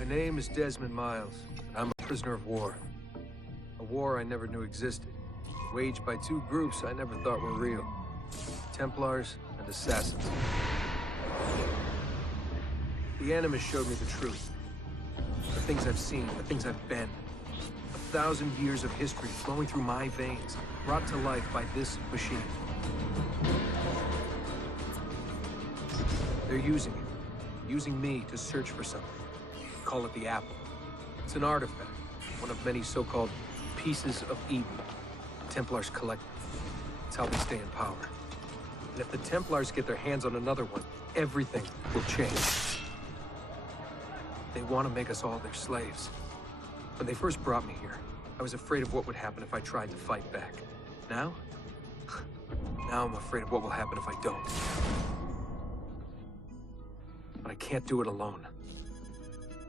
My name is Desmond Miles. I'm a prisoner of war. A war I never knew existed. Waged by two groups I never thought were real. Templars and Assassins. The Animus showed me the truth. The things I've seen, the things I've been. 1,000 years of history flowing through my veins, brought to life by this machine. They're using it. Using me to search for something. Call it the Apple. It's an artifact. One of many so-called pieces of Eden. Templars collect them. It's how they stay in power. And if the Templars get their hands on another one, everything will change. They want to make us all their slaves. When they first brought me here, I was afraid of what would happen if I tried to fight back. Now? Now I'm afraid of what will happen if I don't. But I can't do it alone.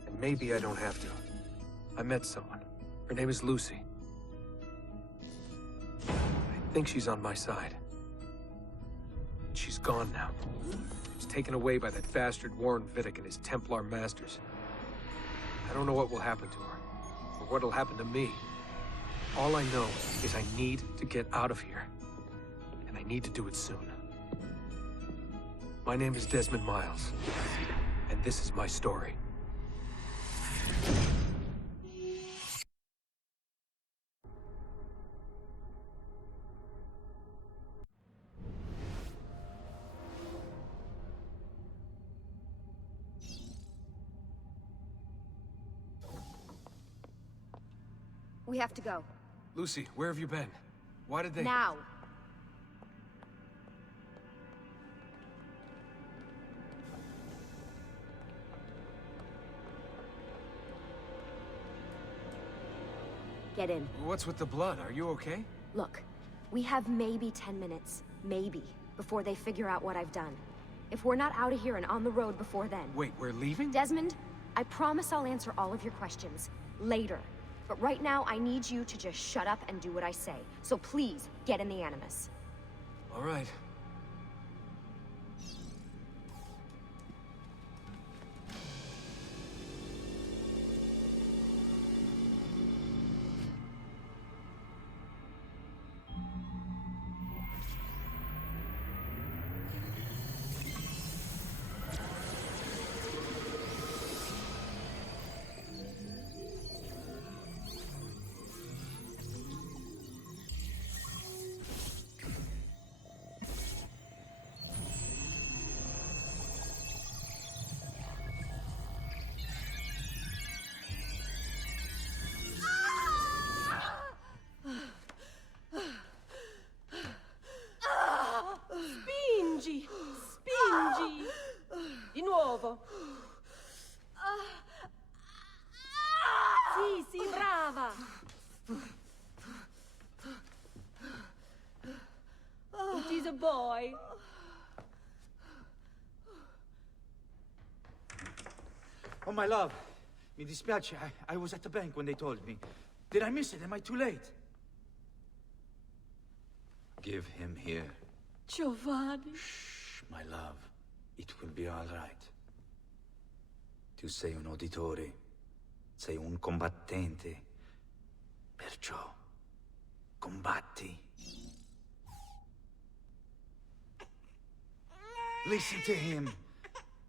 And maybe I don't have to. I met someone. Her name is Lucy. I think she's on my side. She's gone now. She was taken away by that bastard Warren Vidic and his Templar masters. I don't know what will happen to her, or what'll happen to me. All I know is I need to get out of here. And I need to do it soon. My name is Desmond Miles, and this is my story. We have to go. Lucy, where have you been? Why did they— Now! Get in. What's with the blood? Are you okay? Look, we have maybe 10 minutes, maybe, before they figure out what I've done. If we're not out of here and on the road before then... Wait, we're leaving? Desmond, I promise I'll answer all of your questions later. But right now, I need you to just shut up and do what I say. So please, get in the Animus. All right. Spingi! Spingi! Di nuovo! Sì, sì, brava! It is a boy. Oh, my love. Mi dispiace. I was at the bank when they told me. Did I miss it? Am I too late? Give him here. Giovanni. Shh, my love. It will be all right. Tu sei un uditore. Sei un combattente. Perciò, combatti. Listen to him.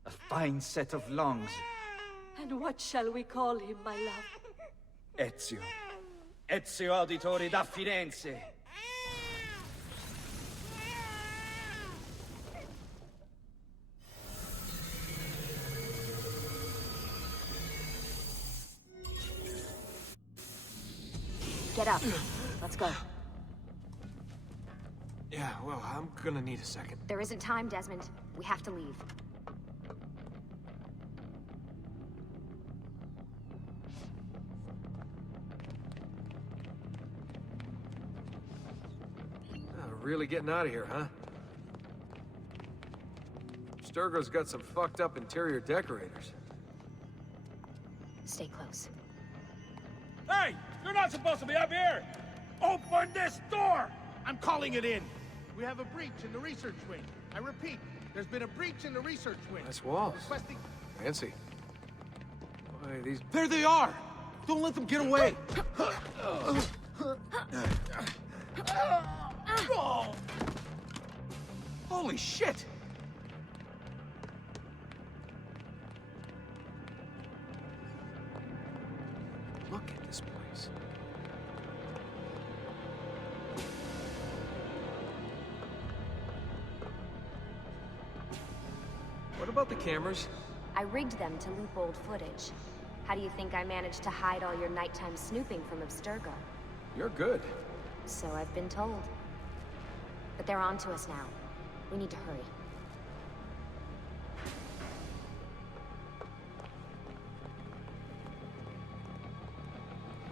A fine set of lungs. And what shall we call him, my love? Ezio. Ezio Auditore da Firenze. Get up. Let's go. Yeah, well, I'm gonna need a second. There isn't time, Desmond. We have to leave. Really getting out of here, huh? Sturgo's got some fucked up interior decorators. Stay close. Hey! You're not supposed to be up here! Open this door! I'm calling it in! We have a breach in the research wing. I repeat, there's been a breach in the research wing. Nice walls. Requesting... Fancy. Hey, these... There they are! Don't let them get away! Holy shit! Look at this place. What about the cameras? I rigged them to loop old footage. How do you think I managed to hide all your nighttime snooping from Abstergo? You're good. So I've been told. But they're on to us now. We need to hurry.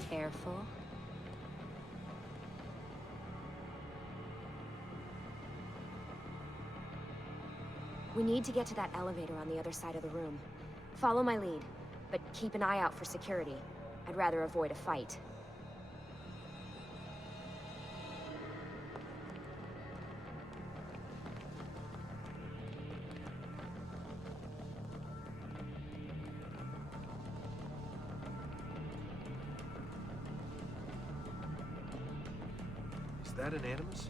Careful. We need to get to that elevator on the other side of the room. Follow my lead, but keep an eye out for security. I'd rather avoid a fight. Is that an animus?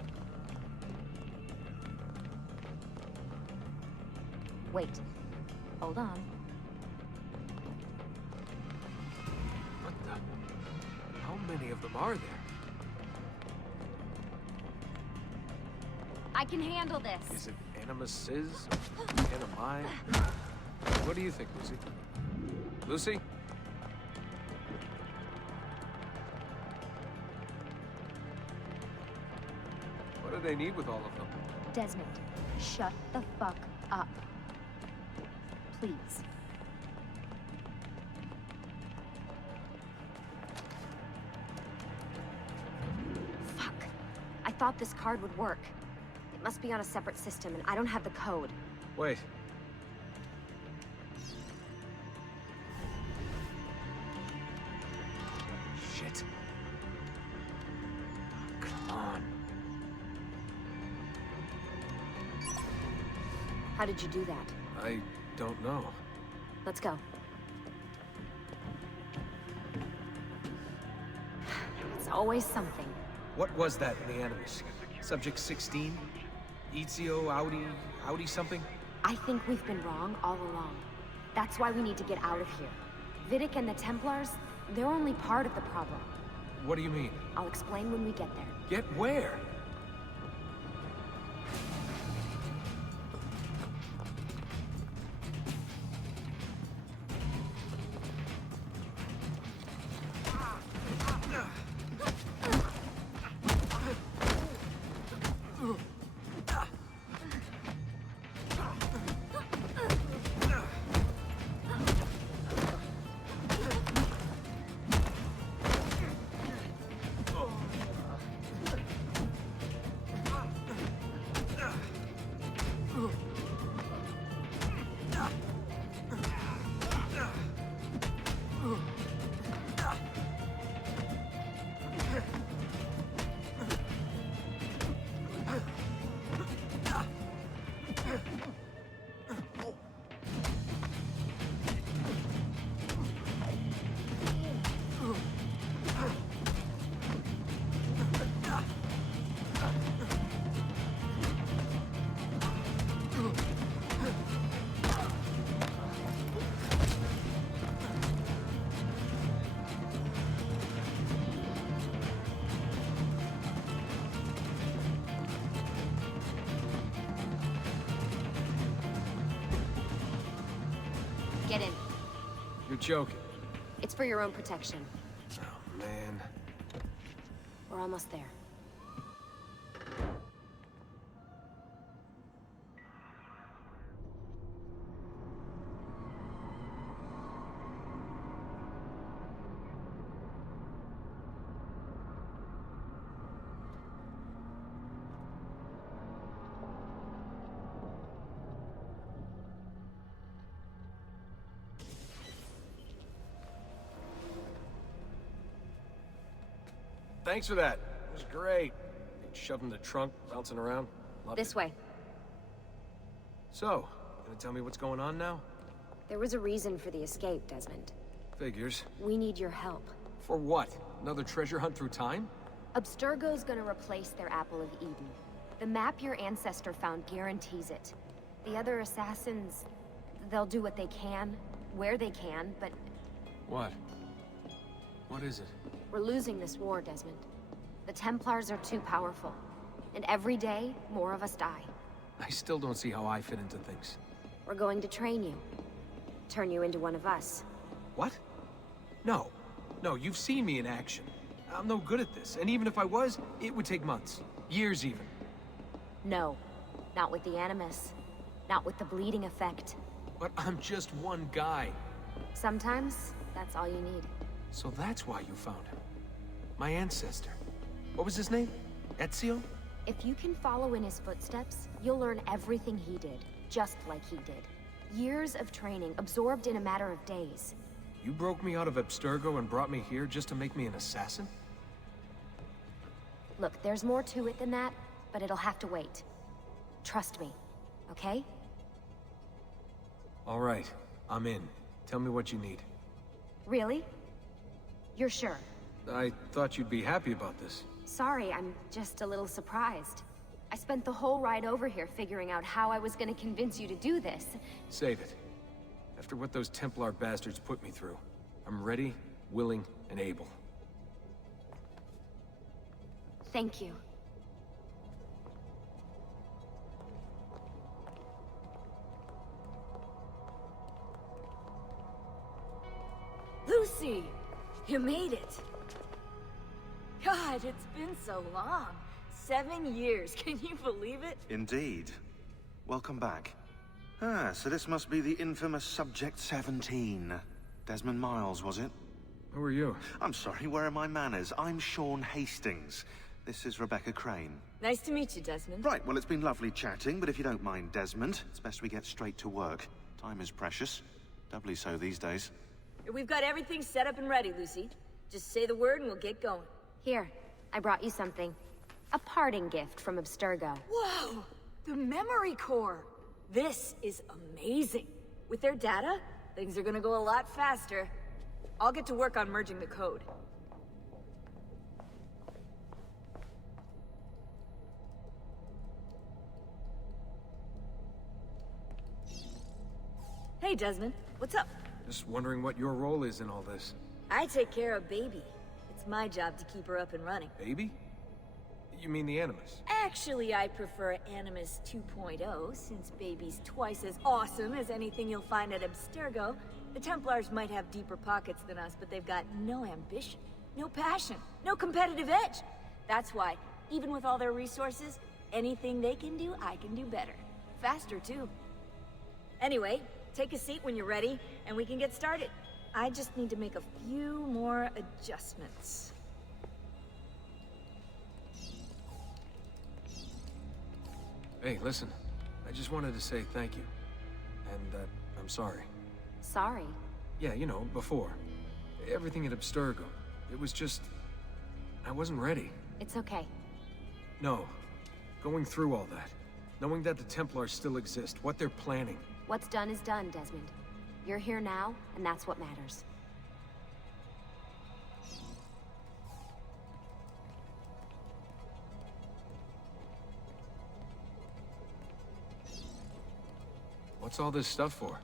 Wait. Hold on. What the... How many of them are there? I can handle this. Is it animuses? Animi? What do you think, Lucy? Lucy? What do they need with all of them? Desmond, shut the fuck up. Please. Fuck. I thought this card would work. It must be on a separate system, and I don't have the code. Wait. Shit. Come on. How did you do that? I don't know. Let's go. It's always something. What was that in the animus? Subject 16? Ezio Audi something? I think we've been wrong all along. That's why we need to get out of here. Vidic and the Templars, they're only part of the problem. What do you mean? I'll explain when we get there. Get where? Get in. You're joking. It's for your own protection. Oh, man. We're almost there. Thanks for that. It was great. Shoved in the trunk, bouncing around. Loved This it. way. So, gonna tell me what's going on now? There was a reason for the escape, Desmond. Figures. We need your help. For what? Another treasure hunt through time? Abstergo's gonna replace their Apple of Eden. The map your ancestor found guarantees it. The other assassins, they'll do what they can, where they can, but What? What is it? we're losing this war, Desmond. The Templars are too powerful. And every day, more of us die. I still don't see how I fit into things. We're going to train you. Turn you into one of us. What? No. No, you've seen me in action. I'm no good at this, and even if I was, it would take months. Years even. No. Not with the Animus. Not with the bleeding effect. But I'm just one guy. Sometimes, that's all you need. So that's why you found him. My ancestor. What was his name? Ezio? If you can follow in his footsteps, you'll learn everything he did, just like he did. Years of training, absorbed in a matter of days. You broke me out of Abstergo and brought me here just to make me an assassin? Look, there's more to it than that, but it'll have to wait. Trust me, okay? All right, I'm in. Tell me what you need. Really? You're sure? I thought you'd be happy about this. Sorry, I'm just a little surprised. I spent the whole ride over here figuring out how I was gonna convince you to do this. Save it. After what those Templar bastards put me through, I'm ready, willing, and able. Thank you. Lucy! You made it! God, it's been so long. 7 years, can you believe it? Indeed. Welcome back. Ah, so this must be the infamous Subject 17. Desmond Miles, was it? Who are you? I'm sorry, where are my manners? I'm Sean Hastings. This is Rebecca Crane. Nice to meet you, Desmond. Right, well, it's been lovely chatting, but if you don't mind, Desmond, it's best we get straight to work. Time is precious. Doubly so these days. We've got everything set up and ready, Lucy. Just say the word and we'll get going. Here, I brought you something. A parting gift from Abstergo. Whoa! The memory core! This is amazing. With their data, things are gonna go a lot faster. I'll get to work on merging the code. Hey, Desmond. What's up? Just wondering what your role is in all this. I take care of Baby. It's my job to keep her up and running. Baby? You mean the Animus? Actually, I prefer Animus 2.0, since Baby's twice as awesome as anything you'll find at Abstergo. The Templars might have deeper pockets than us, but they've got no ambition, no passion, no competitive edge. That's why, even with all their resources, anything they can do, I can do better. Faster, too. Anyway, take a seat when you're ready, and we can get started. I just need to make a few more adjustments. Hey, listen. I just wanted to say thank you. And that I'm sorry. Sorry. Yeah, you know, before. Everything at Abstergo. It was just... I wasn't ready. It's okay. No. Going through all that. Knowing that the Templars still exist, what they're planning. What's done is done, Desmond. You're here now, and that's what matters. What's all this stuff for?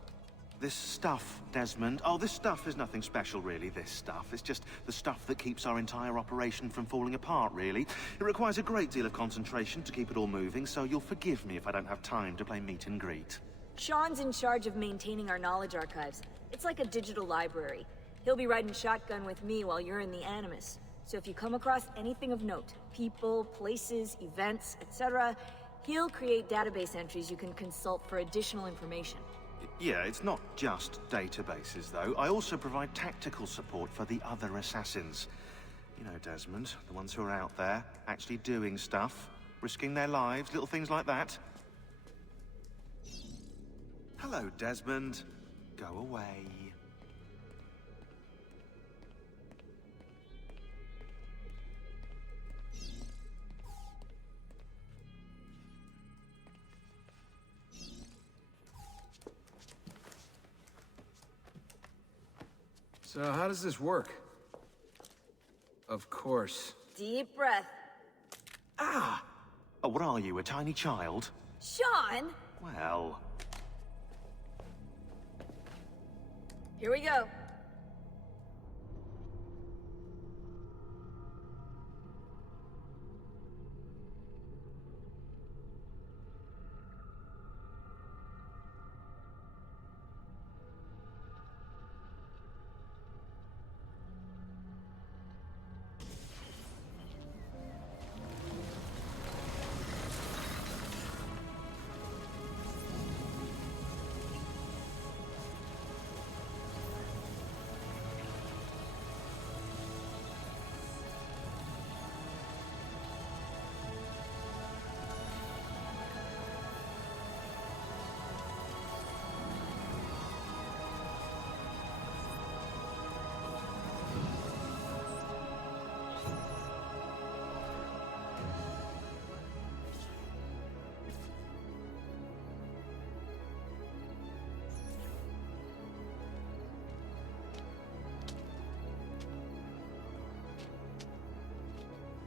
This stuff, Desmond. Oh, this stuff is nothing special, really, this stuff. It's just the stuff that keeps our entire operation from falling apart, really. It requires a great deal of concentration to keep it all moving, so you'll forgive me if I don't have time to play meet and greet. Sean's in charge of maintaining our knowledge archives. It's like a digital library. He'll be riding shotgun with me while you're in the Animus. So if you come across anything of note, people, places, events, etc., he'll create database entries you can consult for additional information. Yeah, it's not just databases, though. I also provide tactical support for the other assassins. You know, Desmond, the ones who are out there, actually doing stuff, risking their lives, little things like that. Hello, Desmond. Go away. So how does this work? Of course. Deep breath. Ah! Oh, what are you, a tiny child? Sean! Well... Here we go.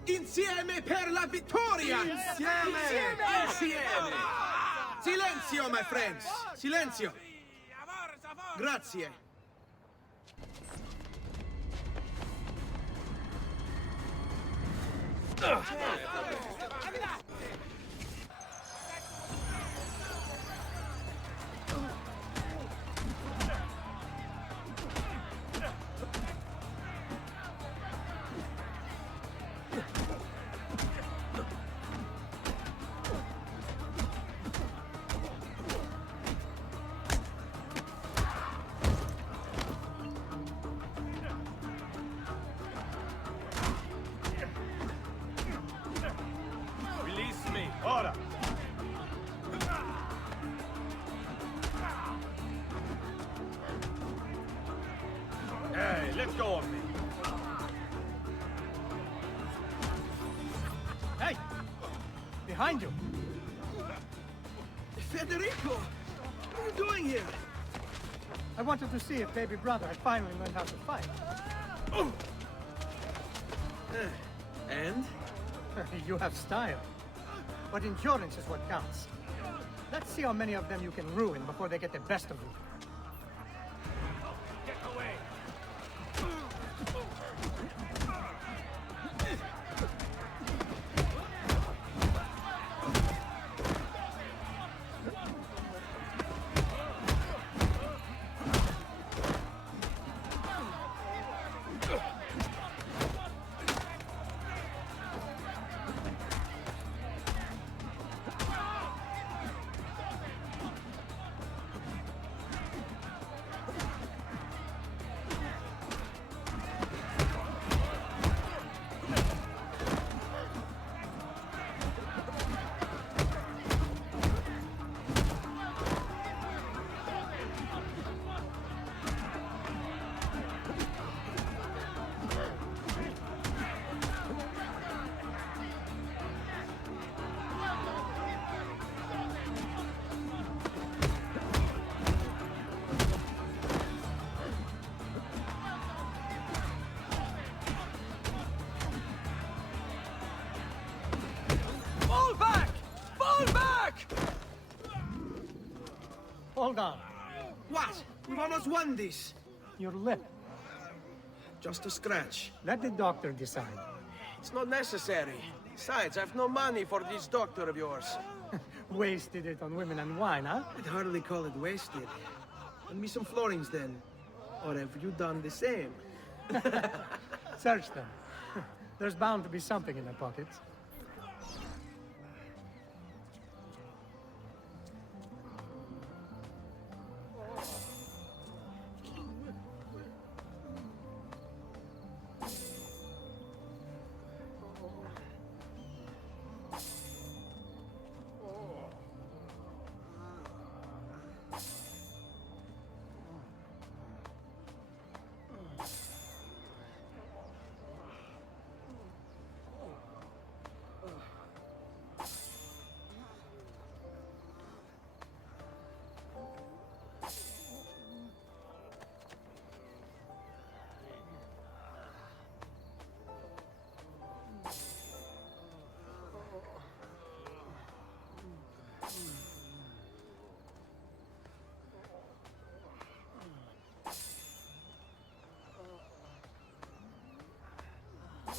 Insieme per la vittoria! Insieme! Insieme! Silenzio, my friends! Silenzio! Grazie! Release me, ora! Hey, let go of me! Hey! Behind you! Federico! What are you doing here? I wanted to see if baby brother had finally learned how to fight. And? You have style. But endurance is what counts. Let's see how many of them you can ruin before they get the best of you. Get away! Fall back! Fall back! Hold on. What? We've almost won this. Your lip. Just a scratch. Let the doctor decide. It's not necessary. Besides, I've no money for this doctor of yours. Wasted it on women and wine, huh? I'd hardly call it wasted. Lend me some florins then. Or have you done the same? Search them. There's bound to be something in their pockets.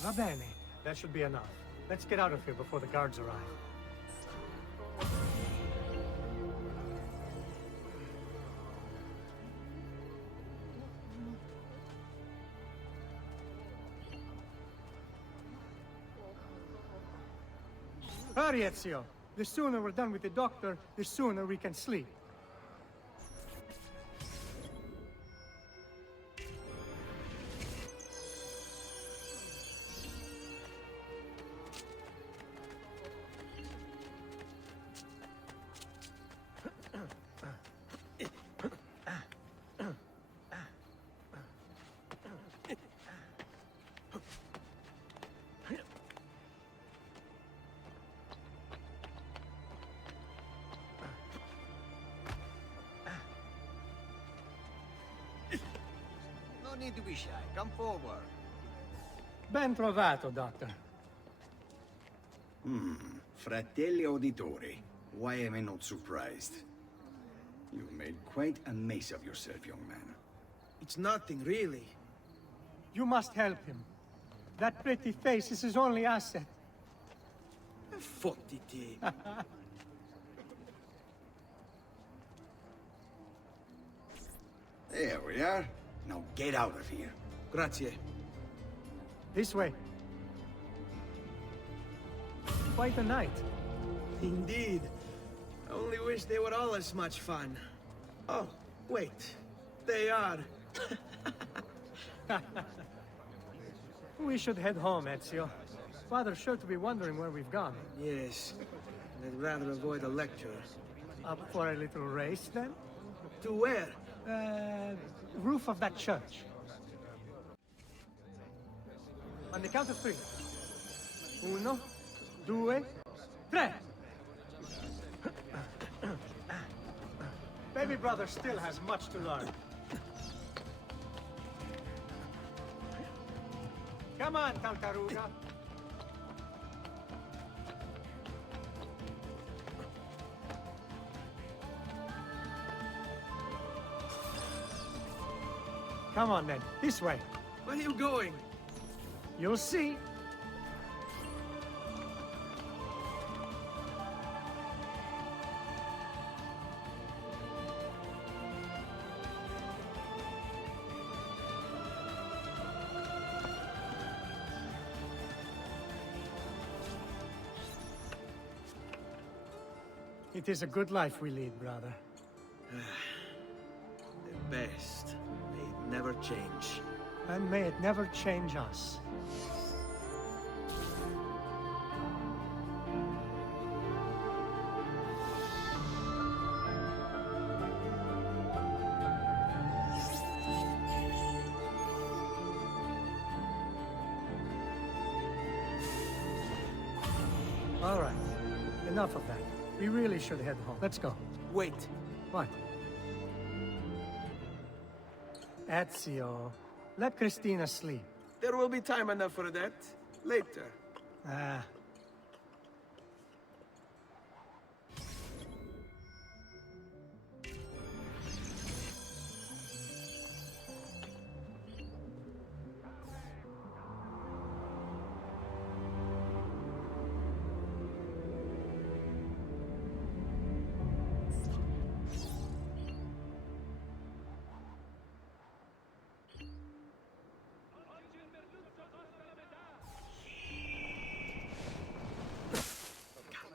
Va bene. That should be enough. Let's get out of here before the guards arrive. Hurry, Ezio! The sooner we're done with the doctor, the sooner we can sleep. No need to be shy. Come forward. Ben trovato, Doctor. Fratelli Auditori. Why am I not surprised? You've made quite a mess of yourself, young man. It's nothing, really. You must help him. That pretty face is his only asset. Fottiti. There we are. Now get out of here. Grazie. This way. Quite a night. Indeed. I only wish they were all as much fun. Oh, wait. They are. We should head home, Ezio. Father's sure to be wondering where we've gone. Yes. I'd rather avoid a lecture. Up for a little race, then? To where? Roof of that church. On the count of 3. 1, 2, 3. Baby brother still has much to learn. Come on, Tartaruga. Come on, then. This way. Where are you going? You'll see. It is a good life we lead, brother. The best. May it never change. And may it never change us. All right. Enough of that. We really should head home. Let's go. Wait. What? Ezio, let Christina sleep. There will be time enough for that. Later. Ah.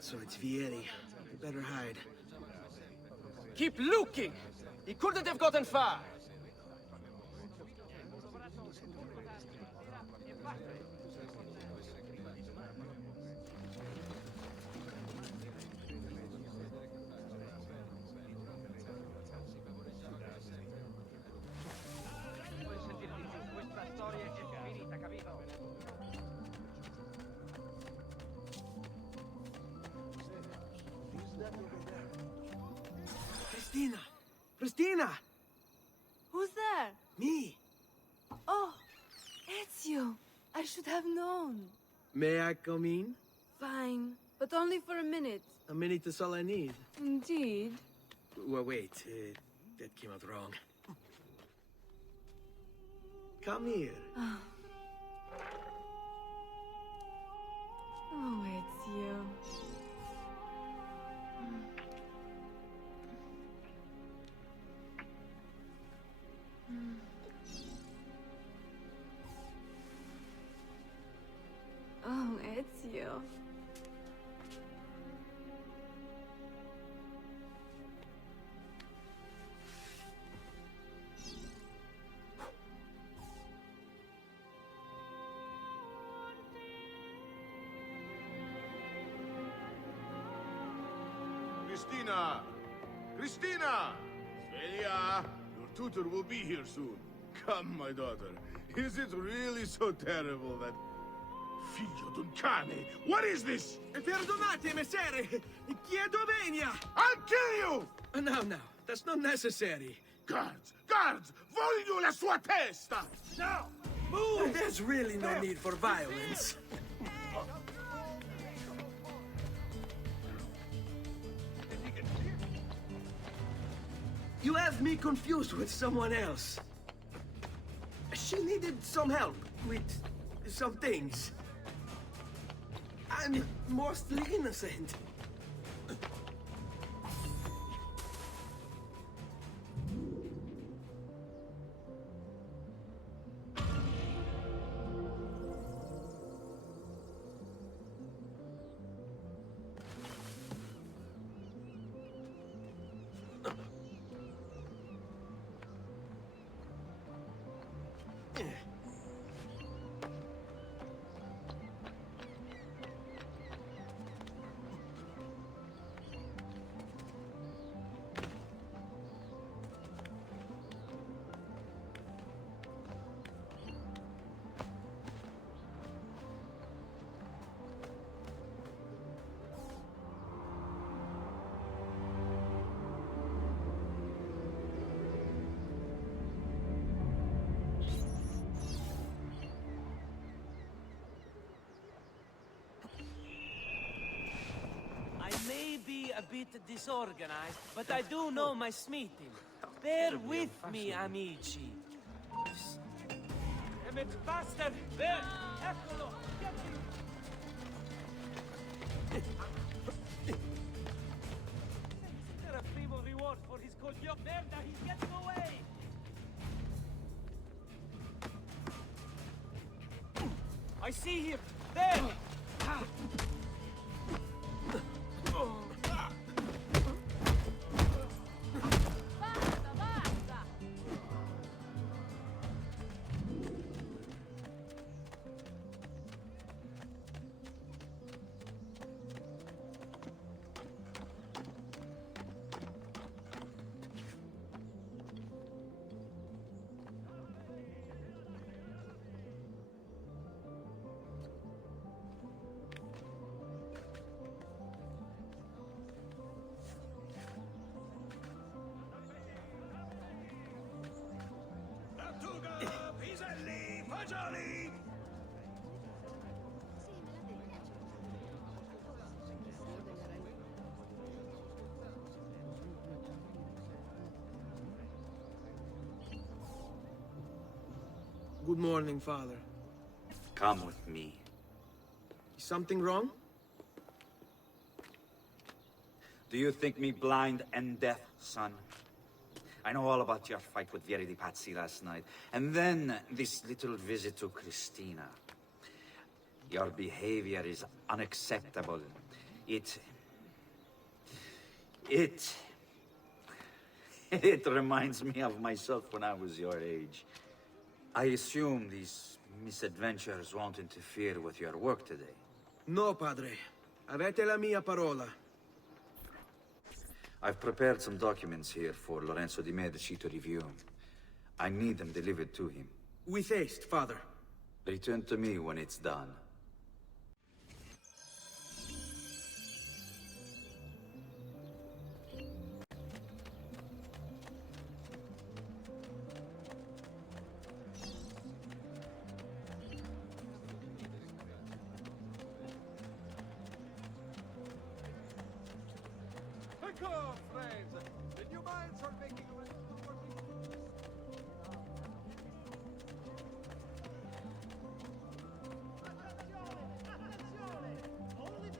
So it's Vieri. We better hide. Keep looking! He couldn't have gotten far! Pristina! Pristina! Who's there? Me! Oh, Ezio! I should have known. May I come in? Fine, but only for a minute. A minute is all I need. Indeed. Well, wait. That came out wrong. Come here. Ezio. Oh, Ezio. Christina! Christina! Svelia! Your tutor will be here soon. Come, my daughter. Is it really so terrible that... Figlio d'un cane! What is this? Perdonate, messere! Chiedo venia! I'll kill you! No, no, that's not necessary. Guards! Guards! Voglio la sua testa! Now! Move! There's really no need for violence. You have me confused with someone else. She needed some help with some things. I'm mostly innocent. I may be a bit disorganized, but I do know my smithing. Bear with me, amici. A bit faster! There! Eccolo! Get him! Is there a primo reward for his coglione? Merda, he's getting away! I see him! There! Good morning, Father. Come with me. Is something wrong? Do you think me blind and deaf, son? I know all about your fight with Vieri di Pazzi last night. And then this little visit to Christina. Your behavior is unacceptable. It reminds me of myself when I was your age. I assume these misadventures won't interfere with your work today. No, padre. Avete la mia parola. I've prepared some documents here for Lorenzo di Medici to review. I need them delivered to him. With haste, Father. Return to me when it's done. Come, friends! The new mines are making a Attenzione! Attenzione! Only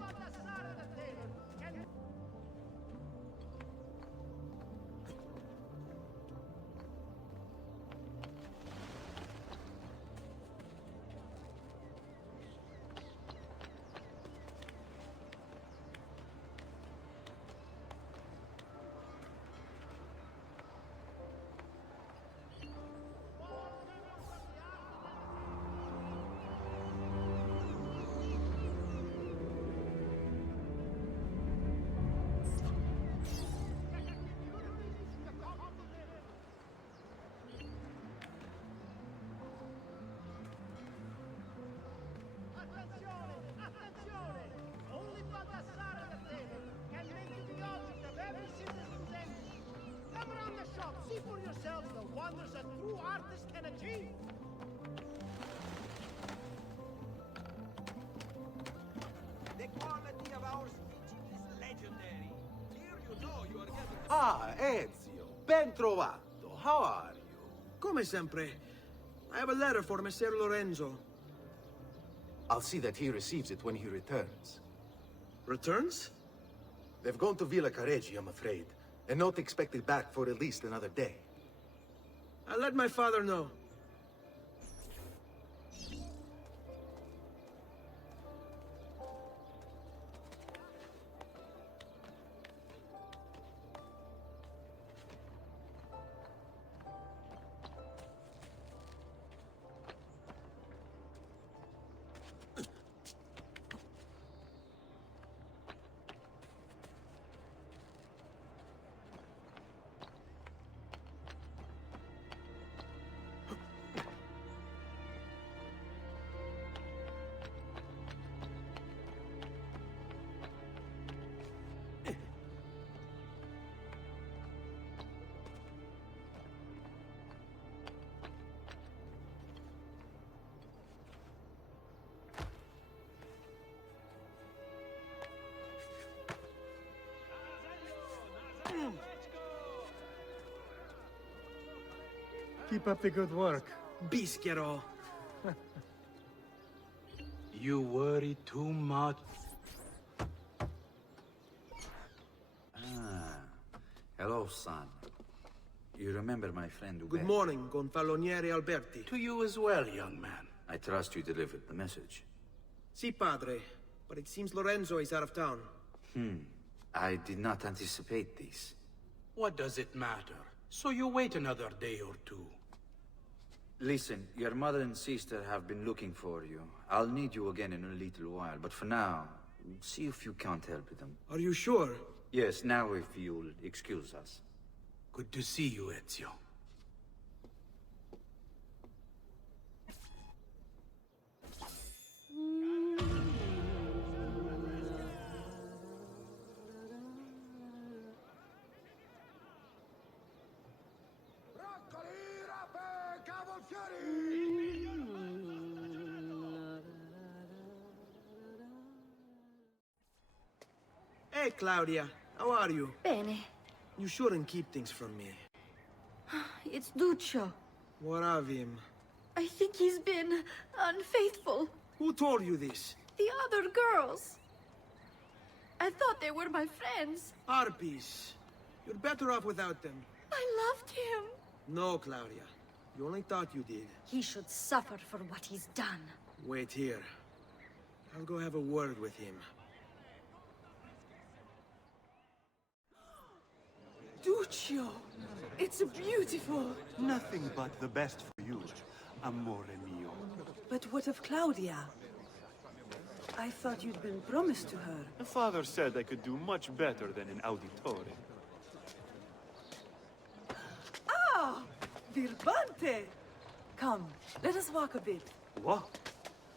Ezio. Ben trovato. How are you? Come sempre. I have a letter for Messer Lorenzo. I'll see that he receives it when he returns. Returns? They've gone to Villa Careggi, I'm afraid. And not expected back for at least another day. I'll let my father know. Keep up the good work. Bischero. You worry too much. Hello, son. You remember my friend Uber? Good morning, Gonfaloniere Alberti. To you as well, young man. I trust you delivered the message. Si, padre. But it seems Lorenzo is out of town. I did not anticipate this. What does it matter? So you wait another day or two. Listen, your mother and sister have been looking for you. I'll need you again in a little while, but for now, see if you can't help them. Are you sure? Yes, now if you'll excuse us. Good to see you, Ezio. Hey, Claudia. How are you? Bene. You shouldn't keep things from me. It's Duccio. What of him? I think he's been unfaithful. Who told you this? The other girls. I thought they were my friends. Harpies. You're better off without them. I loved him. No, Claudia. You only thought you did. He should suffer for what he's done. Wait here. I'll go have a word with him. Duccio! It's beautiful! Nothing but the best for you, amore mio. But what of Claudia? I thought you'd been promised to her. The father said I could do much better than an auditore. Ah! Birbante! Come, let us walk a bit. What?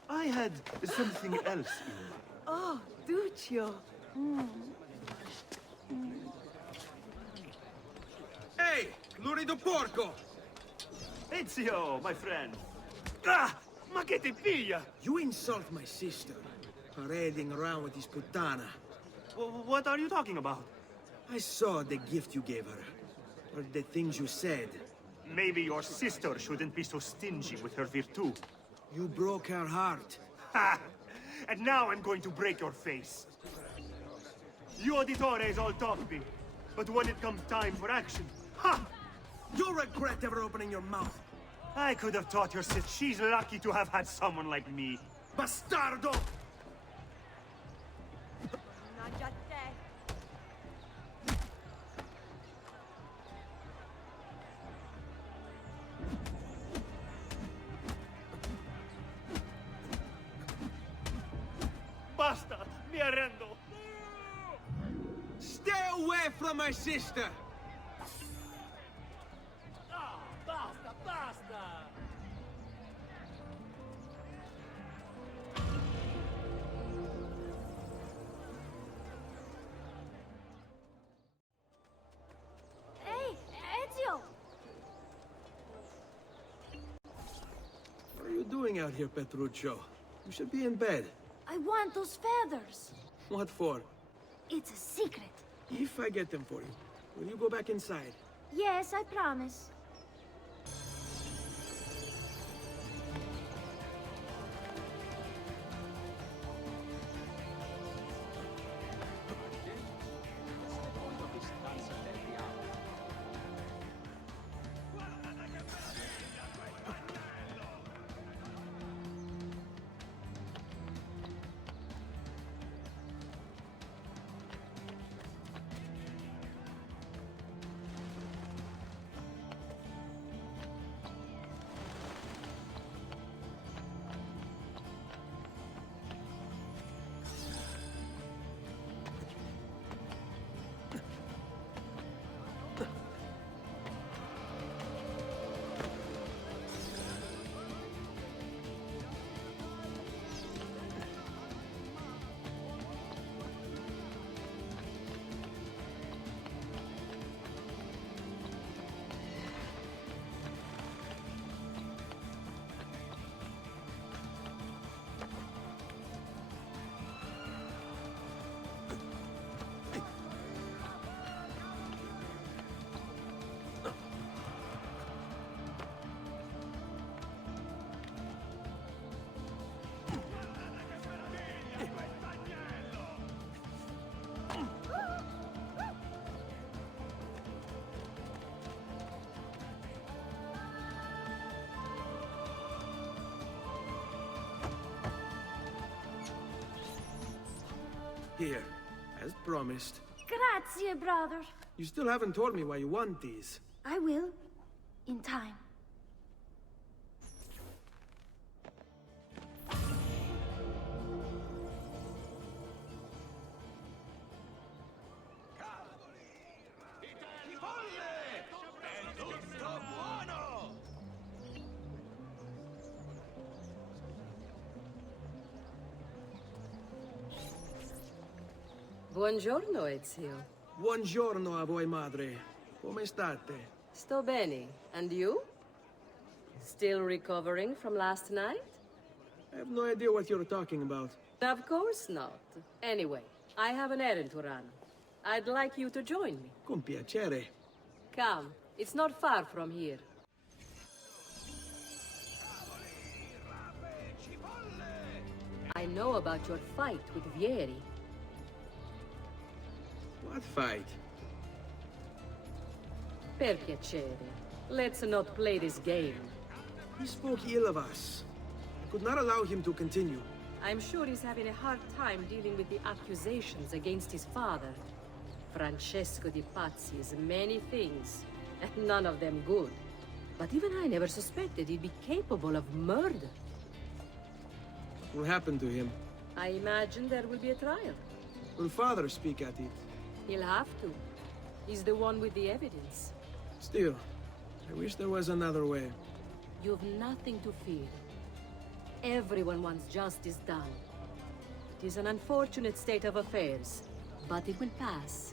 I had something else in mind. Oh, Duccio. Hey! Lurido porco! Ezio, my friend. Ah! Ma che ti piglia? You insult my sister. Parading around with this puttana. What are you talking about? I saw the gift you gave her. Or the things you said. Maybe your sister shouldn't be so stingy with her virtù. You broke her heart. Ha! And now I'm going to break your face. You auditore is all talking, but when it comes time for action, ha! You'll regret ever opening your mouth. I could have taught your sis she's lucky to have had someone like me. Bastardo! Basta! Mi arrendo! Stay away from my sister! Basta, basta! Hey, Ezio! What are you doing out here, Petruccio? You should be in bed. I want those feathers. What for? It's a secret. If I get them for you, will you go back inside? Yes, I promise. Here, as promised. Grazie, brother. You still haven't told me why you want these. I will. In time. Buongiorno, Ezio. Buongiorno a voi, madre. Come state? Sto bene. And you? Still recovering from last night? I have no idea what you're talking about. Of course not. Anyway, I have an errand to run. I'd like you to join me. Con piacere. Come. It's not far from here. I know about your fight with Vieri. What fight? Per piacere. Let's not play this game. He spoke ill of us. I could not allow him to continue. I'm sure he's having a hard time dealing with the accusations against his father. Francesco di Pazzi is many things, and none of them good. But even I never suspected he'd be capable of murder. What will happen to him? I imagine there will be a trial. Will father speak at it? He'll have to. He's the one with the evidence. Still, I wish there was another way. You've nothing to fear. Everyone wants justice done. It is an unfortunate state of affairs, but it will pass.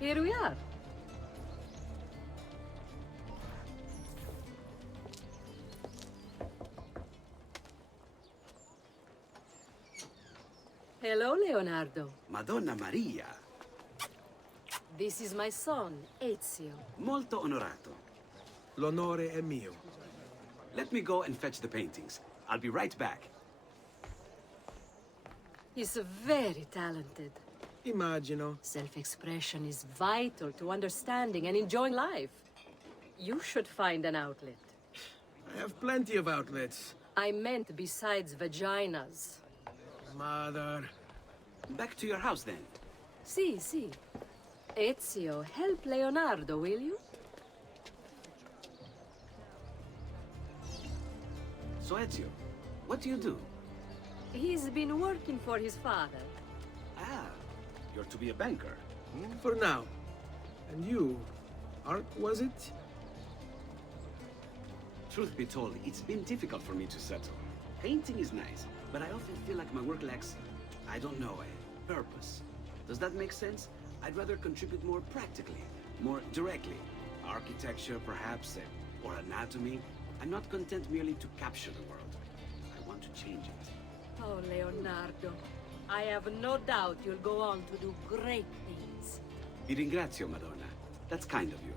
Here we are. Hello, Leonardo. Madonna Maria. This is my son, Ezio. Molto onorato. L'onore è mio. Let me go and fetch the paintings. I'll be right back. He's very talented. Immagino. Self-expression is vital to understanding and enjoying life. You should find an outlet. I have plenty of outlets. I meant besides vaginas. Mother. Back to your house, then. Si. Ezio, help Leonardo, will you? So, Ezio, what do you do? He's been working for his father. Ah, you're to be a banker. For now. And you, art, was it? Truth be told, it's been difficult for me to settle. Painting is nice, but I often feel like my work lacks, I don't know, a purpose. Does that make sense? I'd rather contribute more practically, more directly. Architecture, perhaps, or anatomy. I'm not content merely to capture the world. I want to change it. Oh, Leonardo. I have no doubt you'll go on to do great things. Vi ringrazio, Madonna. That's kind of you.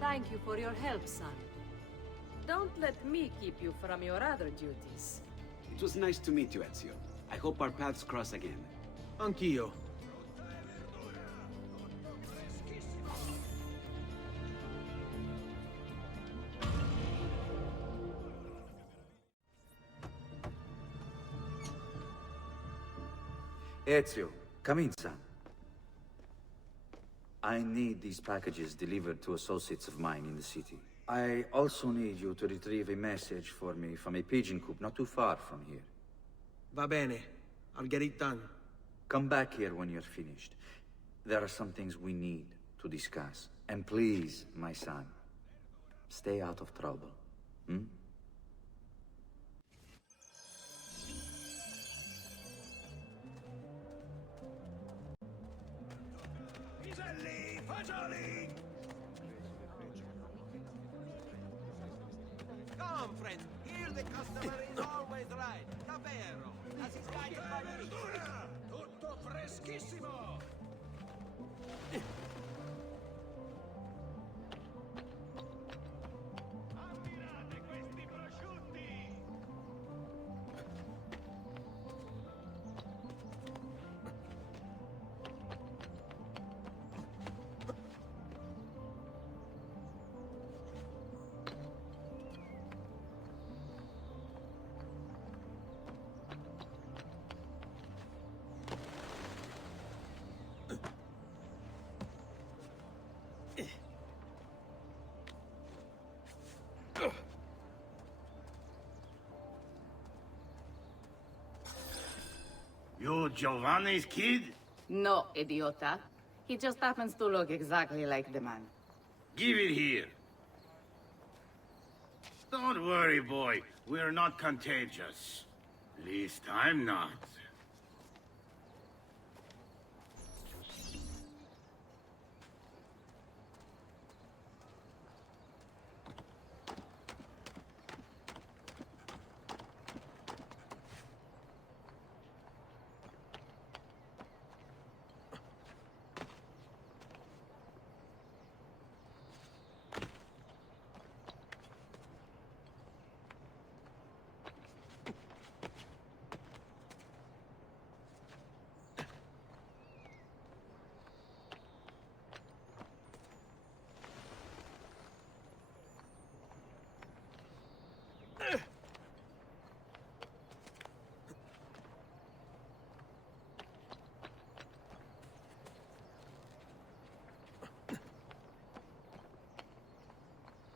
Thank you for your help, son. Don't let me keep you from your other duties. It was nice to meet you, Ezio. I hope our paths cross again. Anch'io. Ezio, come in, son. I need these packages delivered to associates of mine in the city. I also need you to retrieve a message for me from a pigeon coop not too far from here. Va bene. I'll get it done. Come back here when you're finished. There are some things we need to discuss. And please, my son, stay out of trouble. Hmm? Come, friends. Here the customer is always right. Davvero. As is guided by me. Tutto freschissimo! Ammirate questi prosciutti! You Giovanni's kid? No, idiota. He just happens to look exactly like the man. Give it here. Don't worry, boy. We're not contagious. At least I'm not.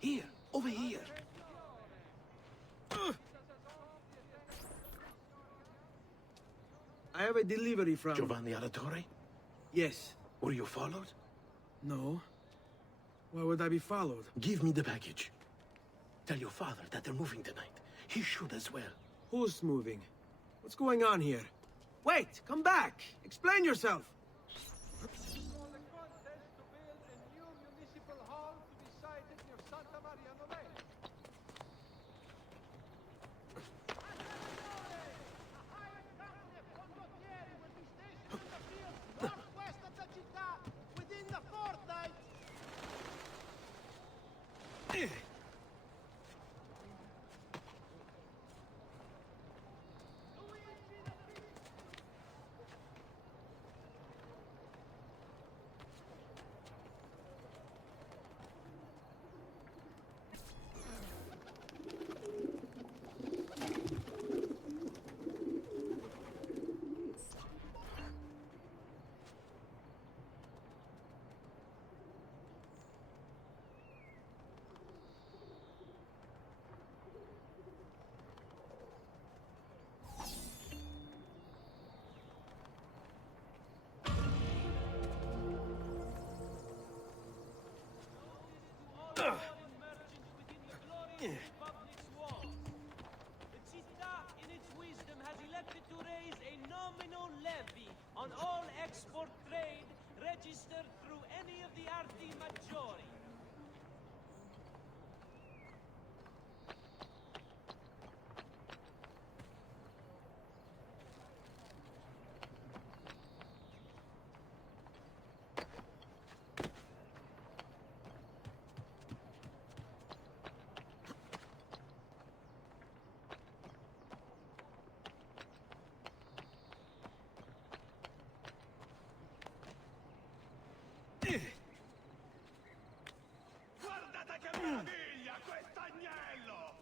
Here, over here. I have a delivery from... Giovanni Auditore? Yes. Were you followed? No. Why would I be followed? Give me the package. Tell your father that they're moving tonight. He should as well. Who's moving? What's going on here? Wait! Come back! Explain yourself! republic's walls. The Città, in its wisdom, has elected to raise a nominal levy on all export trade registered through any of the Arti Maggiori. Guardate che meraviglia, quest'agnello!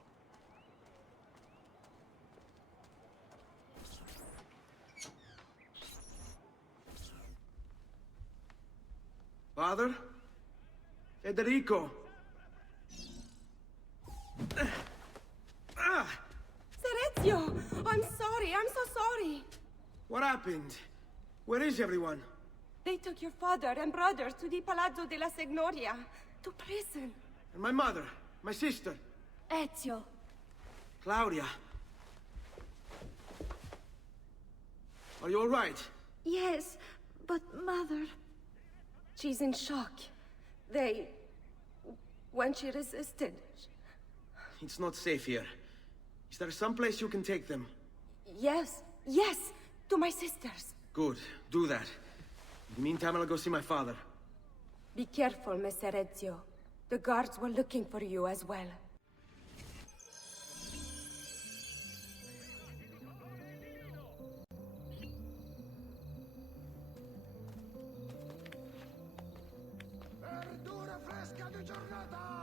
Father? Federico! Ezio! I'm sorry, I'm so sorry! What happened? Where is everyone? They took your father and brothers to the Palazzo della Signoria, to prison. And my mother, my sister, Ezio. Claudia. Are you all right? Yes, but Mother... She's in shock. When she resisted... It's not safe here. Is there some place you can take them? Yes, to my sisters. Good, do that. In the meantime, I'll go see my father. Be careful, Messer Ezio. The guards were looking for you as well. Verdura fresca di giornata!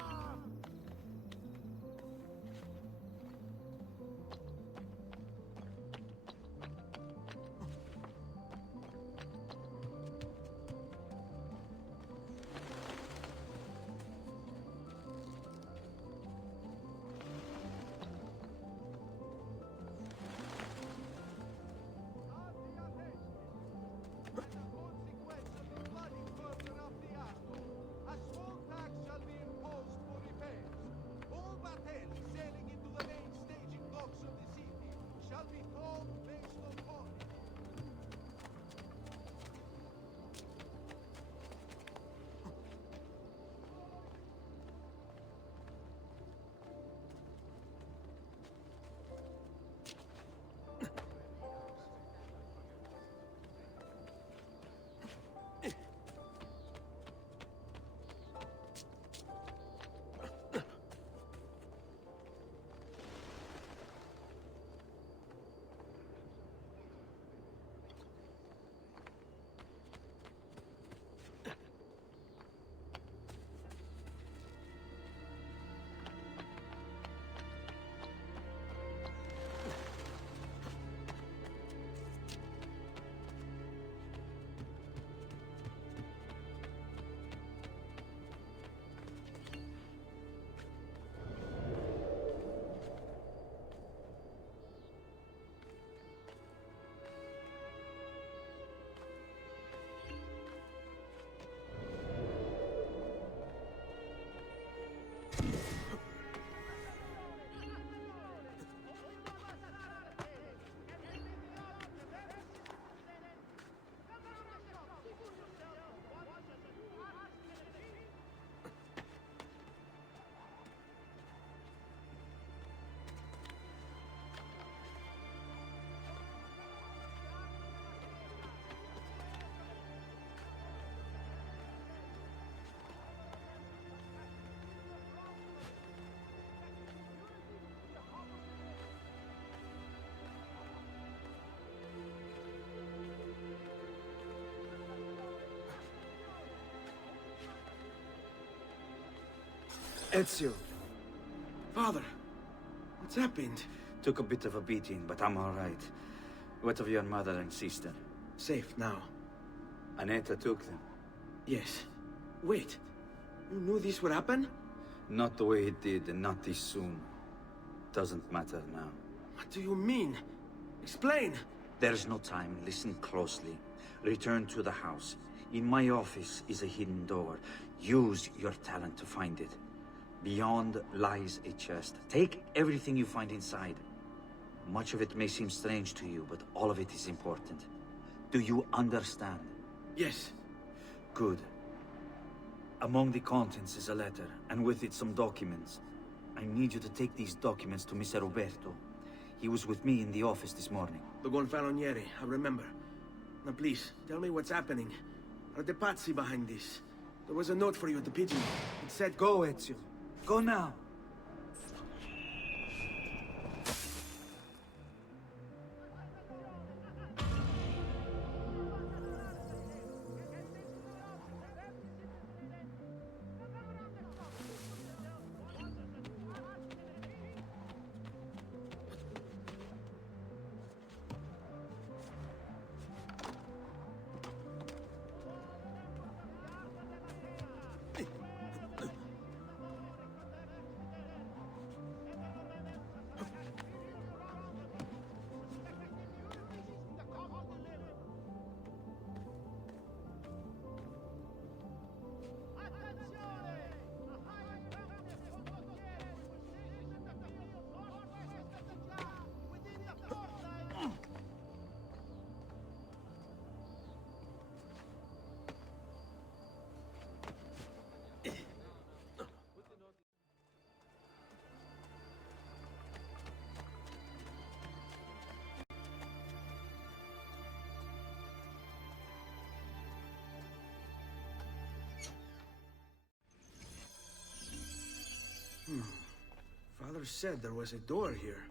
Ezio. Father, what's happened? Took a bit of a beating, but I'm all right. What of your mother and sister? Safe now. Annetta took them. Yes. Wait. You knew this would happen? Not the way it did, and not this soon. Doesn't matter now. What do you mean? Explain! There's no time. Listen closely. Return to the house. In my office is a hidden door. Use your talent to find it. Beyond lies a chest. Take everything you find inside. Much of it may seem strange to you, but all of it is important. Do you understand? Yes. Good. Among the contents is a letter, and with it some documents. I need you to take these documents to Mr. Roberto. He was with me in the office this morning. The Gonfaloniere, I remember. Now please, tell me what's happening. Are the Pazzi behind this? There was a note for you at the pigeon. It said, "Go, Ezio. Go now." Father said there was a door here.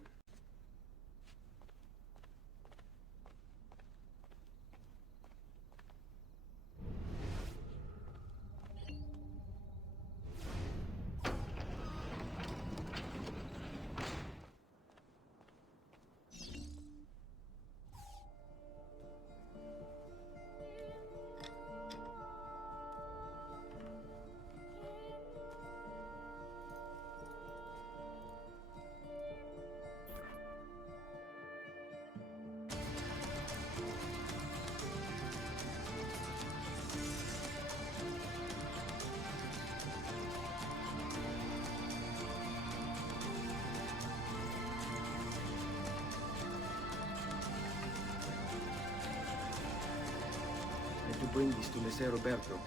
To bring this to Messer Roberto.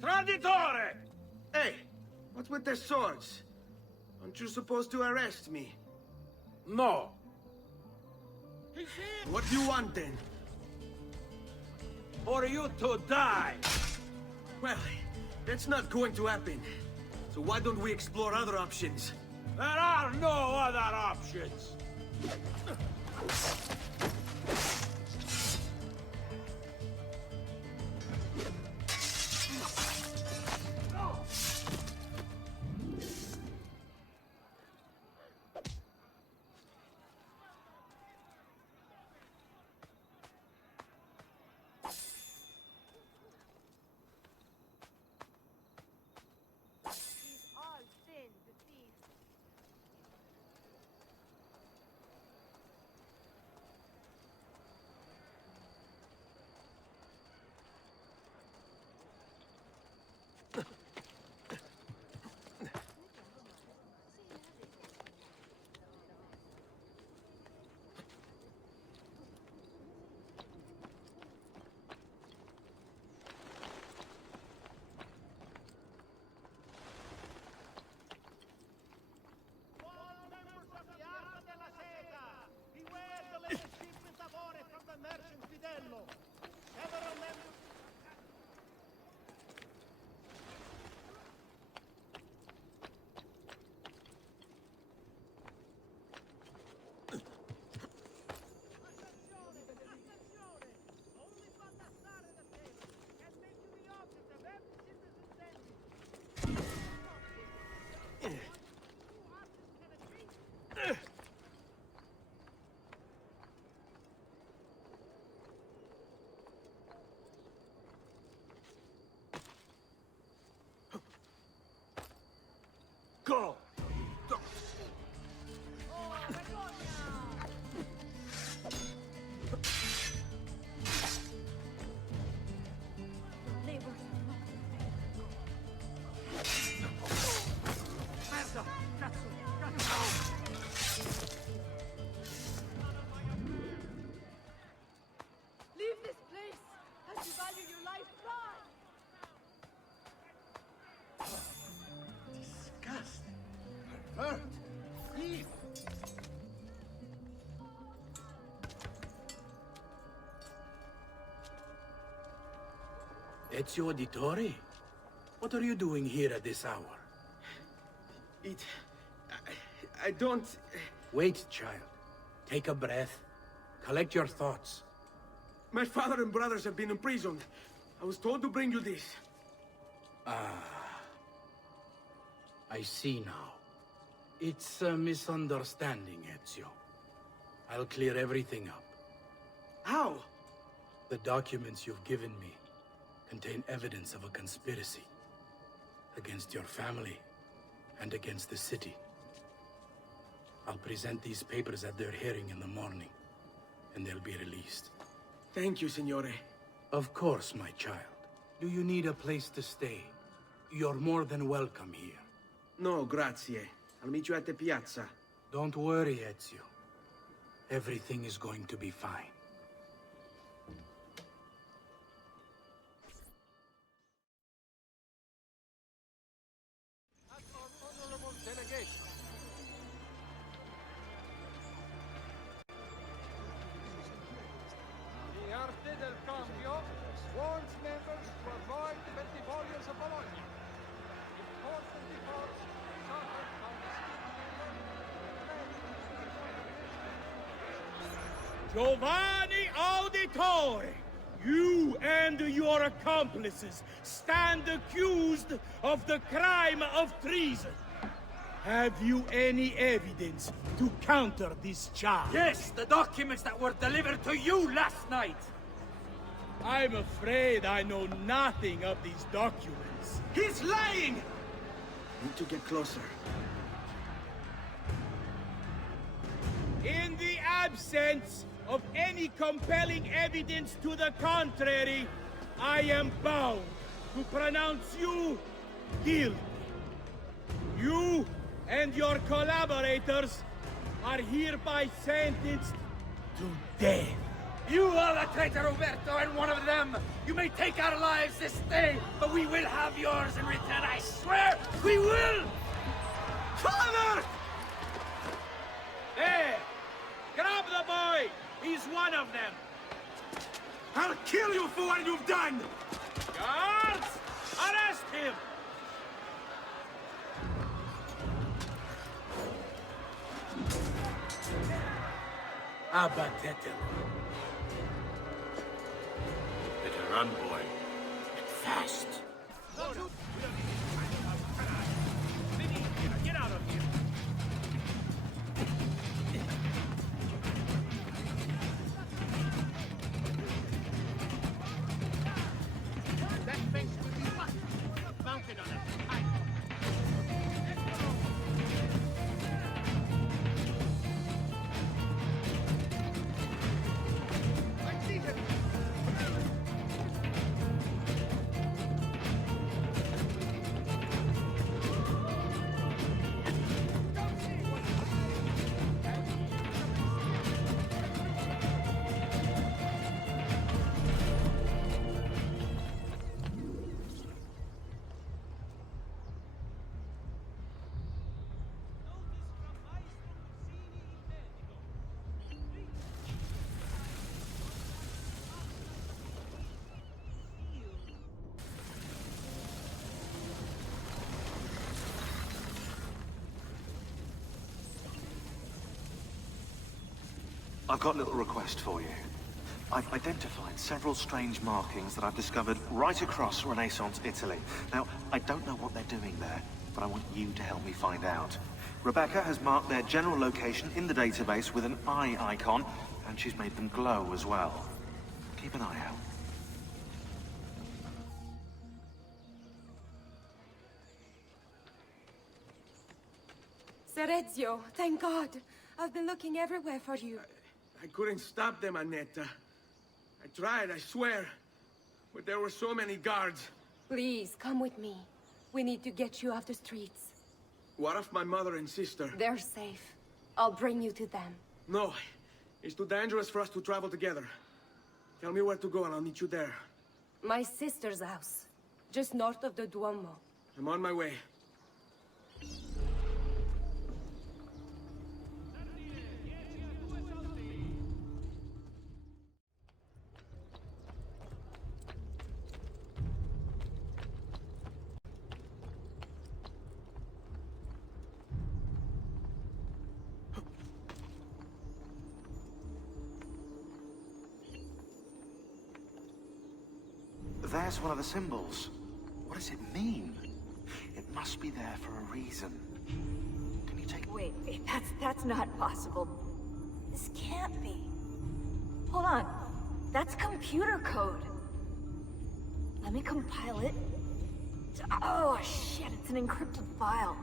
Traditore! Hey, what's with the swords? Aren't you supposed to arrest me? No. What do you want then? For you to die! Well, that's not going to happen. So why don't we explore other options? There are no other options! Ezio Auditore? What are you doing here at this hour? I don't... Wait, child. Take a breath. Collect your thoughts. My father and brothers have been imprisoned. I was told to bring you this. I see now. It's a misunderstanding, Ezio. I'll clear everything up. How? The documents you've given me contain evidence of a conspiracy against your family and against the city. I'll present these papers at their hearing in the morning, and they'll be released. Thank you, Signore. Of course, my child. Do you need a place to stay? You're more than welcome here. No, grazie. I'll meet you at the piazza. Don't worry, Ezio. Everything is going to be fine. The Arte del Cambio warns members to avoid the Bentifolios of Bologna. Important reports suffered from the Giovanni Auditore! You and your accomplices stand accused of the crime of treason. Have you any evidence to counter this charge? Yes, the documents that were delivered to you last night. I'm afraid I know nothing of these documents. He's lying! Need to get closer. In the absence of any compelling evidence to the contrary, I am bound to pronounce you guilty. You and your collaborators are hereby sentenced to death. You are the traitor, Roberto, and one of them. You may take our lives this day, but we will have yours in return, I swear! We will! Father! There! Grab the boy! He's one of them! I'll kill you for what you've done! Guards! Arrest him! Abatetelo. Better run, boy. And fast. Get out of here! That fence will be mounted on a pipe. I see him! I've got a little request for you. I've identified several strange markings that I've discovered right across Renaissance Italy. Now, I don't know what they're doing there, but I want you to help me find out. Rebecca has marked their general location in the database with an eye icon, and she's made them glow as well. Keep an eye out. Sir Ezio, thank God. I've been looking everywhere for you. I couldn't stop them, Annetta. I tried, I swear. But there were so many guards. Please, come with me. We need to get you off the streets. What of my mother and sister? They're safe. I'll bring you to them. No. It's too dangerous for us to travel together. Tell me where to go and I'll meet you there. My sister's house. Just north of the Duomo. I'm on my way. there's one of the symbols. What does it mean? It must be there for a reason. Can you take... Wait, that's not possible. This can't be. Hold on. That's computer code. Let me compile it. Oh, shit, it's an encrypted file.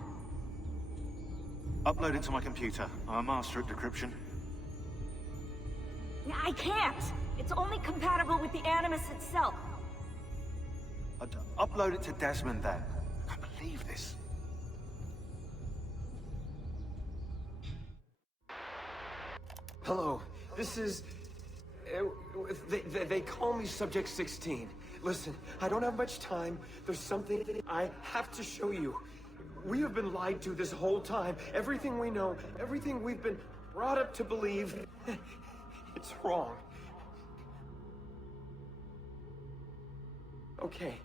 Upload it to my computer. I'm a master at decryption. I can't! It's only compatible with the Animus itself. Upload it to Desmond, then. I can't believe this. Hello, this is... They call me Subject 16. Listen, I don't have much time. There's something I have to show you. We have been lied to this whole time. Everything we know, everything we've been brought up to believe, it's wrong. Okay,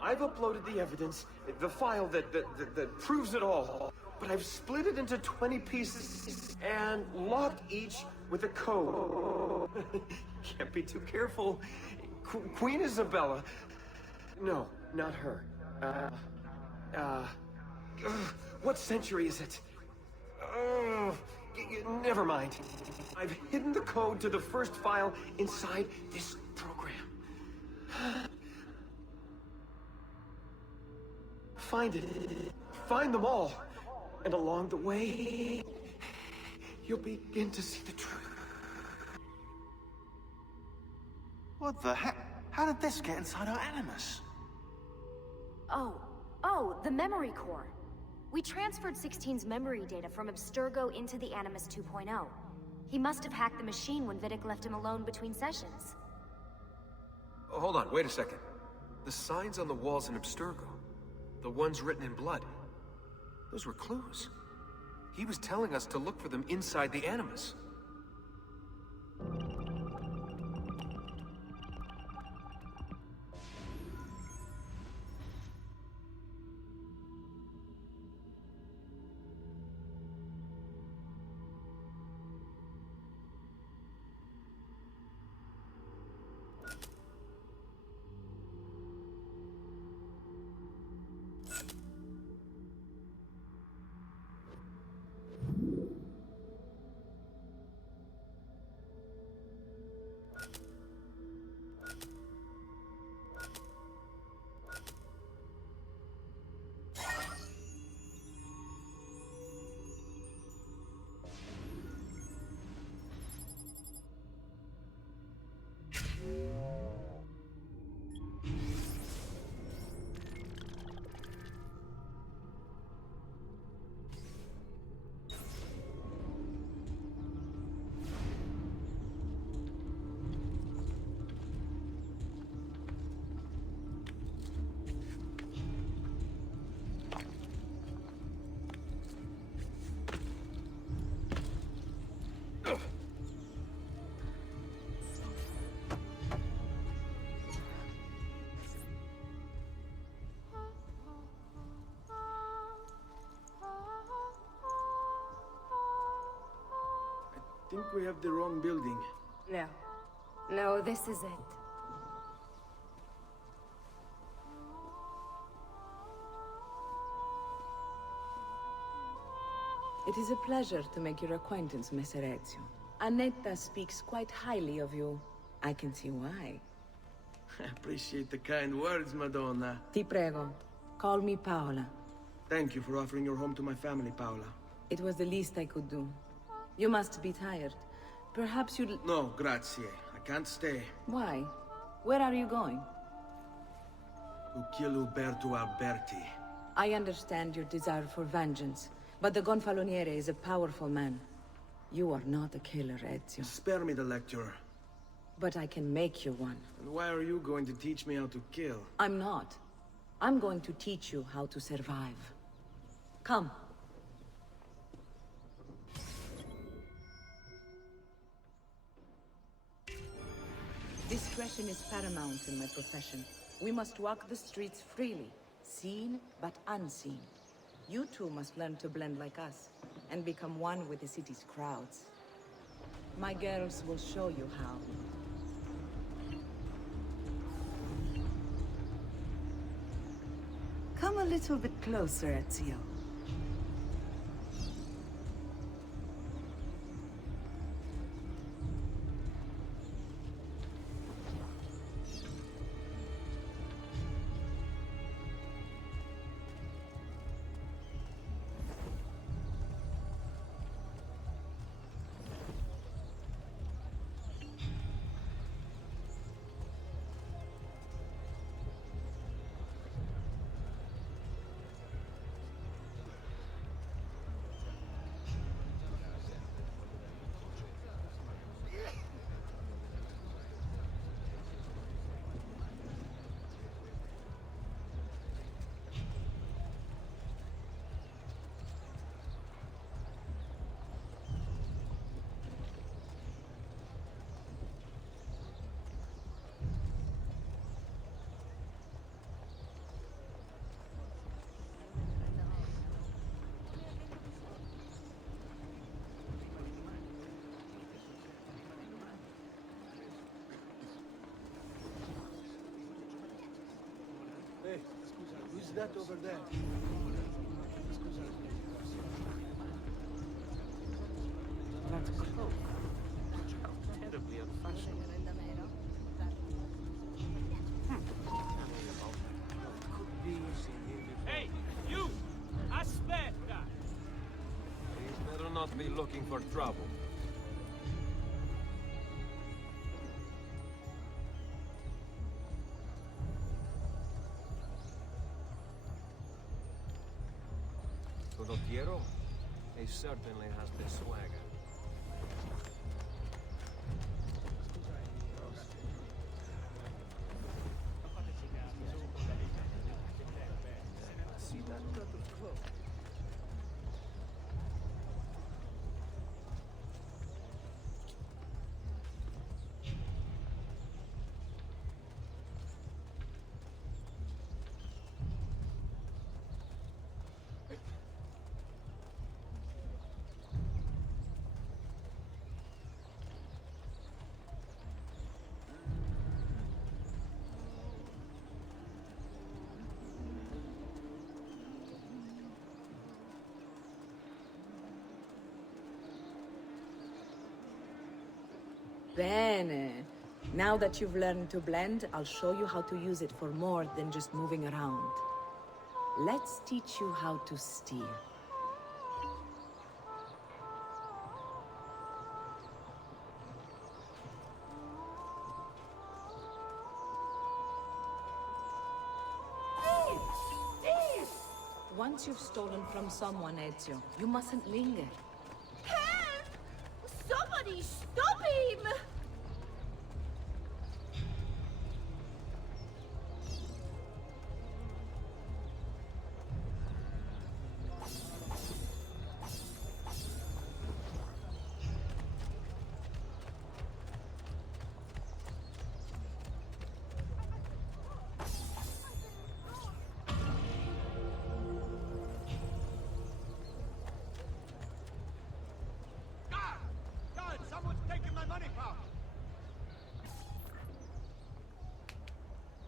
I've uploaded the evidence, the file that proves it all. But I've split it into 20 pieces and locked each with a code. Can't be too careful. Queen Isabella. No, not her. What century is it? Never mind. I've hidden the code to the first file inside this program. Find it. Find them all. And along the way, you'll begin to see the truth. What the heck? How did this get inside our Animus? Oh, the memory core. We transferred 16's memory data from Abstergo into the Animus 2.0. He must have hacked the machine when Vidic left him alone between sessions. Oh, hold on, wait a second. The signs on the walls in Abstergo, the ones written in blood, those were clues. He was telling us to look for them inside the Animus. I think we have the wrong building. No, this is it. It is a pleasure to make your acquaintance, Messer Ezio. Annetta speaks quite highly of you. I can see why. I appreciate the kind words, Madonna. Ti prego. Call me Paola. Thank you for offering your home to my family, Paola. It was the least I could do. You must be tired. Perhaps you'd... No, grazie. I can't stay. Why? Where are you going? To kill Uberto Alberti. I understand your desire for vengeance, but the Gonfaloniere is a powerful man. You are not a killer, Ezio. Spare me the lecture. But I can make you one. And why are you going to teach me how to kill? I'm not. I'm going to teach you how to survive. Come. Discretion is paramount in my profession. We must walk the streets freely, seen but unseen. You too must learn to blend like us, and become one with the city's crowds. My girls will show you how. little bit closer, Ezio. Hey, who's that over there? That cloak. Terribly unfashionable. Hey, you! Aspetta! He's better not be looking for trouble. Condottiero? He certainly has the swagger. See that cut of cloak? Bene. Now that you've learned to blend, I'll show you how to use it for more than just moving around. Let's teach you how to steer. Once you've stolen from someone, Ezio, you mustn't linger. Help! Somebody stop him!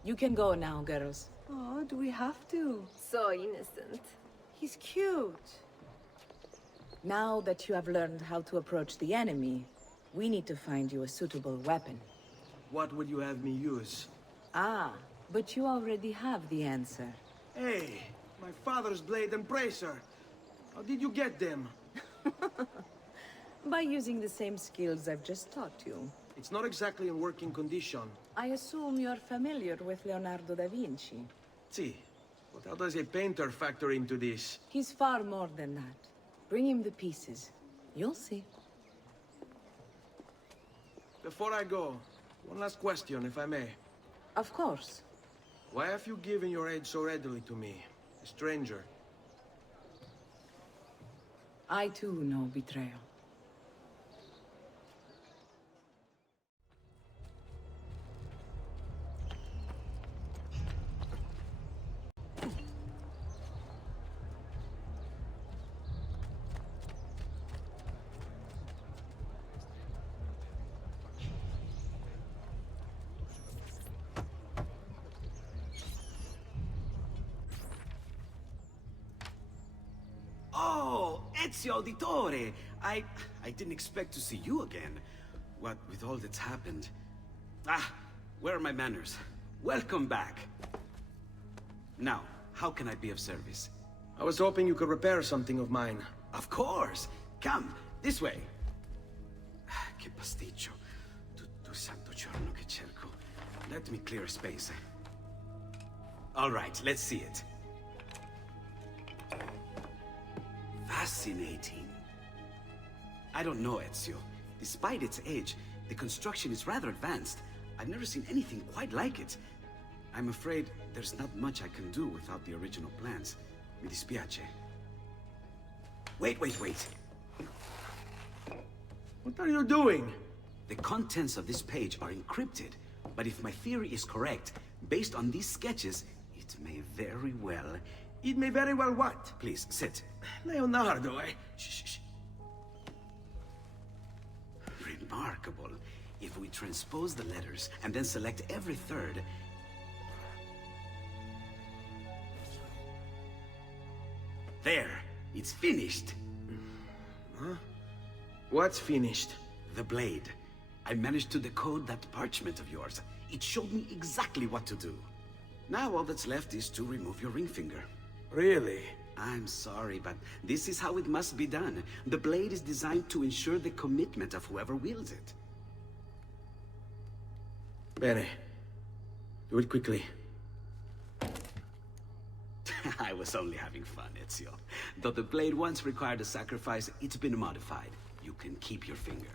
You can go now, girls. Oh, do we have to? So innocent. He's cute. Now that you have learned how to approach the enemy, we need to find you a suitable weapon. What would you have me use? Ah, but you already have the answer. Hey, my father's blade and bracer. How did you get them? By using the same skills I've just taught you. It's not exactly in working condition. I assume you're familiar with Leonardo da Vinci. See, but how does a painter factor into this? He's far more than that. Bring him the pieces. You'll see. Before I go, one last question, if I may. Of course. Why have you given your aid so readily to me, a stranger? I too know betrayal. Ezio Auditore! I didn't expect to see you again. What with all that's happened. Ah, where are my manners? Welcome back. Now, how can I be of service? I was hoping you could repair something of mine. Of course! Come, this way! Che pasticcio. Tutto il santo giorno che cerco. Let me clear a space. All right, let's see it. Fascinating. I don't know, Ezio. Despite its age, the construction is rather advanced. I've never seen anything quite like it. I'm afraid there's not much I can do without the original plans. Mi dispiace. Wait. What are you doing? The contents of this page are encrypted, but if my theory is correct, based on these sketches, it may very well... It may very well what? Please, sit. Leonardo, Shh. Remarkable. If we transpose the letters and then select every third... There! It's finished! Huh? What's finished? The blade. I managed to decode that parchment of yours. It showed me exactly what to do. Now all that's left is to remove your ring finger. Really? I'm sorry, but this is how it must be done. The blade is designed to ensure the commitment of whoever wields it. Bene. Do it quickly. I was only having fun, Ezio. Though the blade once required a sacrifice, it's been modified. You can keep your finger.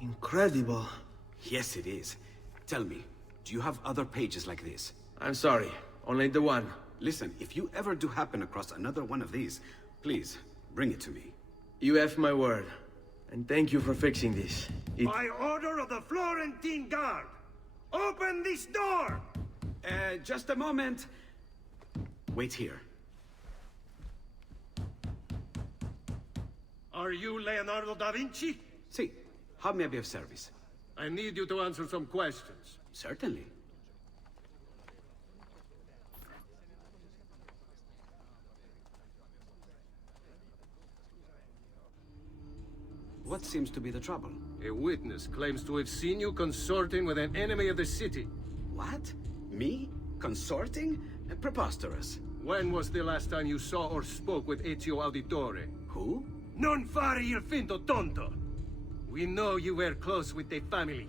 Incredible. Yes, it is. Tell me, do you have other pages like this? I'm sorry, only the one. Listen, if you ever do happen across another one of these, please, bring it to me. You have my word. And thank you for fixing this. By order of the Florentine Guard! Open this door! Just a moment. Wait here. Are you Leonardo da Vinci? Si. How may I be of service? I need you to answer some questions. Certainly. What seems to be the trouble? A witness claims to have seen you consorting with an enemy of the city. What? Me? Consorting? Preposterous. When was the last time you saw or spoke with Ezio Auditore? Who? Non fare il finto tonto! We know you were close with the family.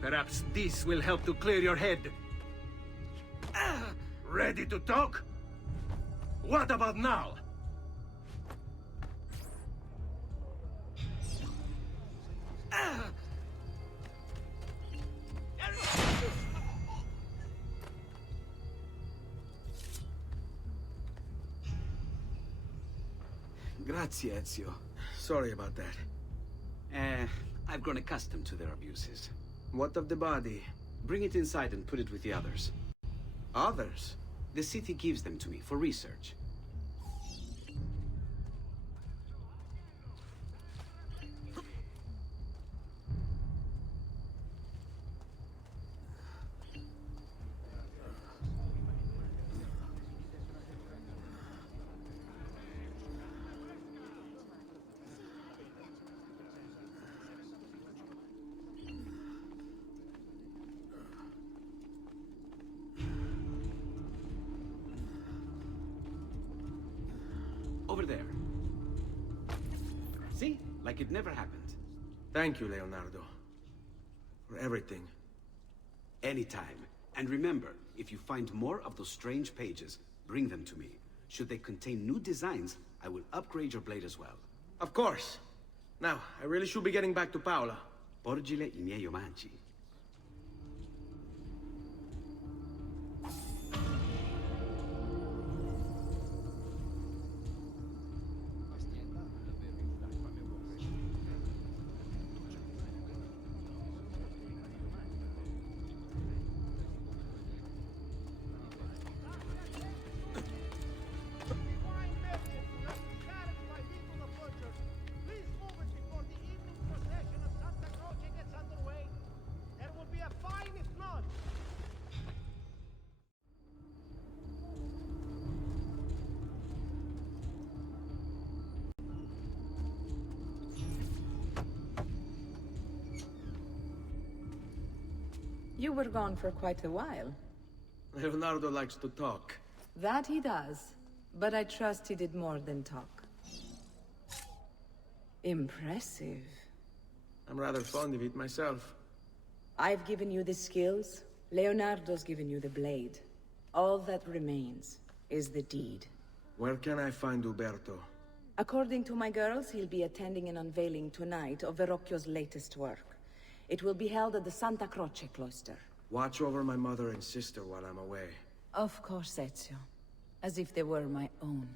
Perhaps this will help to clear your head. Ready to talk? What about now? Grazie, Ezio. Sorry about that. I've grown accustomed to their abuses. What of the body? Bring it inside and put it with the others. Others? The city gives them to me for research. Over there. See? Like it never happened. Thank you, Leonardo. For everything. Anytime. And remember, if you find more of those strange pages, bring them to me. Should they contain new designs, I will upgrade your blade as well. Of course. Now, I really should be getting back to Paola. Porgile I miei omaggi. You were gone for quite a while. Leonardo likes to talk. That he does. But I trust he did more than talk. Impressive. I'm rather fond of it myself. I've given you the skills. Leonardo's given you the blade. All that remains is the deed. Where can I find Uberto? According to my girls, he'll be attending an unveiling tonight of Verrocchio's latest work. It will be held at the Santa Croce cloister. Watch over my mother and sister while I'm away. Of course, Ezio. As if they were my own.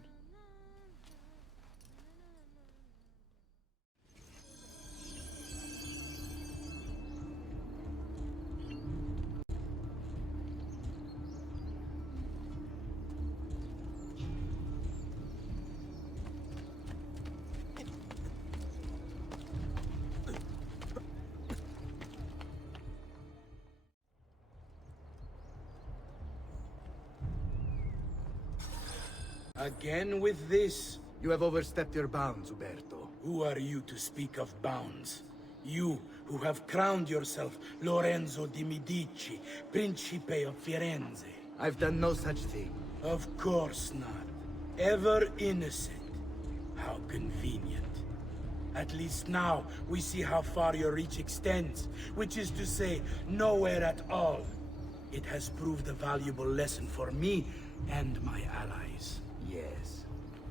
Again with this? You have overstepped your bounds, Uberto. Who are you to speak of bounds? You, who have crowned yourself Lorenzo di Medici, Principe of Firenze. I've done no such thing. Of course not. Ever innocent. How convenient. At least now, we see how far your reach extends, which is to say, nowhere at all. It has proved a valuable lesson for me and my allies. Yes.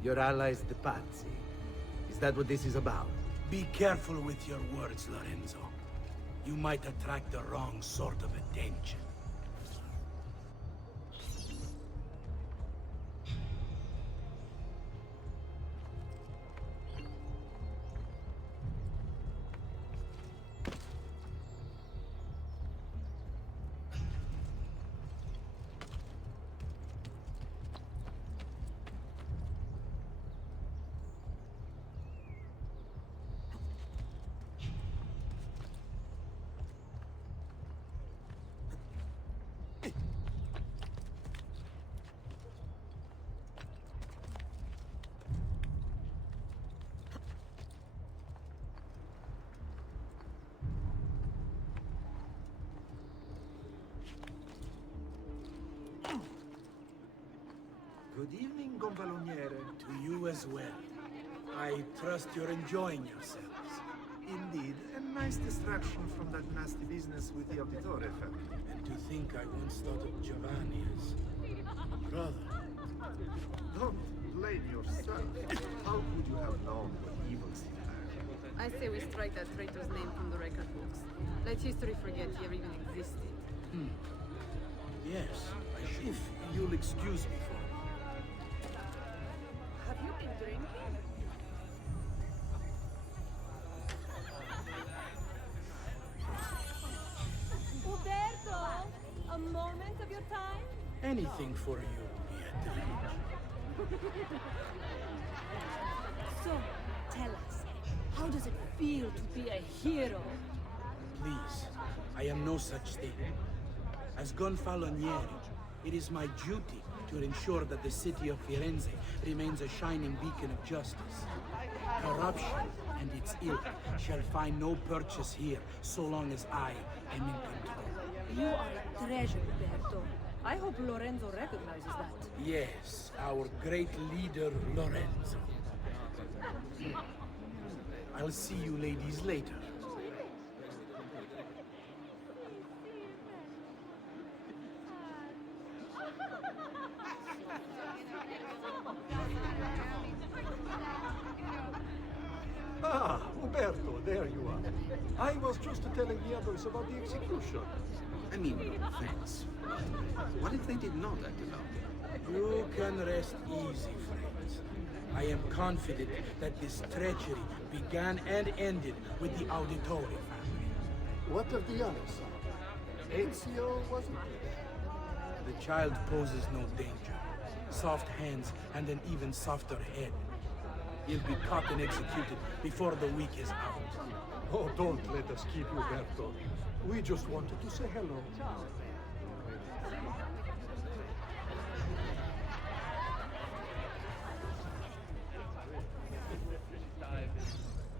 Your allies, the Pazzi. Is that what this is about? Be careful with your words, Lorenzo. You might attract the wrong sort of attention. Good evening, Gonfaloniere. To you as well. I trust you're enjoying yourselves. Indeed, a nice distraction from that nasty business with the Auditore family. And to think I once thought of Giovanni as brother. Don't blame yourself. How could you have known what evils he had? I say we strike that traitor's name from the record books. Let history forget he ever even existed. Yes, if you'll excuse me for Have you been drinking? Uberto! A moment of your time? anything for you, Beatrice. So, tell us, how does it feel to be a hero? Please, I am no such thing. As Gonfaloniere, it is my duty to ensure that the city of Firenze remains a shining beacon of justice. Corruption and its ilk shall find no purchase here so long as I am in control. You are a treasure, Roberto. I hope Lorenzo recognizes that. Yes, our great leader, Lorenzo. I'll see you ladies later. Ah, Uberto, there you are. I was just telling the others about the execution. I mean, thanks. What if they did not act alone? You can rest easy, friends. I am confident that this treachery began and ended with the Auditore family. What of the others? Ezio, wasn't The child poses no danger. Soft hands and an even softer head. He'll be caught and executed before the week is out. Oh, don't let us keep you, Berto. We just wanted to say hello.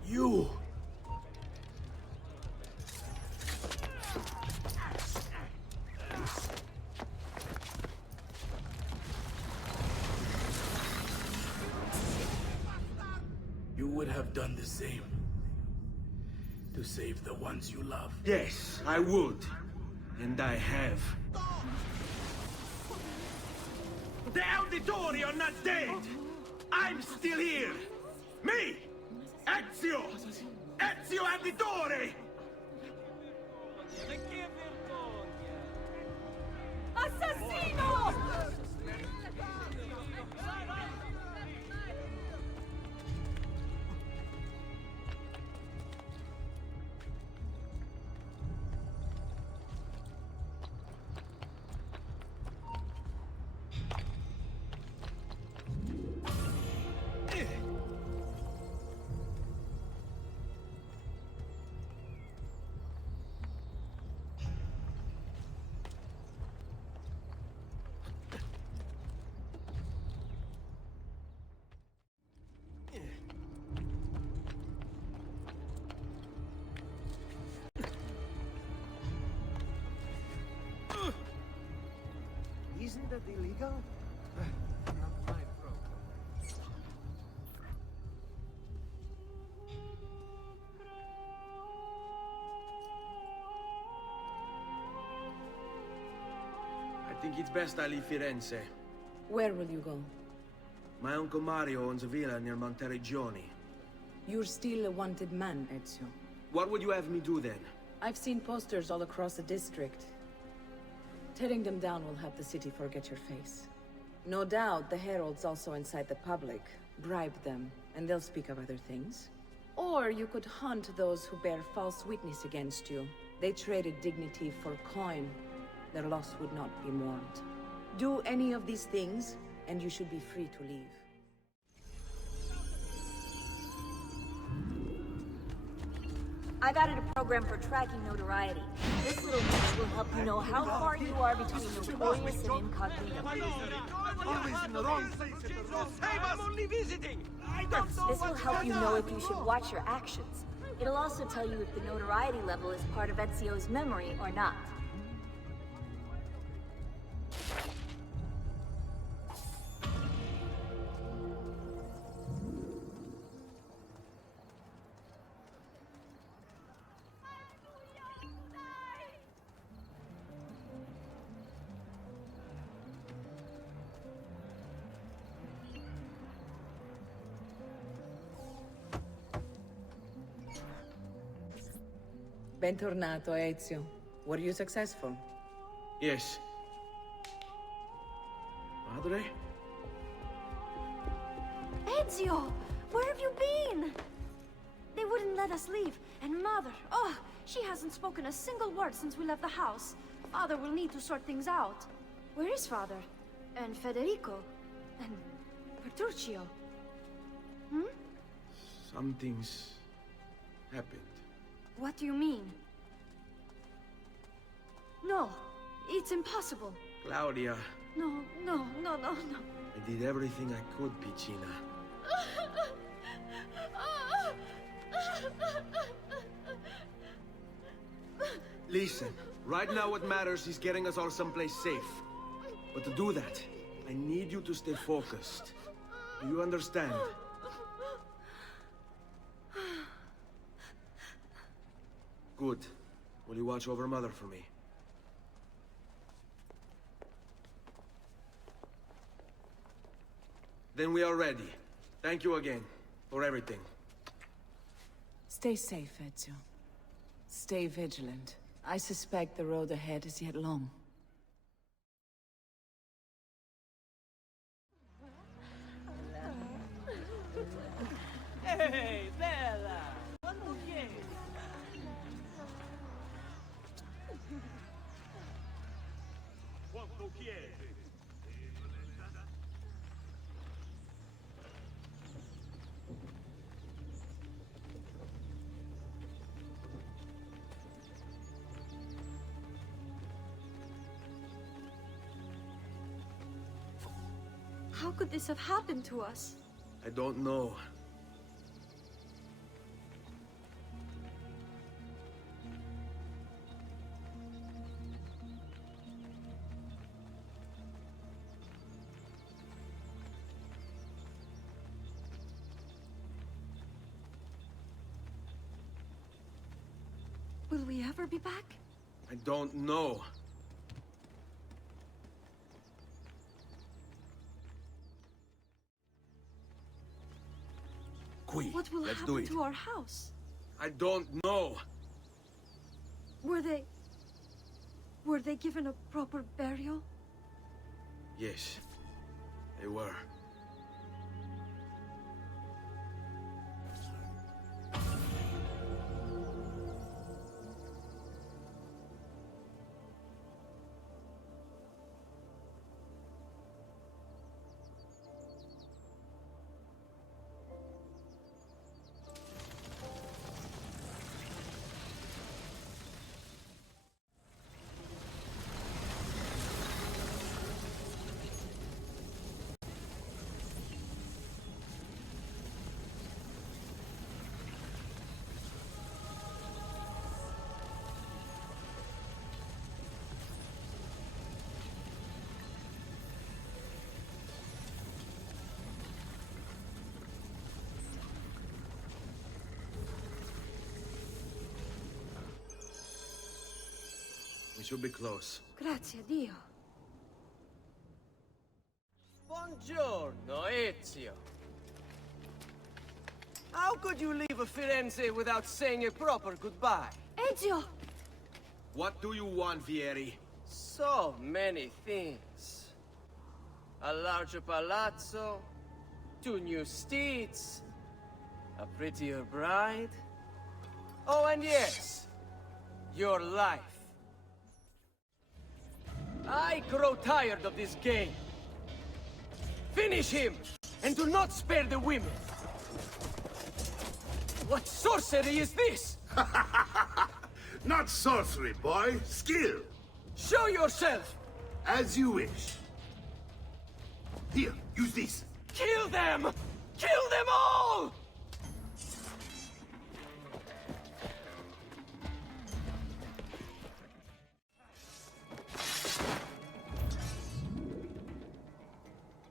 You! would have done the same. To save the ones you love. Yes, I would. And I have. The Auditori are not dead! I'm still here! Me! Ezio! Ezio Auditore! Assassino! Isn't that illegal? Not my problem. I think it's best I leave Firenze. Where will you go? My Uncle Mario owns a villa near Monteregioni. You're still a wanted man, Ezio. What would you have me do then? I've seen posters all across the district. Tearing them down will help the city forget your face. No doubt the heralds also incite the public. Bribe them, and they'll speak of other things. Or you could hunt those who bear false witness against you. They traded dignity for coin. Their loss would not be mourned. Do any of these things, and you should be free to leave. I've added a program for tracking notoriety. This little piece will help you know how far you are between notorious and incognito. Always in the wrong place at the wrong time. I'm only visiting. I don't know. This will help you know if you should watch your actions. It'll also tell you if the notoriety level is part of Ezio's memory or not. Bentornato, Ezio. Were you successful? Yes. Padre? Ezio! Where have you been? They wouldn't let us leave. And Mother, oh, she hasn't spoken a single word since we left the house. Father will need to sort things out. Where is Father? And Federico? And Petruccio? Hmm? Something's happened. What do you mean? No, it's impossible. Claudia. No. I did everything I could, Piccina. Listen, right now what matters is getting us all someplace safe. But to do that, I need you to stay focused. Do you understand? Good. Will you watch over Mother for me? Then we are ready. Thank you again for everything. Stay safe, Ezio. Stay vigilant. I suspect the road ahead is yet long. Hey, Bella! Quando vieni? Quanto chiede? How could this have happened to us? I don't know. Will we ever be back? I don't know. Qui, What will let's do happen it. to our house? I don't know. Were they given a proper burial? Yes, they were. We should be close. Grazie a Dio. Buongiorno, Ezio. How could you leave Firenze without saying a proper goodbye? Ezio! What do you want, Vieri? So many things. A larger palazzo, 2 new steeds, a prettier bride. Oh, and yes, your life. I grow tired of this game. Finish him, and do not spare the women. What sorcery is this? Not sorcery, boy. Skill. Show yourself! As you wish. Here, use this. Kill them! Kill them all!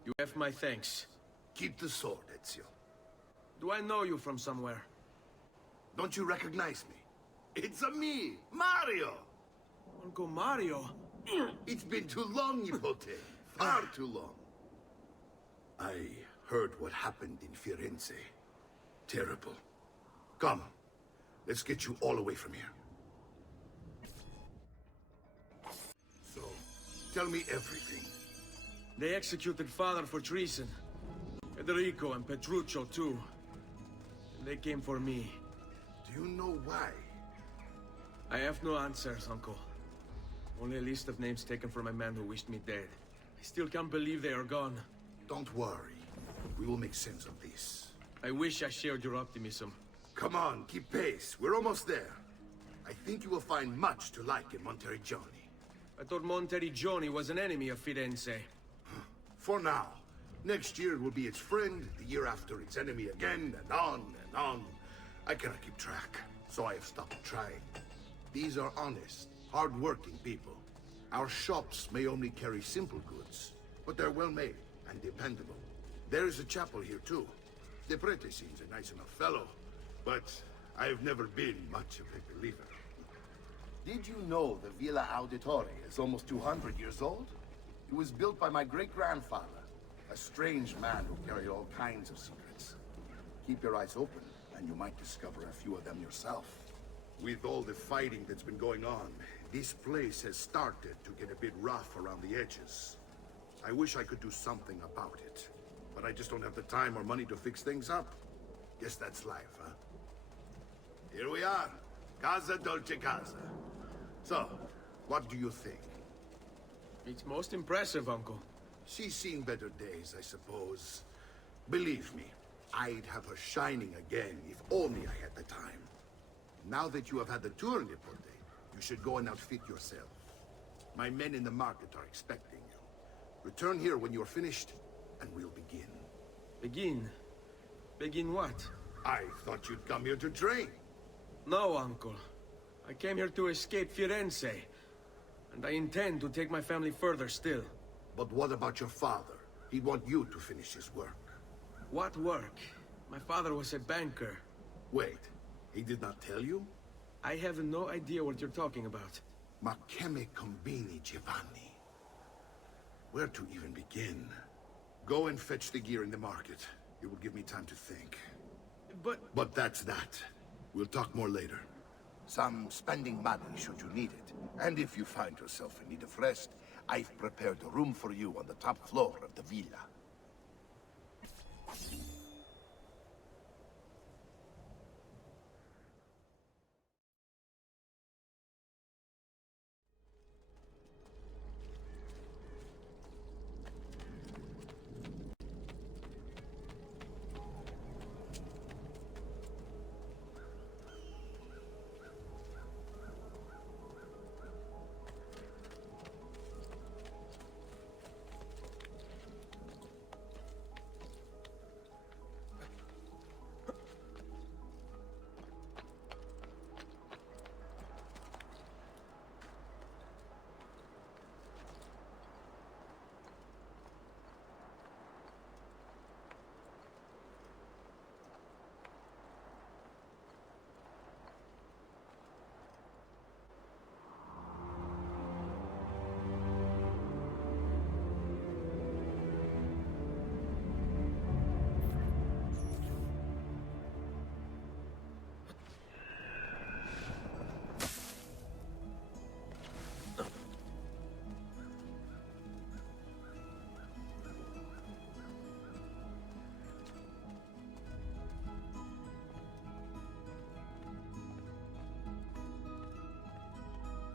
You have my thanks. Keep the sword, Ezio. Do I know you from somewhere? Don't you recognize me? It's a me, Mario! Uncle Mario? It's been too long, Nipote. Far too long. I heard what happened in Firenze. Terrible. Come, let's get you all away from here. So, tell me everything. They executed father for treason. Federico and Petruccio, too. And they came for me. Do you know why? I have no answers, Uncle. Only a list of names taken from a man who wished me dead. I still can't believe they are gone. Don't worry. We will make sense of this. I wish I shared your optimism. Come on, keep pace. We're almost there. I think you will find much to like in Monteriggioni. I thought Monteriggioni was an enemy of Firenze. For now. Next year it will be its friend, the year after its enemy again, and on and on. I cannot keep track, so I have stopped trying. These are honest, hard-working people. Our shops may only carry simple goods, but they're well-made and dependable. There is a chapel here, too. De Prete seems a nice enough fellow, but I have never been much of a believer. Did you know the Villa Auditore is almost 200 years old? It was built by my great-grandfather, a strange man who carried all kinds of secrets. Keep your eyes open, and you might discover a few of them yourself. With all the fighting that's been going on, this place has started to get a bit rough around the edges. I wish I could do something about it, but I just don't have the time or money to fix things up. Guess that's life, huh? Here we are. Casa Dolce Casa. So, what do you think? It's most impressive, Uncle. She's seen better days, I suppose. Believe me, I'd have her shining again if only I had the time. Now that you have had the tour, Nipote, you should go and outfit yourself. My men in the market are expecting you. Return here when you are finished, and we'll begin. Begin? Begin what? I thought you'd come here to train. No, Uncle. I came here to escape Firenze. And I intend to take my family further still. But what about your father? He'd want you to finish his work. What work? My father was a banker. Wait, he did not tell you? I have no idea what you're talking about. Ma che me combini, Giovanni? Where to even begin? Go and fetch the gear in the market. It will give me time to think. But that's that. We'll talk more later. Some spending money should you need it. And if you find yourself in need of rest, I've prepared a room for you on the top floor of the villa.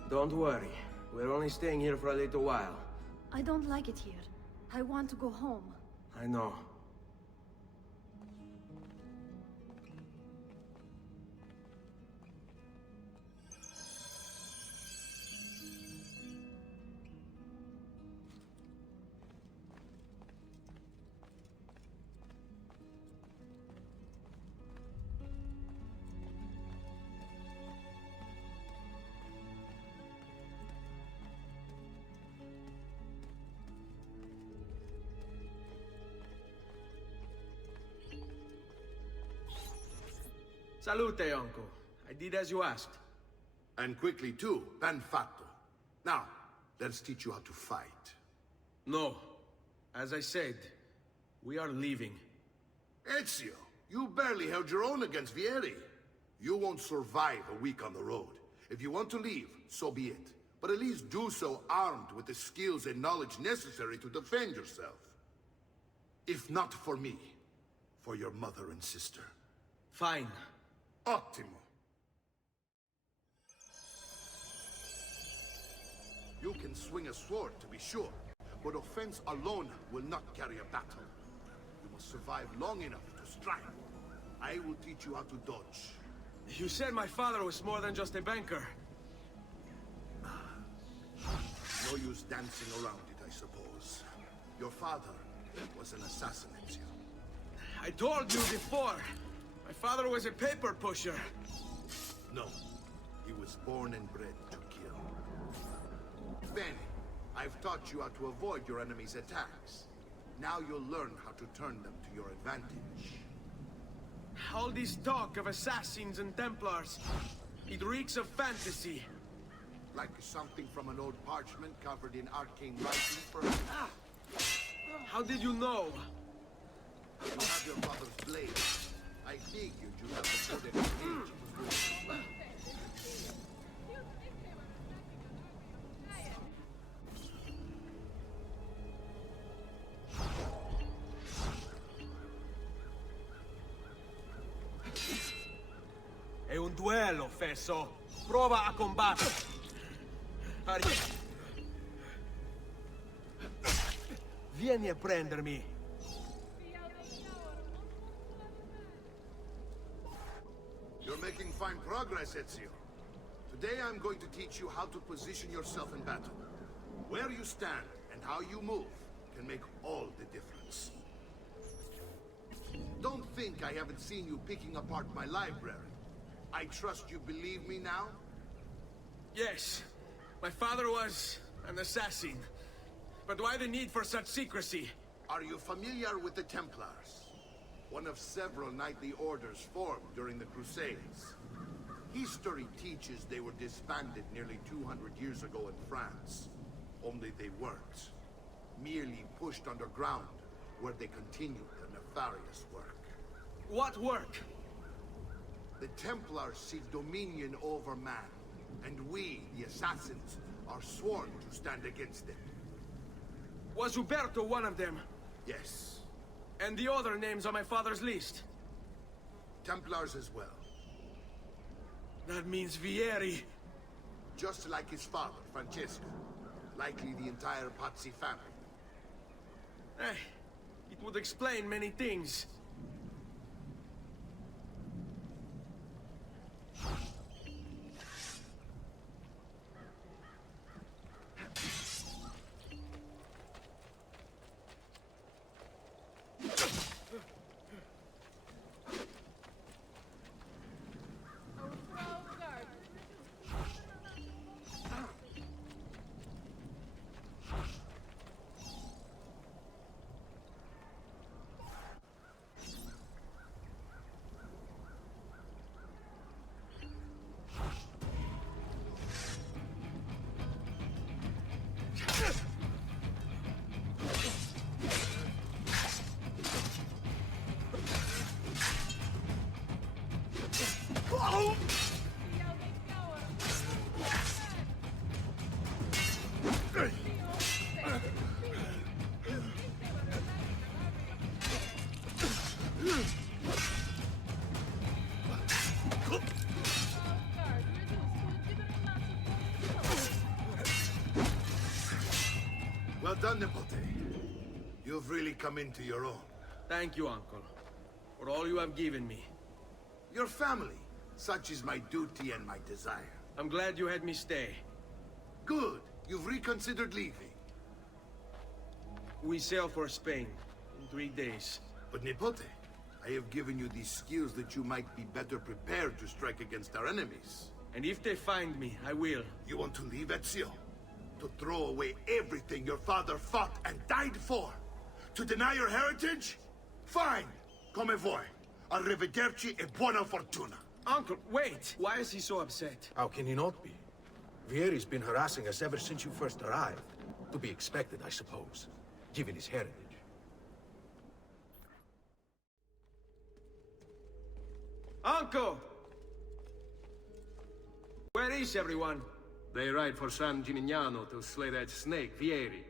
Don't worry. We're only staying here for a little while. I don't like it here. I want to go home. I know. Salute, uncle. I did as you asked. And quickly too, ben fatto. Now, let's teach you how to fight. No. As I said, we are leaving. Ezio, you barely held your own against Vieri. You won't survive a week on the road. If you want to leave, so be it. But at least do so armed with the skills and knowledge necessary to defend yourself. If not for me, for your mother and sister. Fine. Ottimo. You can swing a sword, to be sure, but offense alone will not carry a battle. You must survive long enough to strike. I will teach you how to dodge. You said my father was more than just a banker. No use dancing around it, I suppose. Your father was an assassin, Ezio. I told you before. My father was a paper pusher. No. He was born and bred to kill. Bene, I've taught you how to avoid your enemy's attacks. Now you'll learn how to turn them to your advantage. All this talk of assassins and Templars, it reeks of fantasy. Like something from an old parchment covered in arcane writing, perhaps? How did you know? You have your father's blade. I figured you have the good age. È un duello, Fesso. Prova a combattere. Vieni a prendermi. You're making fine progress, Ezio. Today I'm going to teach you how to position yourself in battle. Where you stand and how you move can make all the difference. Don't think I haven't seen you picking apart my library. I trust you believe me now? Yes. My father was an assassin. But why the need for such secrecy? Are you familiar with the Templars? One of several knightly orders formed during the Crusades. History teaches they were disbanded nearly 200 years ago in France. Only they weren't. Merely pushed underground, where they continued their nefarious work. What work? The Templars seek dominion over man, and we, the assassins, are sworn to stand against them. Was Uberto one of them? Yes. And the other names on my father's list? Templars as well. That means Vieri. Just like his father, Francesco. Likely the entire Pazzi family. It would explain many things. Well done, Nipote. You've really come into your own. Thank you, Uncle, for all you have given me. Your family. Such is my duty and my desire. I'm glad you had me stay. Good. You've reconsidered leaving. We sail for Spain in 3 days. But Nipote, I have given you these skills that you might be better prepared to strike against our enemies. And if they find me, I will. You want to leave, Ezio? To throw away everything your father fought and died for? To deny your heritage? Fine! Come vuoi. Arrivederci e buona fortuna. Uncle, wait! Why is he so upset? How can he not be? Vieri's been harassing us ever since you first arrived. To be expected, I suppose, given his heritage. Uncle! Where is everyone? They ride for San Gimignano to slay that snake, Vieri.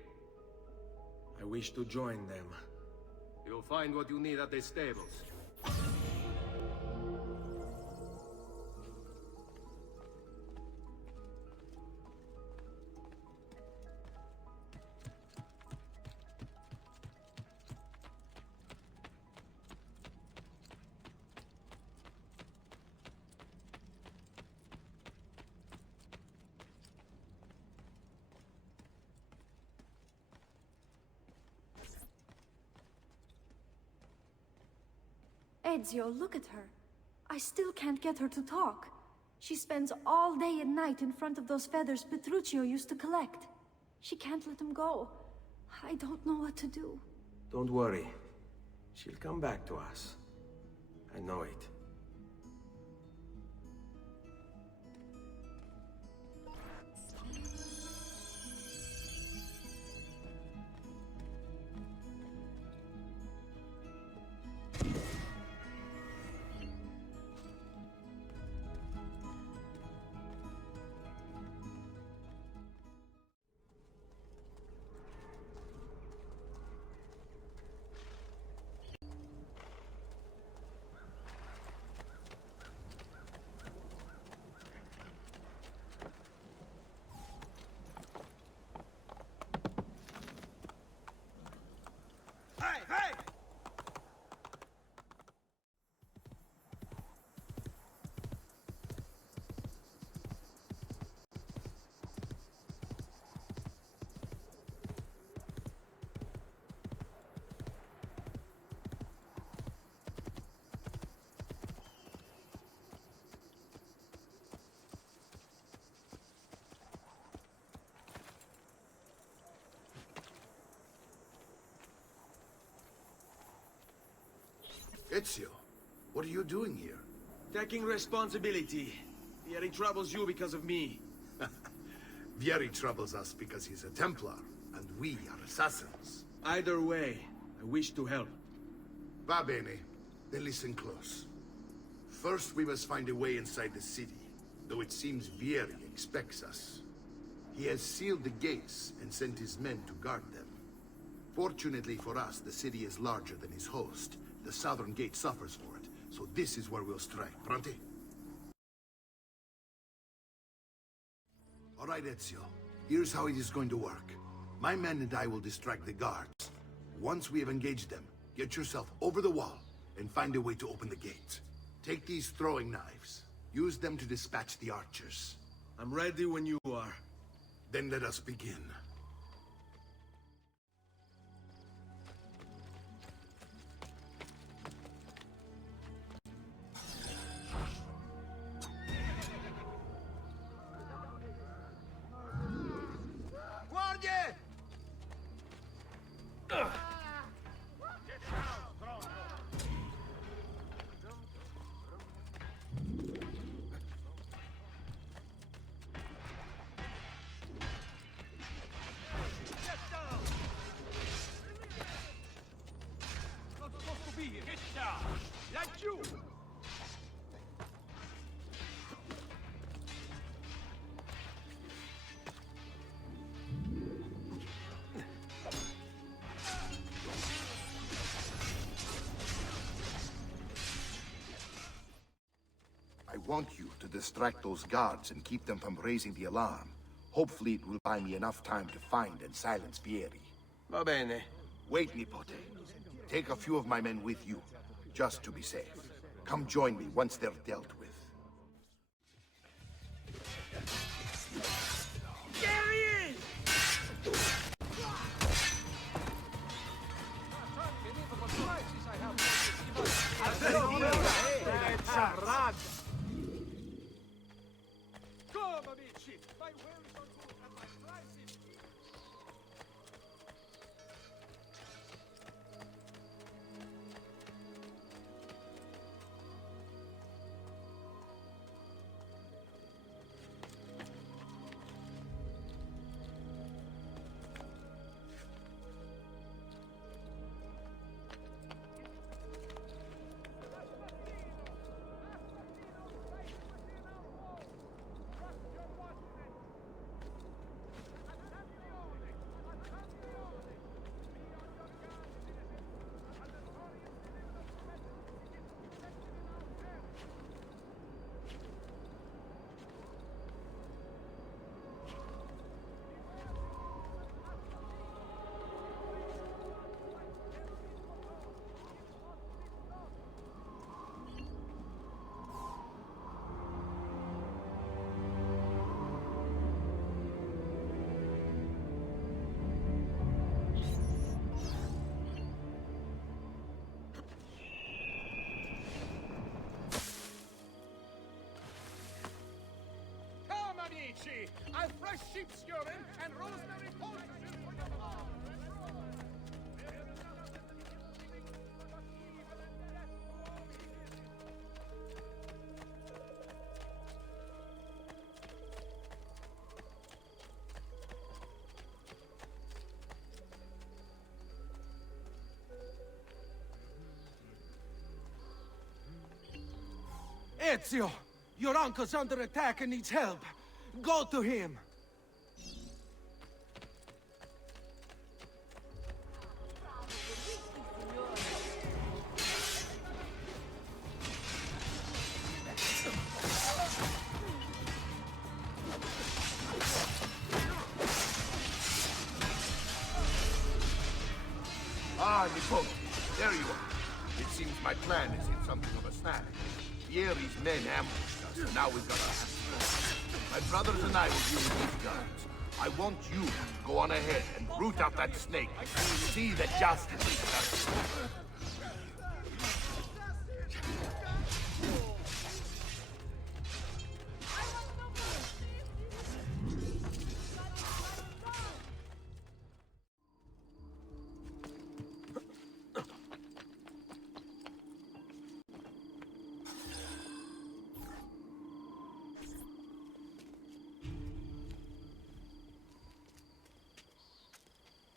I wish to join them. You'll find what you need at the stables. Ezio, look at her. I still can't get her to talk. She spends all day and night in front of those feathers Petruchio used to collect. She can't let them go. I don't know what to do. Don't worry. She'll come back to us. I know it. Ezio, what are you doing here? Taking responsibility. Vieri troubles you because of me. Vieri troubles us because he's a Templar, and we are assassins. Either way, I wish to help. Va bene. Then listen close. First, we must find a way inside the city, though it seems Vieri expects us. He has sealed the gates and sent his men to guard them. Fortunately for us, the city is larger than his host. The southern gate suffers for it, so this is where we'll strike. Pronti? All right, Ezio. Here's how it is going to work. My men and I will distract the guards. Once we have engaged them, get yourself over the wall and find a way to open the gate. Take these throwing knives. Use them to dispatch the archers. I'm ready when you are. Then let us begin. Guardie! Not supposed to be here. Get down! Like you! I want you to distract those guards and keep them from raising the alarm. Hopefully it will buy me enough time to find and silence Vieri. Va bene. Wait, Nipote. Take a few of my men with you, just to be safe. Come join me once they're dealt with. There he is! Come, amici! My wares are good and my prices... amici! A fresh sheep's urine and rosemary poultice for your blood! Ezio! Your uncle's under attack and needs help. Go to him! Ah, Nipote, there you are. It seems my plan is in something of a snag. Vieri's men ambushed us, and now we've got our hands full. My brothers and I will deal with these guards. I want you to go on ahead and root out that snake. See that justice is done.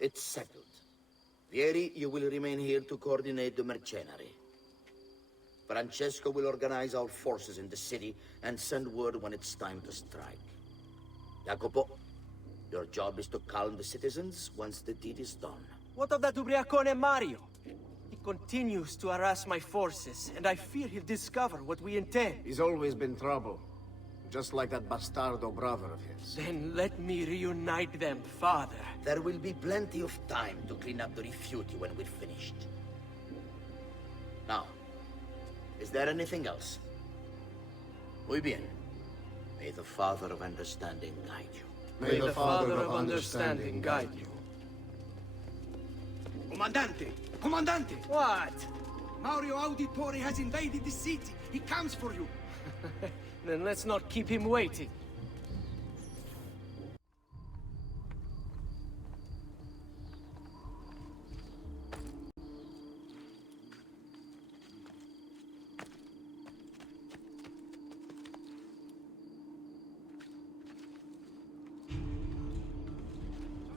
It's settled. Vieri, you will remain here to coordinate the mercenary. Francesco will organize our forces in the city and send word when it's time to strike. Jacopo, your job is to calm the citizens once the deed is done. What of that ubriacone Mario? He continues to harass my forces, and I fear he'll discover what we intend. He's always been trouble. Just like that bastardo brother of his. Then let me reunite them, father. There will be plenty of time to clean up the rifiuti when we're finished. Now, is there anything else? Muy bien. May the Father of Understanding guide you. May the Father of Understanding guide you. Comandante! Comandante! What? Mario Auditore has invaded the city. He comes for you. Then let's not keep him waiting.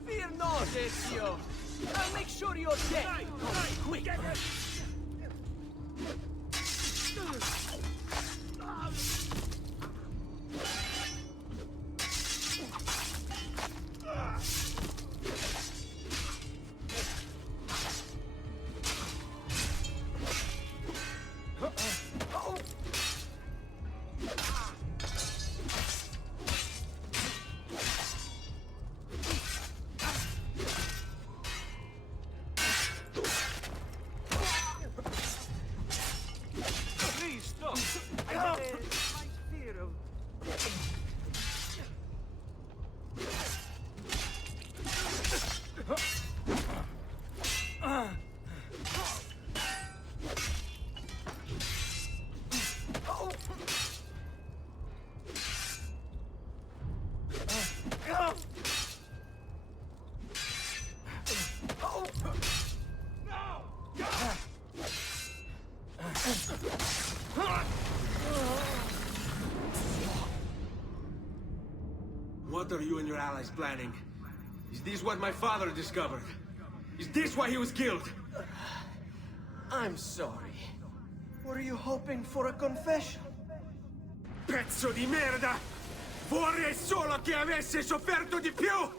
Fear not, Ezio. I'll make sure you're dead. Quick! What are you and your allies planning? Is this what my father discovered? Is this why he was killed? I'm sorry. Were you hoping for a confession? Pezzo di merda! Vorrei solo che avesse sofferto di più!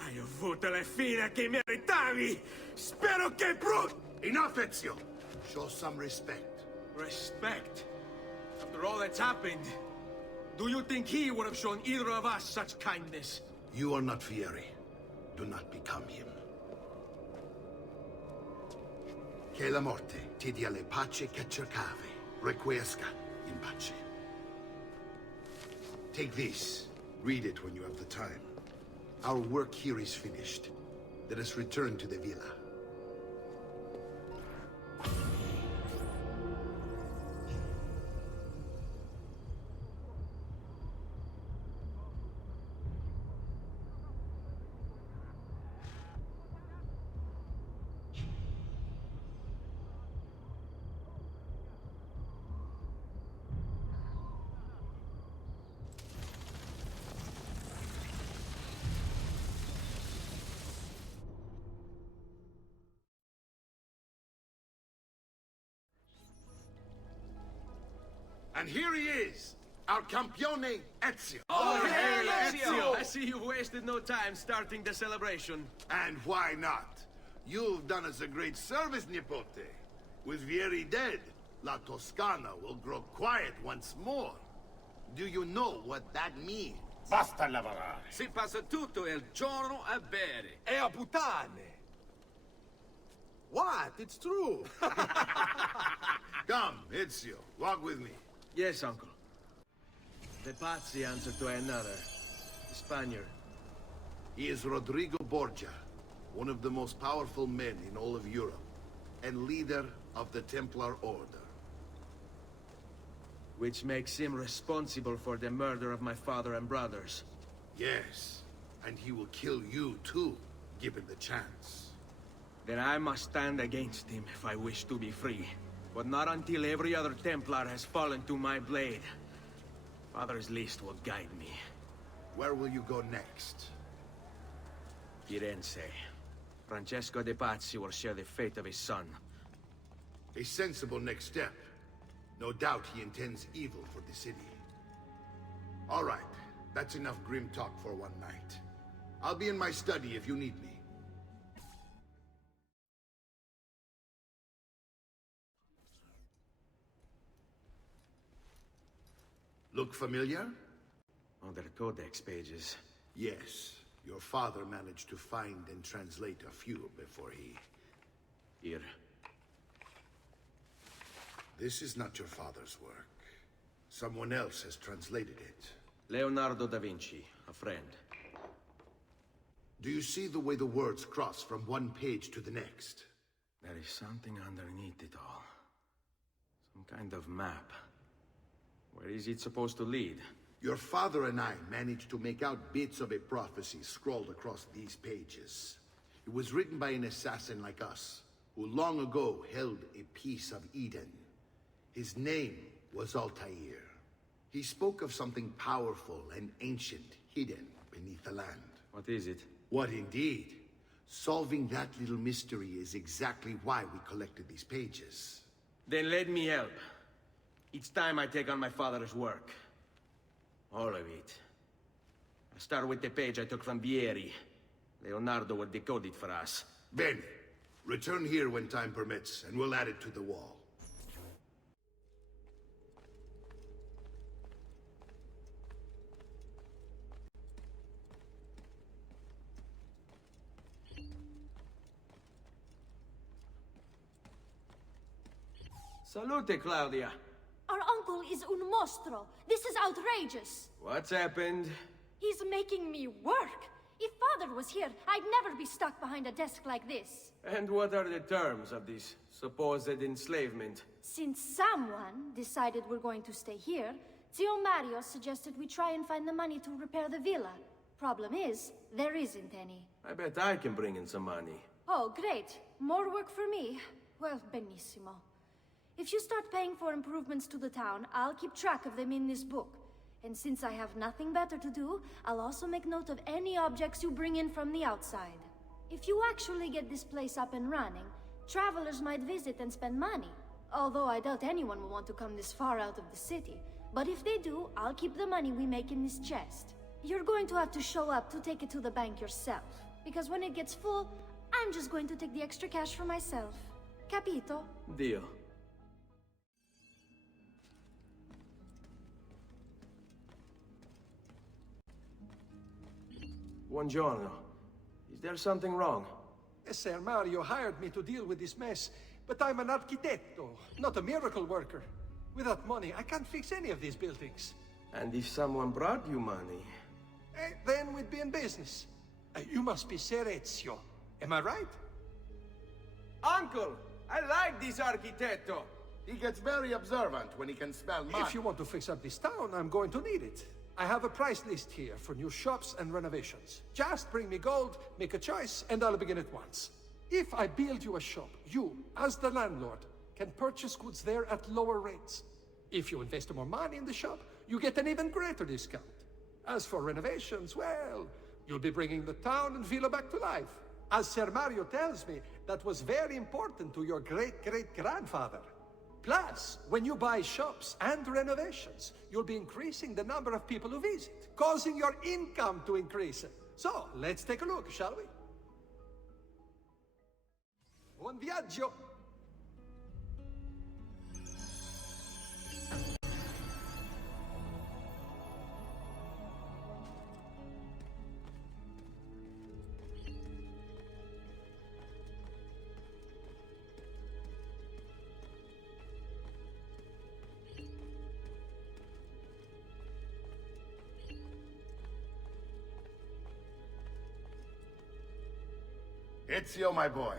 Hai avuto la fine che meritavi! Spero che Enough, Ezio! Show some respect. Respect? After all that's happened, do you think he would have shown either of us such kindness? You are not Fieri. Do not become him. Che la morte ti dia le pace che cercavi. Requiesca in pace. Take this. Read it when you have the time. Our work here is finished. Let us return to the villa. And here he is, our campione Ezio. Oh, hey, Ezio! I see you've wasted no time starting the celebration. And why not? You've done us a great service, Nipote. With Vieri dead, La Toscana will grow quiet once more. Do you know what that means? Basta lavorare. Si passa tutto il giorno a bere. E a puttane. What? It's true. Come, Ezio, walk with me. Yes, uncle. The Pazzi answer to another. The Spaniard. He is Rodrigo Borgia, one of the most powerful men in all of Europe, and leader of the Templar Order. Which makes him responsible for the murder of my father and brothers. Yes, and he will kill you too, given the chance. Then I must stand against him if I wish to be free. But not until every other Templar has fallen to my blade. Father's list will guide me. Where will you go next? Firenze. Francesco de Pazzi will share the fate of his son. A sensible next step. No doubt he intends evil for the city. All right, that's enough grim talk for one night. I'll be in my study if you need me. Look familiar? Oh, they're codex pages. Yes. Your father managed to find and translate a few before he... Here. This is not your father's work. Someone else has translated it. Leonardo da Vinci, a friend. Do you see the way the words cross from one page to the next? There is something underneath it all. Some kind of map. Where is it supposed to lead? Your father and I managed to make out bits of a prophecy scrawled across these pages. It was written by an assassin like us, who long ago held a piece of Eden. His name was Altair. He spoke of something powerful and ancient hidden beneath the land. What is it? What indeed? Solving that little mystery is exactly why we collected these pages. Then let me help. Each time I take on my father's work. All of it. I start with the page I took from Vieri. Leonardo will decode it for us. Bene. Return here when time permits, and we'll add it to the wall. Salute, Claudia. Our uncle is un mostro. This is outrageous. What's happened? He's making me work. If father was here, I'd never be stuck behind a desk like this. And what are the terms of this supposed enslavement? Since someone decided we're going to stay here, Zio Mario suggested we try and find the money to repair the villa. Problem is, there isn't any. I bet I can bring in some money. Oh, great. More work for me. Well, benissimo. If you start paying for improvements to the town, I'll keep track of them in this book. And since I have nothing better to do, I'll also make note of any objects you bring in from the outside. If you actually get this place up and running, travelers might visit and spend money. Although I doubt anyone will want to come this far out of the city. But if they do, I'll keep the money we make in this chest. You're going to have to show up to take it to the bank yourself. Because when it gets full, I'm just going to take the extra cash for myself. Capito? Deal. Buongiorno. Is there something wrong? Messer Mario hired me to deal with this mess, but I'm an architetto, not a miracle worker. Without money, I can't fix any of these buildings. And if someone brought you money? Then we'd be in business. You must be Ser Ezio. Am I right? Uncle! I like this architetto! He gets very observant when he can spell money. If you want to fix up this town, I'm going to need it. I have a price list here for new shops and renovations. Just bring me gold, make a choice, and I'll begin at once. If I build you a shop, you, as the landlord, can purchase goods there at lower rates. If you invest more money in the shop, you get an even greater discount. As for renovations, well, you'll be bringing the town and villa back to life. As Ser Mario tells me, that was very important to your great-great-grandfather. Plus, when you buy shops and renovations, you'll be increasing the number of people who visit, causing your income to increase. So, let's take a look, shall we? Buon viaggio! Ezio, my boy,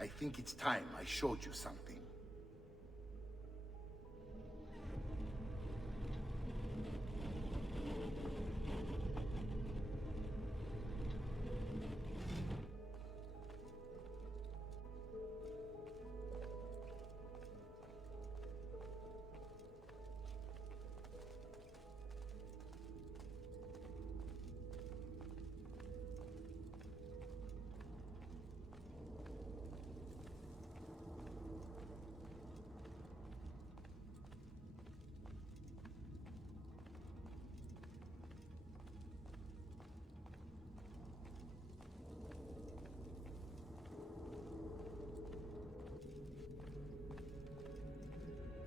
I think it's time I showed you something.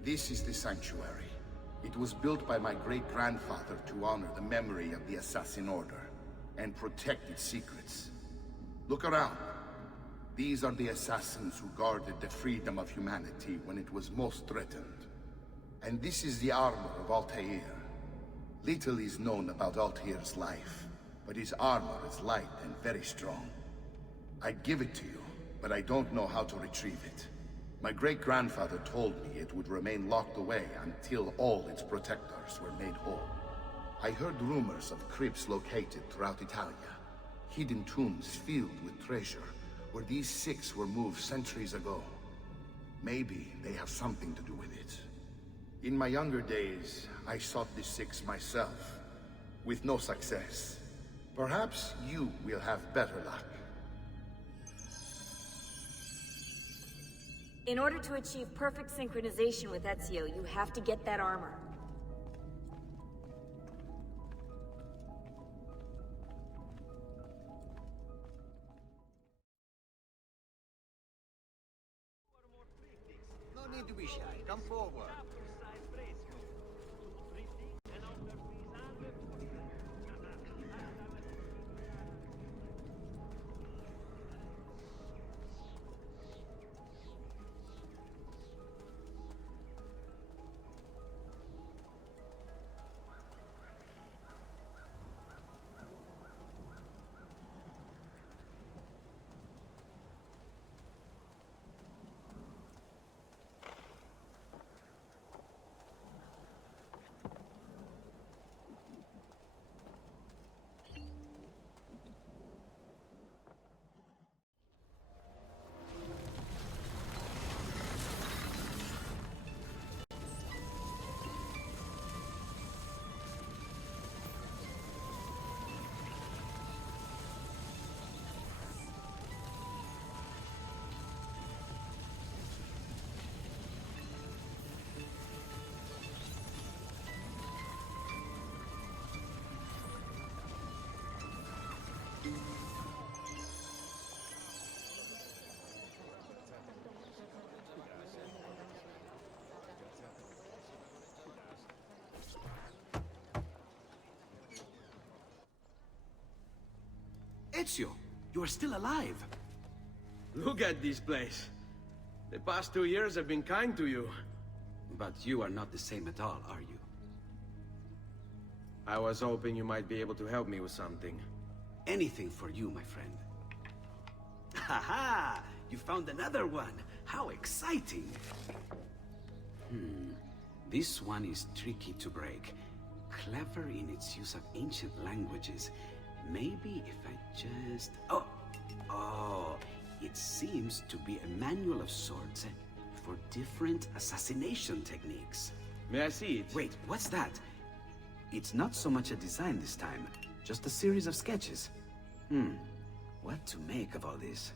This is the sanctuary. It was built by my great-grandfather to honor the memory of the Assassin Order and protect its secrets. Look around. These are the assassins who guarded the freedom of humanity when it was most threatened. And this is the armor of Altair. Little is known about Altair's life, but his armor is light and very strong. I'd give it to you, but I don't know how to retrieve it. My great-grandfather told me it would remain locked away until all its protectors were made whole. I heard rumors of crypts located throughout Italia, hidden tombs filled with treasure, where these six were moved centuries ago. Maybe they have something to do with it. In my younger days, I sought the six myself, with no success. Perhaps you will have better luck. In order to achieve perfect synchronization with Ezio, you have to get that armor. No need to be shy. Come forward. Ezio, you are still alive. Look at this place. The past 2 years have been kind to you. But you are not the same at all, are you? I was hoping you might be able to help me with something. Anything for you, my friend. Ha-ha! You found another one! How exciting! This one is tricky to break. Clever in its use of ancient languages. Maybe if I just... Oh, it seems to be a manual of sorts for different assassination techniques. May I see it? Wait, what's that? It's not so much a design this time, just a series of sketches. What to make of all this?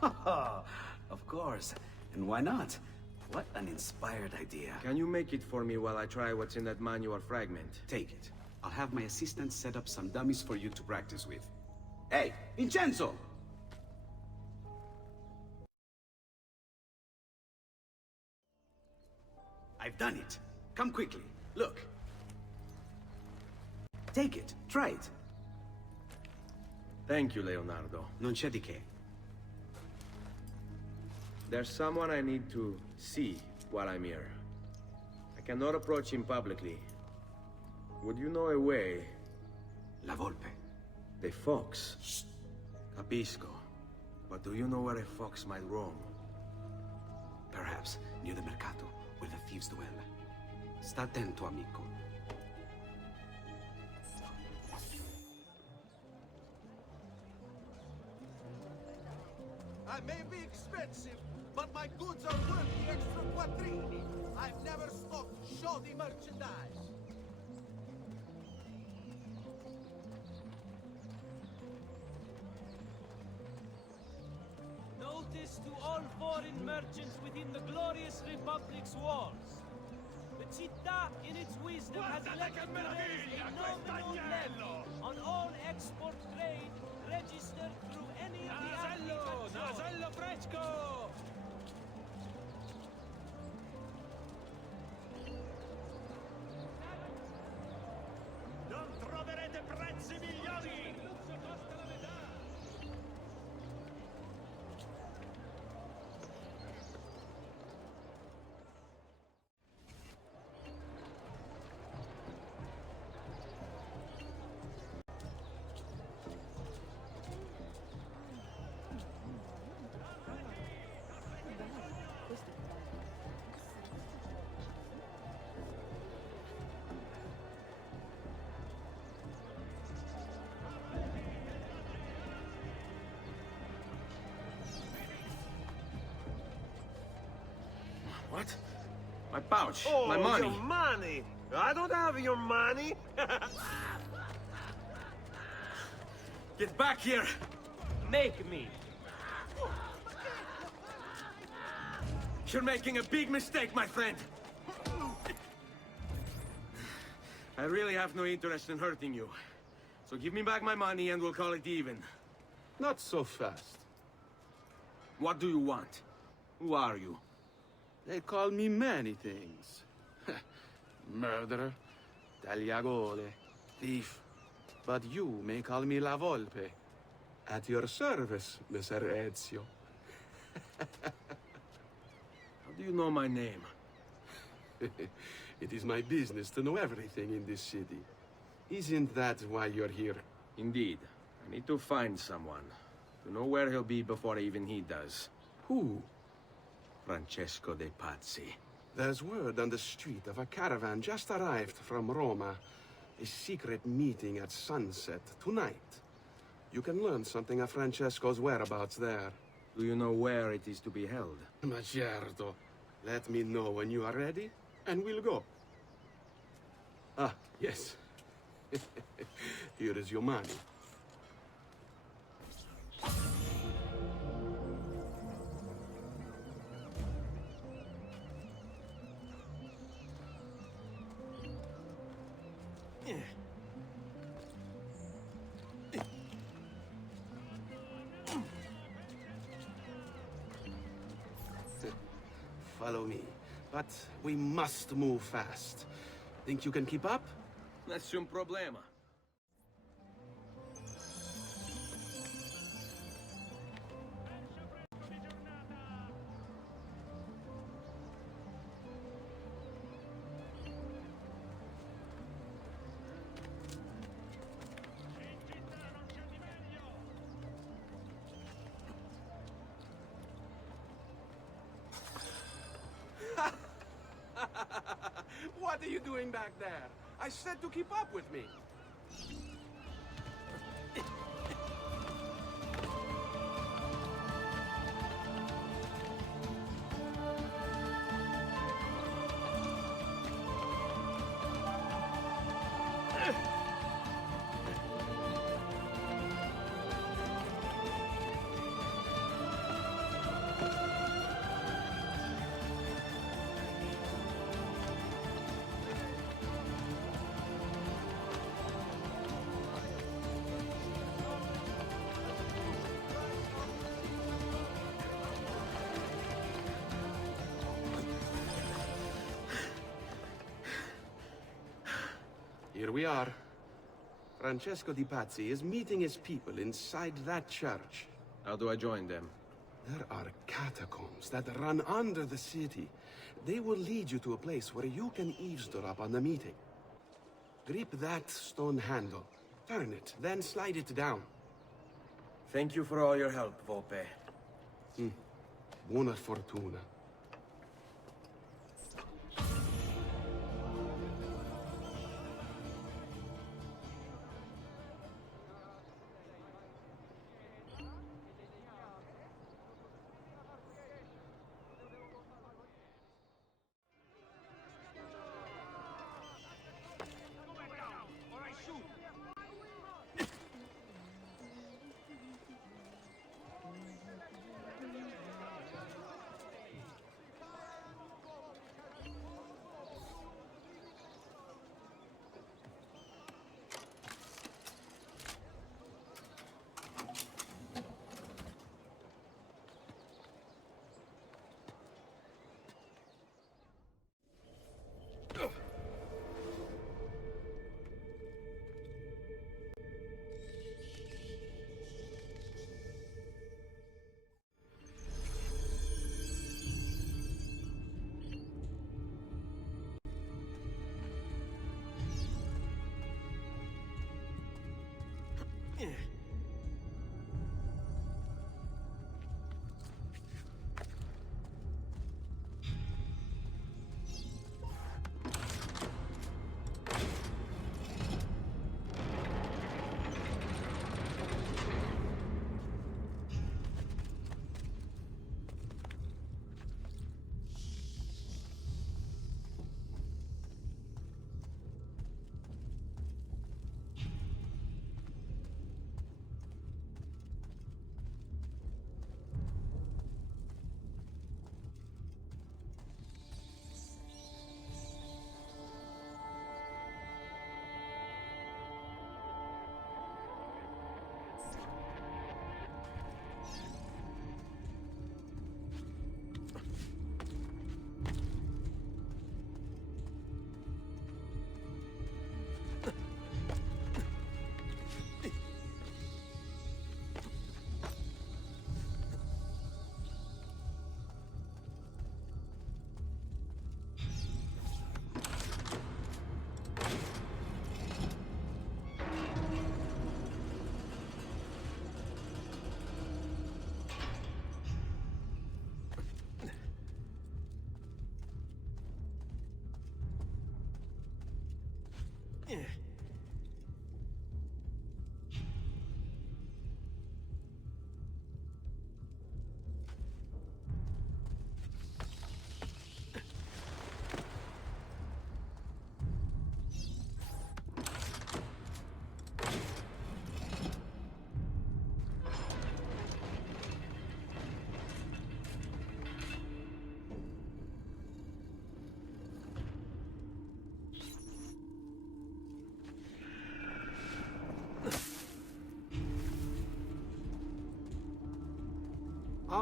Of course, and why not? What an inspired idea. Can you make it for me while I try what's in that manual fragment? Take it. I'll have my assistant set up some dummies for you to practice with. Hey, Vincenzo! I've done it. Come quickly. Look. Take it. Try it. Thank you, Leonardo. Non c'è di che. There's someone I need to see while I'm here. I cannot approach him publicly. Would you know a way? La Volpe. The fox. Shh. Capisco. But do you know where a fox might roam? Perhaps near the Mercato, where the thieves dwell. Sta attento, amico. I may be expensive, but my goods are worth the extra quattrini. I've never stocked shoddy merchandise. Notice to all foreign merchants within the glorious Republic's walls. The città, in its wisdom, has elected to raise a nominal levy on all export trade registered through any of the Nasello fresco! What? My pouch. Oh, my money. Your money! I don't have your money! Get back here! Make me. You're making a big mistake, my friend! I really have no interest in hurting you. So give me back my money and we'll call it even. Not so fast. What do you want? Who are you? They call me many things. Murderer, tagliagole, thief. But you may call me La Volpe. At your service, Messer Ezio. How do you know my name? It is my business to know everything in this city. Isn't that why you're here? Indeed. I need to find someone. To know where he'll be before even he does. Who? Francesco de Pazzi. There's word on the street of a caravan just arrived from Roma. A secret meeting at sunset tonight. You can learn something of Francesco's whereabouts there. Do you know where it is to be held? Ma certo. Let me know when you are ready, and we'll go. Ah, yes. Here is your money. Follow me. But we must move fast. Think you can keep up? Nessun problema. What are you doing back there? I said to keep up with me. Here we are. Francesco di Pazzi is meeting his people inside that church. How do I join them? There are catacombs that run under the city. They will lead you to a place where you can eavesdrop on the meeting. Grip that stone handle. Turn it, then slide it down. Thank you for all your help, Volpe. Buona fortuna.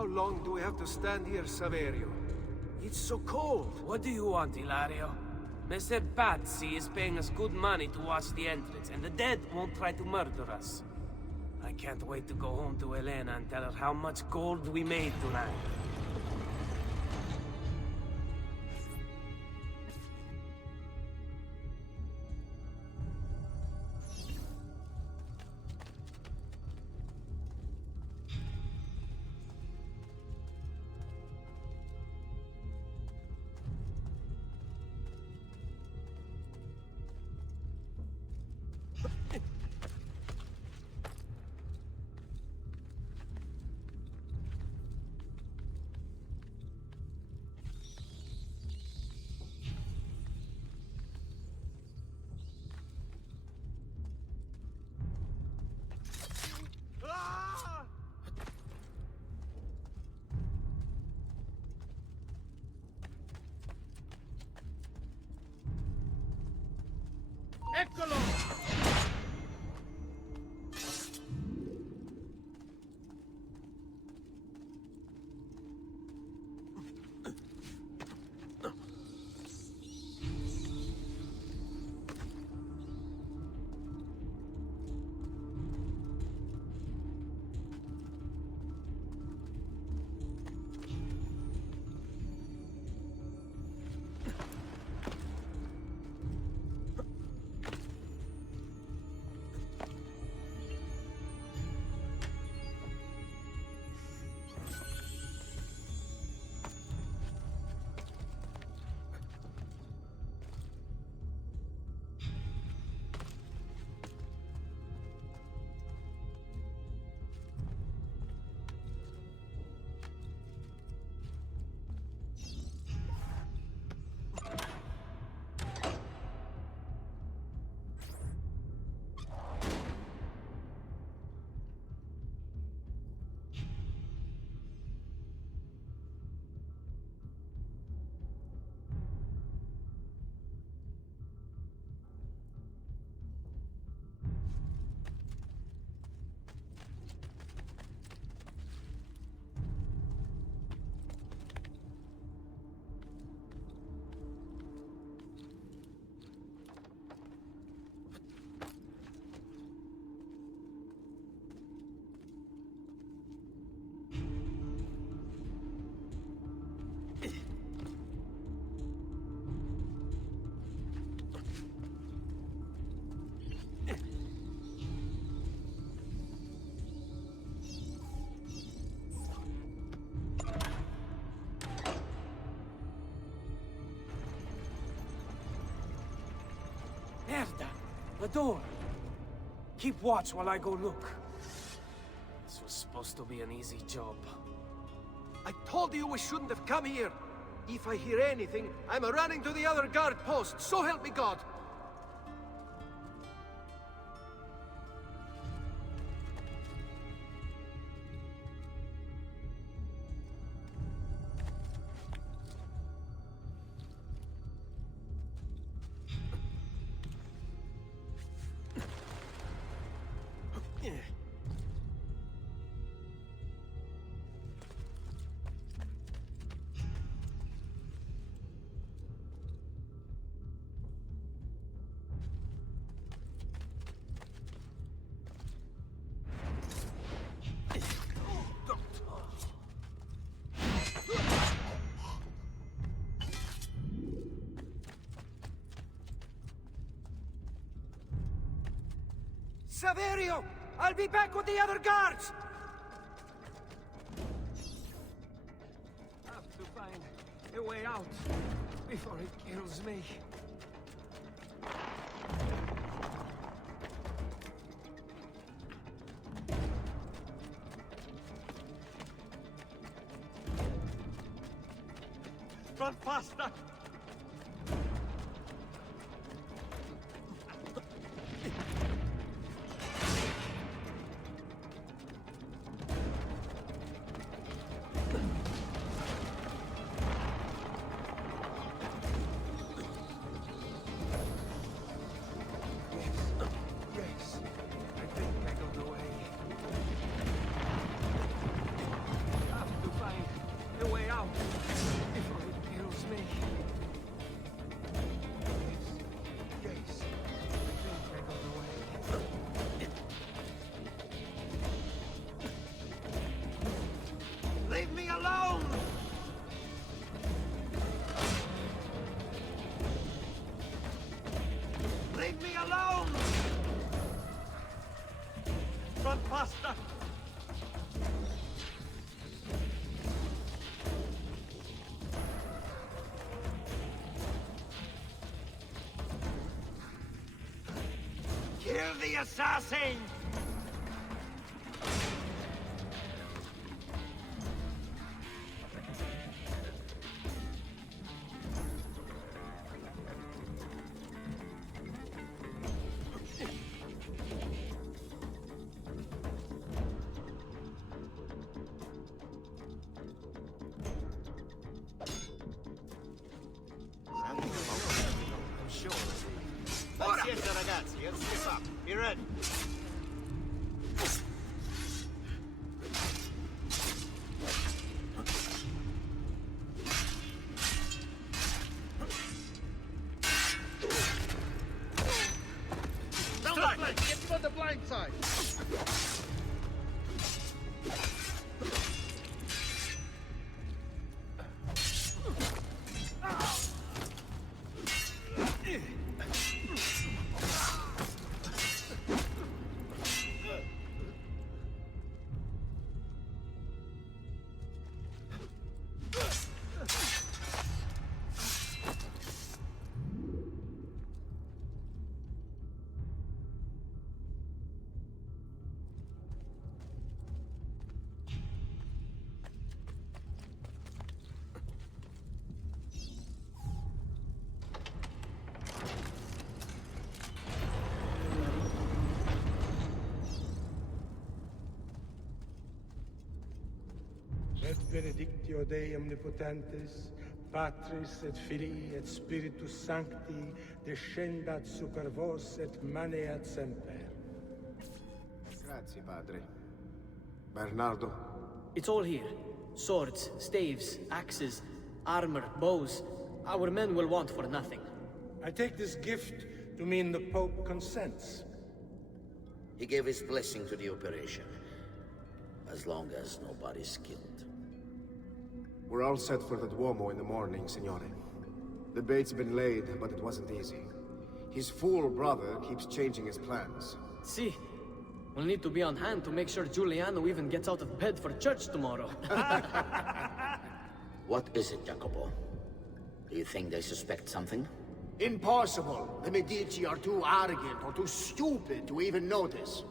How long do we have to stand here, Saverio? It's so cold. What do you want, Hilario? Messer Pazzi is paying us good money to watch the entrance, and the dead won't try to murder us. I can't wait to go home to Elena and tell her how much gold we made tonight. Eccolo! Merda! The door! Keep watch while I go look. This was supposed to be an easy job. I told you we shouldn't have come here. If I hear anything, I'm running to the other guard post, so help me God. Saverio! I'll be back with the other guards! I have to find a way out before it kills me. Run faster! the assassin! Pazienza ragazzi, it's this up. Be ready. Get him on the blind side. Et benedictio Dei omnipotentes, Patris et Filii et Spiritus Sancti, descendat super vos et maneat semper. Grazie, Padre. Bernardo? It's all here. Swords, staves, axes, armor, bows. Our men will want for nothing. I take this gift to mean the Pope consents. He gave his blessing to the operation. As long as nobody's killed. We're all set for the Duomo in the morning, Signore. The bait's been laid, but it wasn't easy. His fool brother keeps changing his plans. See, we'll need to be on hand to make sure Giuliano even gets out of bed for church tomorrow. What is it, Jacopo? Do you think they suspect something? Impossible! The Medici are too arrogant or too stupid to even notice.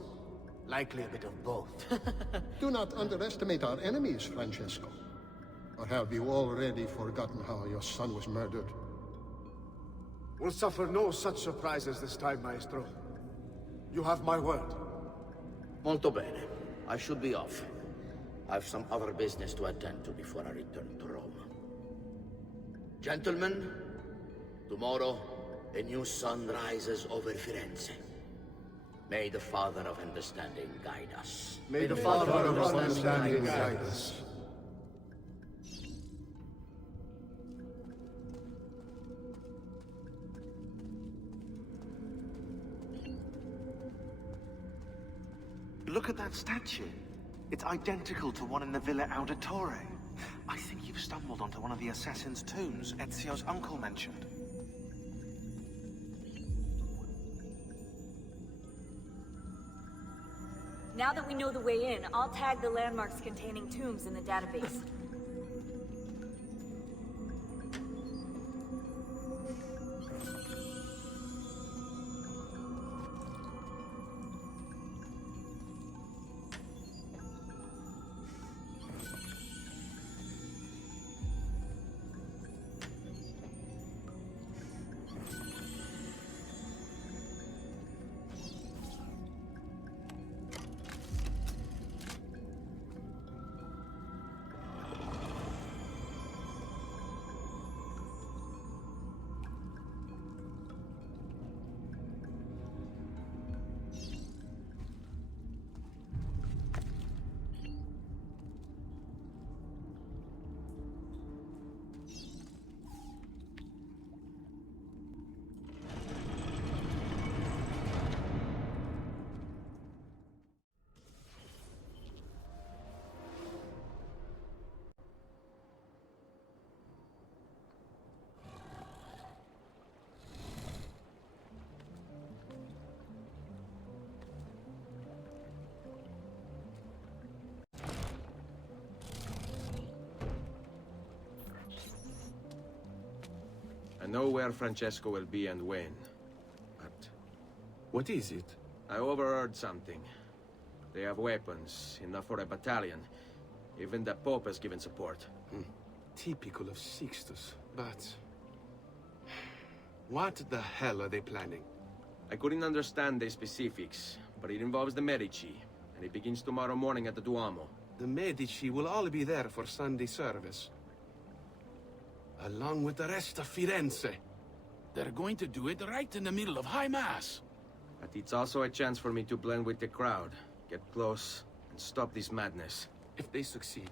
Likely a bit of both. Do not underestimate our enemies, Francesco. Or have you already forgotten how your son was murdered? We'll suffer no such surprises this time, Maestro. You have my word. Molto bene. I should be off. I've some other business to attend to before I return to Rome. Gentlemen, tomorrow, a new sun rises over Firenze. May the Father of Understanding guide us. May the Father of Understanding guide us. Look at that statue. It's identical to one in the Villa Auditore. I think you've stumbled onto one of the assassin's tombs Ezio's uncle mentioned. Now that we know the way in, I'll tag the landmarks containing tombs in the database. I know where Francesco will be and when. But what is it? I overheard something. They have weapons, enough for a battalion. Even the Pope has given support. Typical of Sixtus, but... what the hell are they planning? I couldn't understand the specifics, but it involves the Medici, and it begins tomorrow morning at the Duomo. The Medici will all be there for Sunday service. Along with the rest of Firenze. They're going to do it right in the middle of High Mass. But it's also a chance for me to blend with the crowd, get close, and stop this madness. If they succeed,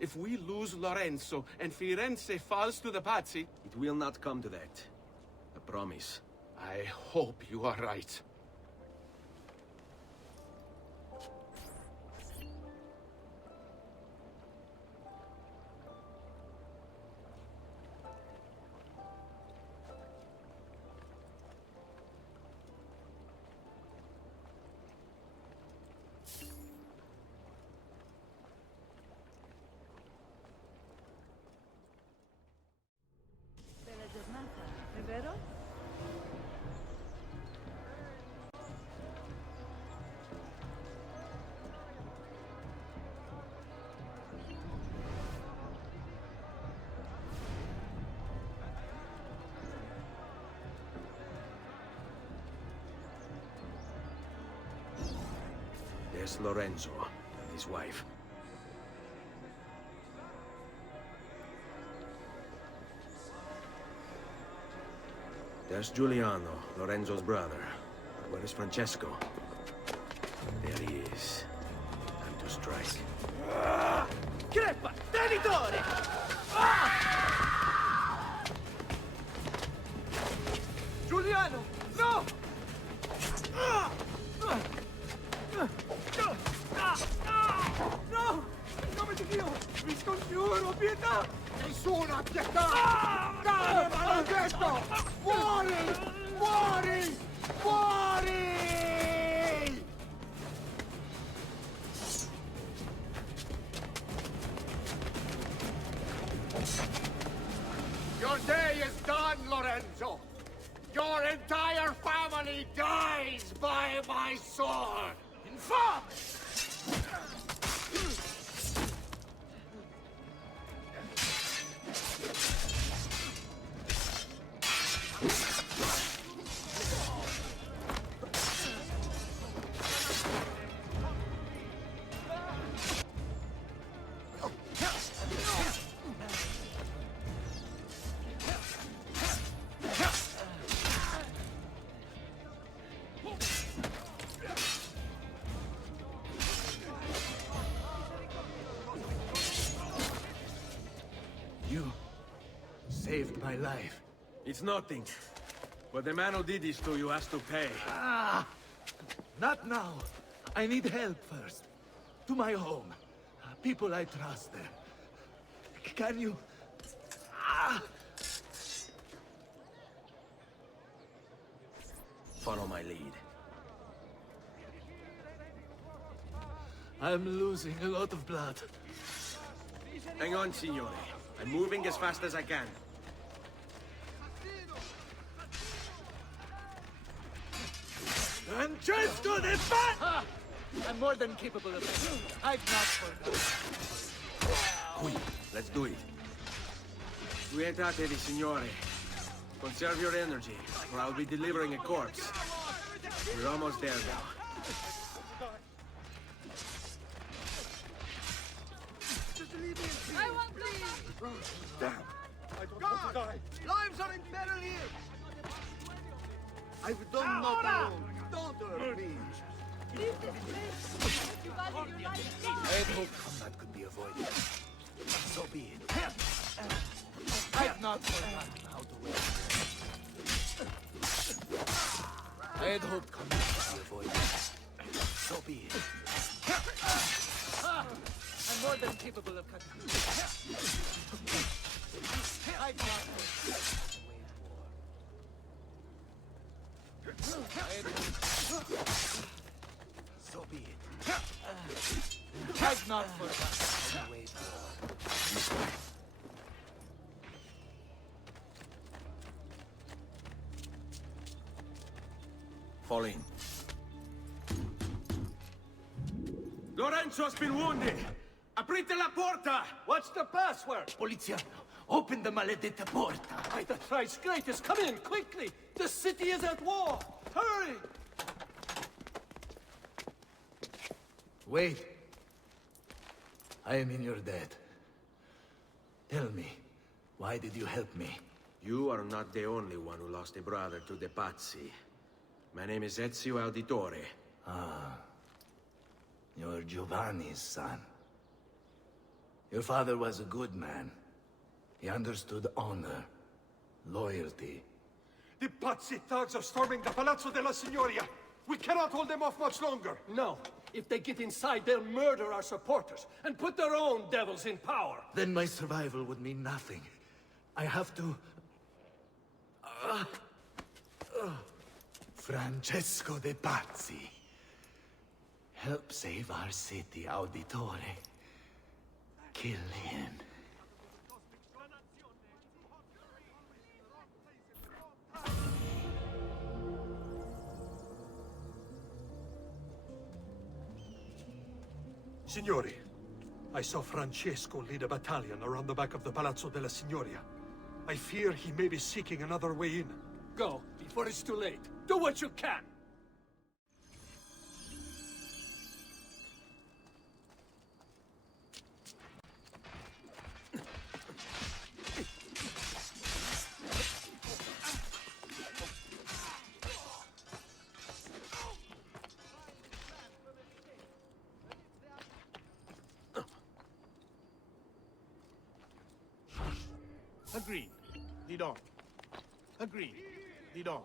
if we lose Lorenzo and Firenze falls to the Pazzi... It will not come to that. I promise. I hope you are right. There's Lorenzo and his wife. There's Giuliano, Lorenzo's brother. But where is Francesco? There he is. Time to strike. Crepa! Traditore! Giuliano! No! No! In nome di Dio! Vi scongiuro, pietà! Nessuna pietà! Cane maledetto! Muori! Muori! Muori! Your day is done, Lorenzo! Your entire family dies by my sword! Infame! You saved my life. It's nothing. But the man who did this to you has to pay. Not now. I need help first. To my home. People I trust there. Can you... Follow my lead. I'm losing a lot of blood. Hang on, signore. I'm moving as fast as I can. Francesco de Fat! I'm more than capable of it. I've not forgotten. Qui, let's do it. Suietate, signore. Conserve your energy, or I'll be delivering a corpse. We're almost there now. I want to leave! Damn. Guard! Lives are in peril here! I've done nothing wrong. Don't hurt me. Leave this place! If you value your life, I had hoped combat could be avoided. So be it. I've not forgotten how to win. I had hoped combat could be avoided. So be it. I'm more than capable of cutting. I've not forgotten. So be it. I've not forgotten how to wage war. Fall in. Lorenzo's been wounded! Aprite la porta! What's the password? Poliziano, open the maledetta porta. By the thrice greatest, come in, quickly! The city is at war! Hurry! Wait. I am in your debt. Tell me, why did you help me? You are not the only one who lost a brother to the Pazzi. My name is Ezio Auditore. Ah. You're Giovanni's son. Your father was a good man. He understood honor, loyalty. The Pazzi thugs are storming the Palazzo della Signoria! We cannot hold them off much longer! No. If they get inside, they'll murder our supporters and put their own devils in power! Then my survival would mean nothing. I have to... Francesco de Pazzi. Help save our city, Auditore. Kill him. Signori, I saw Francesco lead a battalion around the back of the Palazzo della Signoria. I fear he may be seeking another way in. Go, before it's too late. Do what you can! Agreed. Lead on. Agreed. Lead on.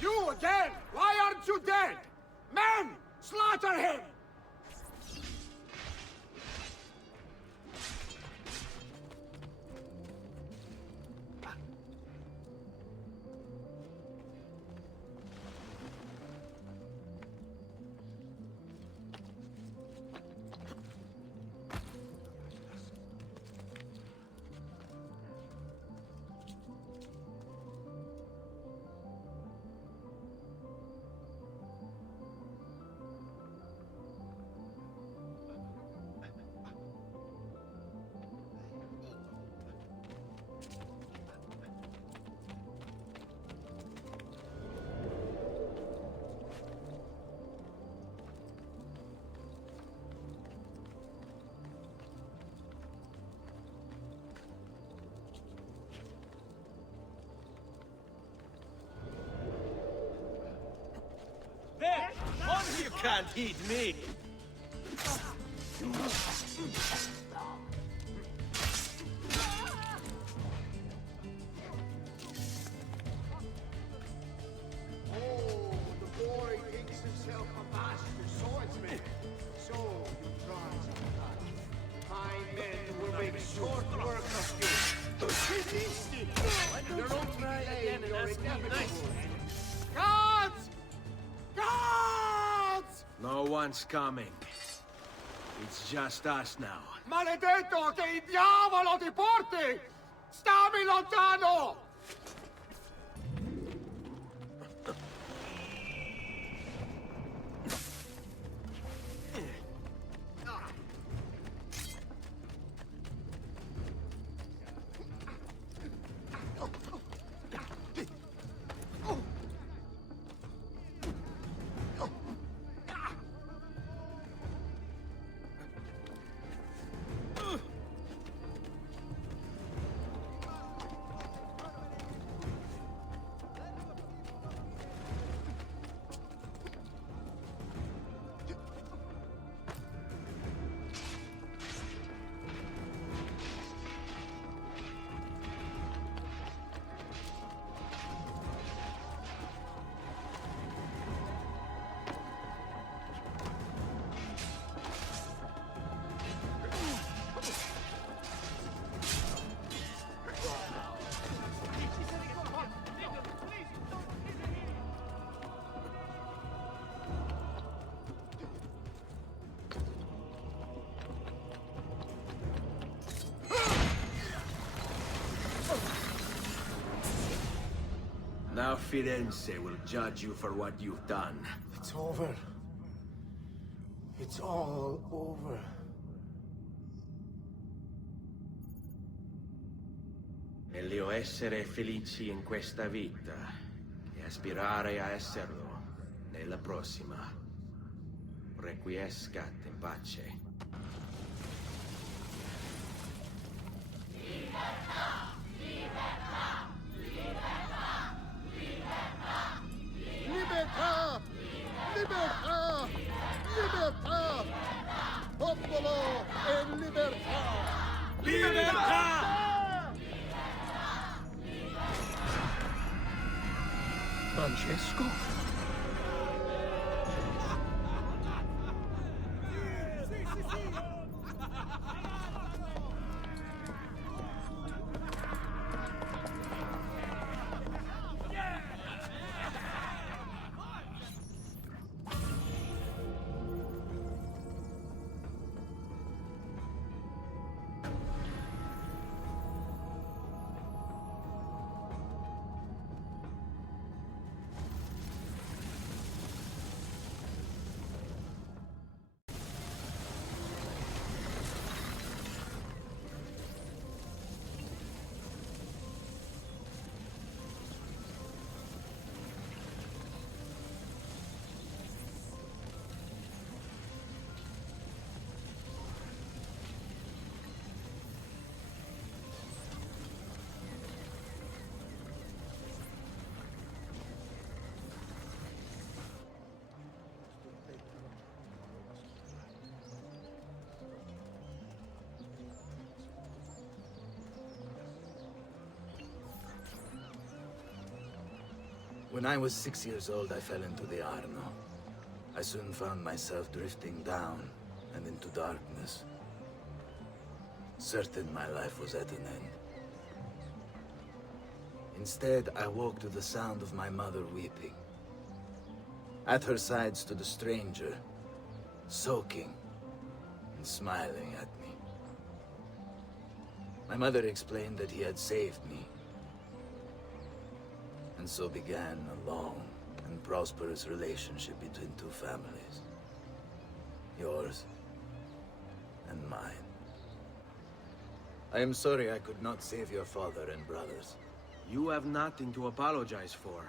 You again! Why aren't you dead? Men! Slaughter him! You can't eat me! short work of you. Why don't you try again and ask me nicely? Guards! Guards! No one's coming. It's just us now. Maledetto che il diavolo ti porti! Stammi lontano! Now Firenze will judge you for what you've done. It's over. It's all over. Meglio essere felici in questa vita che aspirare a esserlo nella prossima. Requiescat in pace. Libertà! Libertà! Libertà! Popolo e libertà! Libertà! Francesco? When I was 6 years old, I fell into the Arno. I soon found myself drifting down and into darkness. Certain my life was at an end. Instead, I woke to the sound of my mother weeping. At her side stood a stranger, soaking and smiling at me. My mother explained that he had saved me. And so began a long and prosperous relationship between two families. Yours and mine. I am sorry I could not save your father and brothers. You have nothing to apologize for.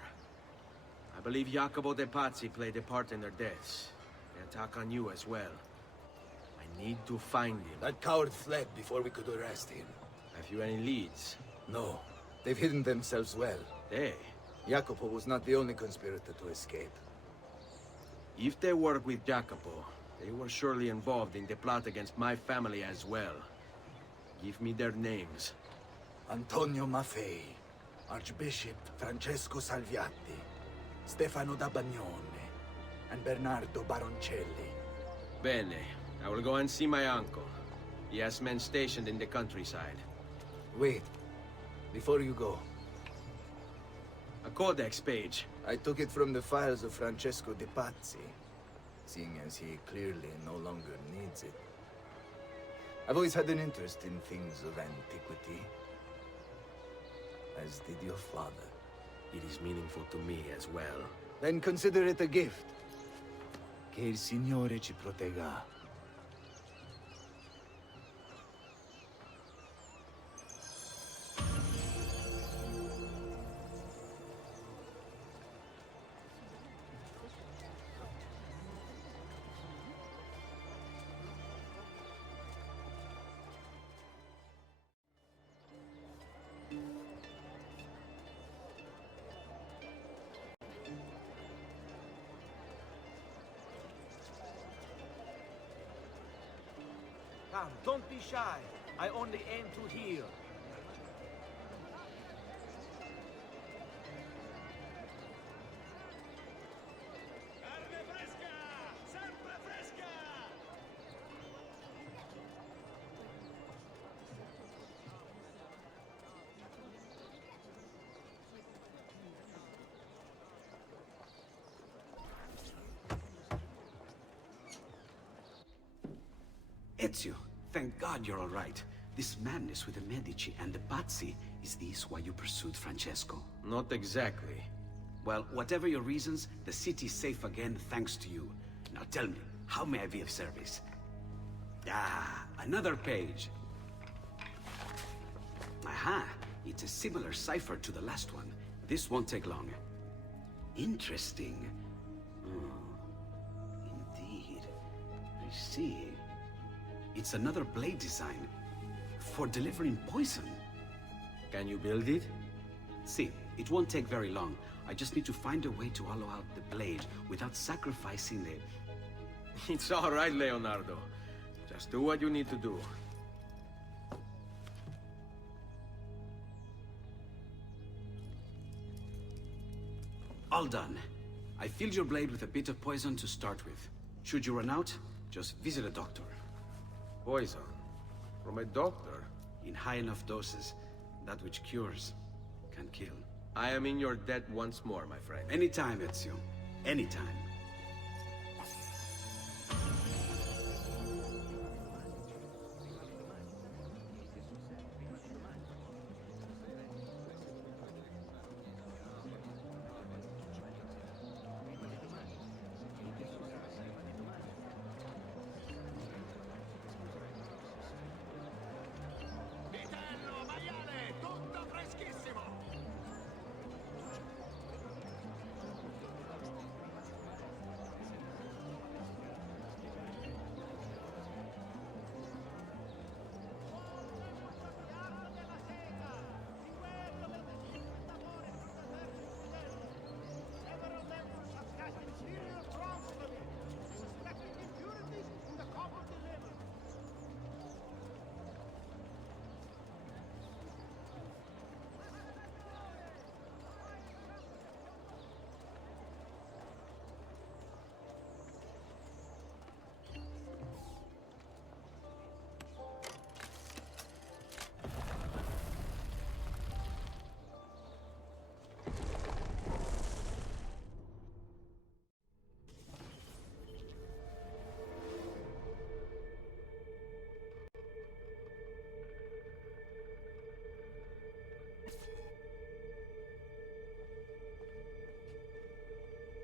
I believe Jacopo de Pazzi played a part in their deaths. They attack on you as well. I need to find him. That coward fled before we could arrest him. Have you any leads? No. They've hidden themselves well. They? Jacopo was not the only conspirator to escape. If they work with Jacopo, they were surely involved in the plot against my family as well. Give me their names. Antonio Maffei, Archbishop Francesco Salviati, Stefano da Bagnone, and Bernardo Baroncelli. Bene. I will go and see my uncle. He has men stationed in the countryside. Wait. Before you go. A codex page. I took it from the files of Francesco de Pazzi, seeing as he clearly no longer needs it. I've always had an interest in things of antiquity, as did your father. It is meaningful to me as well. Then consider it a gift. Che il Signore ci protegga. Come, don't be shy. I only aim to heal. Ezio, thank God you're all right. This madness with the Medici and the Pazzi, is this why you pursued Francesco? Not exactly. Well, whatever your reasons, the city's safe again thanks to you. Now tell me, how may I be of service? Ah, another page. Aha, it's a similar cipher to the last one. This won't take long. Interesting. Indeed. I see. It's another blade design for delivering poison. Can you build it? See, it won't take very long. I just need to find a way to hollow out the blade without sacrificing the... It's all right, Leonardo. Just do what you need to do. All done. I filled your blade with a bit of poison to start with. Should you run out, just visit a doctor. Poison? From a doctor? In high enough doses, that which cures can kill. I am in your debt once more, my friend. Anytime, Ezio. Anytime.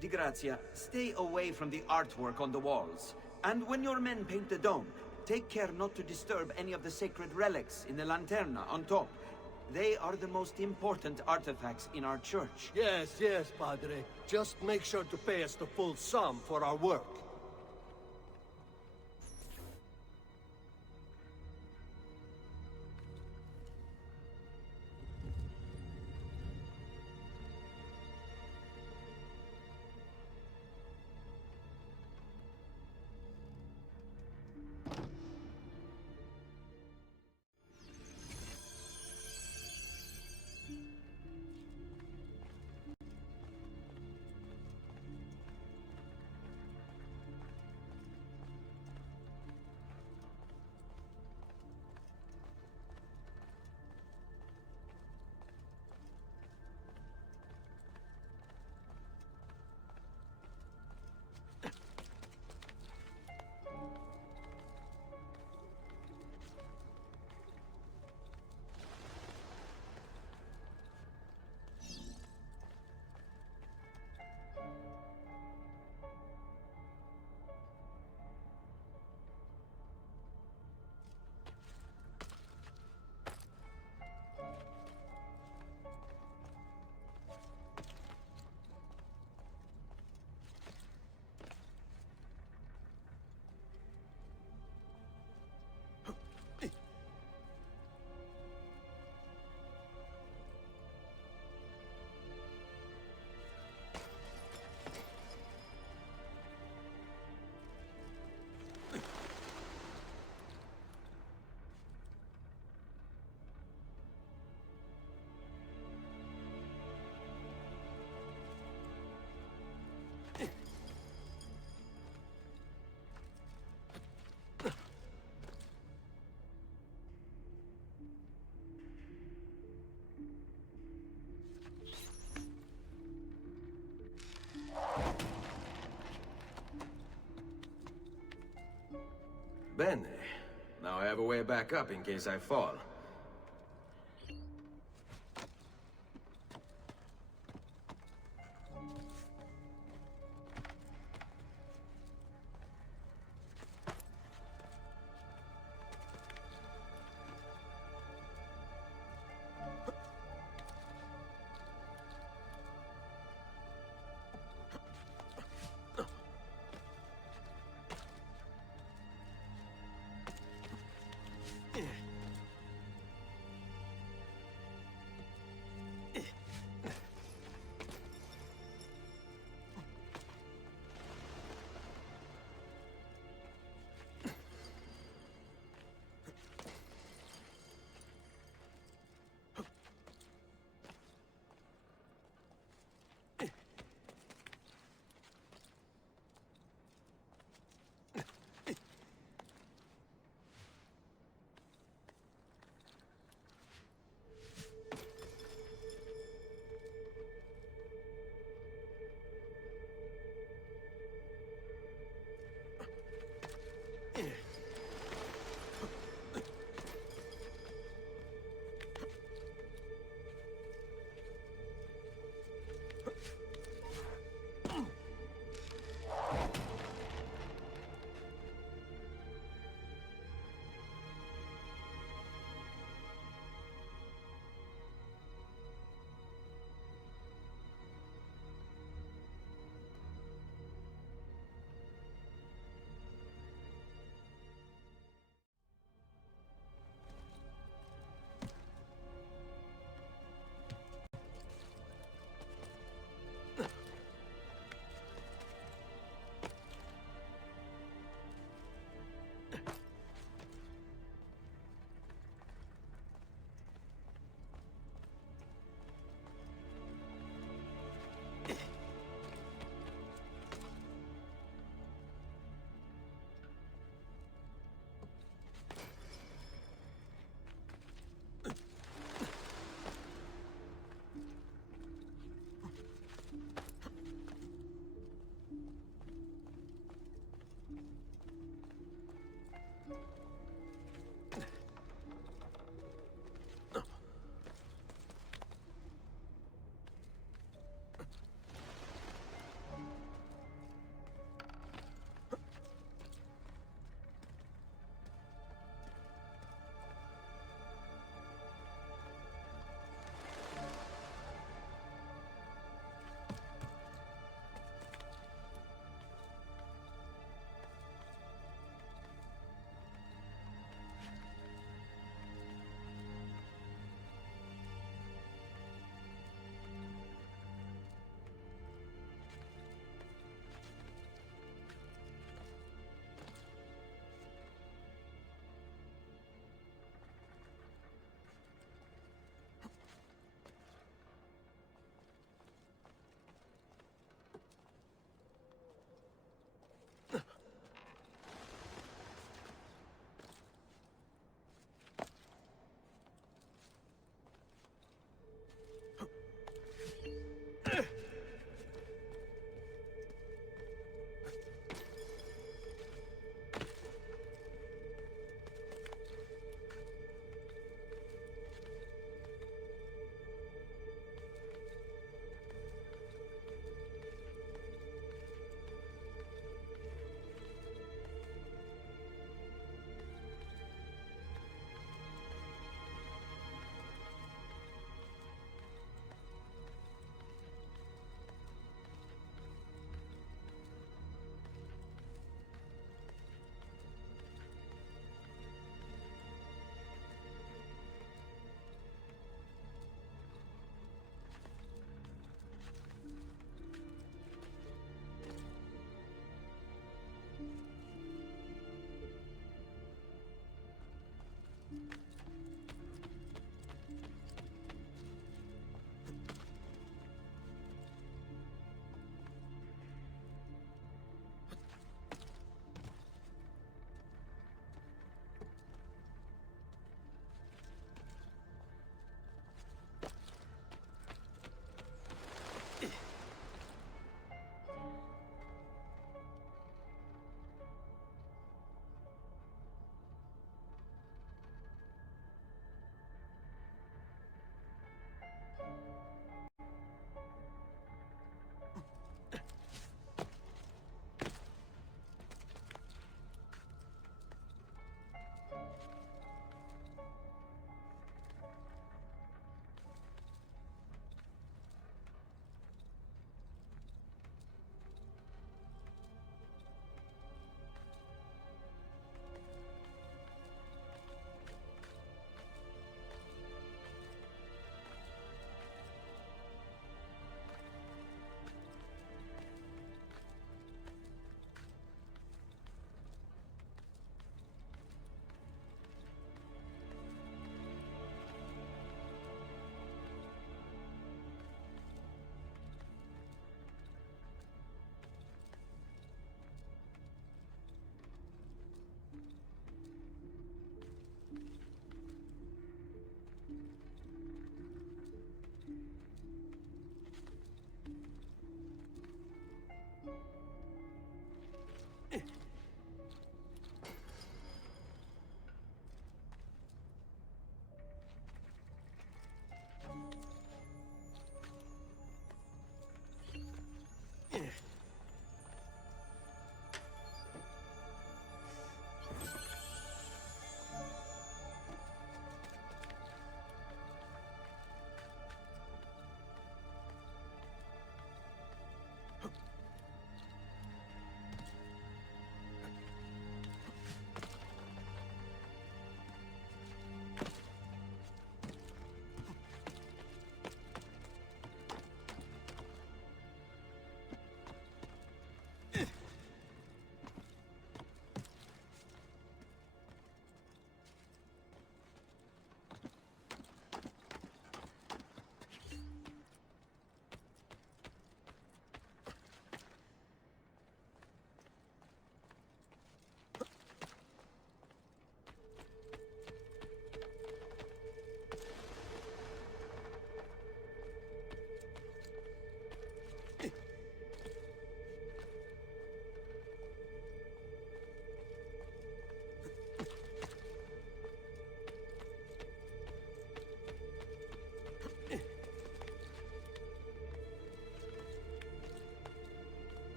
Di Grazia, stay away from the artwork on the walls. And when your men paint the dome, take care not to disturb any of the sacred relics in the lanterna on top. They are the most important artifacts in our church. Yes, yes, Padre. Just make sure to pay us the full sum for our work. Bene. Now I have a way back up in case I fall.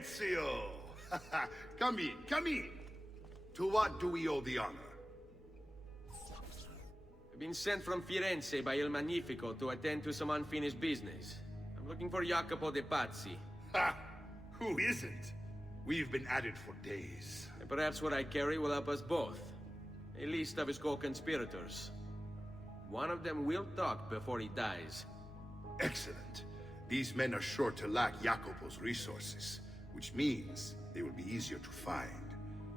Ezio! Come in, come in! To what do we owe the honor? I've been sent from Firenze by Il Magnifico to attend to some unfinished business. I'm looking for Jacopo de Pazzi. Ha! Who isn't? We've been at it for days. And perhaps what I carry will help us both. A list of his co-conspirators. One of them will talk before he dies. Excellent. These men are sure to lack Jacopo's resources, which means they will be easier to find.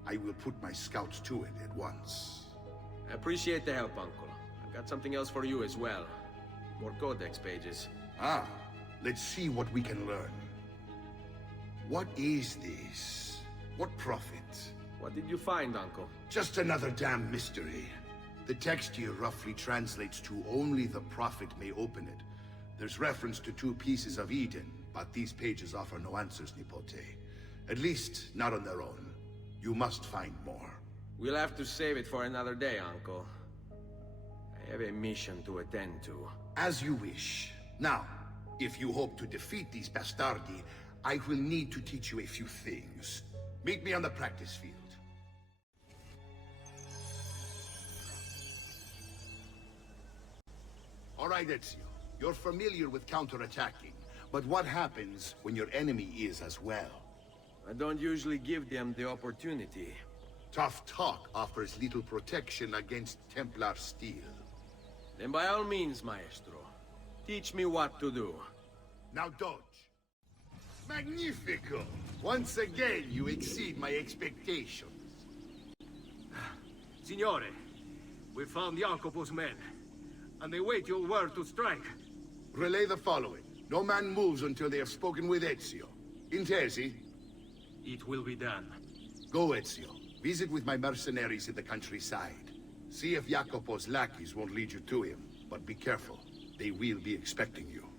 I will put my scouts to it at once. I appreciate the help, Uncle. I've got something else for you as well. More codex pages. Ah, let's see what we can learn. What is this? What prophet? What did you find, Uncle? Just another damn mystery. The text here roughly translates to only the prophet may open it. There's reference to 2 pieces of Eden, but these pages offer no answers, Nipote. At least, not on their own. You must find more. We'll have to save it for another day, Uncle. I have a mission to attend to. As you wish. Now, if you hope to defeat these bastardi, I will need to teach you a few things. Meet me on the practice field. All right, Ezio. You're familiar with counterattacking, but what happens when your enemy is as well? I don't usually give them the opportunity. Tough talk offers little protection against Templar steel. Then by all means, Maestro. Teach me what to do. Now dodge. Magnifico! Once again, you exceed my expectations. Signore, we found Jacopo's men, and they wait your word to strike. Relay the following. No man moves until they have spoken with Ezio. Intesi? It will be done. Go, Ezio. Visit with my mercenaries in the countryside. See if Jacopo's lackeys won't lead you to him. But be careful. They will be expecting you.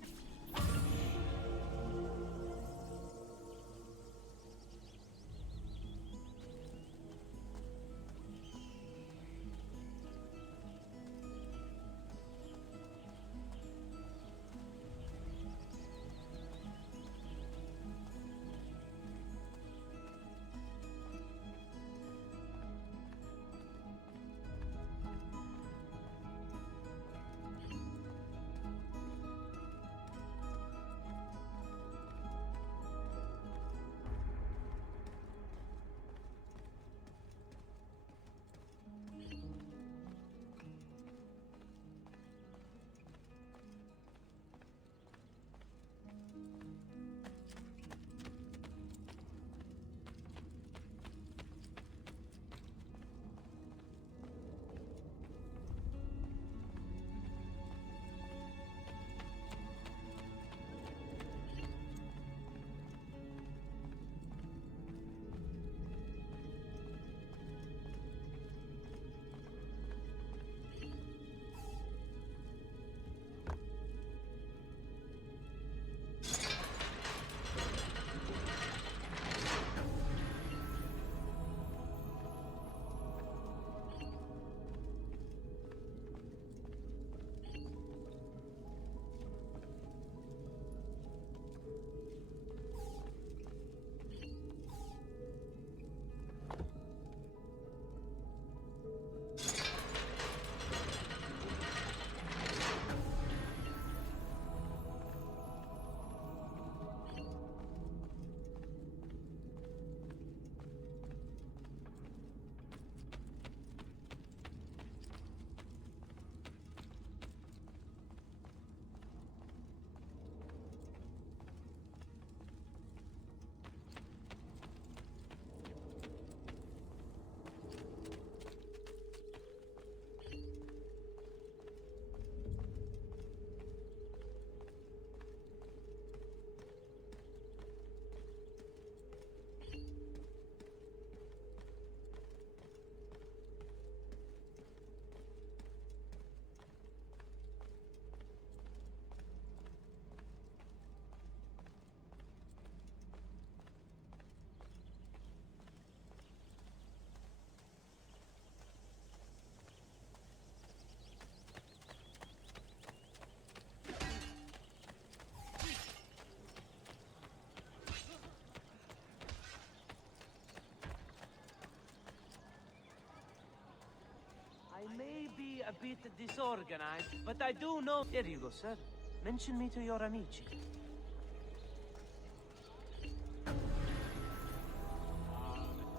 I may be a bit disorganized, but I do know... Here you go, sir. Mention me to your amici.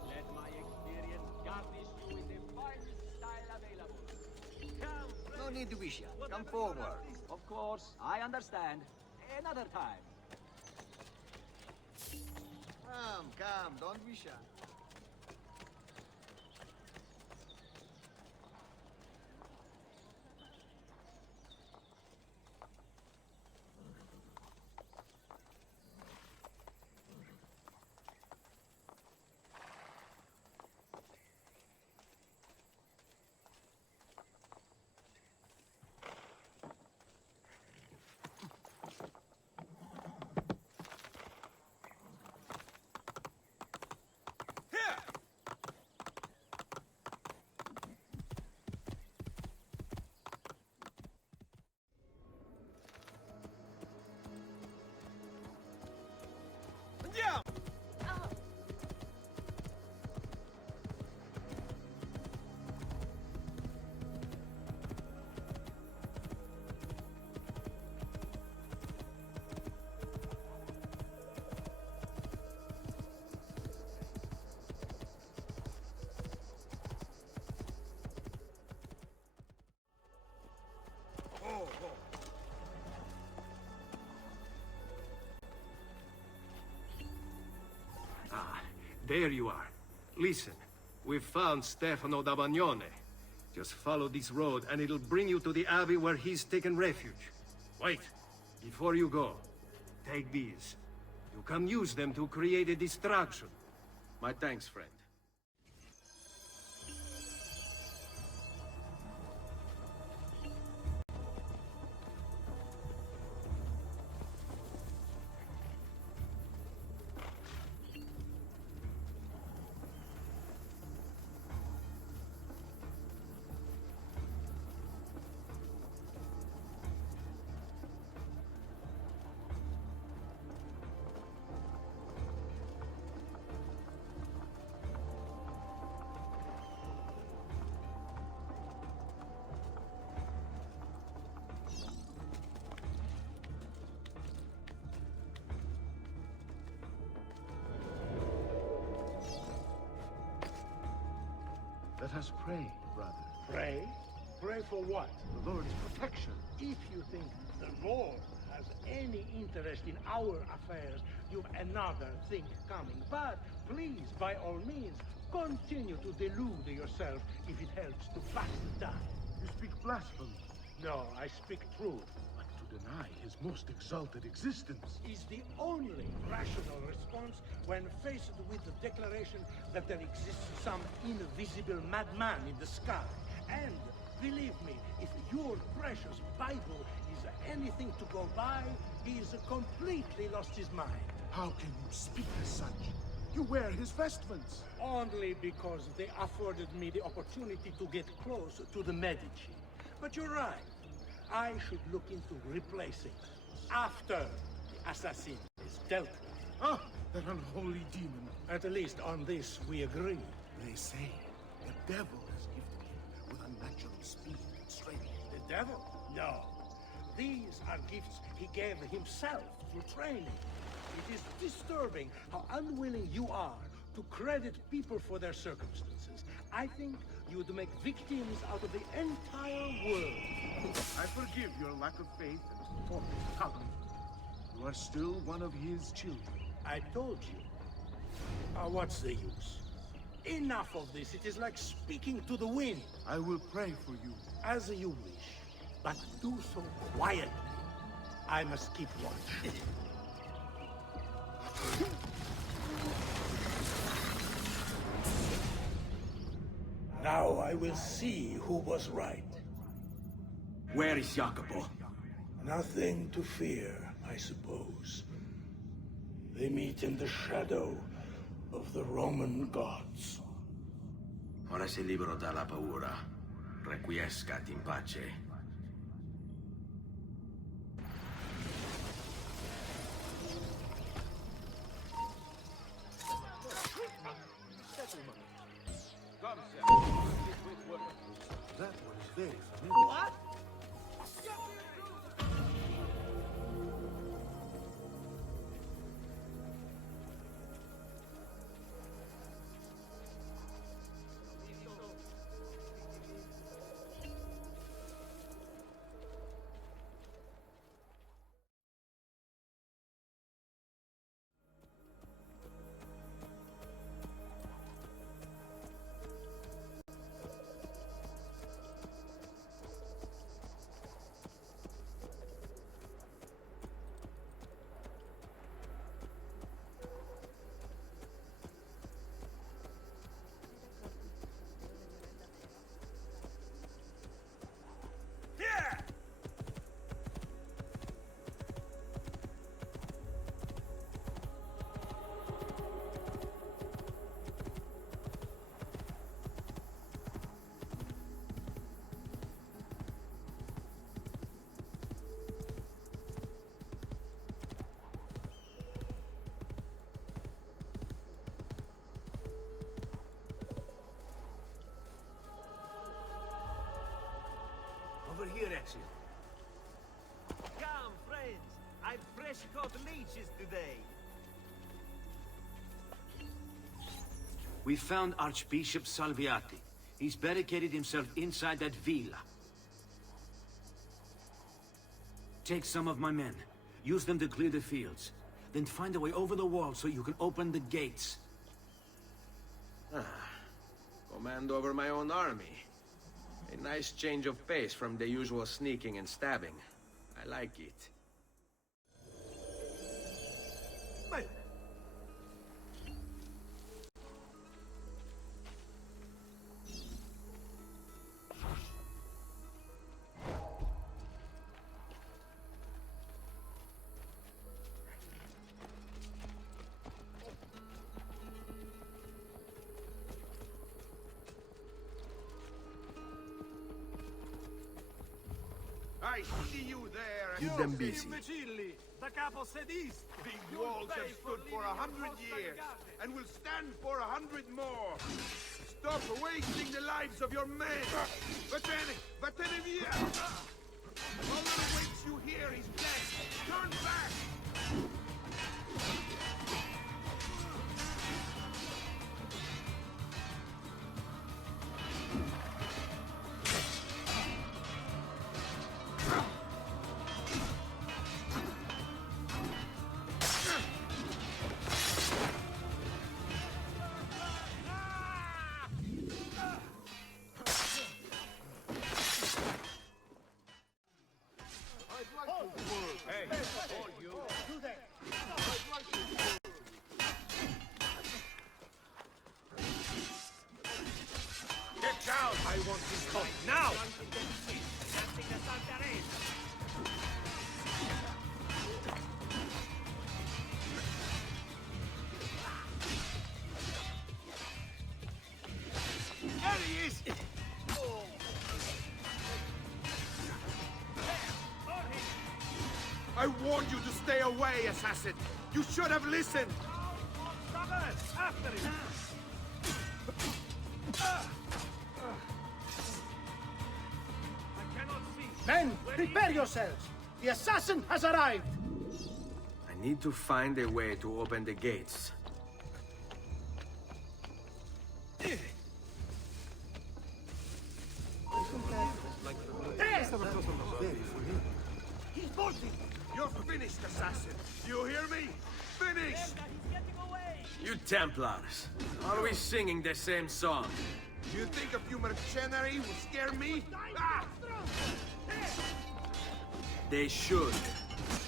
Let my experience garnish you with the finest style available. Come, No need to wish ya. Come forward. of course, I understand. Another time. Come, don't wish ya. Andiamo! There you are. Listen, we've found Stefano da Bagnone. Just follow this road and it'll bring you to the abbey where he's taken refuge. Wait, before you go, take these. You can use them to create a distraction. My thanks, friend. Let us pray, brother. Pray? Pray for what? The Lord's protection. If you think the Lord has any interest in our affairs, you've another thing coming. But please, by all means, continue to delude yourself if it helps to pass the time. You speak blasphemy. No, I speak truth. But to deny his most exalted existence Is the only rational response when faced with the declaration that there exists some invisible madman in the sky. And believe me, if your precious Bible is anything to go by, he's completely lost his mind. How can you speak as such? You wear his vestments. Only because they afforded me the opportunity to get close to the Medici. But you're right. I should look into replacing after the assassin is dealt with. Ah, that unholy demon. At least on this we agree. They say the devil has gifted him with unnatural speed and strength. The devil? No. These are gifts he gave himself through training. It is disturbing how unwilling you are to credit people for their circumstances. I think you would make victims out of the entire world. I forgive your lack of faith and faulty covenant. You are still one of his children. I told you. What's the use? Enough of this. It is like speaking to the wind. I will pray for you. As you wish. But do so quietly. I must keep watch. Now I will see who was right. Where is Jacopo? Nothing to fear, I suppose. They meet in the shadow of the Roman gods. Ora sei libero dalla paura. Requiescat in pace. That very familiar. What? Over here, Ezio. Come, friends. I've fresh caught leeches today. We found Archbishop Salviati. He's barricaded himself inside that villa. Take some of my men. Use them to clear the fields. Then find a way over the wall so you can open the gates. Command over my own army. A nice change of pace from the usual sneaking and stabbing. I like it. I see you there. Keep them busy. These walls have stood for 100 years, and will stand for 100 more. Stop wasting the lives of your men. Vatene via! All that awaits you here is death. Turn back! I want this caught now! There he is! I warned you to stay away, assassin! You should have listened! After him! Men, prepare yourselves! The assassin has arrived! I need to find a way to open the gates. He's bolting! You're finished, assassin! You hear me? Finished! You Templars, always singing the same song. You think a few mercenary will scare me? Ah! They should.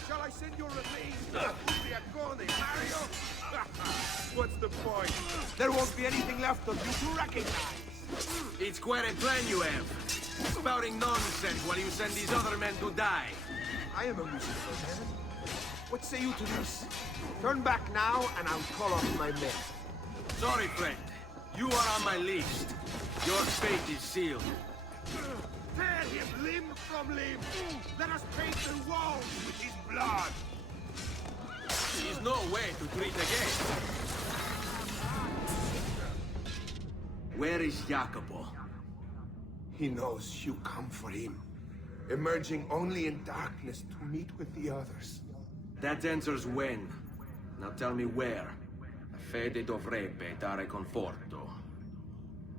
Shall I send your remains to Ubriacone, Mario? What's the point? There won't be anything left of you to recognize. It's quite a plan you have. Spouting nonsense while you send these other men to die. I am a reasonable man. What say you to this? Turn back now, and I'll call off my men. Sorry, friend. You are on my list. Your fate is sealed. Tear him limb from limb! Let us paint the walls with his blood! There's no way to treat again. Where is Jacopo? He knows you come for him, emerging only in darkness to meet with the others. That answers when. Now tell me where. La fede dovrebbe dare conforto,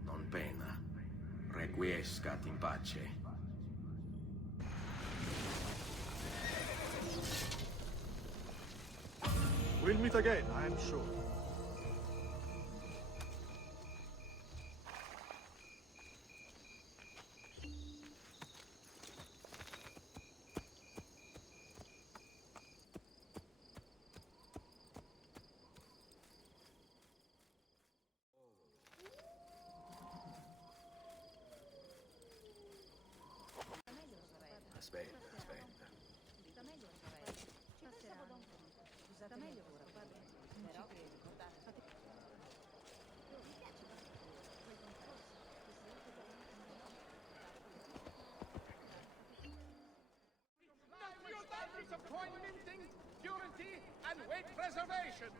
non pena. Requiescat in pace. We'll meet again, I am sure. Aspetta. Of coin minting, purity, and weight preservation.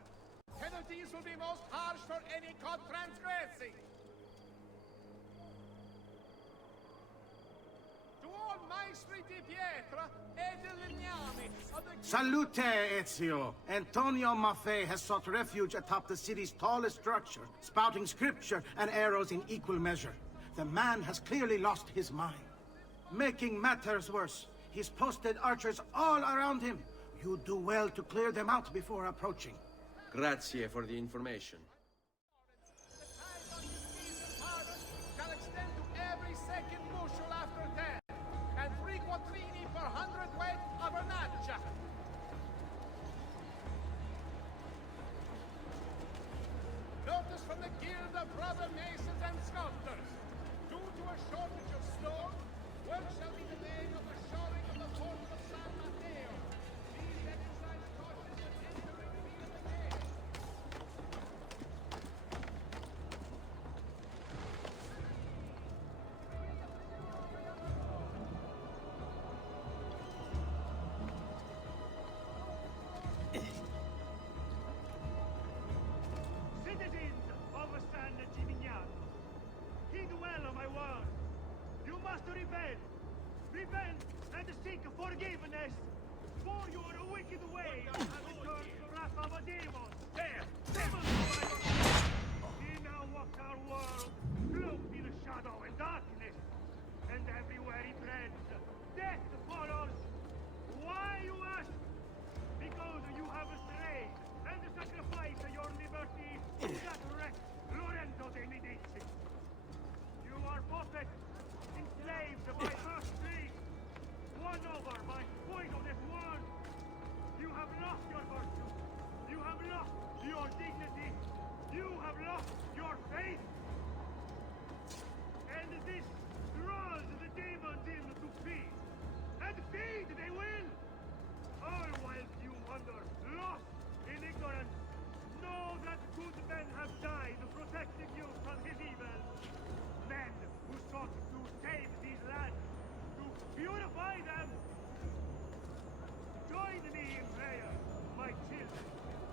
Penalties will be most harsh for any caught transgressing. To all maestri di pietra e di legnami of the... Salute, Ezio! Antonio Maffei has sought refuge atop the city's tallest structure, spouting scripture and arrows in equal measure. The man has clearly lost his mind. Making matters worse, he's posted archers all around him. You do well to clear them out before approaching. Grazie for the information. Shall extend to every second bushel after 10, and 3 quattrini per 100 weight of vernaccia. Notice from the Guild of Brother Masons and Sculptors. Due to a shortage of stone, work shall be delayed on the shoring of the fort of San Mateo. Please exercise caution when entering the field of the gate. Citizens of San Gimignano, heed well of my word. You must repent. Repent and seek forgiveness for your wicked ways and return to the wrath of a demon. There! Demons! He now walks our world, cloaked in shadow and darkness. And everywhere he treads, death follows. Why, you ask? Because you have strayed and sacrificed your liberty to that wretch, Lorenzo de Medici. You are puppets, enslaved by first trees, won over by poisonous words. You have lost your virtue. You have lost your dignity. You have lost your faith. And this draws the demons in to feed. And feed they will. All whilst you wander, lost in ignorance. Know that good men have died protecting you from his evil. Men who sought to save these lands, to purify them. Join me in prayer, my children,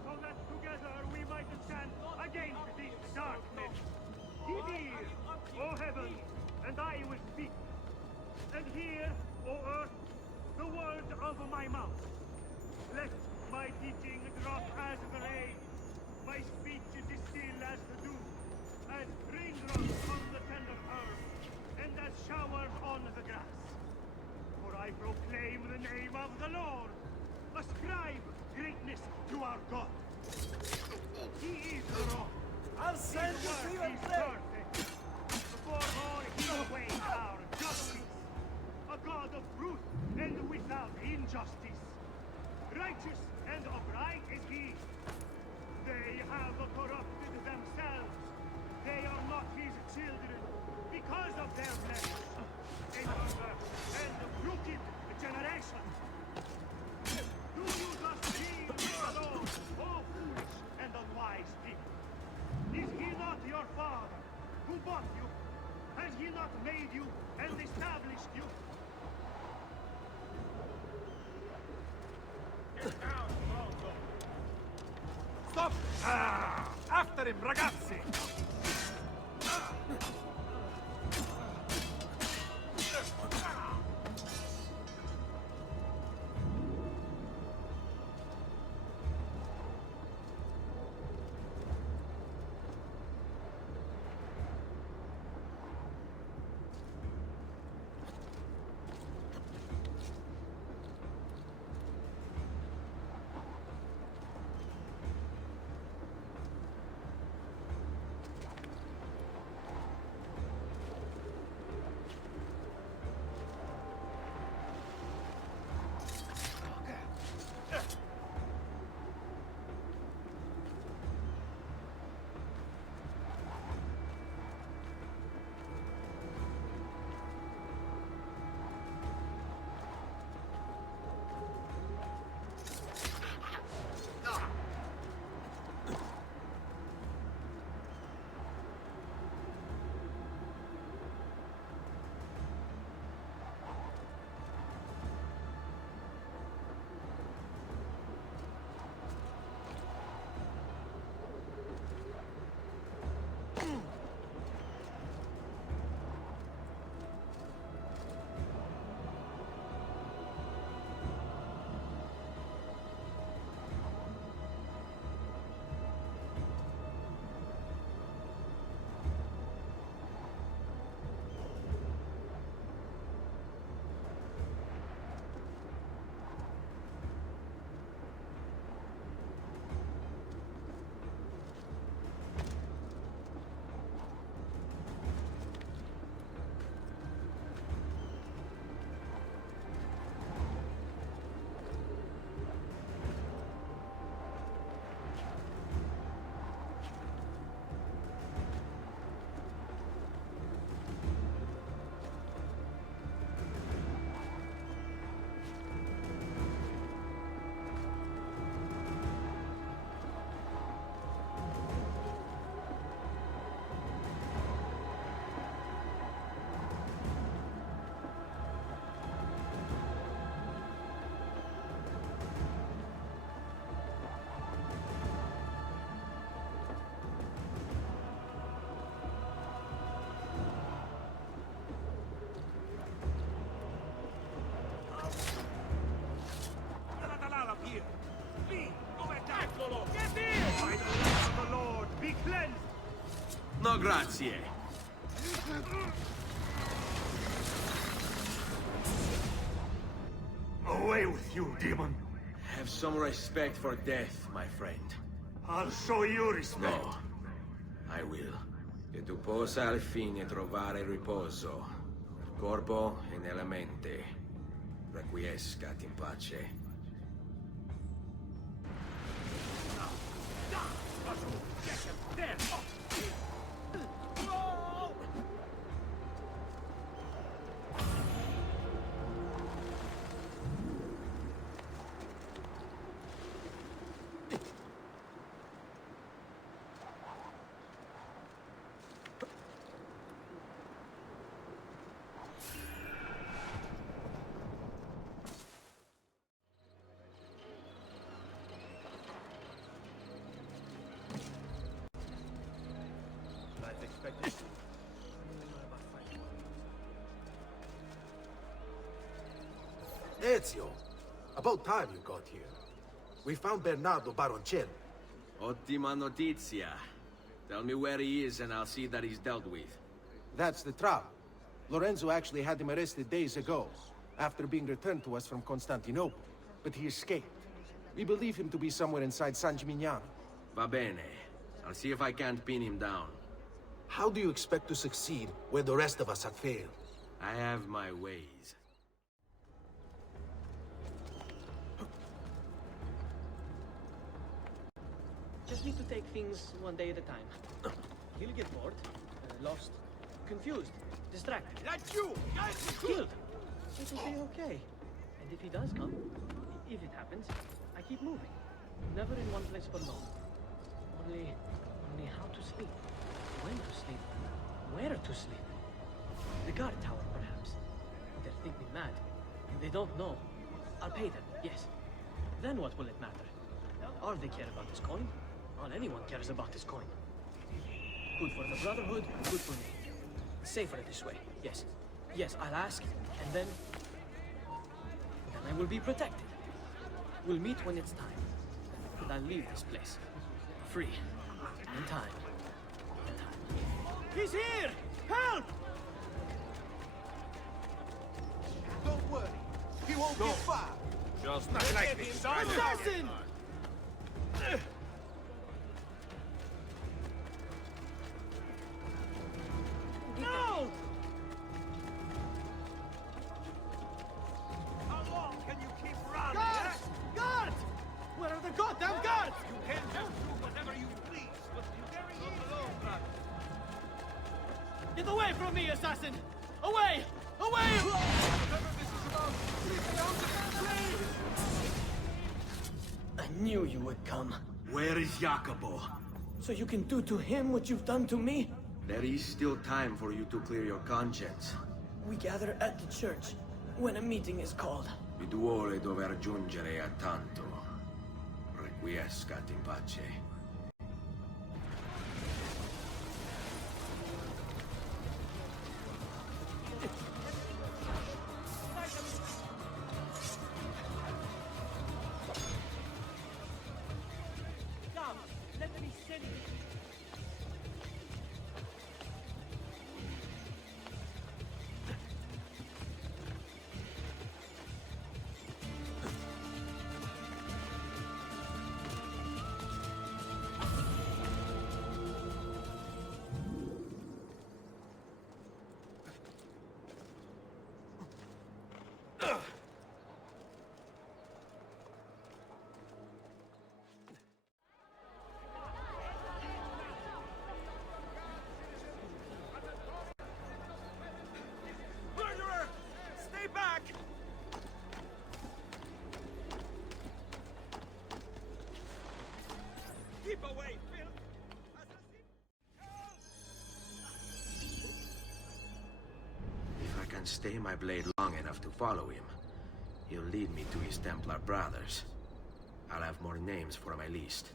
so that together we might stand against this darkness. Give ear, O heaven, and I will speak. And hear, O earth, the words of my mouth. Let my teaching drop as the rain, my speech distill as the dew, as raindrops on the tender herb, and as showers on the grass. For I proclaim the name of the Lord. Ascribe greatness to our God. He is the rock. I'll send you to your grave. Perfect. For all he waits our justice. A God of truth and without injustice. Righteous and upright is he. They have corrupted themselves. They are not his children because of their flesh. A perverse and crooked generation. Do you thus heed the Lord, O foolish and unwise people? Is he not your father, who bought you? Has he not made you and established you? Get down, Bronco! Stop! After him, ragazzi! No grazie. Away with you, demon! Have some respect for death, my friend. I'll show you respect. No, I will. Che tu possa al fine trovare riposo, nel corpo e nella mente. Requiescat in pace. Ezio, about time you got here. We found Bernardo Baroncelli. Ottima notizia. Tell me where he is and I'll see that he's dealt with. That's the trouble. Lorenzo actually had him arrested days ago, after being returned to us from Constantinople. But he escaped. We believe him to be somewhere inside San Gimignano. Va bene. I'll see if I can't pin him down. How do you expect to succeed where the rest of us have failed? I have my ways. Just need to take things one day at a time. He'll get bored, lost, confused, distracted. That's you! Guys, Killed! It'll be okay. And if he does come, if it happens, I keep moving. Never in one place for long. Only how to sleep, when to sleep, where to sleep. The guard tower, perhaps. They'll think me mad. They don't know. I'll pay them, yes. Then what will it matter? All they care about is coin. All anyone cares about is coin. Good for the Brotherhood, good for me. Safer this way, yes. Yes, I'll ask, and then I will be protected. We'll meet when it's time. And I'll leave this place. Free. In time. He's here! Help! Don't worry. He won't get far. Just not like this. Assassin! No! How long can you keep running? Guards! Guards! Where are the goddamn guards? You can't just do whatever you please, but you very alone, brother. Get away from me, assassin! Away! Away! Whatever this is about, please don't please! I knew you would come. Where is Jacopo? So you can do to him what you've done to me? There is still time for you to clear your conscience. We gather at the church when a meeting is called. Il duole dover giungere a tanto. Requiescat in pace. Come, let me send you. Murderer! Stay back! Keep away, Phil! If I can stay my blade long enough to follow him, he'll lead me to his Templar brothers. I'll have more names for my list.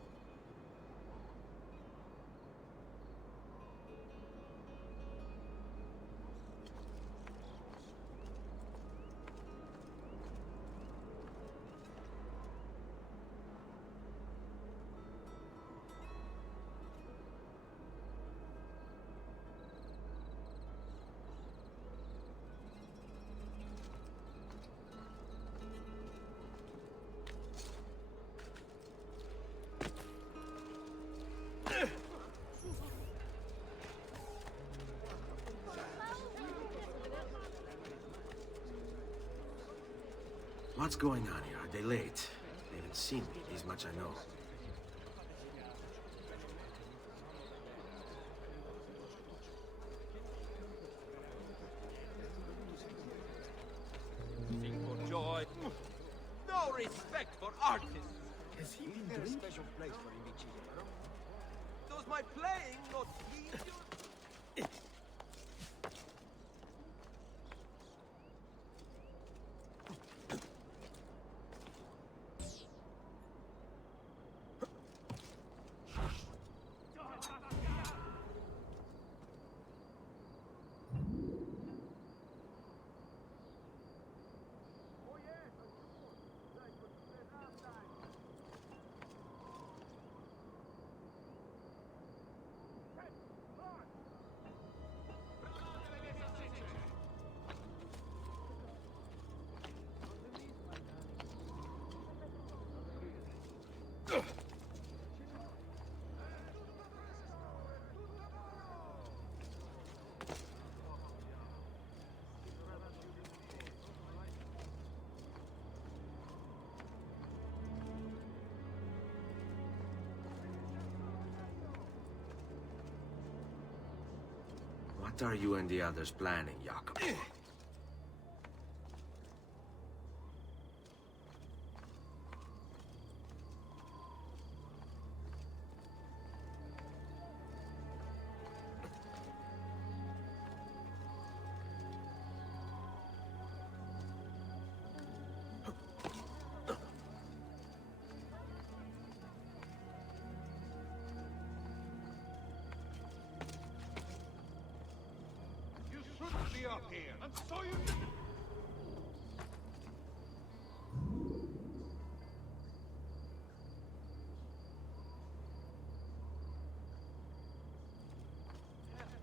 What's going on here? Are they late? They haven't seen me, this much I know. Sing for joy. No respect for artists. Has he been there a special place for him, Vicino? Does my playing not please you? What are you and the others planning, Jacopo? Shouldn't be up here, and so you...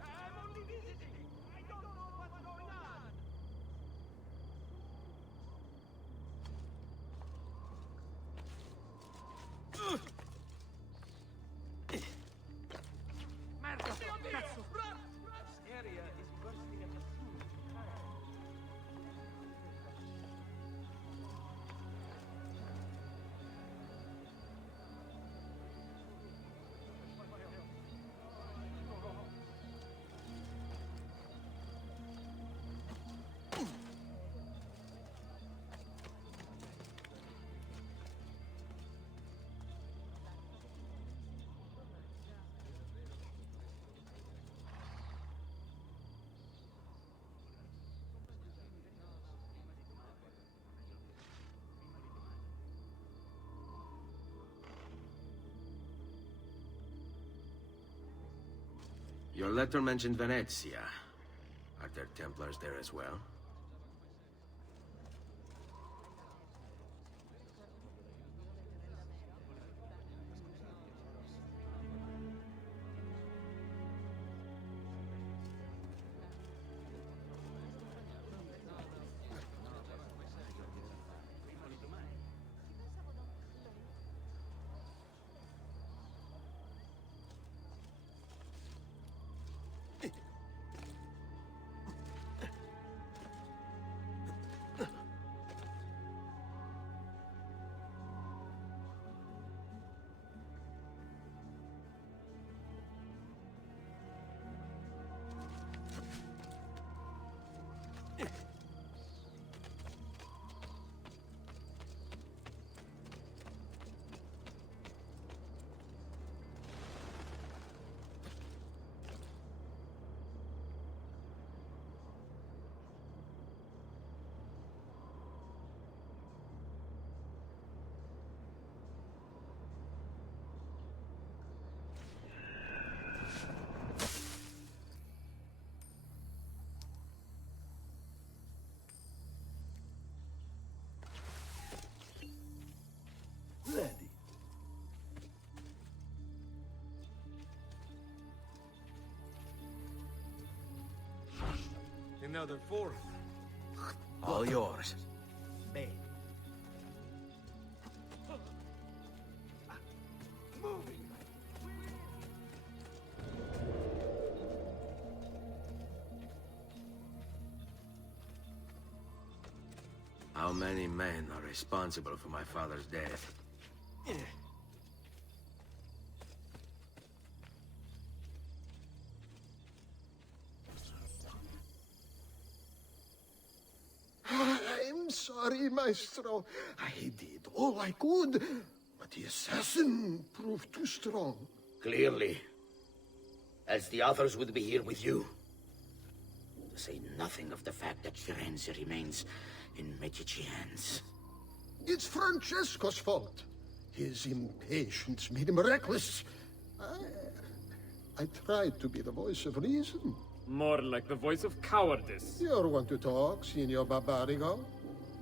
I'm only visiting. I don't know what's going on. Merda! Cazzo! This area is bursting at the seams. Your letter mentioned Venezia. Are there Templars there as well? Ready. Another 4. All yours. Bene. Moving. How many men are responsible for my father's death? I'm sorry, Maestro. I did all I could, but the assassin proved too strong. Clearly. Else the others would be here with you. To say nothing of the fact that Firenze remains in Medici hands. It's Francesco's fault. His impatience made him reckless. I tried to be the voice of reason. More like the voice of cowardice. You're one to talk, Signor Barbarigo.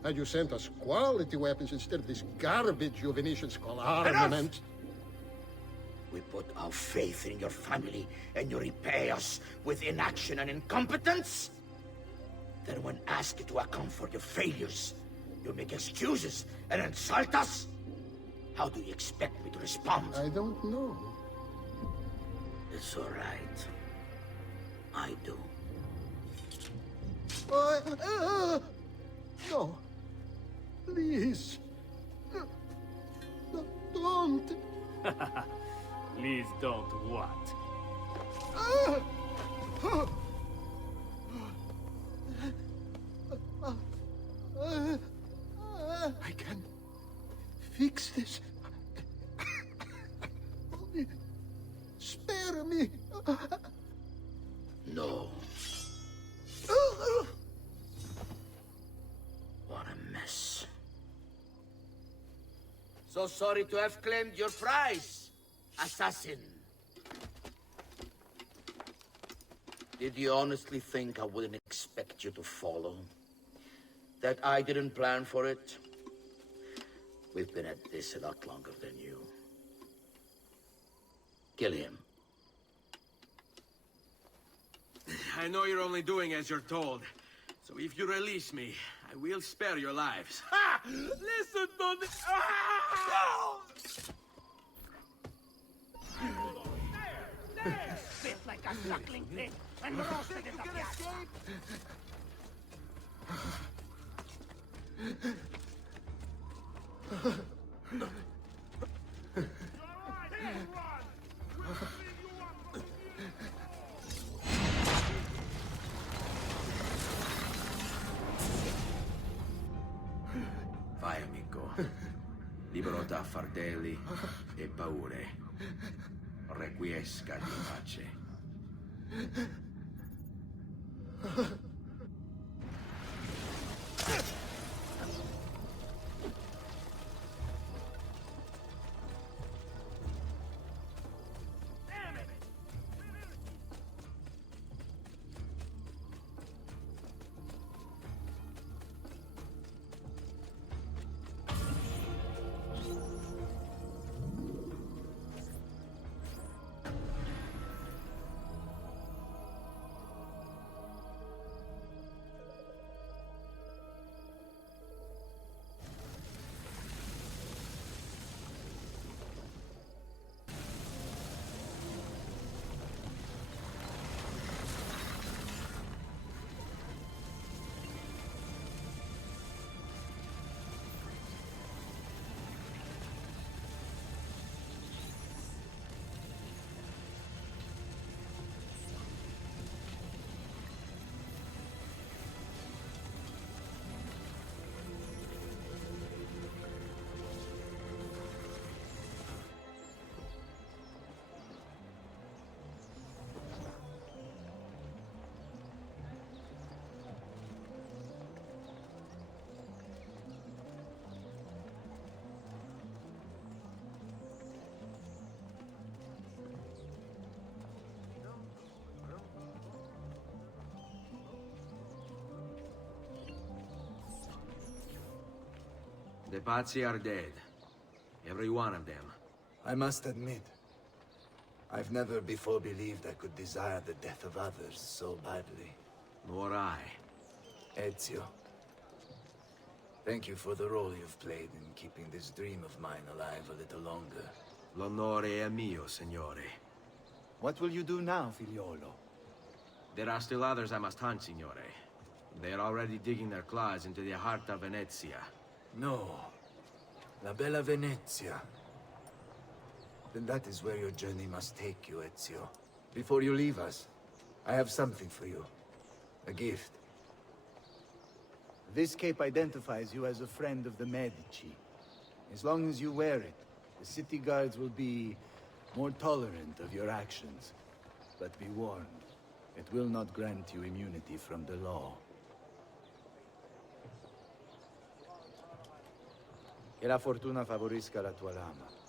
Had you sent us quality weapons instead of this garbage you Venetians call armament... We put our faith in your family, and you repay us with inaction and incompetence? Then when asked to account for your failures, you make excuses and insult us? How do you expect me to respond? I don't know. It's all right. I do. No. Please. No, don't. Please don't what? I can fix this. Only spare me. No. What a mess. So sorry to have claimed your prize, assassin. Did you honestly think I wouldn't expect you to follow? That I didn't plan for it? We've been at this a lot longer than you. Kill him. I know you're only doing as you're told. So if you release me, I will spare your lives. Ha! Listen to this! Ah! There! Spit like a suckling pig and roasted in the piazza. Vai, amico. Libero da fardelli e paure. Requiesca di pace. The Pazzi are dead. Every one of them. I must admit, I've never before believed I could desire the death of others so badly. Nor I. Ezio, thank you for the role you've played in keeping this dream of mine alive a little longer. L'onore è mio, signore. What will you do now, figliolo? There are still others I must hunt, signore. They're already digging their claws into the heart of Venezia. No. La bella Venezia. Then that is where your journey must take you, Ezio. Before you leave us, I have something for you. A gift. This cape identifies you as a friend of the Medici. As long as you wear it, the city guards will be more tolerant of your actions. But be warned, it will not grant you immunity from the law. Che la fortuna favorisca la tua lama.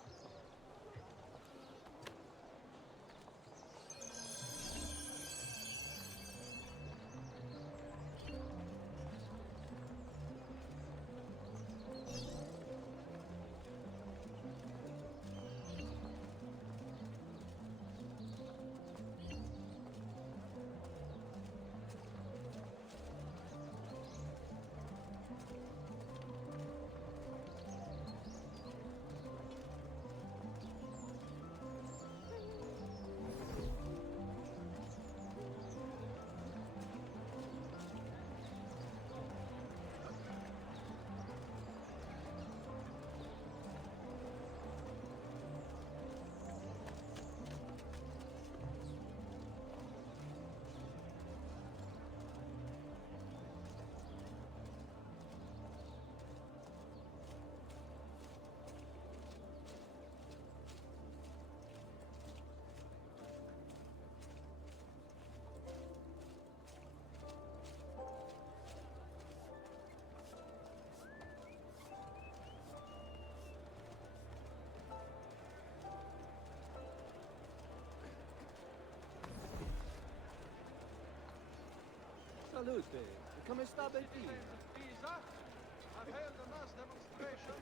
Salute. Come sta, Bettino? I've held a mass demonstration.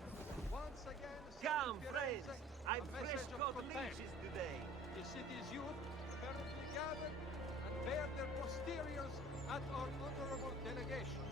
Once again, Come, friends! I've a fresh message of got protest. leashes today. The city's youth apparently gathered and bared their posteriors at our honorable delegation.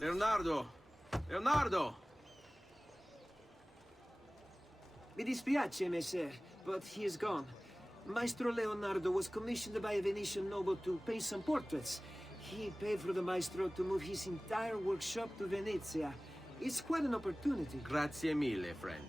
Leonardo! Leonardo! Mi dispiace, messer, but he is gone. Maestro Leonardo was commissioned by a Venetian noble to paint some portraits. He paid for the maestro to move his entire workshop to Venezia. It's quite an opportunity. Grazie mille, friend.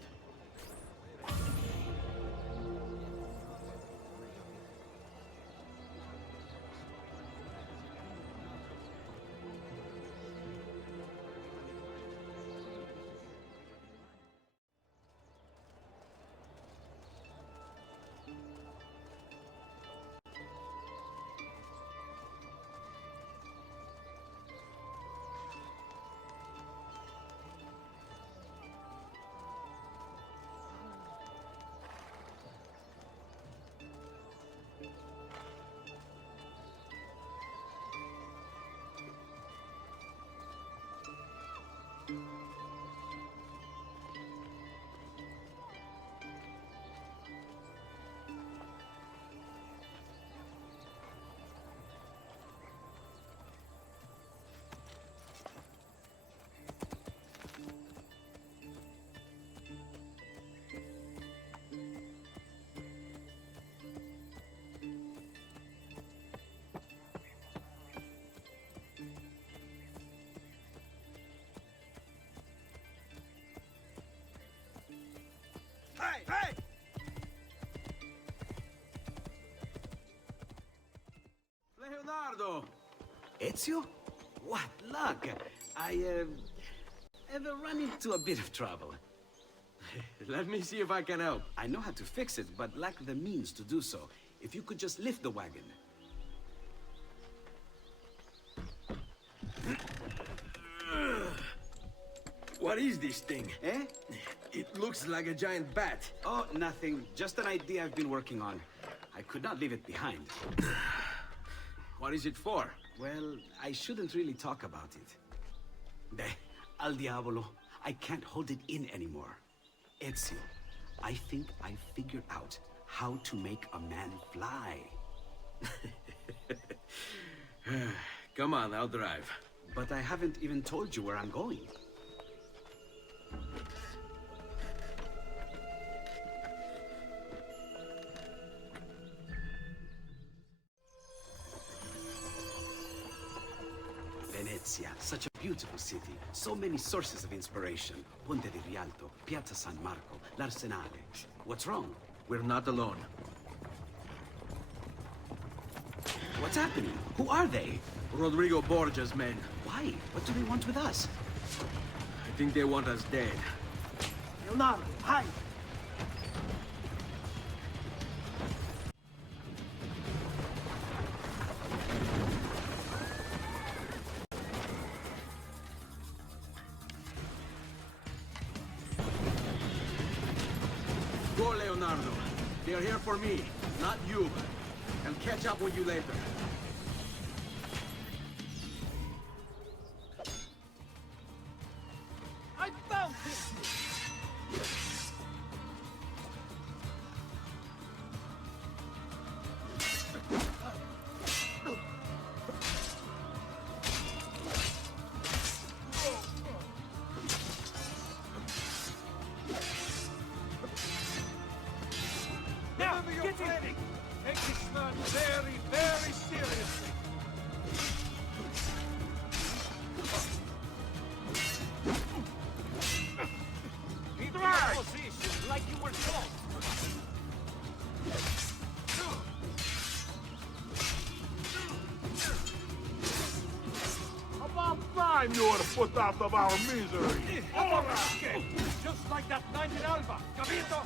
Hey! Hey! Leonardo! Ezio? What luck! I have run into a bit of trouble. Let me see if I can help. I know how to fix it, but lack the means to do so. If you could just lift the wagon. What is this thing? Eh? It looks like a giant bat. Oh, nothing. Just an idea I've been working on. I could not leave it behind. What is it for? Well, I shouldn't really talk about it. Al diavolo, I can't hold it in anymore. Ezio, I think I figured out how to make a man fly. Come on, I'll drive. But I haven't even told you where I'm going. Venezia, such a beautiful city. So many sources of inspiration. Ponte di Rialto, Piazza San Marco, l'Arsenale. What's wrong? We're not alone. What's happening? Who are they? Rodrigo Borgia's men. Why? What do they want with us? I think they want us dead. Leonardo, hide! Go, Leonardo. They're here for me, not you. I'll catch up with you later. I found him! Now, Remember your get in! training. Take this man very, very seriously. Be in position like you were taught! About time you were put out of our misery. Ora! Just like that night in Alba, capito?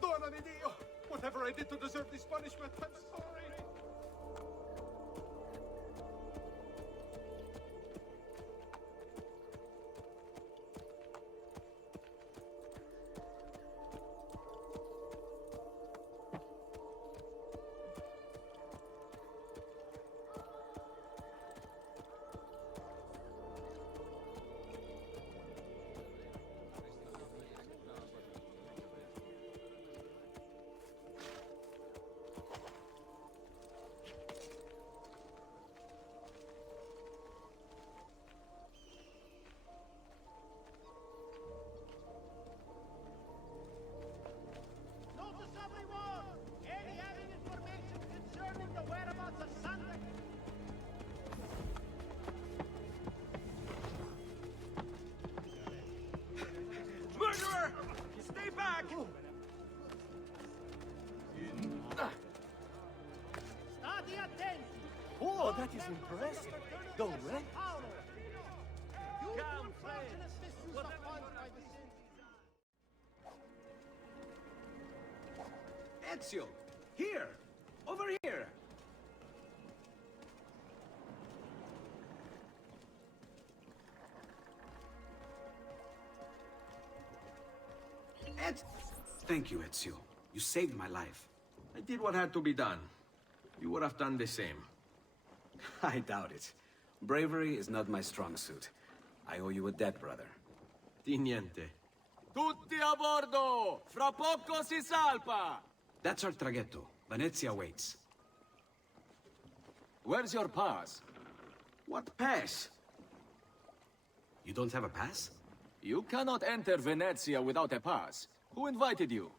Perdonami, Dio! Whatever I did to deserve this punishment, I'm sorry! impressive, don't we? Come, friends. Ezio! Here! Over here! Thank you, Ezio. You saved my life. I did what had to be done. You would have done the same. I doubt it. Bravery is not my strong suit. I owe you a debt, brother. Di niente. Tutti a bordo! Fra poco si salpa! That's our traghetto. Venezia waits. Where's your pass? What pass? You don't have a pass? You cannot enter Venezia without a pass. Who invited you?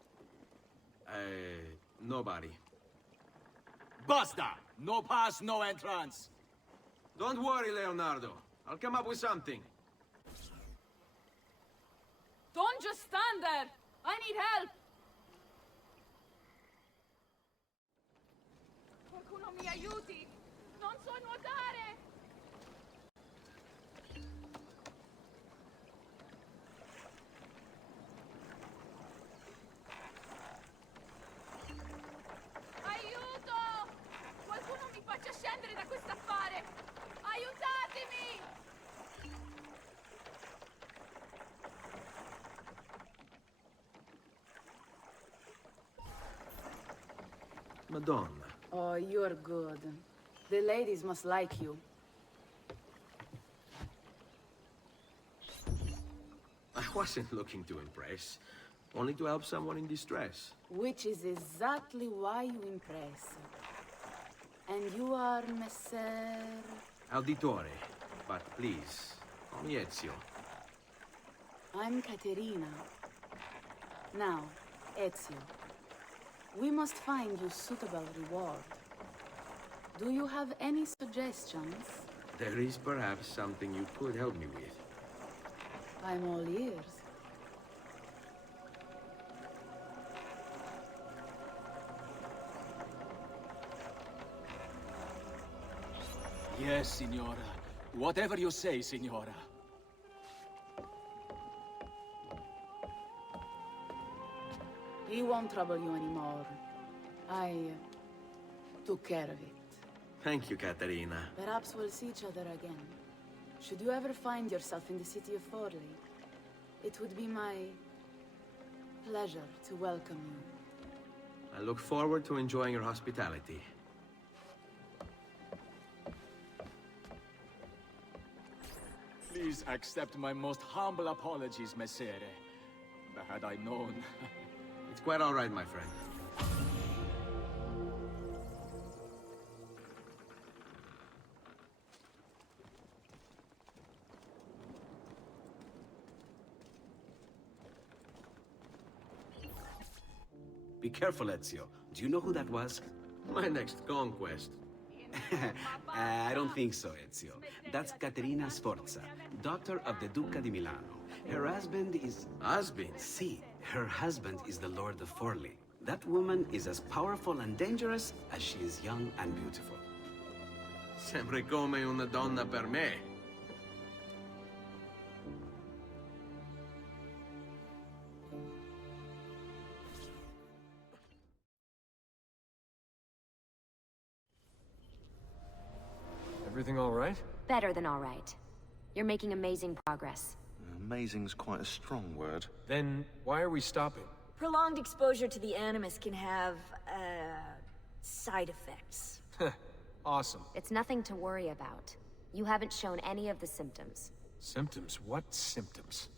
Nobody. Basta! No pass, no entrance! Don't worry, Leonardo. I'll come up with something. Don't just stand there! I need help! Qualcuno mi aiuti! Non so nuotare! Aiuto! Qualcuno mi faccia scendere da quest'affare! Aiutatemi! Madonna. Oh, you're good. The ladies must like you. I wasn't looking to impress. Only to help someone in distress. Which is exactly why you impress. And you are Messer... Auditore. But please, call me Ezio. I'm Caterina. Now, Ezio. We must find you suitable reward. Do you have any suggestions? There is perhaps something you could help me with. I'm all ears. Yes, Signora. Whatever you say, Signora. He won't trouble you anymore. I took care of it. Thank you, Caterina. Perhaps we'll see each other again. Should you ever find yourself in the city of Forli, it would be my pleasure to welcome you. I look forward to enjoying your hospitality. Please accept my most humble apologies, Messere. Had I known... It's quite all right, my friend. Be careful, Ezio. Do you know who that was? My next conquest. I don't think so, Ezio. That's Caterina Sforza, daughter of the Duca di Milano. Her husband is... Husband? See, her husband is the Lord of Forli. That woman is as powerful and dangerous as she is young and beautiful. Sempre come una donna per me. Everything all right? Better than all right. You're making amazing progress. Amazing's quite a strong word. Then why are we stopping? Prolonged exposure to the Animus can have, side effects. Awesome. It's nothing to worry about. You haven't shown any of the symptoms. Symptoms? What symptoms?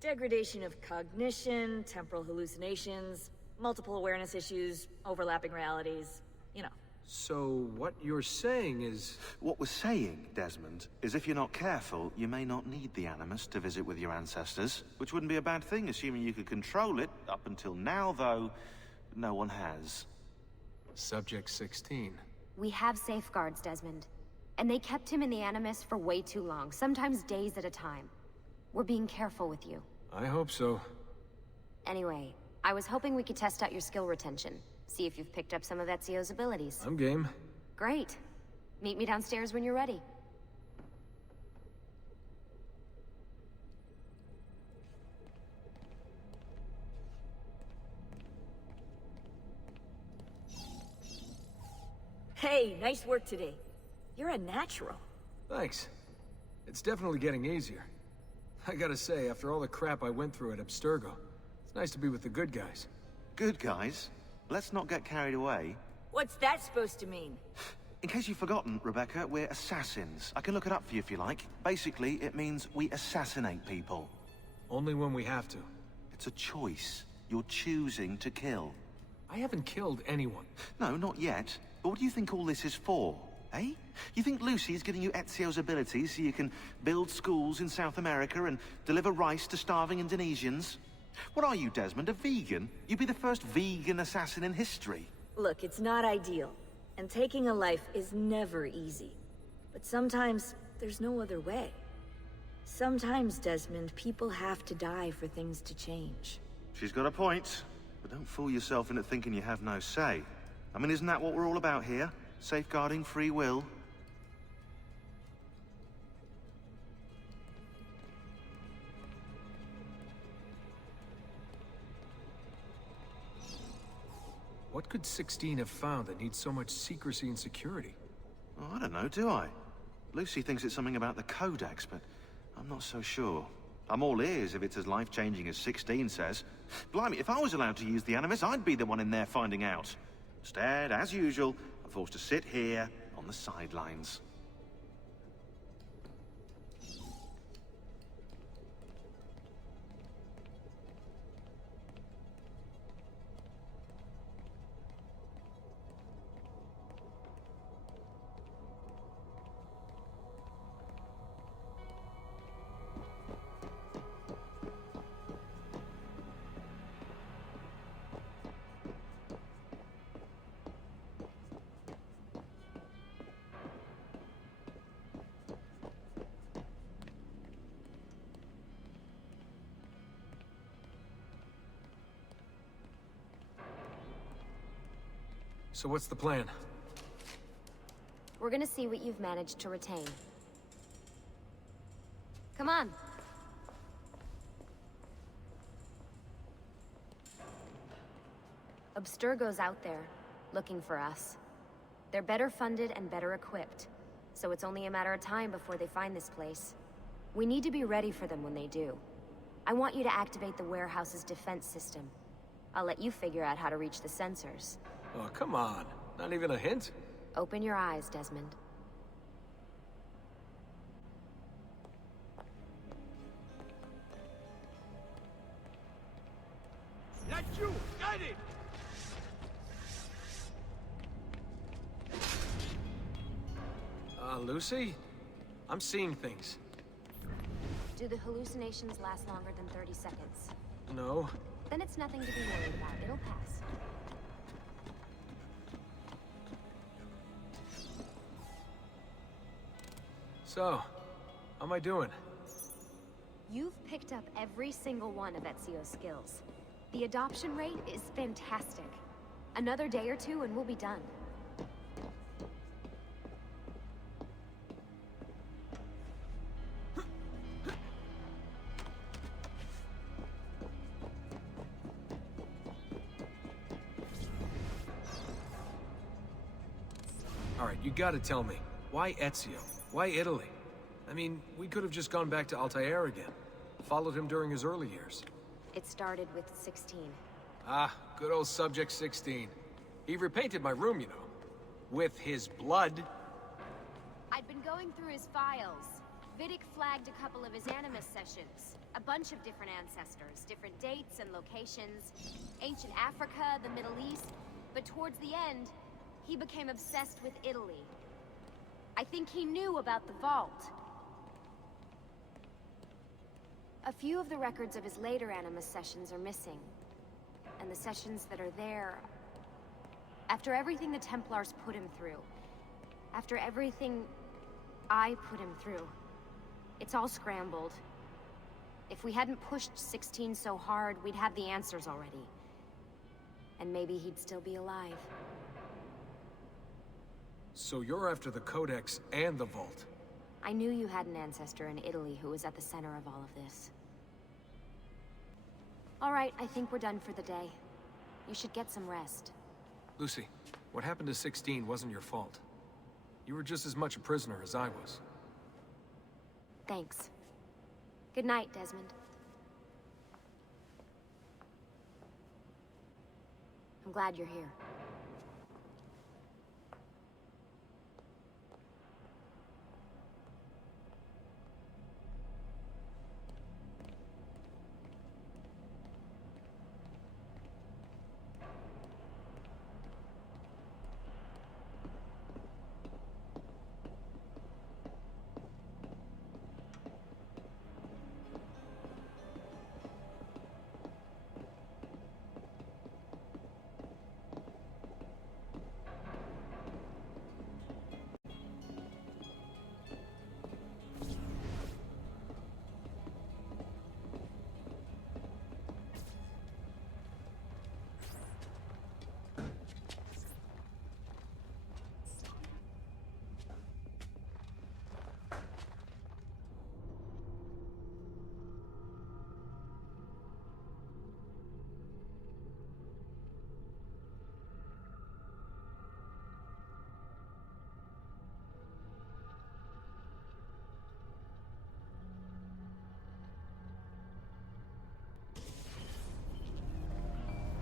Degradation of cognition, temporal hallucinations, multiple awareness issues, overlapping realities, you know. So what you're saying is... What we're saying, Desmond, is if you're not careful, you may not need the Animus to visit with your ancestors, which wouldn't be a bad thing, assuming you could control it. Up until now, though, no one has. Subject 16. We have safeguards, Desmond. And they kept him in the Animus for way too long, sometimes days at a time. We're being careful with you. I hope so. Anyway, I was hoping we could test out your skill retention. See if you've picked up some of Ezio's abilities. I'm game. Great. Meet me downstairs when you're ready. Hey, nice work today. You're a natural. Thanks. It's definitely getting easier. I gotta say, after all the crap I went through at Abstergo, it's nice to be with the good guys. Good guys? Let's not get carried away. What's that supposed to mean? In case you've forgotten, Rebecca, we're assassins. I can look it up for you if you like. Basically, it means we assassinate people. Only when we have to. It's a choice. You're choosing to kill. I haven't killed anyone. No, not yet. But what do you think all this is for? Eh? You think Lucy's giving you Ezio's abilities so you can build schools in South America and deliver rice to starving Indonesians? What are you, Desmond, a vegan? You'd be the first vegan assassin in history. Look, it's not ideal. And taking a life is never easy. But sometimes, there's no other way. Sometimes, Desmond, people have to die for things to change. She's got a point. But don't fool yourself into thinking you have no say. I mean, isn't that what we're all about here? Safeguarding free will? What could 16 have found that needs so much secrecy and security? Oh, I don't know, do I? Lucy thinks it's something about the Codex, but I'm not so sure. I'm all ears if it's as life-changing as 16 says. Blimey, if I was allowed to use the Animus, I'd be the one in there finding out. Instead, as usual, I'm forced to sit here on the sidelines. So what's the plan? We're gonna see what you've managed to retain. Come on. Abstergo's out there, looking for us. They're better funded and better equipped, so it's only a matter of time before they find this place. We need to be ready for them when they do. I want you to activate the warehouse's defense system. I'll let you figure out how to reach the sensors. Oh, come on. Not even a hint? Open your eyes, Desmond. That's you! Got it! Lucy? I'm seeing things. Do the hallucinations last longer than 30 seconds? No. Then it's nothing to be worried about. It'll pass. So, how am I doing? You've picked up every single one of Ezio's skills. The adoption rate is fantastic. Another day or two and we'll be done. Alright, you gotta tell me. Why Ezio? Why Italy? I mean, we could have just gone back to Altair again. Followed him during his early years. It started with 16. Ah, good old Subject 16. He repainted my room, you know. With his blood. I'd been going through his files. Vidic flagged a couple of his Animus sessions. A bunch of different ancestors, different dates and locations. Ancient Africa, the Middle East. But towards the end, he became obsessed with Italy. I think he knew about the vault. A few of the records of his later Animus sessions are missing. And the sessions that are there... After everything the Templars put him through, after everything I put him through, it's all scrambled. If we hadn't pushed 16 so hard, we'd have the answers already. And maybe he'd still be alive. So you're after the Codex and the Vault? I knew you had an ancestor in Italy who was at the center of all of this. All right, I think we're done for the day. You should get some rest. Lucy, what happened to 16 wasn't your fault. You were just as much a prisoner as I was. Thanks. Good night, Desmond. I'm glad you're here.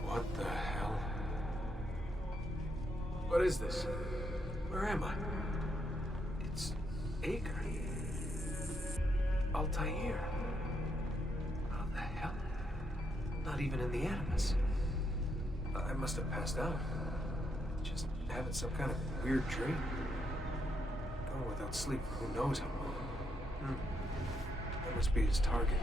What the hell? What is this? Where am I? It's Acre. Altair. How the hell? Not even in the Animus. I must have passed out. Just having some kind of weird dream. Going without sleep for who knows how long. That must be his target.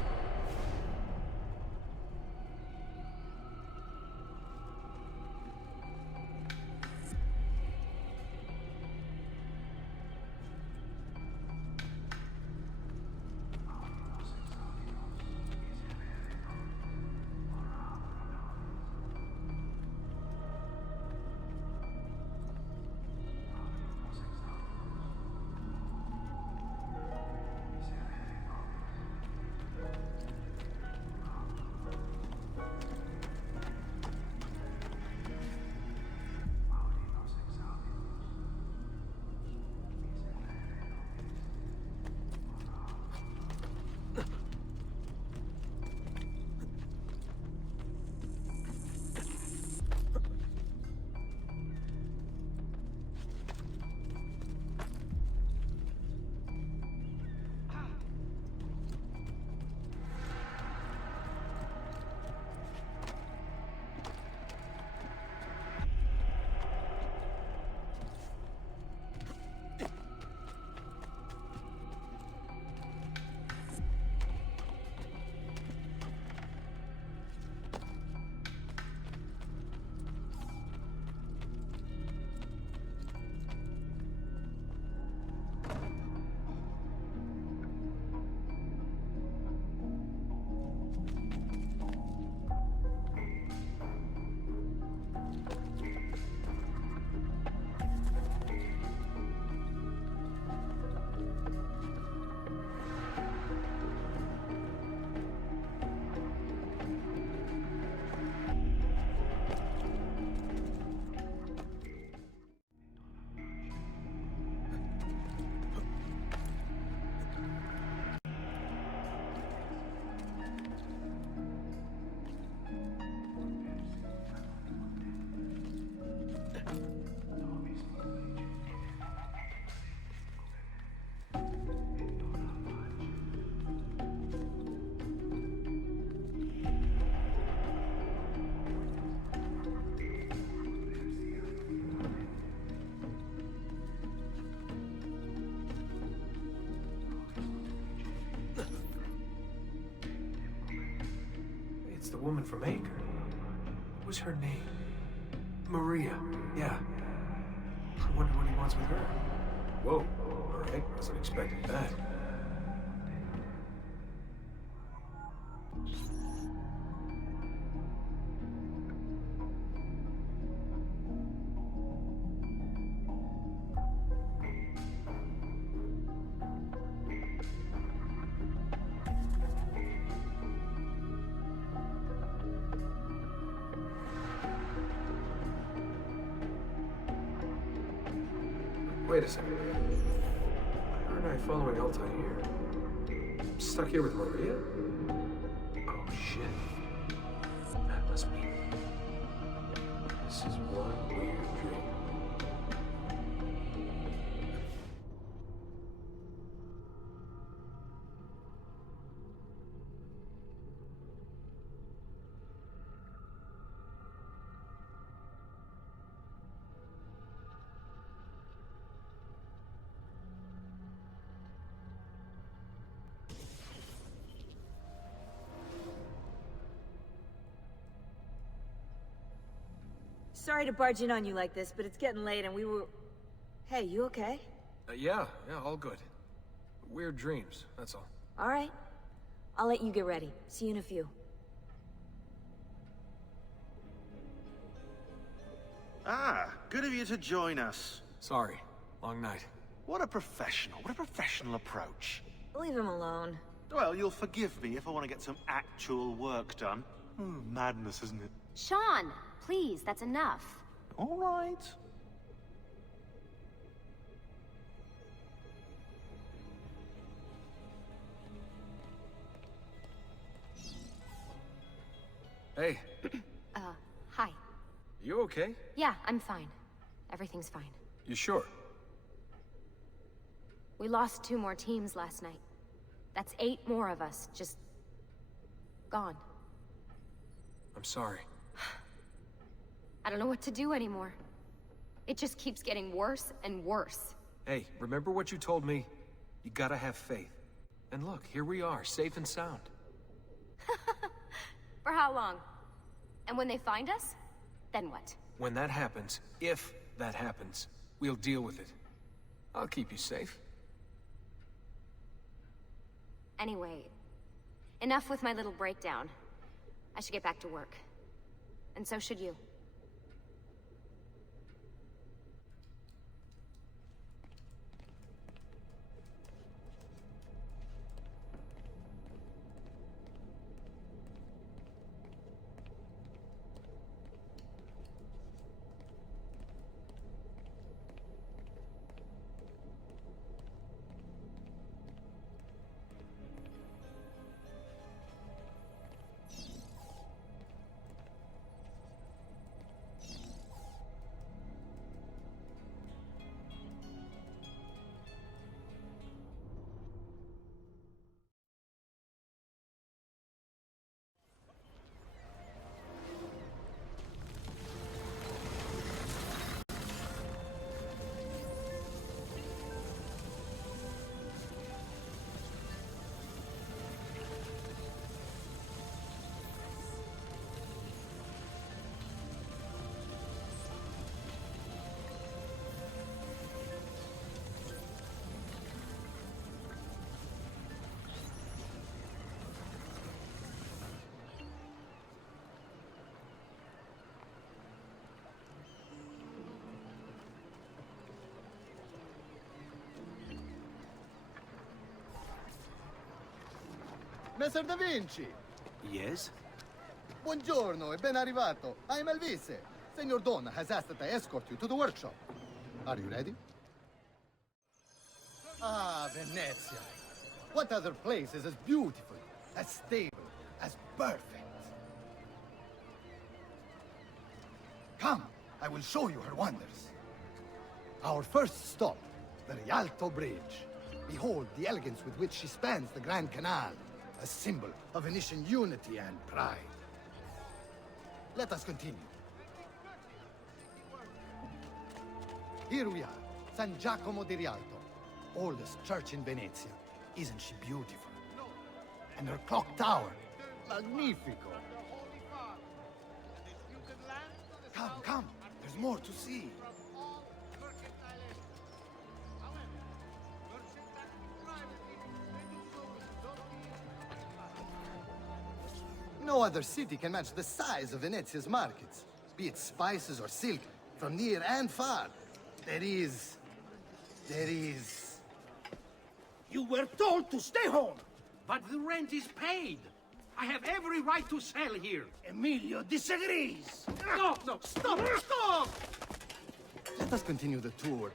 It's the woman from Acre. What was her name? Maria. Yeah. I wonder what he wants with her. Whoa. Alright, wasn't expecting that. Wait a second. Why aren't I following Altai here? I'm stuck here with Maria? Oh, shit. That must be... This is one weird dream. Sorry to barge in on you like this, but it's getting late and we were... Hey, you okay? Yeah, all good. Weird dreams, that's all. All right. I'll let you get ready. See you in a few. Ah, good of you to join us. Sorry, long night. What a professional approach. Leave him alone. Well, you'll forgive me if I want to get some actual work done. Madness, isn't it? Sean, please, that's enough. All right. Hey. Hi. You okay? Yeah, I'm fine. Everything's fine. You sure? We lost 2 more teams last night. That's 8 more of us, just... gone. I'm sorry. I don't know what to do anymore. It just keeps getting worse and worse. Hey, remember what you told me? You gotta have faith. And look, here we are, safe and sound. For how long? And when they find us, then what? When that happens, if that happens, we'll deal with it. I'll keep you safe. Anyway, enough with my little breakdown. I should get back to work. And so should you. Messer Da Vinci! Yes? Buongiorno e ben arrivato. I'm Elvise. Senor Don has asked that I escort you to the workshop. Are you ready? Ah, Venezia. What other place is as beautiful, as stable, as perfect? Come, I will show you her wonders. Our first stop, the Rialto Bridge. Behold the elegance with which she spans the Grand Canal, a symbol of Venetian unity and pride. Let us continue. Here we are, San Giacomo di Rialto, oldest church in Venezia. Isn't she beautiful? And her clock tower, magnifico. Come, come, there's more to see. No other city can match the size of Venezia's markets, be it spices or silk, from near and far. There is... You were told to stay home! But the rent is paid! I have every right to sell here! Emilio disagrees! No, stop! Let us continue the tour.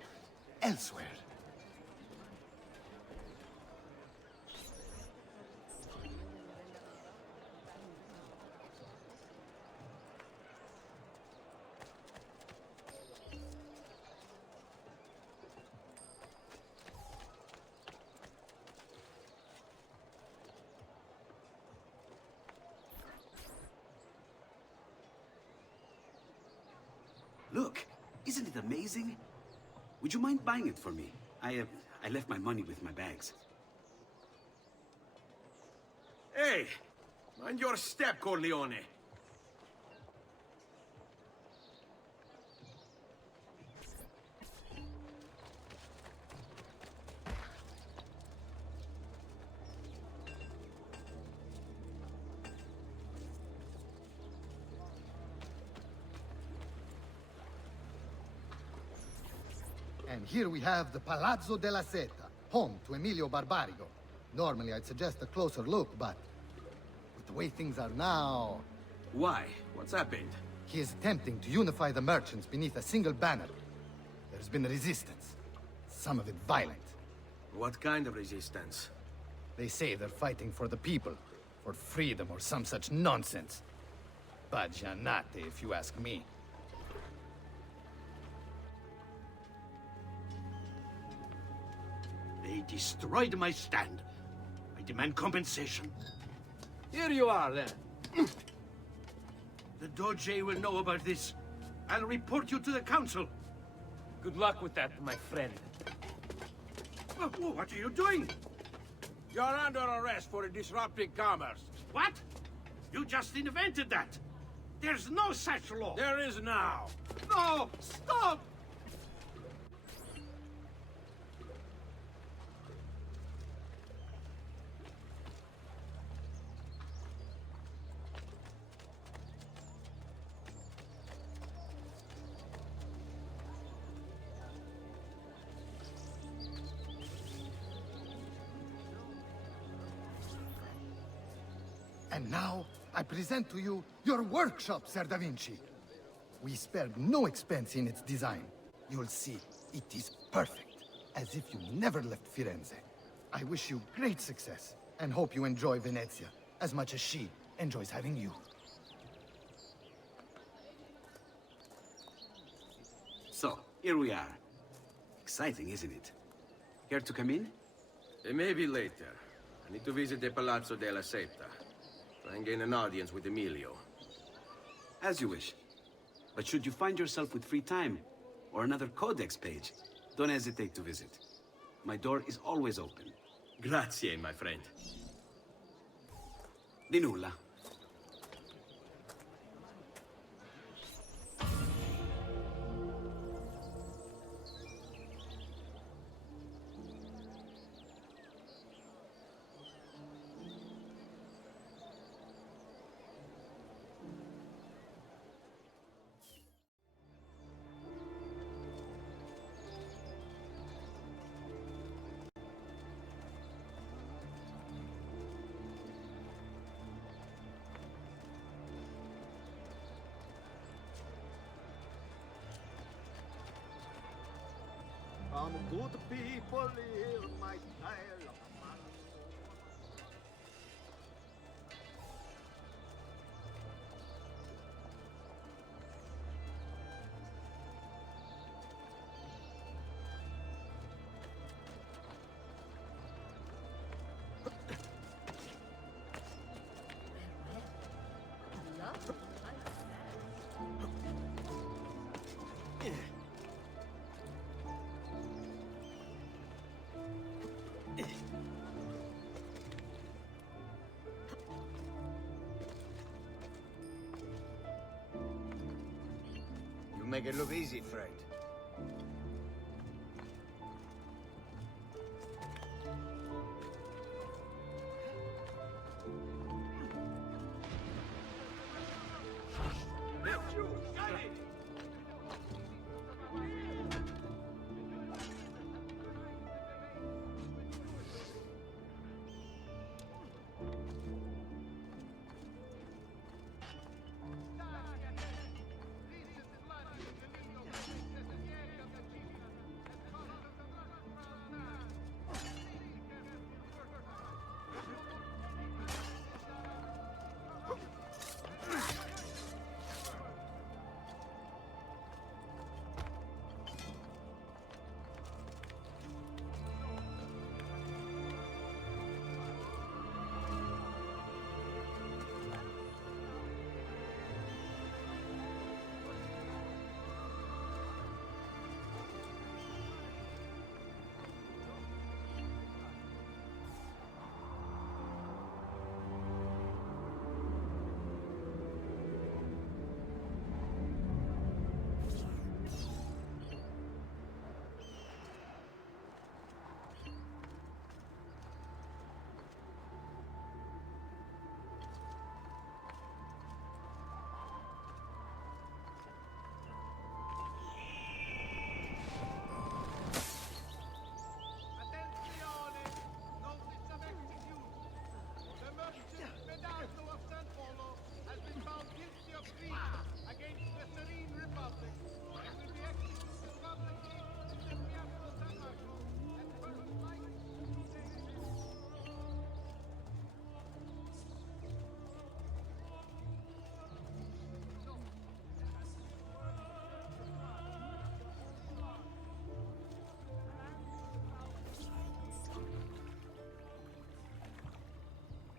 elsewhere. Look, isn't it amazing? Would you mind buying it for me? I left my money with my bags. Hey! Mind your step, Corleone! And here we have the Palazzo della Seta, home to Emilio Barbarigo. Normally I'd suggest a closer look, but with the way things are now... Why? What's happened? He is attempting to unify the merchants beneath a single banner. There's been resistance, some of it violent. What kind of resistance? They say they're fighting for the people, for freedom or some such nonsense. Baggianate, if you ask me. They destroyed my stand. I demand compensation. Here you are, then. The Doge will know about this. I'll report you to the council. Good luck with that, my friend. What are you doing? You're under arrest for disrupting commerce. What? You just invented that. There's no such law. There is now. No! Stop! And now, I present to you your workshop, Sir Da Vinci. We spared no expense in its design. You'll see, it is perfect, as if you never left Firenze. I wish you great success, and hope you enjoy Venezia, as much as she enjoys having you. So, here we are. Exciting, isn't it? Care to come in? Maybe later. I need to visit the Palazzo della Seta. Try and gain an audience with Emilio. As you wish. But should you find yourself with free time, or another codex page, don't hesitate to visit. My door is always open. Grazie, my friend. Di nulla. Good people hear my tale of man. You make it look easy, Fred.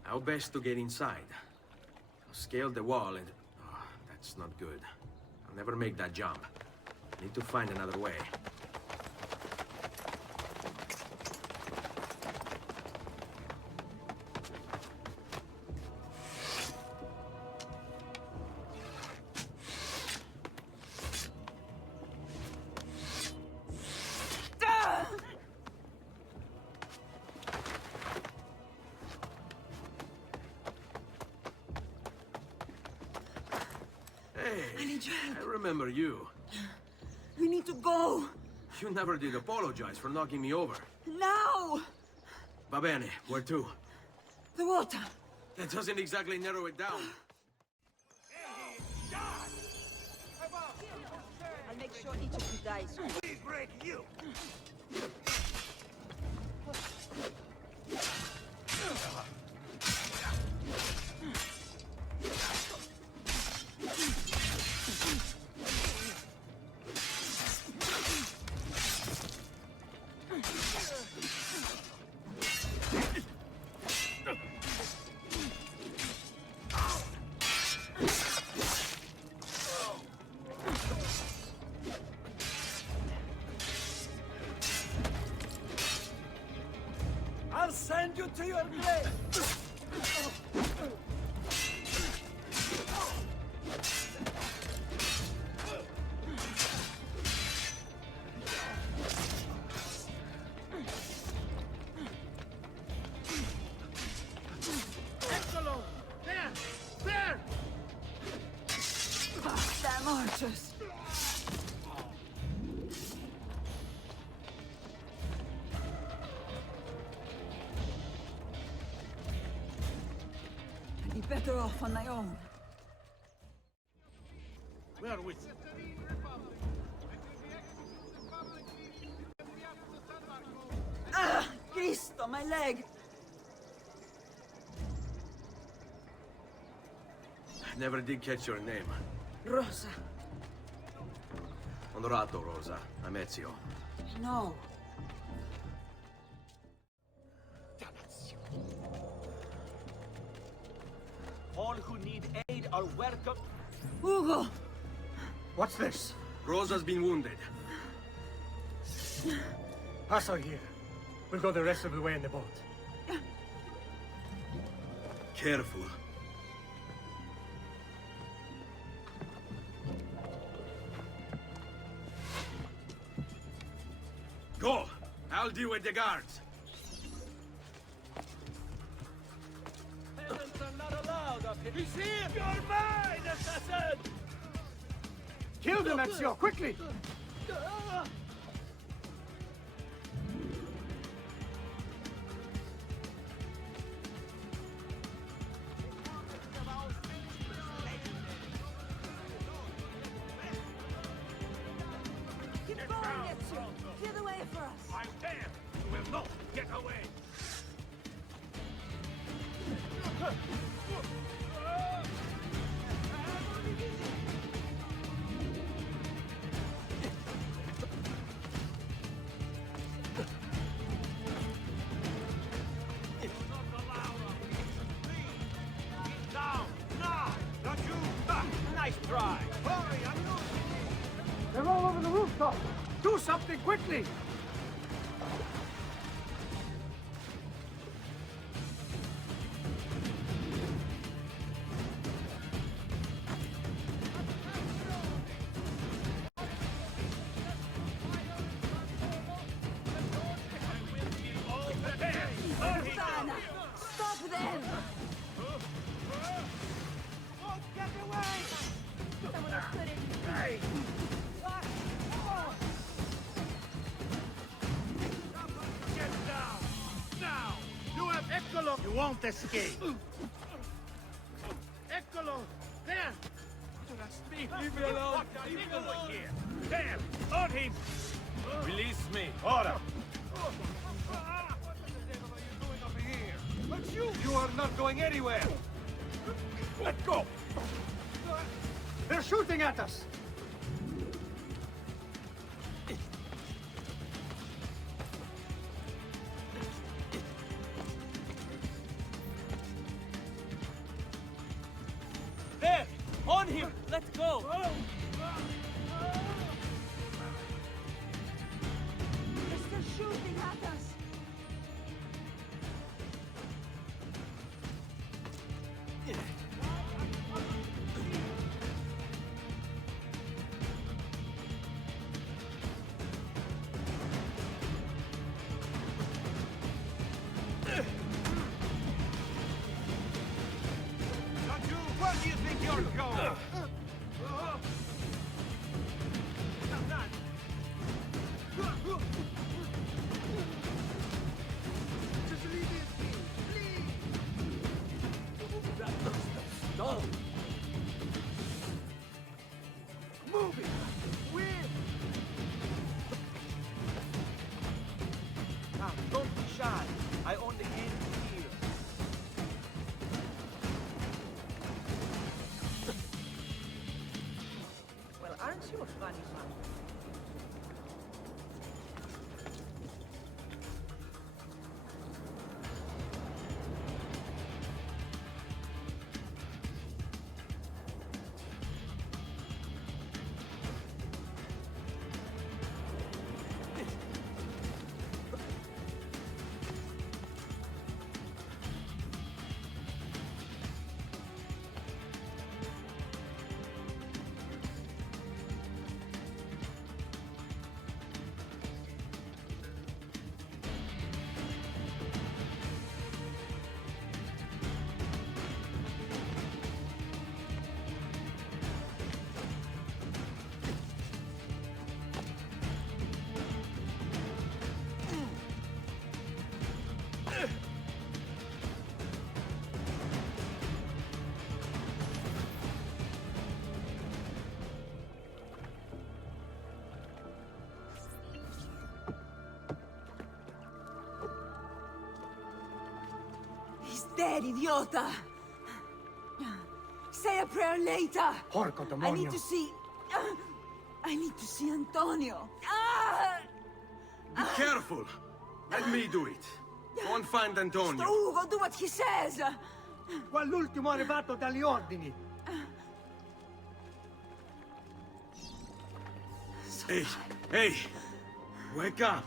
How best to get inside? I'll scale the wall and... Oh, that's not good. I'll never make that jump. Need to find another way. I remember you. We need to go. You never did apologize for knocking me over. Now! Va bene, where to? The water. That doesn't exactly narrow it down. I'll make sure each of you dies. Please break you! I'll send you to your grave! Excellent! There! There! Damn archers! I'd be better off on my own. Where with you? Ah! Cristo, my leg! Never did catch your name. Rosa. Onorato, Rosa. I'm Ezio. No. All who need aid are welcome. Ugo! What's this? Rosa's been wounded. Pass her here. We'll go the rest of the way in the boat. Careful. Go! I'll deal with the guards. Peasants are not allowed up here. He's here! You're mine, assassin! Kill them, Ezio, quickly! Keep going, Ezio! Clear the way for us! I dare! You will not get away! Nice try! Hurry, I'm losing! They're all over the rooftop! Do something quickly! Sana! Stop them! Get away! Someone else put it. Hey! Get down! Now! You have Eccolo! You won't escape! Eccolo! There! That's me. Leave me alone. Leave me alone here! There! On him! Release me! Ora! What the devil are you doing over here? But you are not going anywhere! Let go! They're shooting at us! On him! Let go! They're still shooting at us! Where do you think you're going? Just leave it, please! That must have stalled. Move it! Whip! Now, don't be shy. I only aim to heal. Well, aren't you a funny man? He's dead, idiota! Say a prayer later! Porco I need to see... I need to see Antonio! Be careful! Let me do it. Go and find Antonio. Ugo, do what he says! Quell'ultimo arrivato dagli ordini. Hey, hey! Wake up!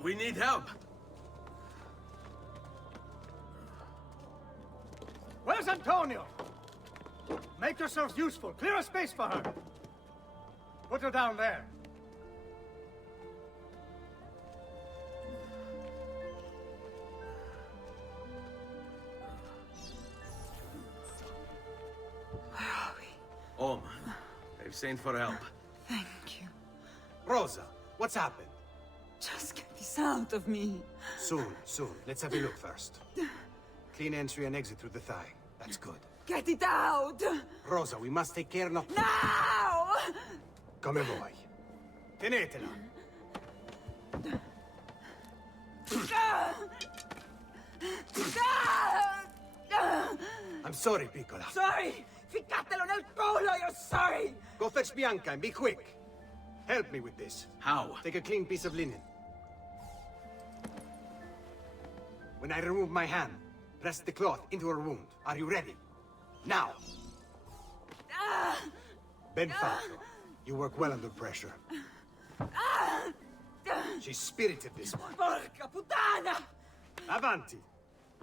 We need help! Where's Antonio? Make yourselves useful. Clear a space for her. Put her down there. Om, they've sent for help. Thank you. Rosa, what's happened? Just get this out of me. Soon, soon. Let's have a look first. Clean entry and exit through the thigh. That's good. Get it out! Rosa, we must take care not... Now! Come vuoi. Tenetela. I'm sorry, piccola. Sorry! Ficcatelo nel culo, you're sorry! Go fetch Bianca and be quick. Help me with this. How? Take a clean piece of linen. When I remove my hand, press the cloth into her wound. Are you ready? Now! Ben fatto. You work well under pressure. She's spirited this one. Porca puttana! Avanti!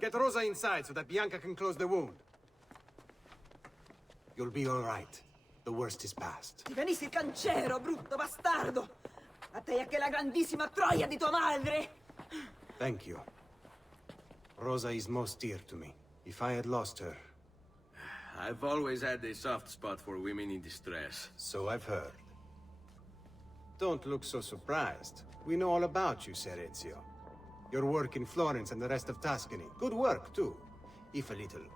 Get Rosa inside so that Bianca can close the wound. You'll be all right. The worst is past. Ti venissi il cancero, brutto bastardo! A te e che la grandissima troia di tua madre! Thank you. Rosa is most dear to me. If I had lost her... I've always had a soft spot for women in distress. So I've heard. Don't look so surprised. We know all about you, Ser Ezio. Your work in Florence and the rest of Tuscany. Good work, too. If a little...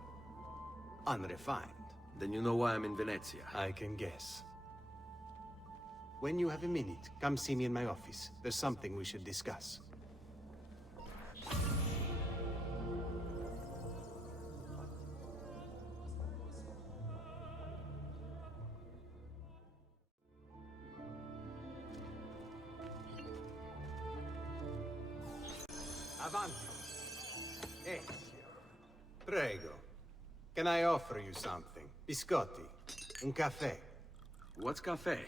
unrefined. Then you know why I'm in Venezia. I can guess. When you have a minute, come see me in my office. There's something we should discuss. Avanti. Ezio. Prego. Can I offer you something? Biscotti. Un caffè. What's cafe?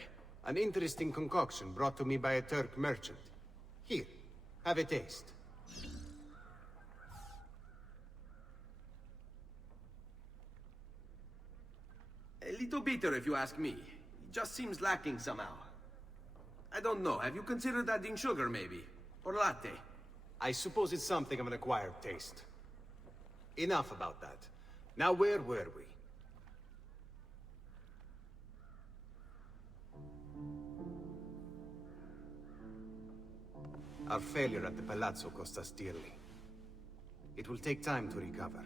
An interesting concoction brought to me by a Turk merchant. Here, have a taste. A little bitter, if you ask me. It just seems lacking somehow. I don't know. Have you considered adding sugar, maybe? Or latte? I suppose it's something of an acquired taste. Enough about that. Now, where were we? Our failure at the Palazzo cost us dearly. It will take time to recover.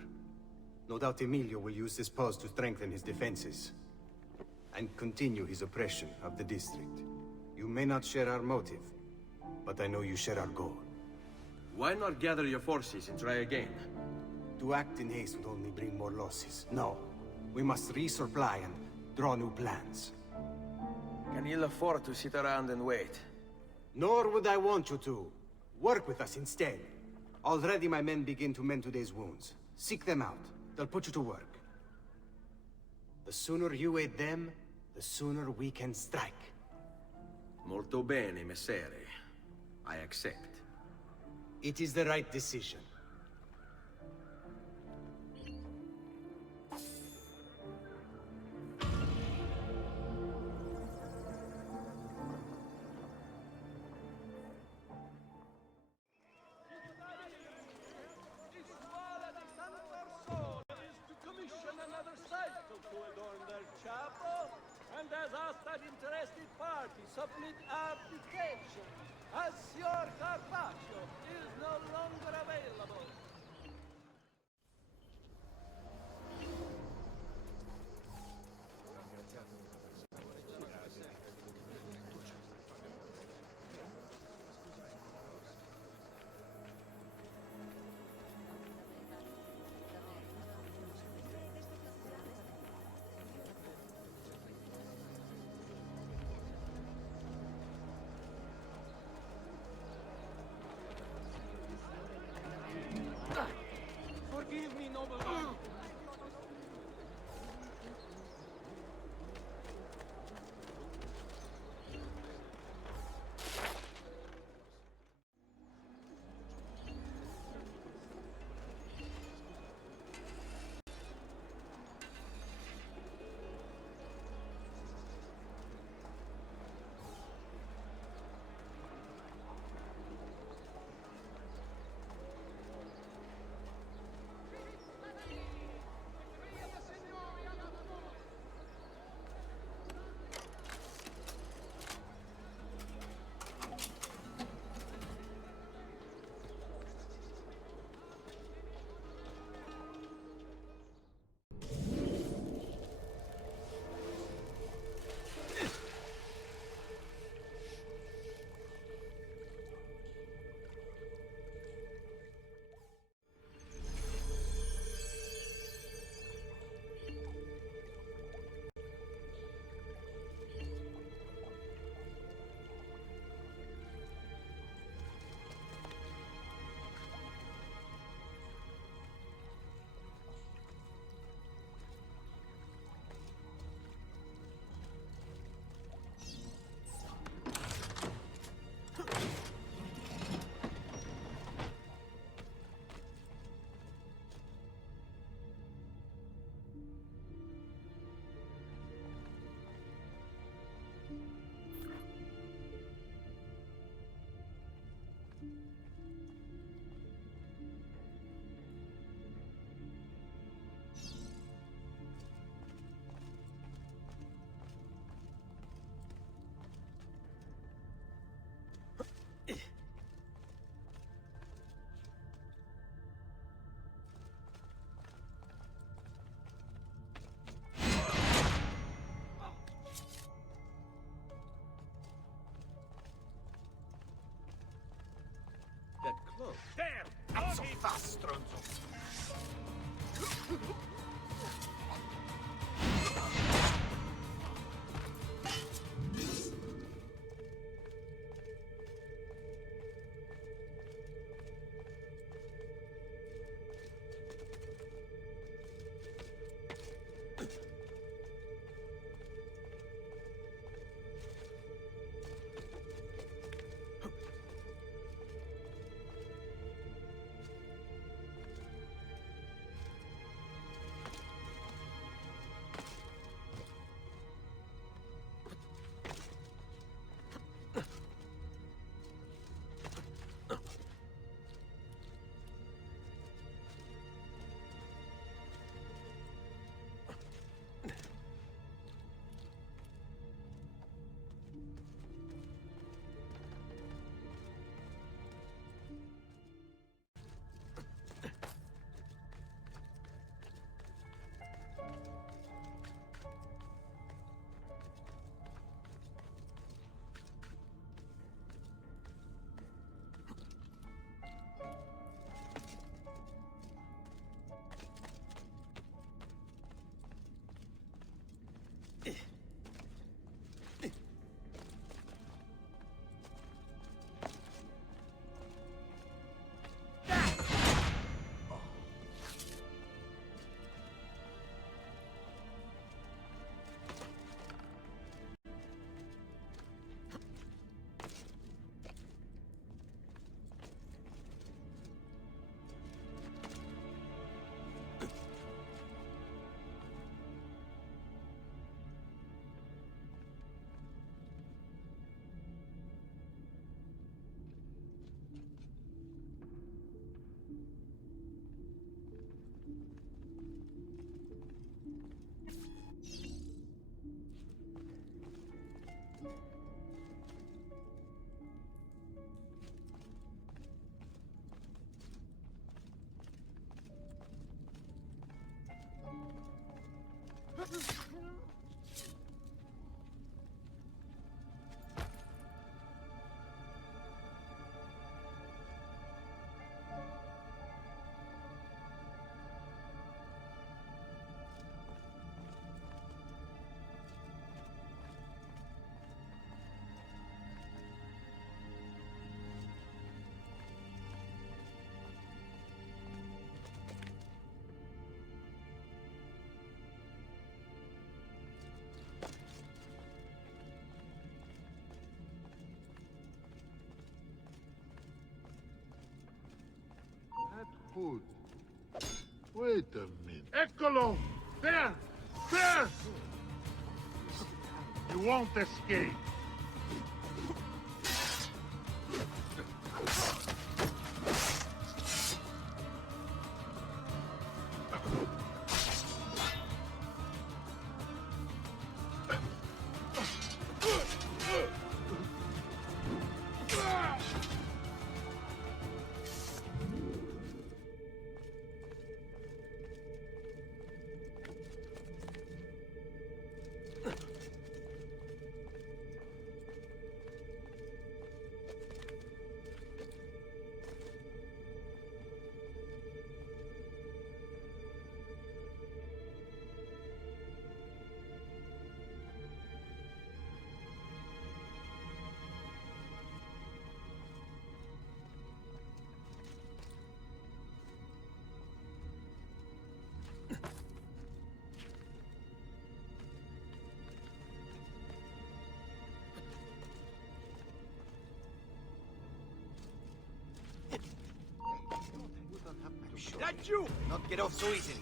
No doubt Emilio will use this pause to strengthen his defenses and continue his oppression of the district. You may not share our motive, but I know you share our goal. Why not gather your forces and try again? To act in haste would only bring more losses. No. We must resupply and draw new plans. Can you afford to sit around and wait? Nor would I want you to. Work with us instead. Already my men begin to mend today's wounds. Seek them out. They'll put you to work. The sooner you aid them, the sooner we can strike. Molto bene, messere. I accept. It is the right decision. And has asked an interested party submit application, as your Carpaccio is no longer available. Forgive me, noble one. That cloak. There! Not so fast, Stronzo. food. Wait a minute. Eccolo! There! There! You won't escape. That you! Not get off so easily.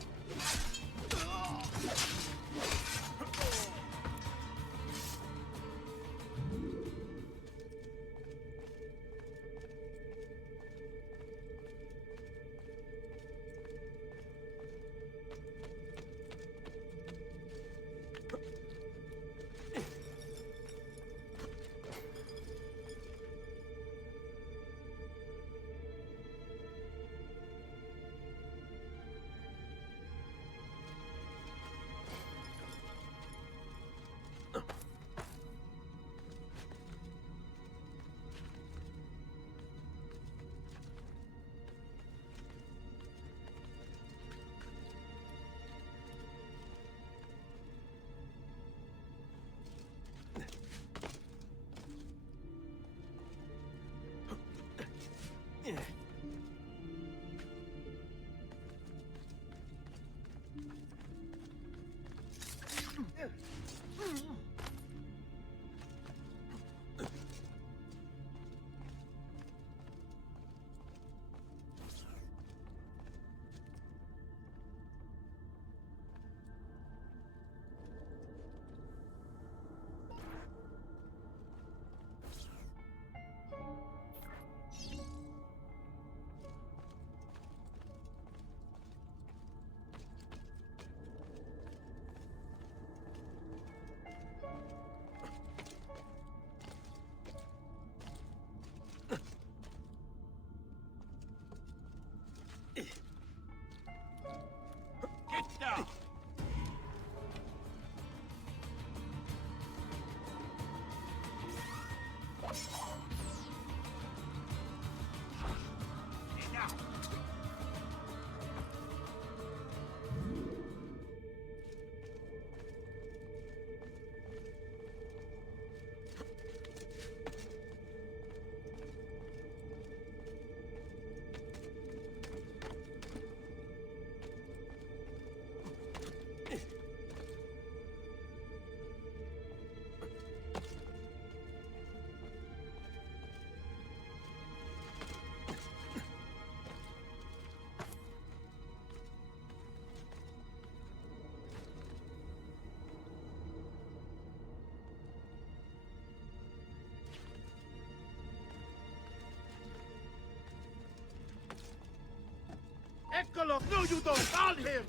Get down! Now! Eccolo! No, you don't! Hold him!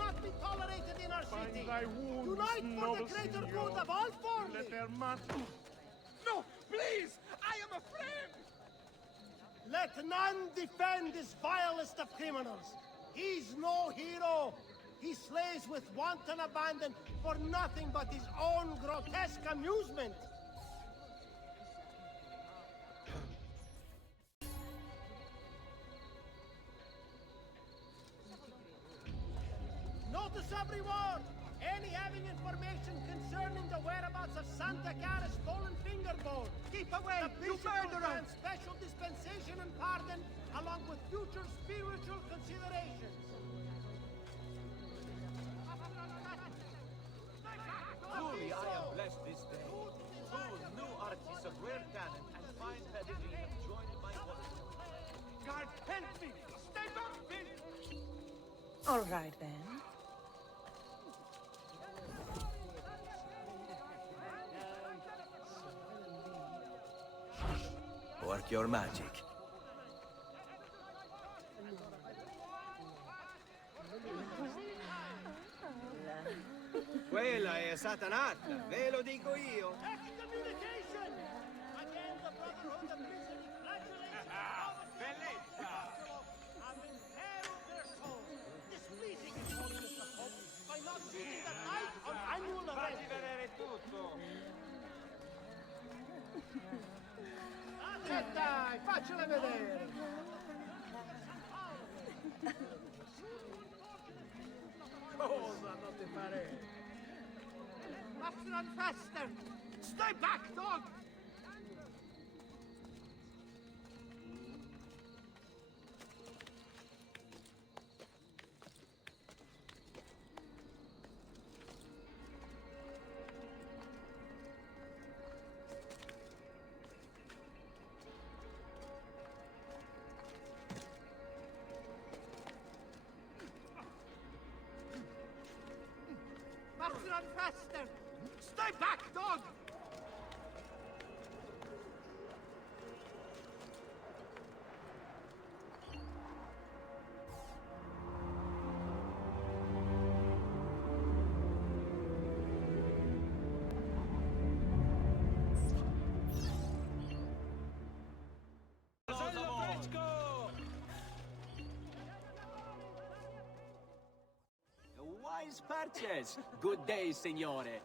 not be tolerated in our city. Thy wounds, Unite for noble the greater signor. good of all Forley. Let their No, please! I am afraid! Let none defend this vilest of criminals. He's no hero. He slays with wanton abandon for nothing but his own grotesque amusement. Notice everyone! Any having information concerning the whereabouts of Santa Cara's stolen fingerboard. Keep away! The bishop will grant special dispensation and pardon, along with future spiritual considerations. Truly, I am blessed this day. Two new artists of rare talent and fine pedigree have joined my work. God, help me! Stay back, please! All right, then. Work your magic. Quella è Satanata, ve lo dico io. Excommunication! Again, the Brotherhood of Misery flagellates Bellezza! have impaired their souls, displeasing His Holiness the Pope by not seeking the night on annual Fatti rent. vedere tutto! Dai, faccela vedere! Cosa non ti pare? Must run faster! Stay back, dog! Must run faster! Stay back, dog! A wise purchase. Good day, signore.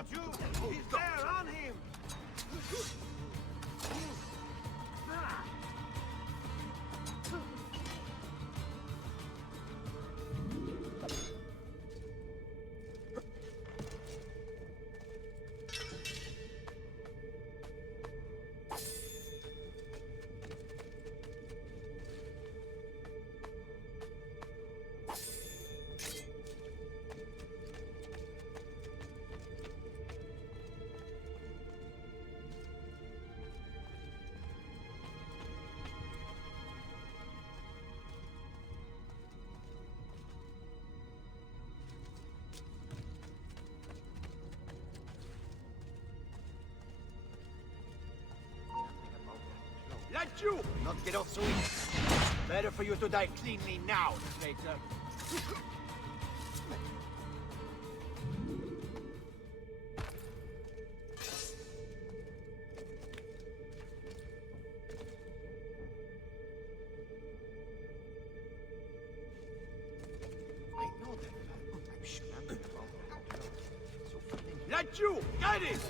got you! He's there, on him! Let you not get off so easy. Better for you to die cleanly now, traitor. I know that guy. I'm sure I'm gonna fall. Let you get it!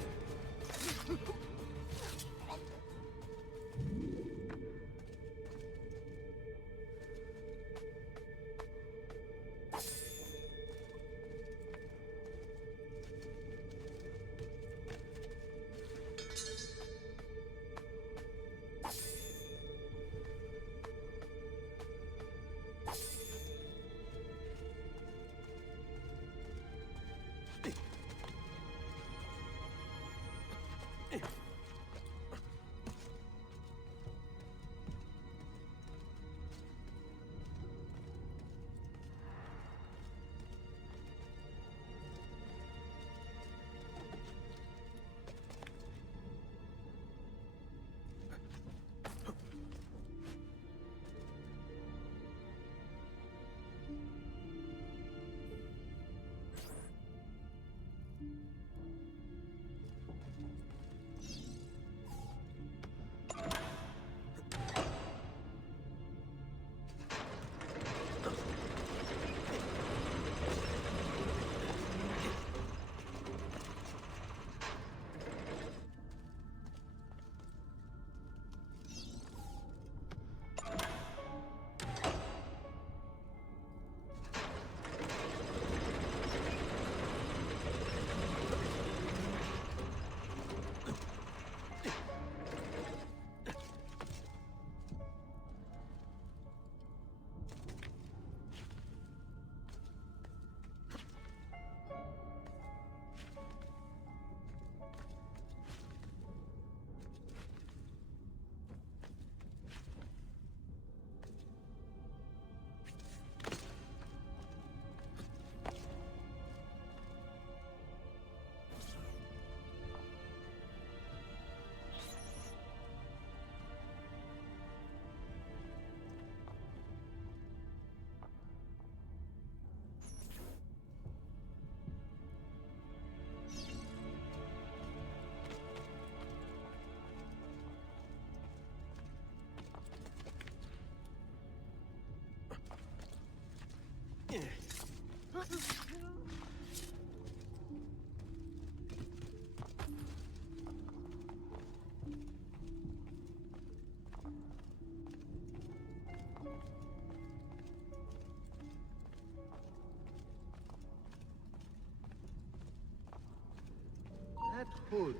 That hood.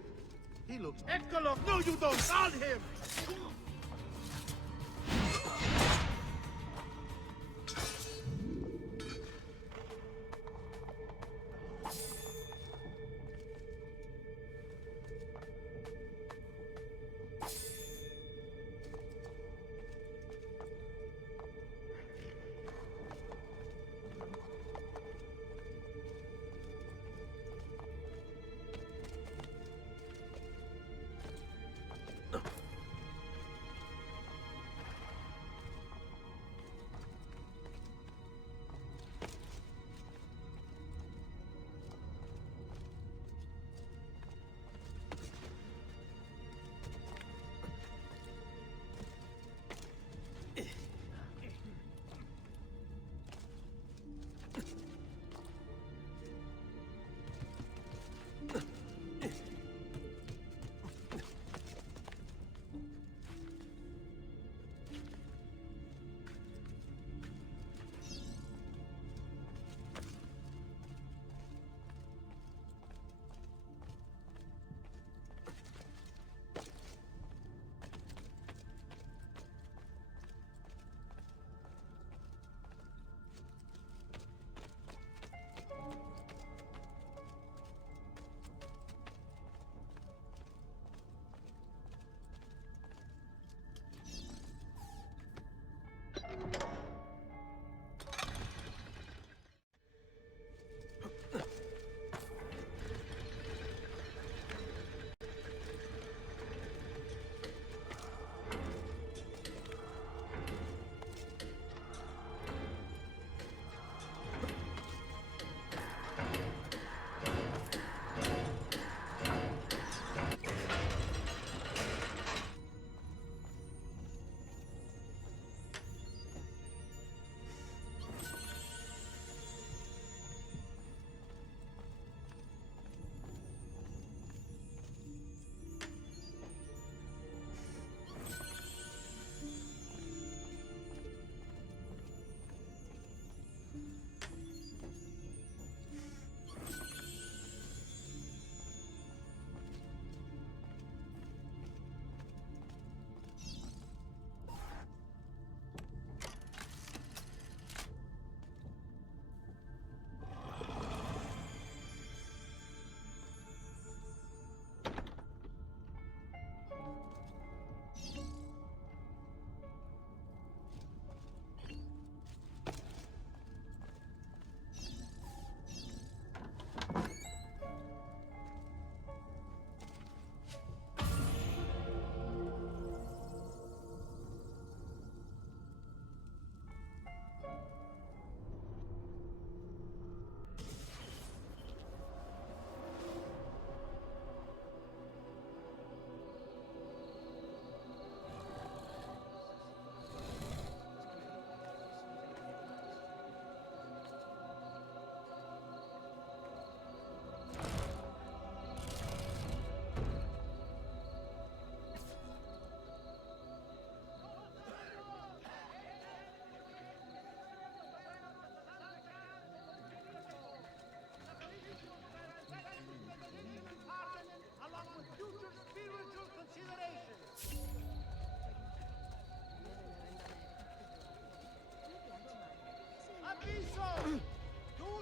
He looks... Eccolo! No, you don't! On him!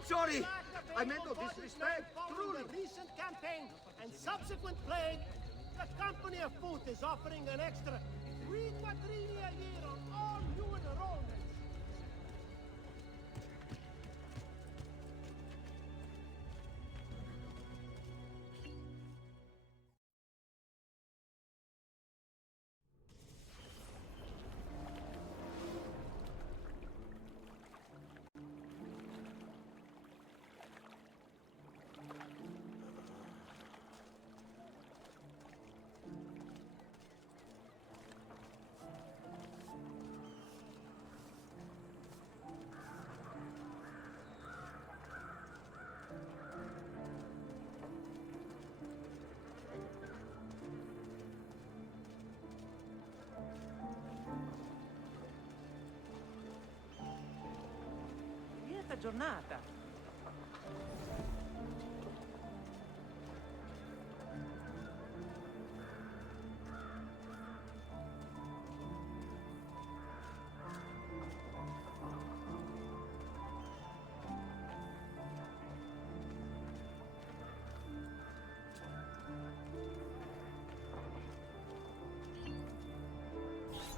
sorry. I meant no disrespect. Truly. The recent campaign and subsequent plague, the Company of Foot is offering an extra 3 quattrini a year on all new enrollments. Lieta giornata.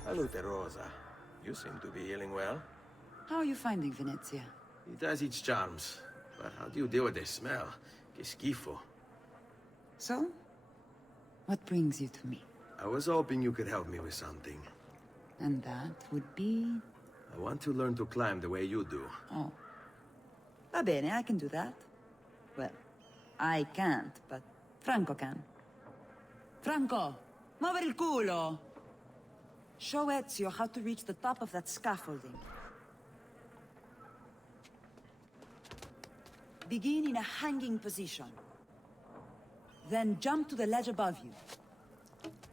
Salute, Rosa. You seem to be healing well. How are you finding Venezia? It has its charms. But how do you deal with the smell? Que schifo. So? What brings you to me? I was hoping you could help me with something. And that would be... I want to learn to climb the way you do. Oh. Va bene, I can do that. Well, I can't, but Franco can. Franco, muovere il culo! Show Ezio how to reach the top of that scaffolding. Begin in a hanging position. Then jump to the ledge above you.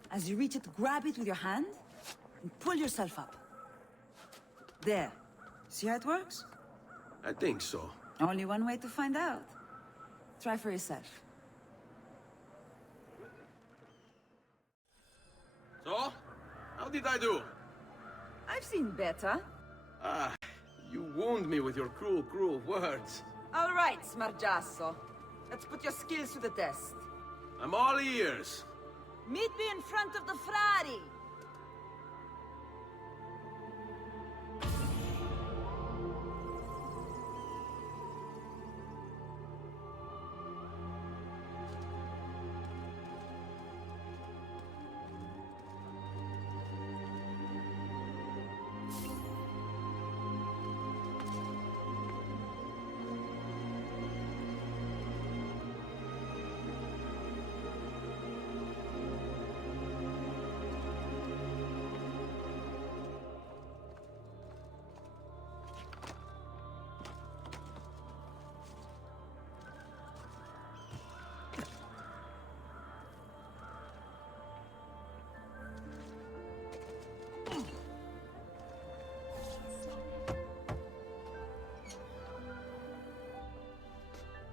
As you reach it, grab it with your hand and pull yourself up. There. See how it works? I think so. Only one way to find out. Try for yourself. So? How did I do? I've seen better. Ah, you wound me with your cruel, cruel words. All right, Smargiasso. Let's put your skills to the test. I'm all ears. Meet me in front of the Frari.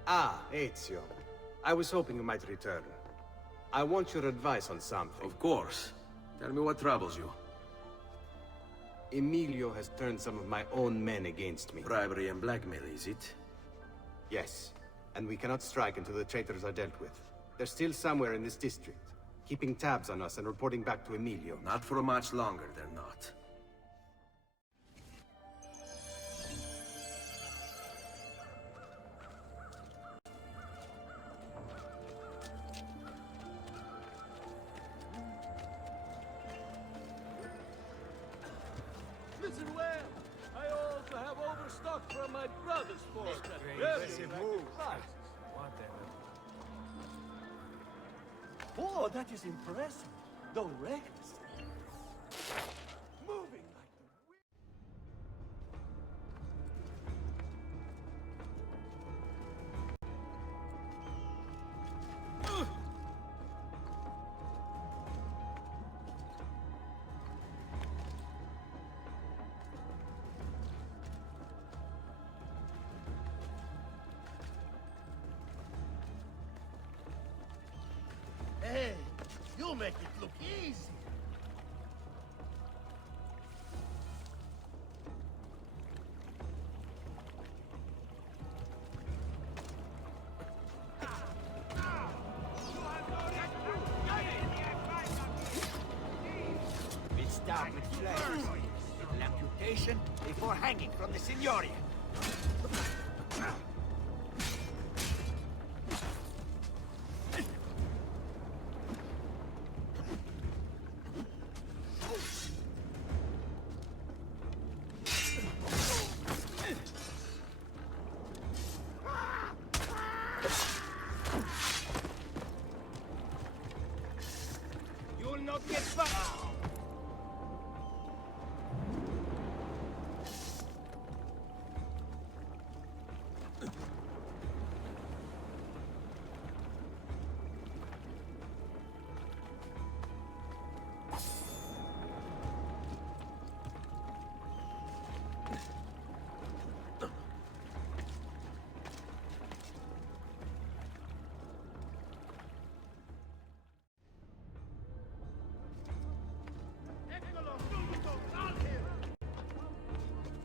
Ah, Ezio. I was hoping you might return. I want your advice on something. Of course. Tell me what troubles you. Emilio has turned some of my own men against me. Bribery and blackmail, is it? Yes. And we cannot strike until the traitors are dealt with. They're still somewhere in this district, keeping tabs on us and reporting back to Emilio. Not for much longer, they're not. Listen well. I also have overstock from my brother's force. Impressive move. Oh, that is impressive. Though reckless. Moving like the wind. Hey, you make it look easy. job with flames. Amputation before hanging from the Signoria. You'll not get far.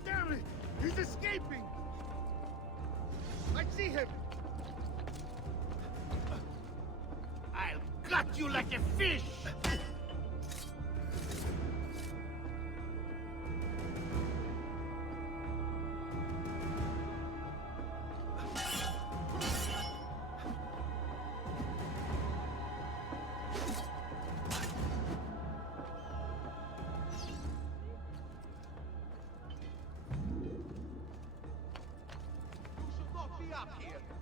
Damn it! He's escaping! I see him! I'll gut you like a fish!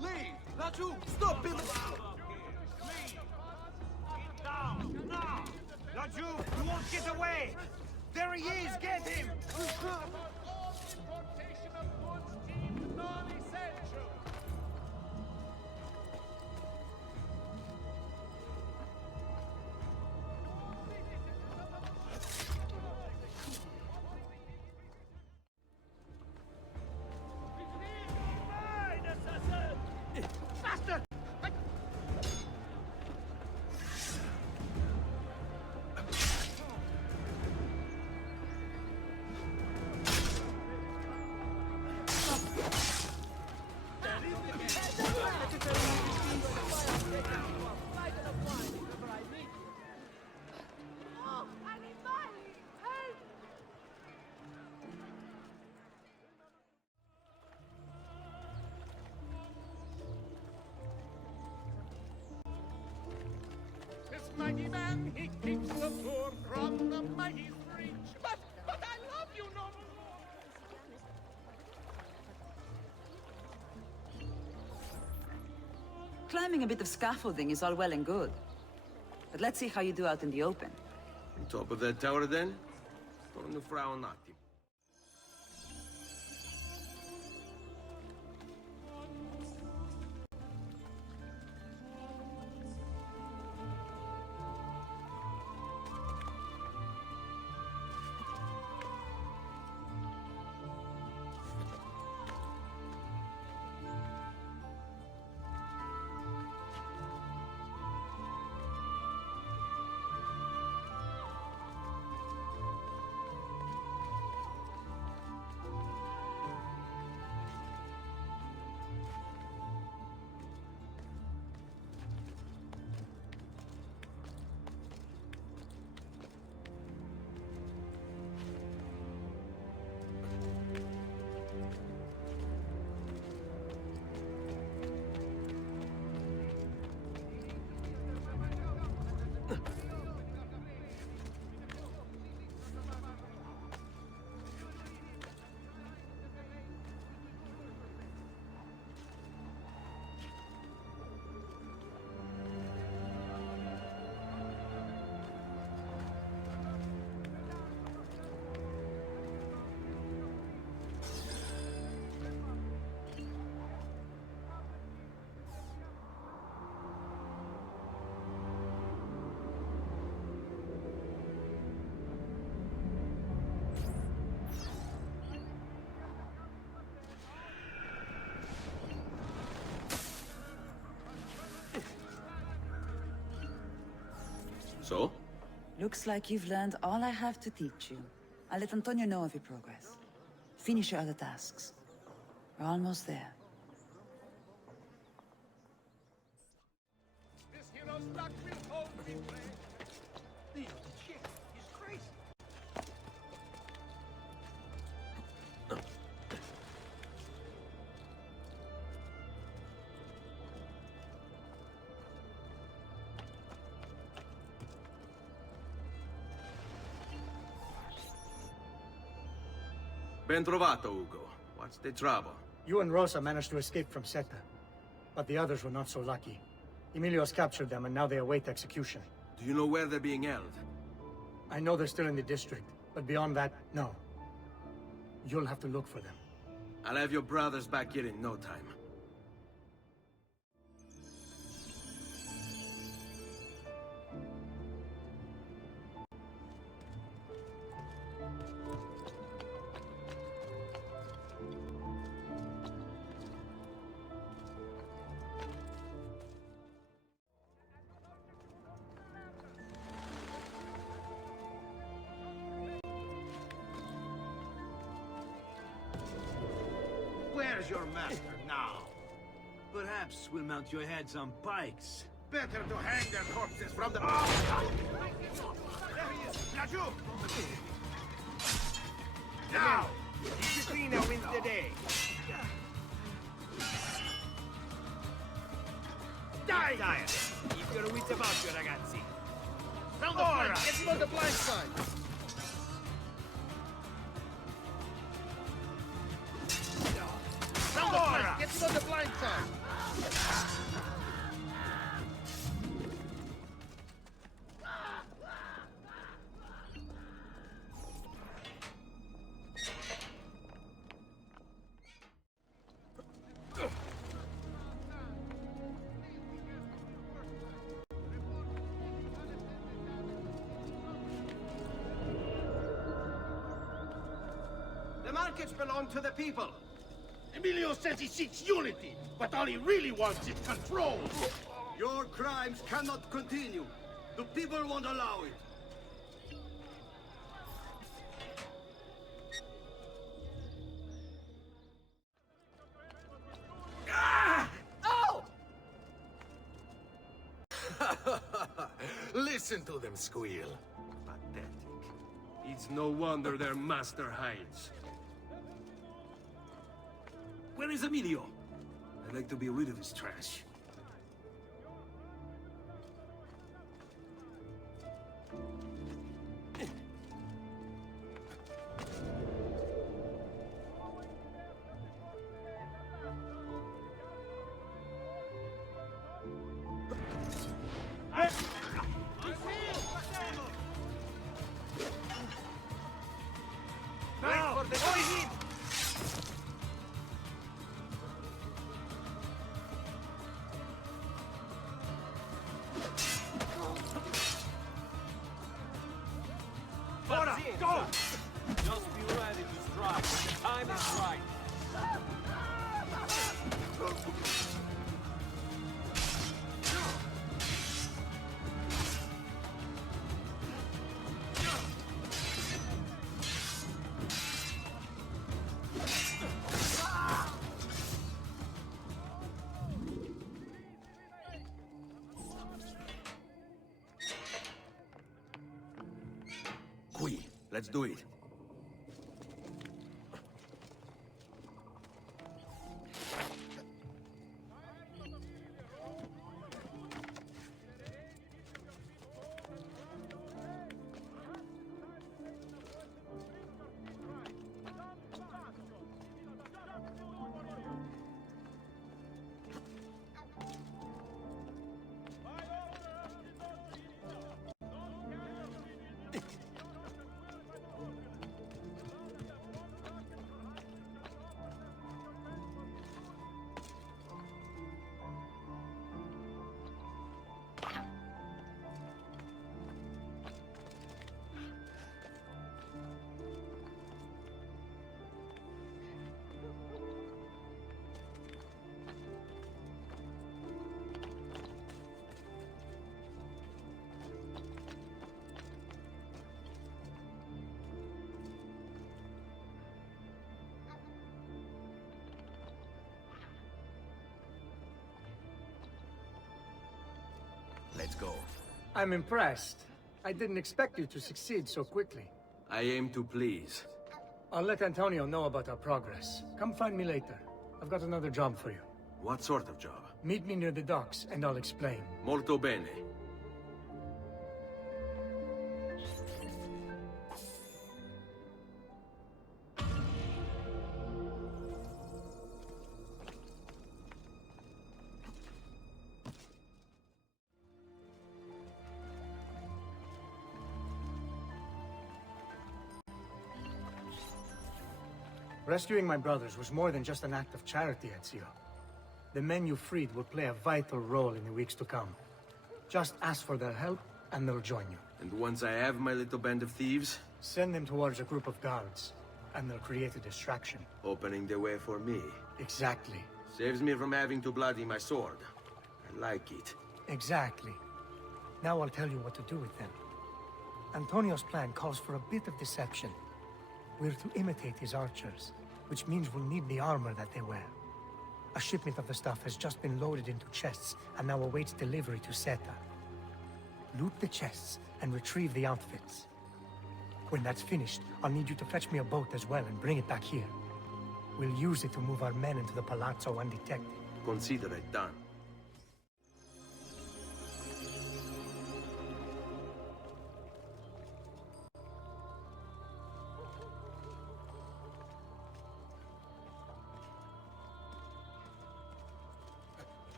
Leave! Raju, stop him! Get down, now! Raju, you won't get away! There he is, get him! All importation of goods deemed non-essential. Faster! This mighty man, he keeps the poor from the mighty's reach. But I love you no more. Climbing a bit of scaffolding is all well and good. But let's see how you do out in the open. On top of that tower, then? Torno fra un attimo. So? Looks like you've learned all I have to teach you. I'll let Antonio know of your progress. Finish your other tasks. We're almost there. This hero's luck will hold me, Dio, the chick is crazy. Ben trovato, Ugo. What's the trouble? You and Rosa managed to escape from Seta, but the others were not so lucky. Emilio's captured them, and now they await execution. Do you know where they're being held? I know they're still in the district, but beyond that, no. You'll have to look for them. I'll have your brothers back here in no time. Where's your master now? Perhaps we'll mount your heads on pikes. Better to hang their corpses from the... Oh! There he is! Laju! Now! Disciplina wins the day! Die! Keep your wits about you, ragazzi! From the front! Get him on the blind side! Get him on the blind side! The markets belong to the people. Emilio says he seeks unity, but all he really wants is control. Your crimes cannot continue. The people won't allow it. Oh! Listen to them squeal. Pathetic. It's no wonder their master hides. Where is Emilio? I'd like to be rid of his trash. Now, for the hit! Ora, go! Just be ready to strike when the time is right. Let's do it. Let's go. I'm impressed. I didn't expect you to succeed so quickly. I aim to please. I'll let Antonio know about our progress. Come find me later. I've got another job for you. What sort of job? Meet me near the docks, and I'll explain. Molto bene. Rescuing my brothers was more than just an act of charity, Ezio. The men you freed will play a vital role in the weeks to come. Just ask for their help, and they'll join you. And once I have my little band of thieves? Send them towards a group of guards, and they'll create a distraction. Opening the way for me. Exactly. Saves me from having to bloody my sword. I like it. Exactly. Now I'll tell you what to do with them. Antonio's plan calls for a bit of deception. We're to imitate his archers, which means we'll need the armor that they wear. A shipment of the stuff has just been loaded into chests and now awaits delivery to Seta. Loot the chests and retrieve the outfits. When that's finished, I'll need you to fetch me a boat as well and bring it back here. We'll use it to move our men into the palazzo undetected. Consider it done.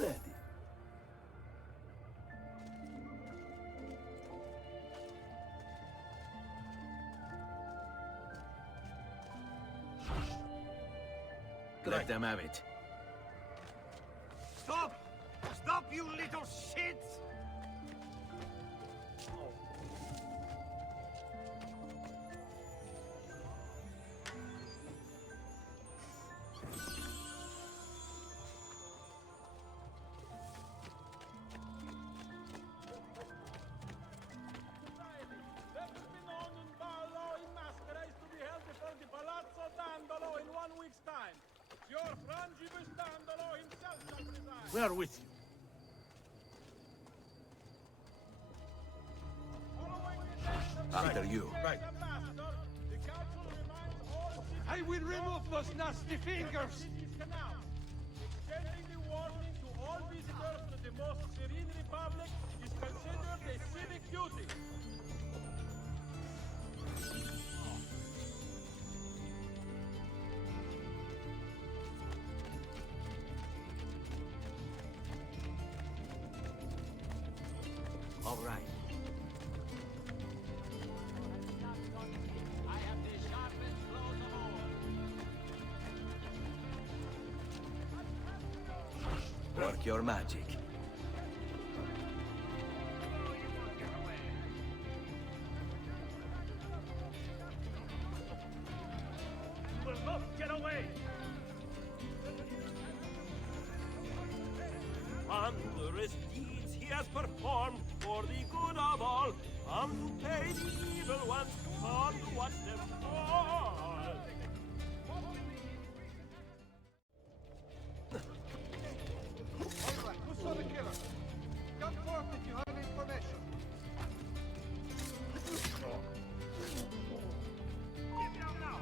Ready. Let them have it. Stop! Stop, you little shits! We are with you. After you. Right. I will remove those nasty fingers! Extending the warning to all visitors to the most serene republic is considered a civic duty. All right. I have the sharpest blows of all. Work your magic. You will not get away! Wondrous deeds he has performed for the good of all, to pay the evil ones, to watch them fall. Who saw the killer? Come forth if you have information. Get down now!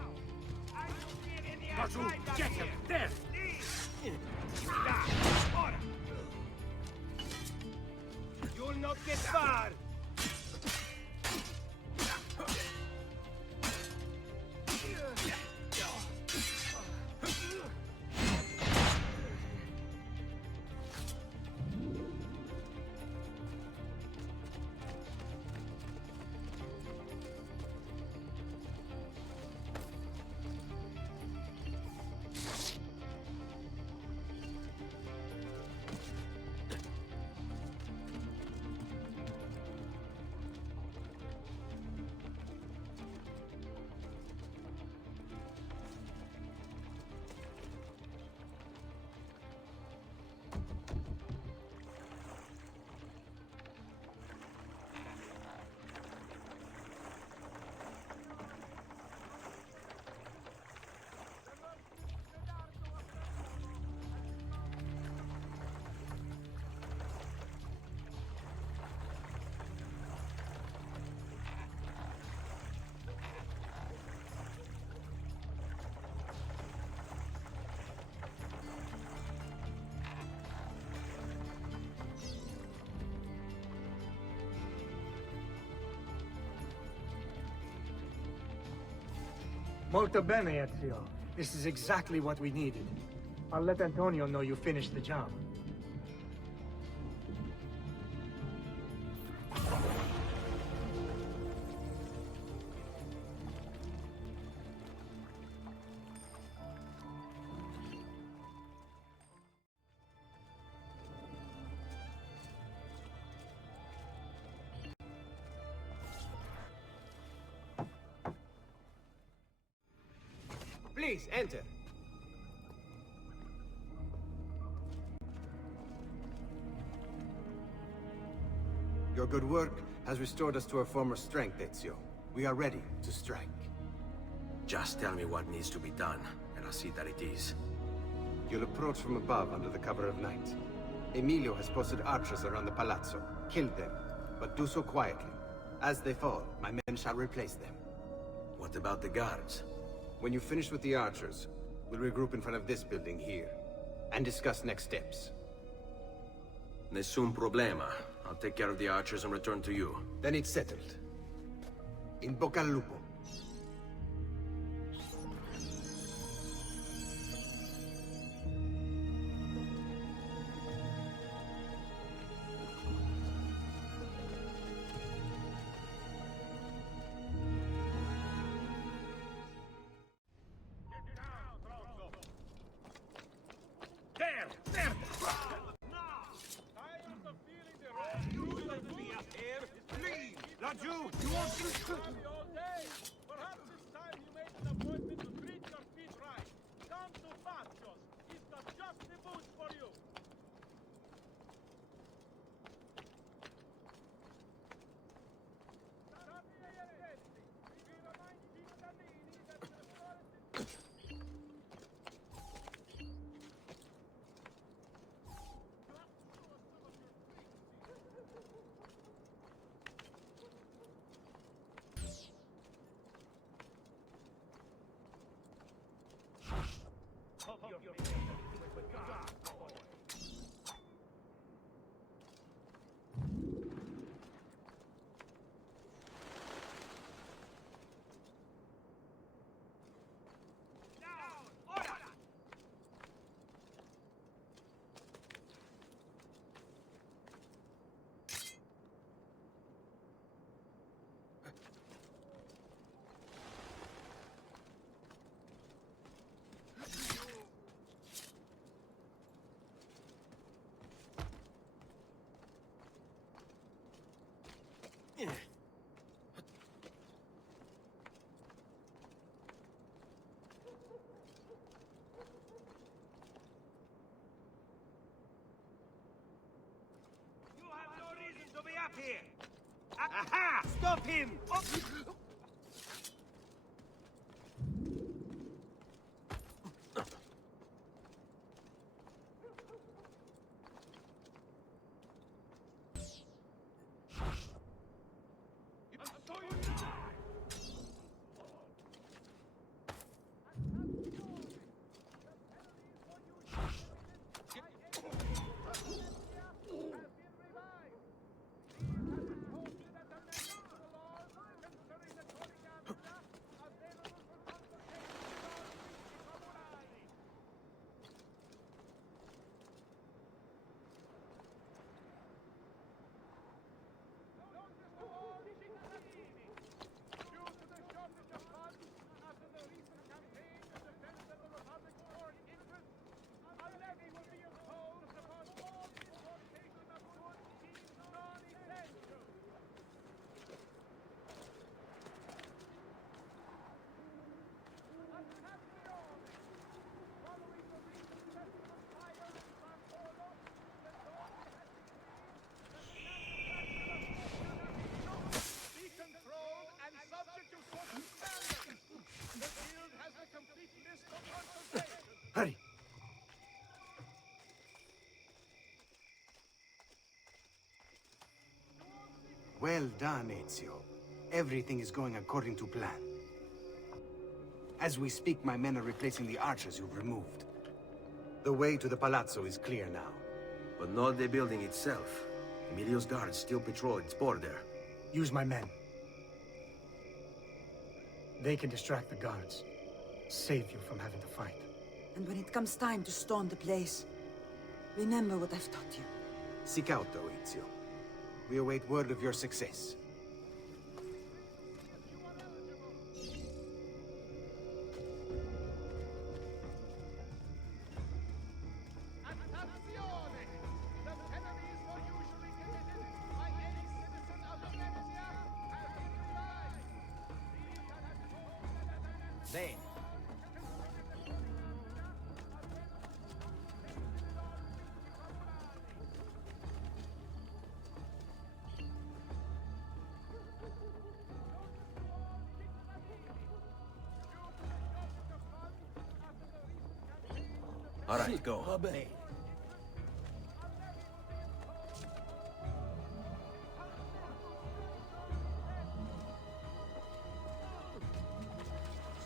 I don't see any Marshal, get him! There! Order! You'll not get far! Molto bene, Ezio. This is exactly what we needed. I'll let Antonio know you finished the job. Please, enter. Your good work has restored us to our former strength, Ezio. We are ready to strike. Just tell me what needs to be done, and I'll see that it is. You'll approach from above under the cover of night. Emilio has posted archers around the palazzo. Kill them, but do so quietly. As they fall, my men shall replace them. What about the guards? When you finish with the archers, we'll regroup in front of this building here, and discuss next steps. Nessun problema. I'll take care of the archers and return to you. Then it's settled. In bocca al lupo. Up here! Aha! Stop him! Oh. Hurry! Well done, Ezio. Everything is going according to plan. As we speak, my men are replacing the archers you've removed. The way to the palazzo is clear now. But not the building itself. Emilio's guards still patrol its border. Use my men. They can distract the guards. save you from having to fight. And when it comes time to stone the place, remember what I've taught you. Seek out, though, Ezio. We await word of your success. Bene. All right, go.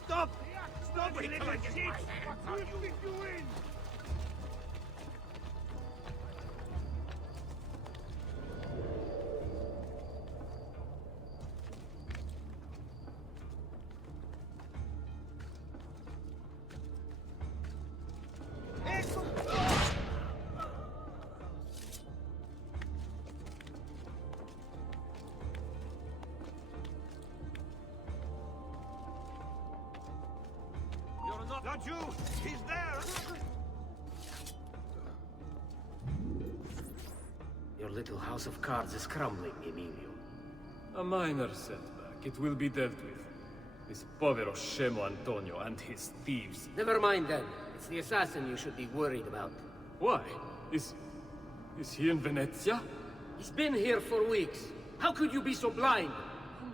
Stop! Stop, you little shit! Who think you in? Not you! He's there! Your little house of cards is crumbling, Emilio. A minor setback. It will be dealt with. This povero scemo Antonio and his thieves. Never mind then. It's the assassin you should be worried about. Why? Is he in Venezia? He's been here for weeks. How could you be so blind?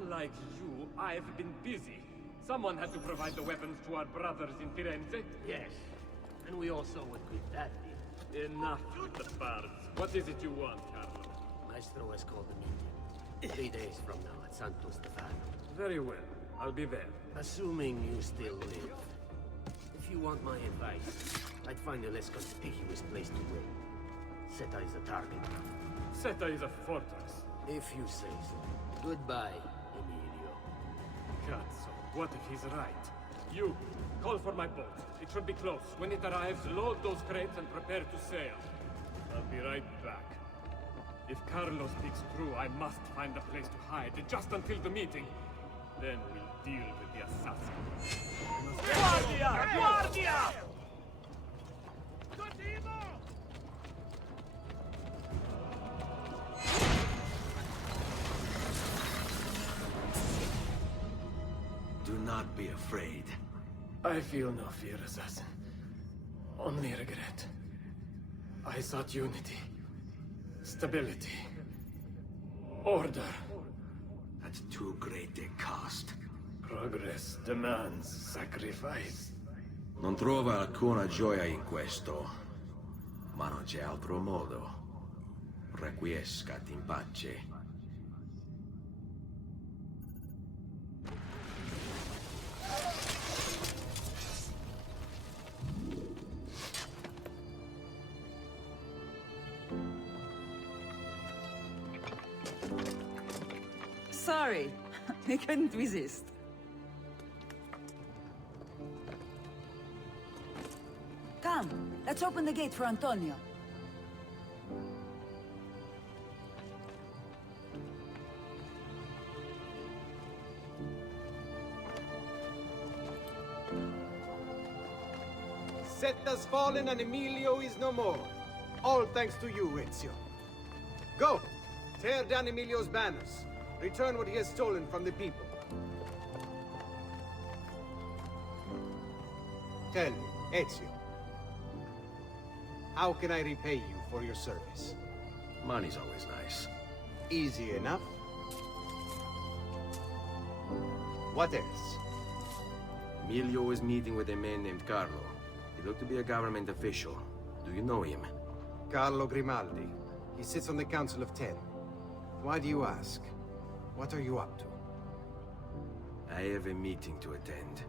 Unlike you, I've been busy. Someone had to provide the weapons to our brothers in Firenze. Yes. And we all saw what good that did. Enough with the bards. What is it you want, Carlo? Maestro has called a meeting. 3 days from now at Santo Stefano. Very well. I'll be there. Assuming you still live. If you want my advice, I'd find a less conspicuous place to win. Seta is a target. Seta is a fortress. If you say so. Goodbye, Emilio. Cazzo. What if he's right? You, call for my boat. It should be close. When it arrives, load those crates and prepare to sail. I'll be right back. If Carlo speaks true, I must find a place to hide, just until the meeting. Then we'll deal with the assassin. Guardia! Guardia! Do not be afraid. I feel no fear, assassin. Only regret. I sought unity. Stability. Order. At too great a cost. Progress demands sacrifice. Non trova alcuna gioia in questo, ma non c'è altro modo. Requiescat in pace. Sorry, I couldn't resist. Come, let's open the gate for Antonio. Seta's fallen and Emilio is no more. All thanks to you, Ezio. Go! Tear down Emilio's banners. Return what he has stolen from the people. Tell me, Ezio. How can I repay you for your service? Money's always nice. Easy enough. What else? Emilio is meeting with a man named Carlo. He looked to be a government official. Do you know him? Carlo Grimaldi. He sits on the Council of 10. Why do you ask? What are you up to? I have a meeting to attend.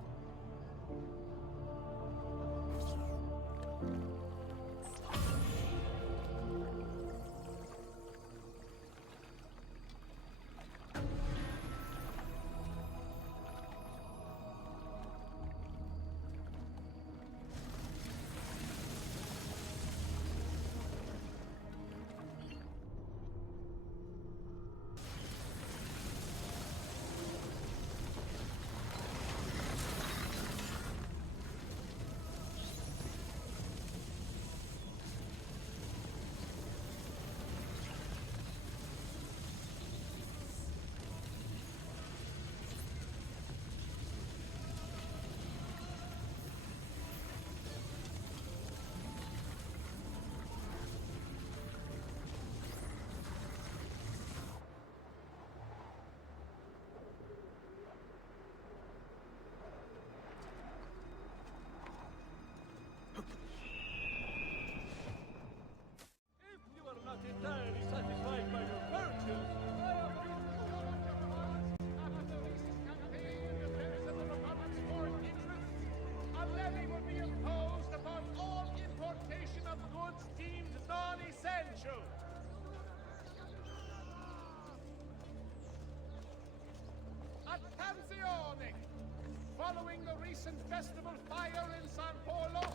Following the recent festival fire in San Polo,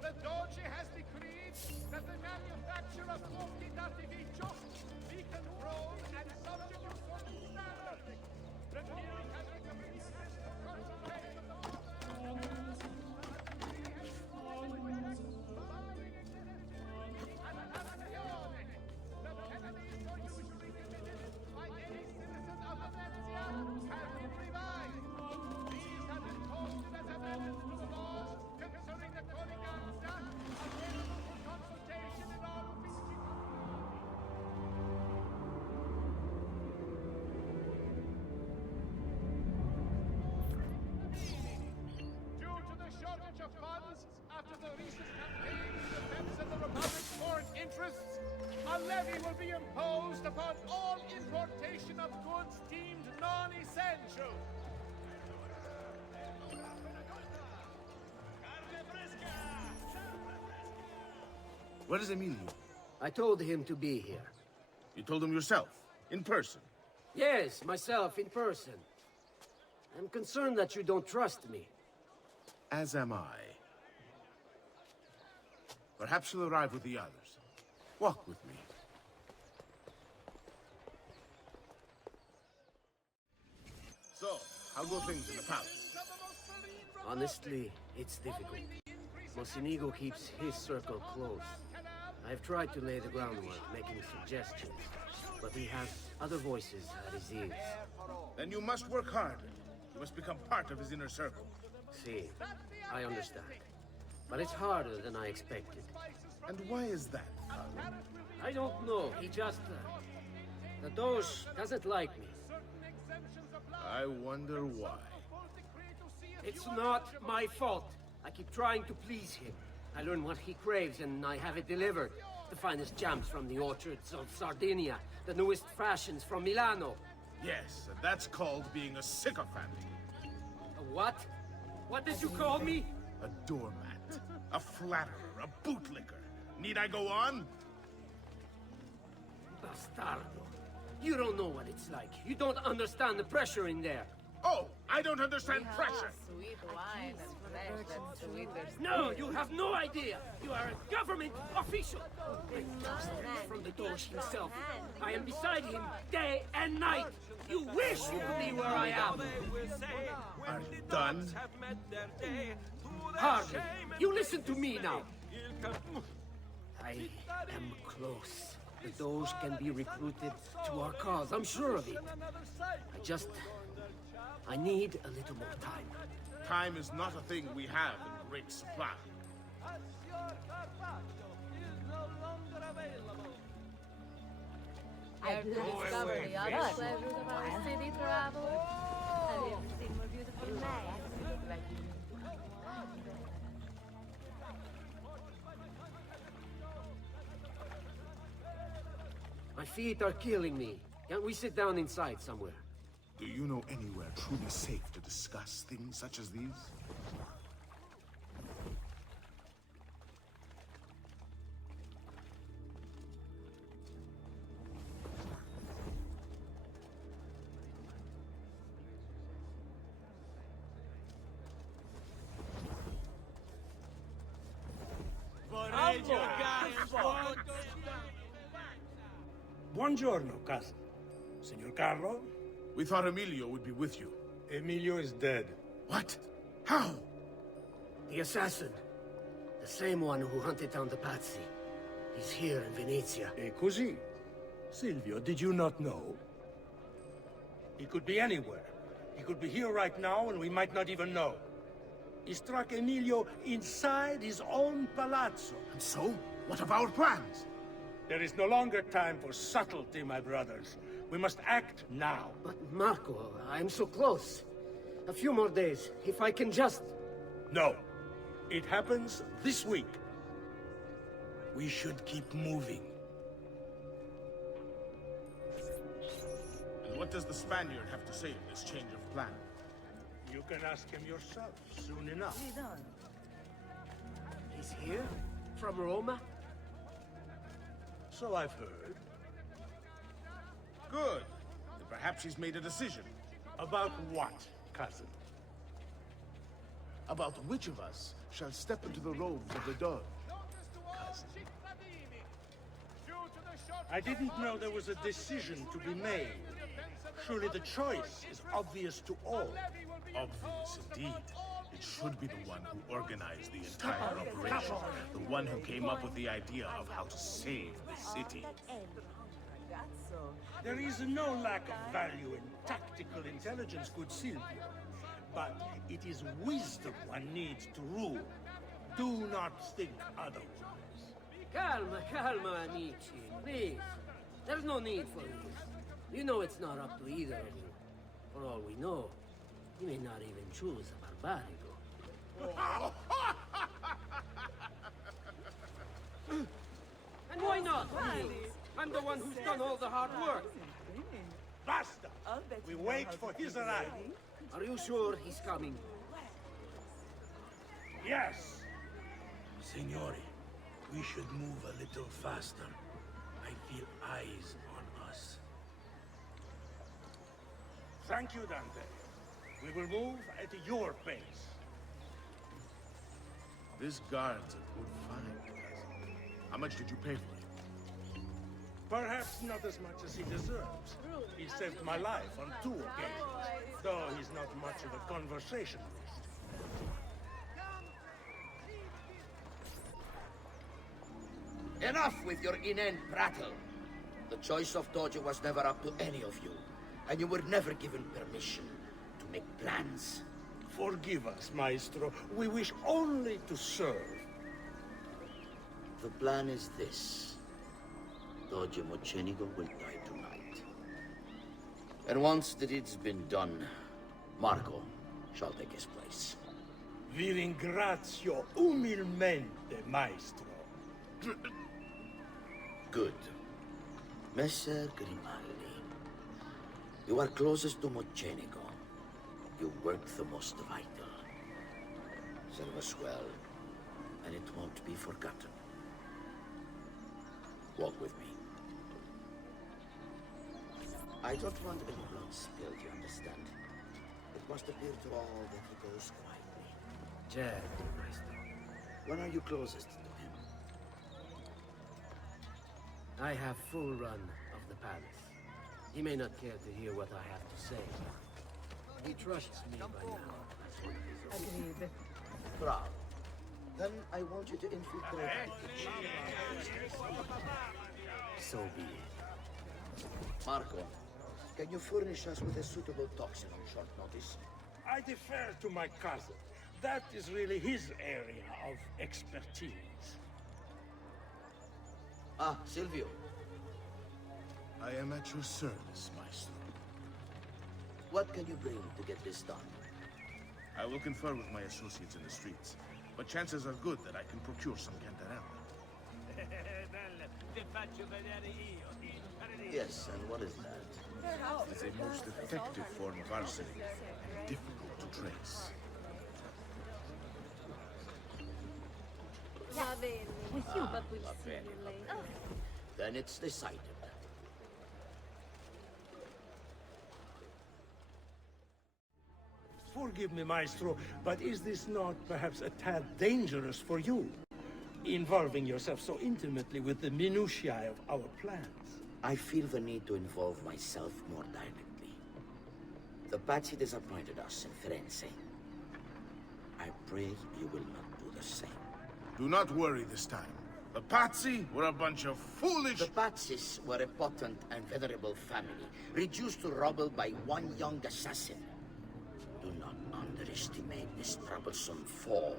the Doge has decreed that the manufacture of fuochi d'artificio be controlled and subject to certain standards. The Duke has recommended the concentration of the the penalties for usually committed by any citizen of Venezia have been revised. These have been posted as amendments to the laws concerning the Codiganza, available for consultation in all uffici. Due to the shortage of funds after the recent campaign in defense of the Republic's foreign interests, a levy will be imposed upon all importation of goods deemed non-essential. Where is Emilio? I told him to be here. You told him yourself, in person? Yes, myself, in person. I'm concerned that you don't trust me. As am I. Perhaps you'll arrive with the others. Walk with me. So, how go things in the palace? Honestly, it's difficult. Mocenigo keeps his circle close. I've tried to lay the groundwork, making suggestions, but he has other voices at his ears. Then you must work harder. You must become part of his inner circle. See, I understand. But it's harder than I expected. And why is that, Carlo? I don't know. He just... the Doge doesn't like me. I wonder why. It's not my fault. I keep trying to please him. I learn what he craves and I have it delivered. The finest jams from the orchards of Sardinia. The newest fashions from Milano. Yes, and that's called being a sycophant. A what? What did you call me? A doormat. A flatterer. A bootlicker. Need I go on? Bastardo. You don't know what it's like. You don't understand the pressure in there. Oh, I don't understand pressure. Sweet wine and flesh that's sweeter. No, you have no idea. You are a government official. I'm trusted from the Doge himself. I am beside him day and night. You wish you could be where I am. Are you done? Hardly. You listen to me now. I am close. The Doge can be recruited to our cause. I'm sure of it. I need a little more time. Time is not a thing we have in great supply. I've discovered the other pleasures of our city travel. Have you ever seen more beautiful lights? You look like you My feet are killing me. Can't we sit down inside somewhere? Do you know anywhere truly safe to discuss things such as these? Buongiorno, cousin. Signor Carlo? We thought Emilio would be with you. Emilio is dead. What? How? The assassin. The same one who hunted down the Pazzi. He's here in Venezia. E così? Silvio, did you not know? He could be anywhere. He could be here right now and we might not even know. He struck Emilio inside his own palazzo. And so? What of our plans? There is no longer time for subtlety, my brothers. We must act now. But Marco, I'm so close. A few more days, if I can just... No. It happens this week. We should keep moving. And what does the Spaniard have to say of this change of plan? You can ask him yourself soon enough. He's here? From Roma? So I've heard. Good. Then perhaps he's made a decision. About what, cousin? about which of us shall step into the robes of the dog. Cousin. I didn't know there was a decision to be made. Surely the choice is obvious to all. Obvious indeed. It should be the one who organized the entire operation. The one who came up with the idea of how to save the city. There is no lack of value in tactical intelligence, good Silvio. But it is wisdom one needs to rule. Do not think otherwise. Calma, calma, amici. Please. There's no need for this. You know it's not up to either of you. For all we know, you may not even choose a barbarigo. And why not me? I'm the one who's done all the hard work. Basta! We wait for his arrival. Are you sure he's coming? Yes. Signori, we should move a little faster. I feel eyes on us. Thank you, Dante. We will move at your pace. This guard's a good find, cousin. How much did you pay for it? Perhaps not as much as he deserves. He saved my life on 2 occasions, though he's not much of a conversationalist. Enough with your inane prattle. The choice of Dojo was never up to any of you, and you were never given permission to make plans. Forgive us, Maestro. We wish only to serve. The plan is this. Dojo Mocenigo will die tonight. And once the deed's been done, Marco shall take his place. Vi ringrazio umilmente, Maestro. Good. Messer Grimaldi, you are closest to Mocenigo. You work the most vital. Serve us well, and it won't be forgotten. Walk with me. I don't want any blood spilled, you understand? It must appear to all that he goes quietly. Certo, Maestro. When are you closest to him? I have full run of the palace. He may not care to hear what I have to say. He trusts me by now. Agreed. Bravo. Then I want you to infiltrate the kitchen. So be it. Marco, can you furnish us with a suitable toxin on short notice? I defer to my cousin. That is really his area of expertise. Ah, Silvio. I am at your service, Maestro. What can you bring to get this done? I will confer with my associates in the streets, but chances are good that I can procure some cantarella. Yes, and what is that? It's a most effective form of arsenic, and difficult to trace. Then it's decided. Forgive me, Maestro, but is this not perhaps a tad dangerous for you? Involving yourself so intimately with the minutiae of our plans. I feel the need to involve myself more directly. The Pazzi disappointed us in Firenze. I pray you will not do the same. Do not worry this time. The Pazzi were a bunch of foolish... The Pazzis were a potent and venerable family, reduced to rubble by one young assassin. Do not underestimate this troublesome foe,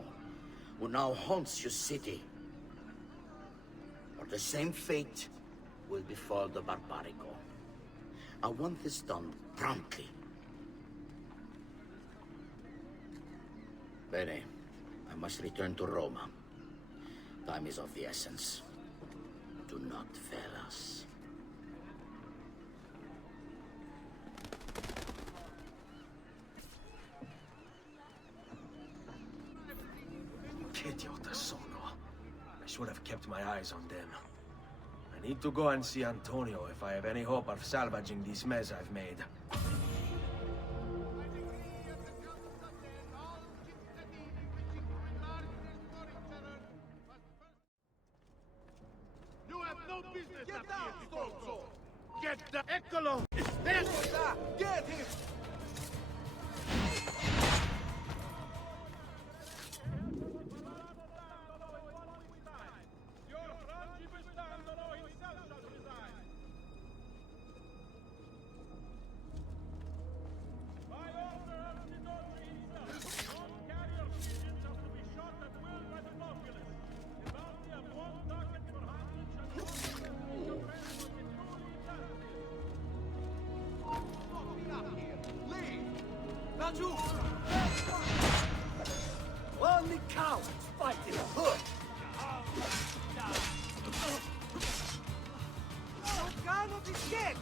who now haunts your city. Or the same fate will befall the Barbarigo. I want this done promptly. Bene, I must return to Roma. Time is of the essence. Do not fail us. Idiota sono. I should have kept my eyes on them. I need to go and see Antonio if I have any hope of salvaging this mess I've made. Get the Eccolo! Get him! Only cowards fight in a hood! Guy not be scared!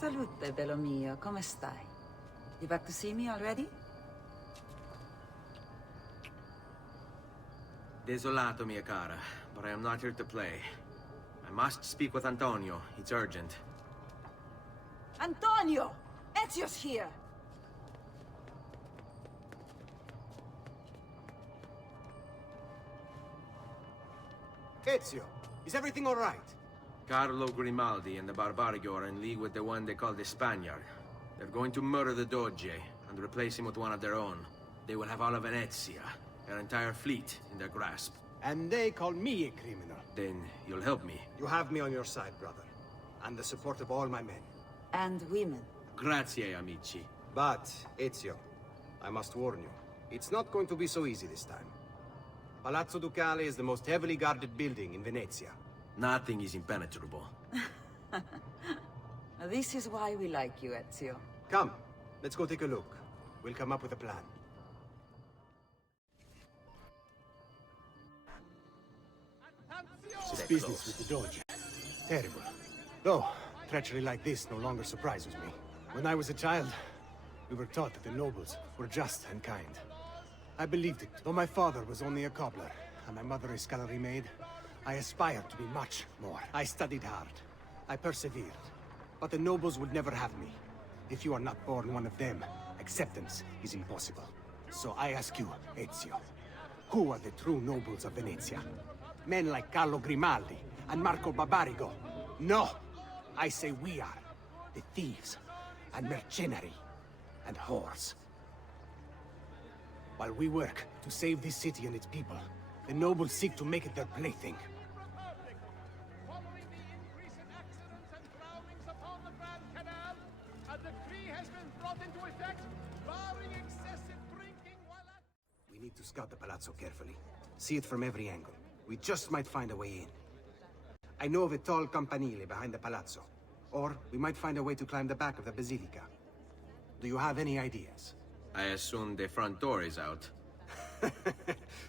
Salute, bello mio. Come stai? You back to see me already? Desolato, mia cara, but I am not here to play. I must speak with Antonio. It's urgent. Antonio! Ezio's here! Ezio, is everything all right? Carlo Grimaldi and the Barbarigo are in league with the one they call the Spaniard. They're going to murder the Doge and replace him with one of their own. They will have all of Venezia, their entire fleet, in their grasp. And they call me a criminal. Then you'll help me. You have me on your side, brother. And the support of all my men. And women. Grazie, amici. But, Ezio, I must warn you, it's not going to be so easy this time. Palazzo Ducale is the most heavily guarded building in Venezia. Nothing is impenetrable. This is why we like you, Ezio. Come, let's go take a look. We'll come up with a plan. This business with the Doge. Terrible. Though, treachery like this no longer surprises me. When I was a child, we were taught that the nobles were just and kind. I believed it, though my father was only a cobbler, and my mother a scullery maid. I aspired to be much more. I studied hard. I persevered. But the nobles would never have me. If you are not born one of them, acceptance is impossible. So I ask you, Ezio, who are the true nobles of Venezia? Men like Carlo Grimaldi and Marco Barbarigo? No! I say we are. The thieves and mercenary and whores. While we work to save this city and its people, the nobles seek to make it their plaything. Following the increase in accidents and drownings upon the Grand Canal, a decree has been brought into effect, barring excessive drinking while at... We need to scout the palazzo carefully. See it from every angle. We just might find a way in. I know of a tall campanile behind the palazzo. Or we might find a way to climb the back of the basilica. Do you have any ideas? I assume the front door is out.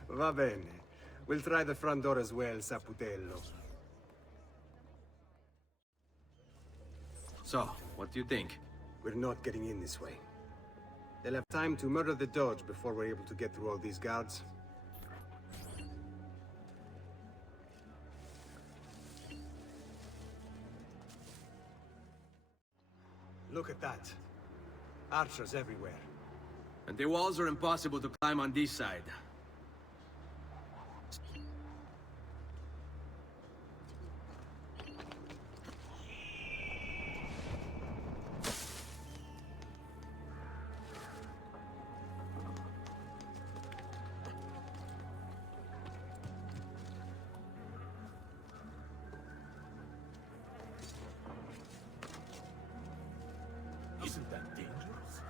Va bene. We'll try the front door as well, Saputello. So, what do you think? We're not getting in this way. They'll have time to murder the Doge before we're able to get through all these guards. Look at that. Archers everywhere. And the walls are impossible to climb on this side. Isn't that dangerous?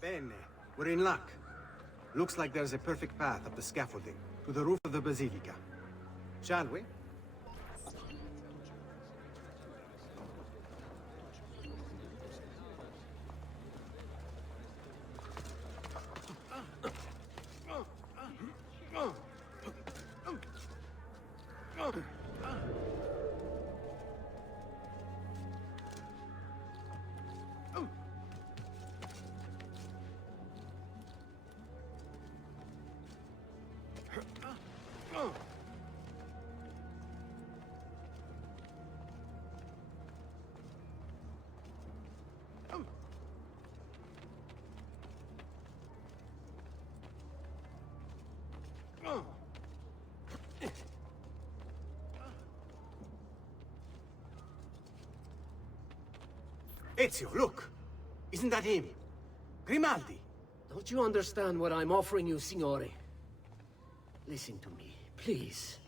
Bene. We're in luck. Looks like there's a perfect path up the scaffolding to the roof of the basilica. Shall we? Ezio, look! Isn't that him? Grimaldi! Don't you understand what I'm offering you, Signore? Listen to me, please.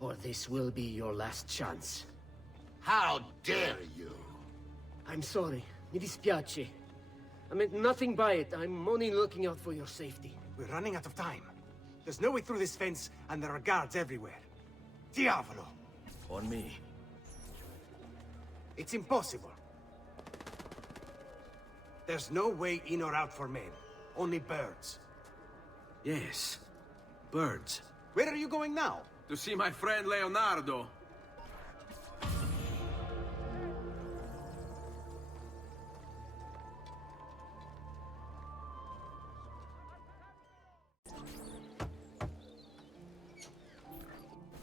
Or this will be your last chance. How dare you? I'm sorry. Mi dispiace. I meant nothing by it. I'm only looking out for your safety. We're running out of time. There's no way through this fence, and there are guards everywhere. Diavolo! On me. It's impossible. There's no way in or out for men. Only birds. Yes. Birds. Where are you going now? To see my friend Leonardo.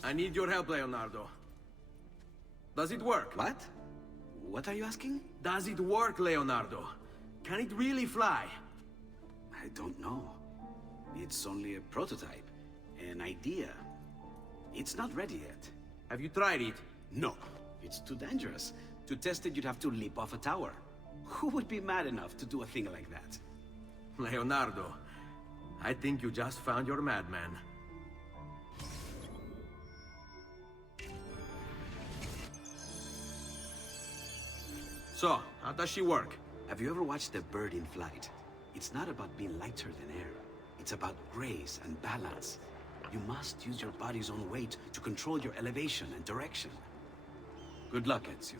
I need your help, Leonardo. Does it work? What? What are you asking? Does it work, Leonardo? Can it really fly? I don't know. It's only a prototype, an idea. It's not ready yet. Have you tried it? No, it's too dangerous. To test it, you'd have to leap off a tower. Who would be mad enough to do a thing like that? Leonardo, I think you just found your madman. So, how does she work? Have you ever watched a bird in flight? It's not about being lighter than air. It's about grace and balance. You must use your body's own weight to control your elevation and direction. Good luck, Ezio.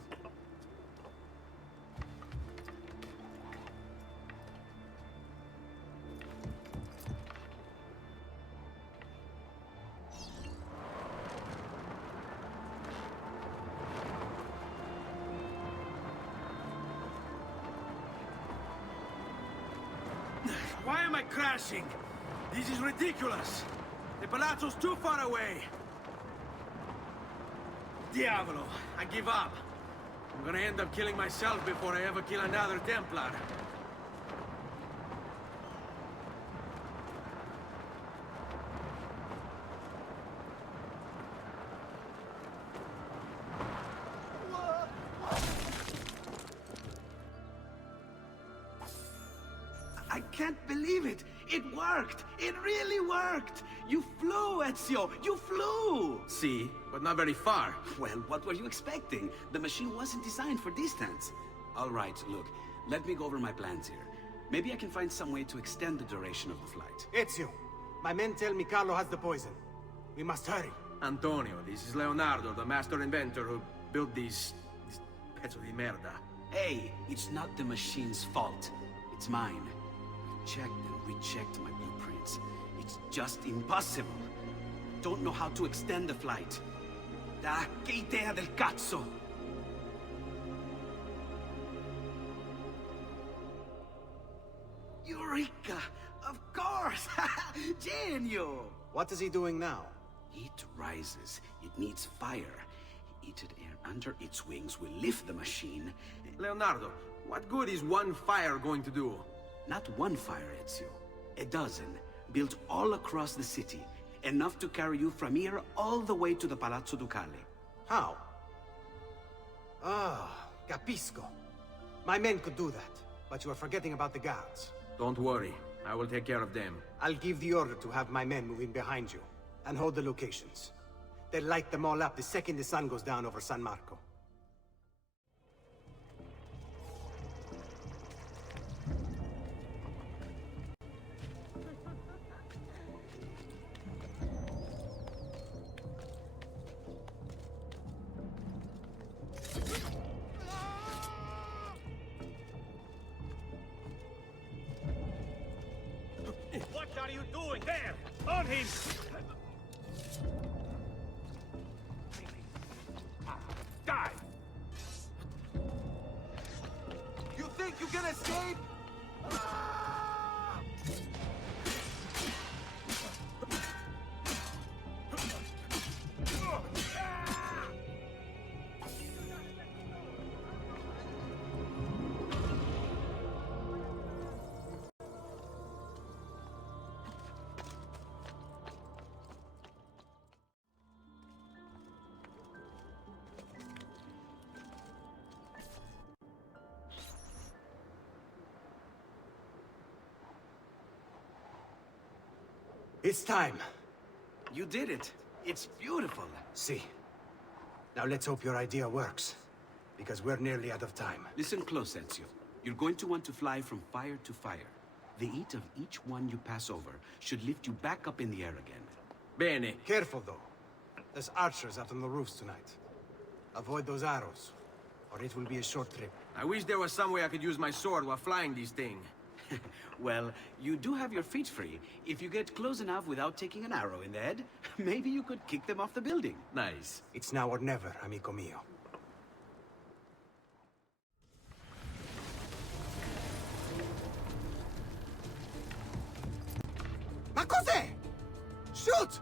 Why am I crashing? This is ridiculous. The palazzo's too far away. Diavolo, I give up. I'm gonna end up killing myself before I ever kill another Templar. I can't believe it! It worked! It really worked! You flew, Ezio! You flew! See, but not very far. Well, what were you expecting? The machine wasn't designed for distance. All right, look, let me go over my plans here. Maybe I can find some way to extend the duration of the flight. Ezio, my men tell me Carlo has the poison. We must hurry. Antonio, this is Leonardo, the master inventor who built these pezzo di merda. Hey, it's not the machine's fault. It's mine. Checked and rechecked my blueprints. It's just impossible. Don't know how to extend the flight. Ah, che idea del cazzo! Eureka! Of course! Genio! What is he doing now? It rises. It needs fire. Heated air under its wings will lift the machine. Leonardo, what good is one fire going to do? Not one fire, Ezio. A dozen, built all across the city. Enough to carry you from here all the way to the Palazzo Ducale. How? Ah, capisco. My men could do that, but you are forgetting about the guards. Don't worry, I will take care of them. I'll give the order to have my men move in behind you, and hold the locations. They'll light them all up the second the sun goes down over San Marco. What are you doing there? On him! Die! You think you can escape? It's time. You did it. It's beautiful. See. Now let's hope your idea works. Because we're nearly out of time. Listen close, Ezio. You're going to want to fly from fire to fire. The heat of each one you pass over should lift you back up in the air again. Bene. Careful, though. There's archers out on the roofs tonight. Avoid those arrows, or it will be a short trip. I wish there was some way I could use my sword while flying these things. Well, you do have your feet free. If you get close enough without taking an arrow in the head, maybe you could kick them off the building. Nice. It's now or never, amico mio. Ma cos'è? Shoot!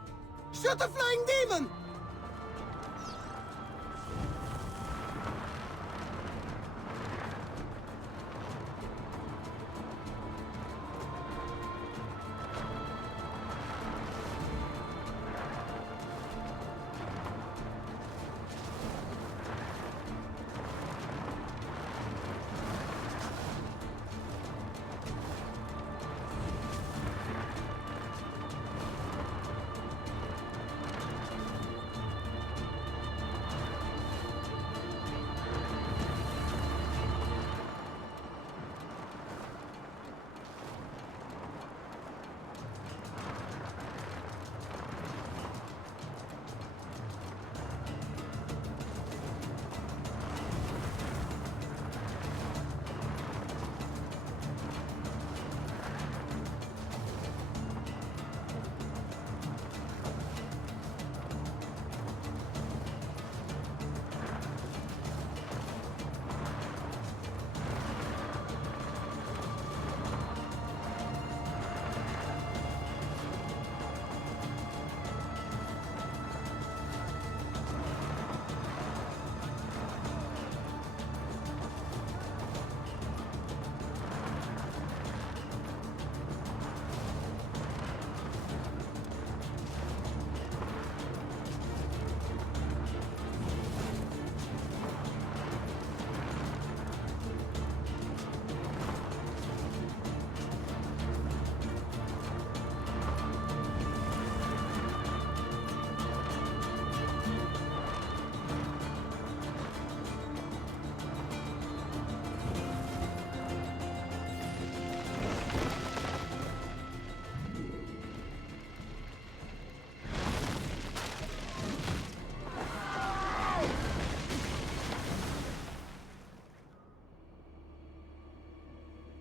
Shoot the flying demon!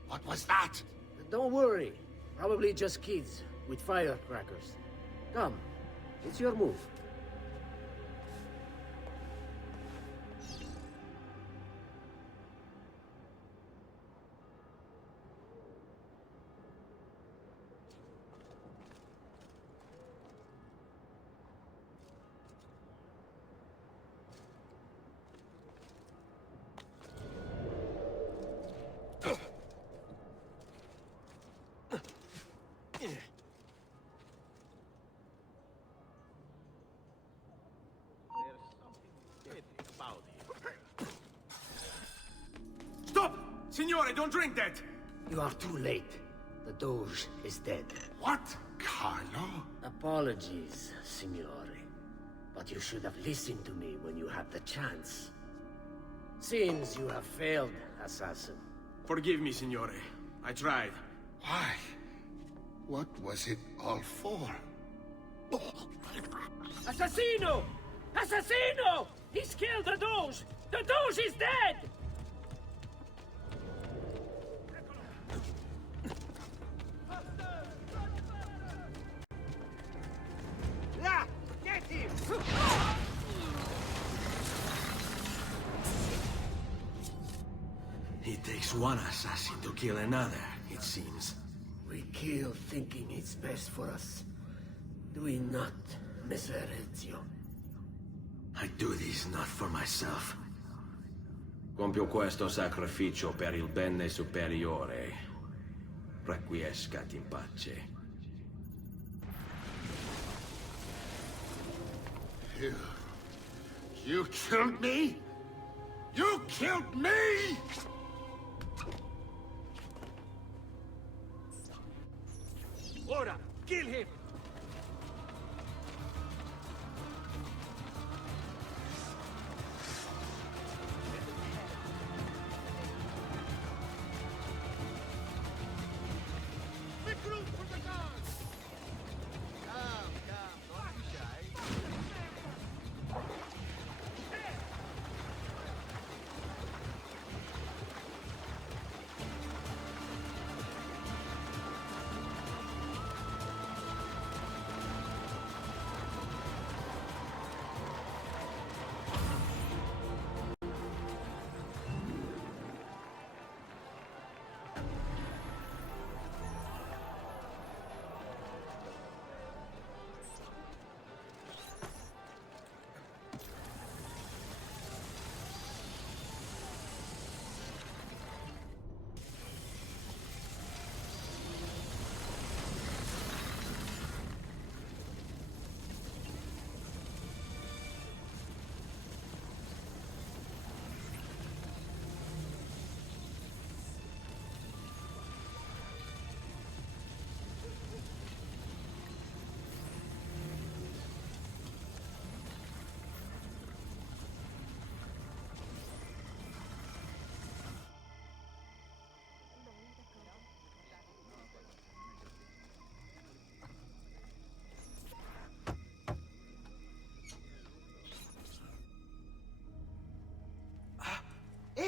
What was that? Don't worry. Probably just kids with firecrackers. Come, it's your move. Stop! Signore, don't drink that! You are too late. The Doge is dead. What? Carlo? Apologies, Signore. But you should have listened to me when you had the chance. Seems you have failed, assassin. Forgive me, Signore. I tried. Why? What was it all for? Assassino! Assassino! He's killed the Doge! The Doge is dead! Yeah! Get him! It takes one assassin to kill another, it seems. We kill thinking it's best for us. Do we not, Messer Ezio? I do this not for myself. Compio questo sacrificio per il bene superiore. Requiescat in pace. You killed me? You killed me? Ora, kill him! Make room for the guards! Come, don't be shy.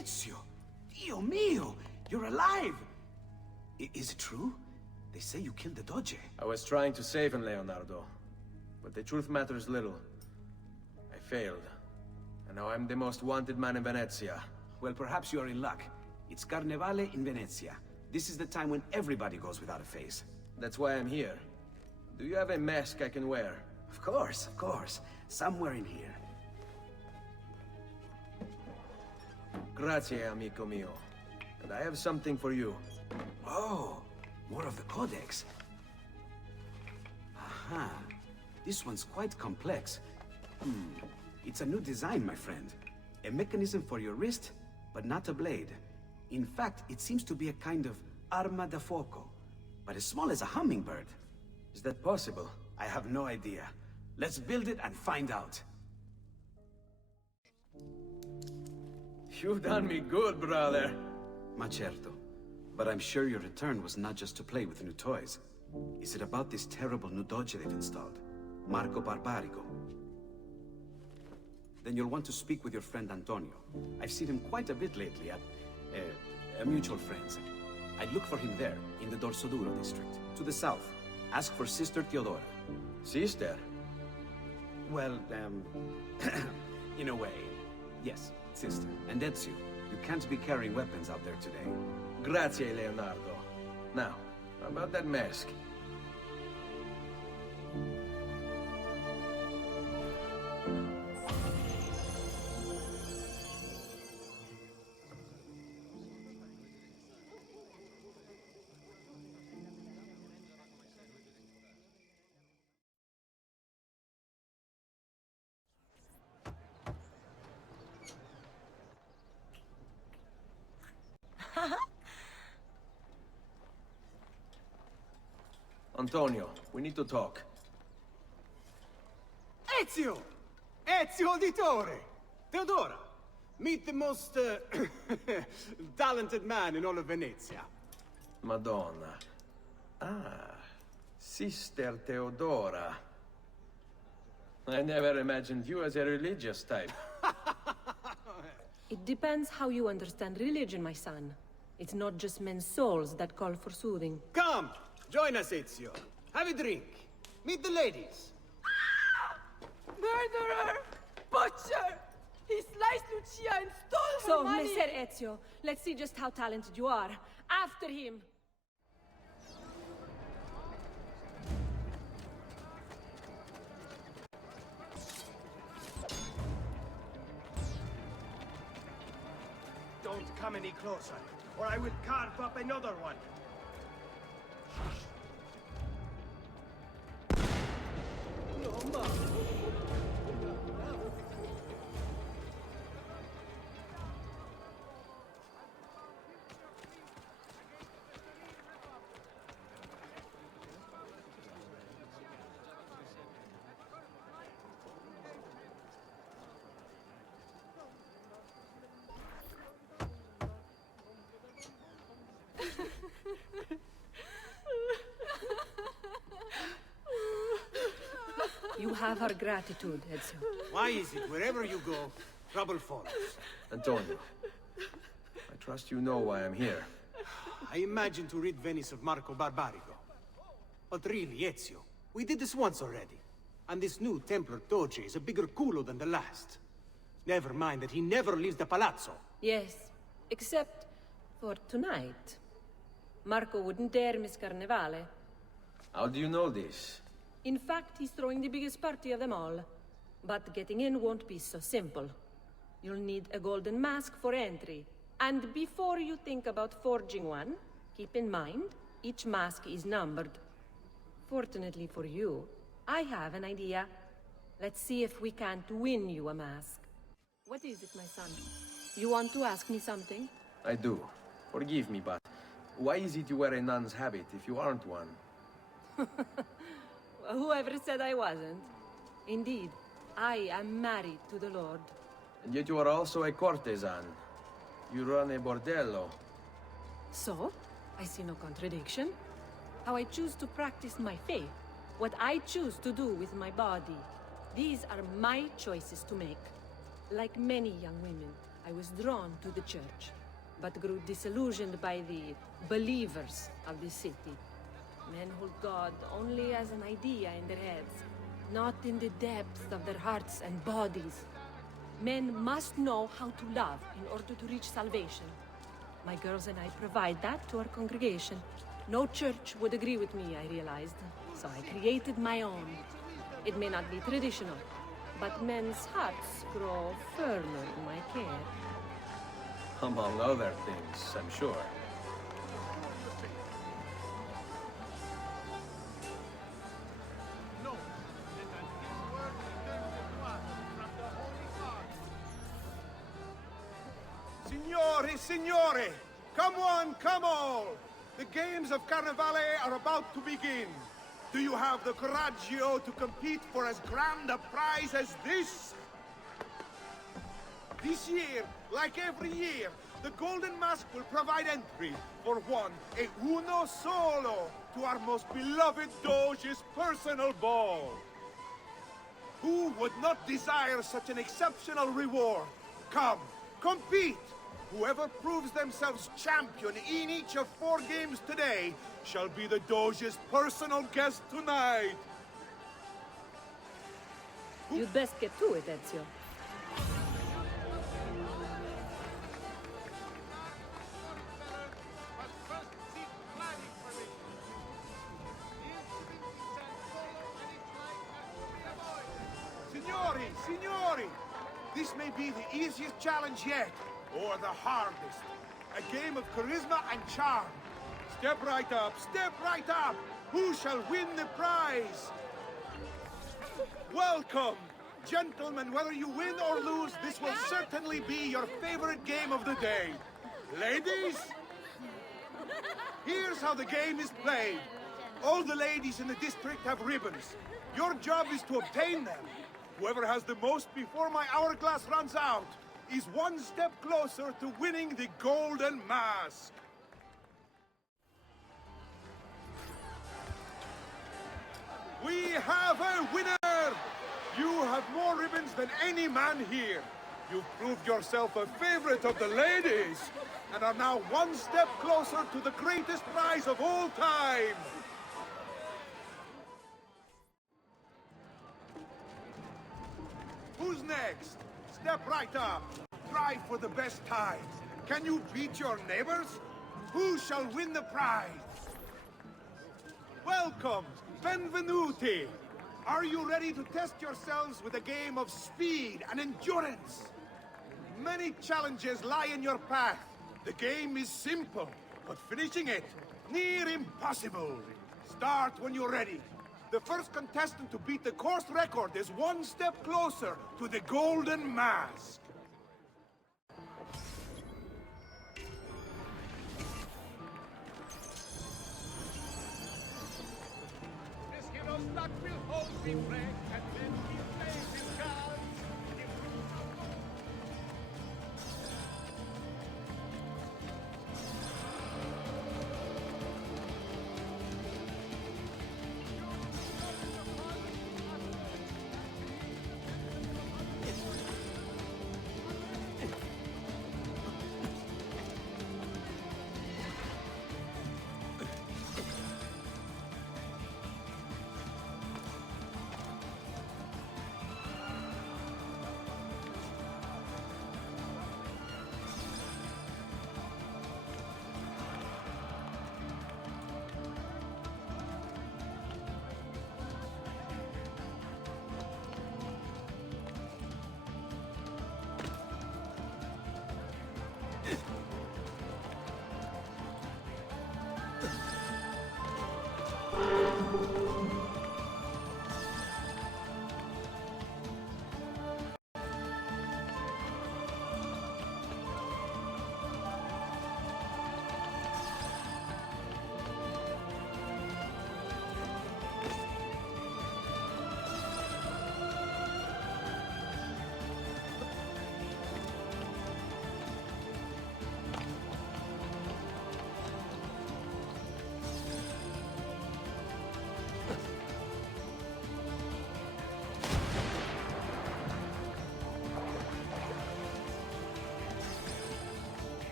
Ezio! Dio mio! You're alive! Is it true? They say you killed the Doge. I was trying to save him, Leonardo. But the truth matters little. I failed. And now I'm the most wanted man in Venezia. Well, perhaps you are in luck. It's Carnevale in Venezia. This is the time when everybody goes without a face. That's why I'm here. Do you have a mask I can wear? Of course, of course. Somewhere in here. Grazie, amico mio. And I have something for you. Oh, more of the Codex. Aha. This one's quite complex. It's a new design, my friend. A mechanism for your wrist, but not a blade. In fact, it seems to be a kind of arma da fuoco, but as small as a hummingbird. Is that possible? I have no idea. Let's build it and find out. You've done me good, brother. Ma certo. But I'm sure your return was not just to play with new toys. Is it about this terrible new doge they've installed? Marco Barbarigo? Then you'll want to speak with your friend Antonio. I've seen him quite a bit lately at a mutual friend's. I'd look for him there, in the Dorsoduro district, to the south. Ask for Sister Teodora. Sister? Well, in a way, yes, sister. And Ezio, you can't be carrying weapons out there today. Grazie, Leonardo. Now, about that mask. Antonio, we need to talk. Ezio! Ezio Auditore! Teodora! Meet the most, talented man in all of Venezia. Madonna. Ah, Sister Teodora. I never imagined you as a religious type. It depends how you understand religion, my son. It's not just men's souls that call for soothing. Come! Join us, Ezio. Have a drink. Meet the ladies. Murderer! Butcher! He sliced Lucia and stole So, her money! Messer Ezio, let's see just how talented you are. After him! Don't come any closer, or I will carve up another one. You have our gratitude, Ezio. Why is it wherever you go, trouble follows? Antonio, I trust you know why I'm here. I imagine to rid Venice of Marco Barbarigo. But really, Ezio, we did this once already. And this new Templar Doge is a bigger culo than the last. Never mind that he never leaves the palazzo. Yes, except for tonight. Marco wouldn't dare miss Carnevale. How do you know this? In fact, he's throwing the biggest party of them all. But getting in won't be so simple. You'll need a golden mask for entry. And before you think about forging one, keep in mind, each mask is numbered. Fortunately for you, I have an idea. Let's see if we can't win you a mask. What is it, my son? You want to ask me something? I do. Forgive me, but why is it you wear a nun's habit if you aren't one? Whoever said I wasn't? Indeed, I am married to the Lord. And yet you are also a courtesan. You run a bordello. So, I see no contradiction. How I choose to practice my faith, what I choose to do with my body. These are my choices to make. Like many young women, I was drawn to the church, but grew disillusioned by the believers of the city. Men hold God only as an idea in their heads, not in the depths of their hearts and bodies. Men must know how to love in order to reach salvation. My girls and I provide that to our congregation. No church would agree with me, I realized, so I created my own. It may not be traditional, but men's hearts grow firmer in my care. Among other things, I'm sure. Signori, signori! Come on, come all! The games of Carnevale are about to begin. Do you have the coraggio to compete for as grand a prize as this? This year, like every year, the Golden Mask will provide entry for one, e uno solo, to our most beloved Doge's personal ball. Who would not desire such an exceptional reward? Come, compete! Whoever proves themselves champion in each of 4 games today shall be the Doge's personal guest tonight. You'd best get to it, Ezio. Signori, signori! This may be the easiest challenge yet, or the hardest. A game of charisma and charm. Step right up, step right up! Who shall win the prize? Welcome! Gentlemen, whether you win or lose, this will certainly be your favorite game of the day. Ladies? Here's how the game is played. All the ladies in the district have ribbons. Your job is to obtain them. Whoever has the most before my hourglass runs out is one step closer to winning the Golden Mask. We have a winner! You have more ribbons than any man here. You've proved yourself a favorite of the ladies, and are now one step closer to the greatest prize of all time. Who's next? Step right up. Try for the best time. Can you beat your neighbors? Who shall win the prize? Welcome, benvenuti. Are you ready to test yourselves with a game of speed and endurance? Many challenges lie in your path. The game is simple, but finishing it, near impossible. Start when you're ready. The first contestant to beat the course record is one step closer to the Golden Mask. This hero's luck will hold me break, and then he'll face his gods.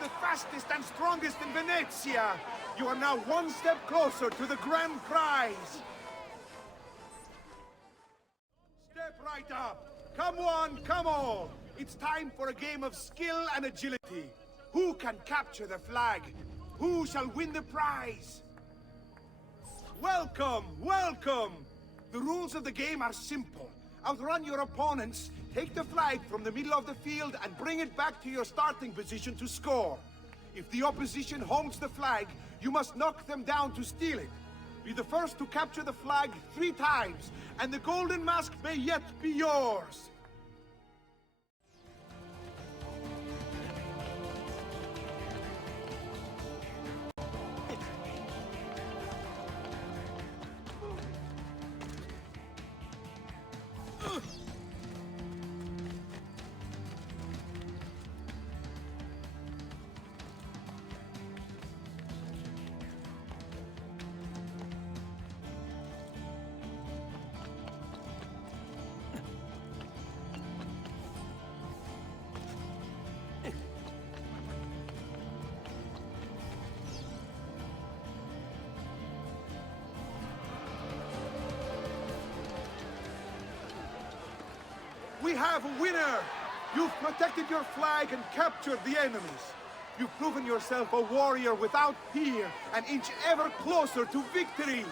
the fastest and strongest in Venezia. You are now one step closer to the grand prize. Step right up. Come one, come all. It's time for a game of skill and agility. Who can capture the flag? Who shall win the prize? Welcome, welcome! The rules of the game are simple. Outrun your opponents, take the flag from the middle of the field and bring it back to your starting position to score. If the opposition holds the flag, you must knock them down to steal it. Be the first to capture the flag 3 times, and the golden mask may yet be yours. We have a winner! You've protected your flag and captured the enemies. You've proven yourself a warrior without fear, an inch ever closer to victory!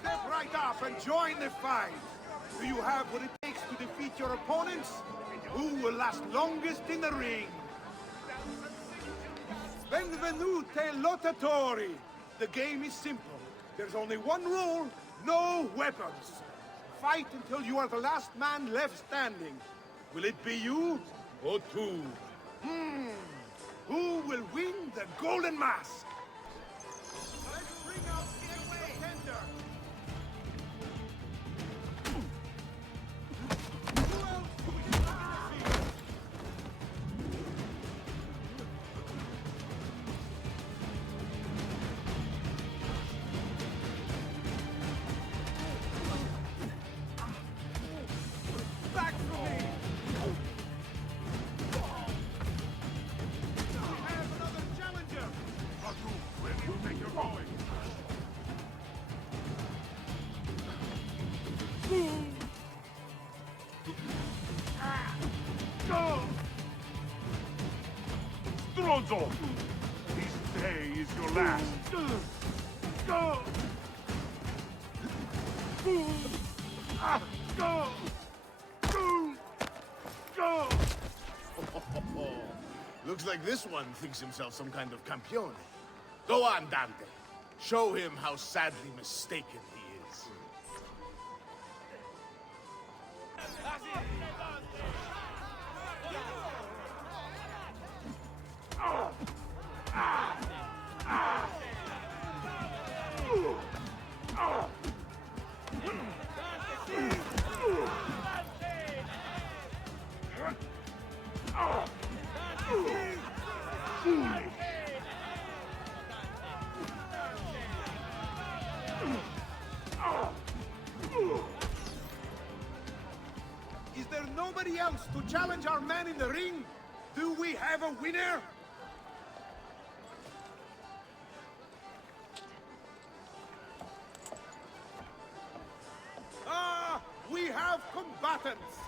Step right up and join the fight! Do you have what it takes to defeat your opponents? Who will last longest in the ring? Benvenute lottatori! The game is simple. There's only one rule, no weapons. Fight until you are the last man left standing. Will it be you or 2? Who will win the golden mask? Let's bring out the contender. Who else do we have in the field? Back from me! We have another challenger! Where do you think you're going? Go! Stronzo! This day is your last. Go! Go! Go! Looks like this one thinks himself some kind of campione. Go on, Dante. Show him how sadly mistaken he is. Is there nobody else to challenge our man in the ring? Do we have a winner? Ah, we have combatants!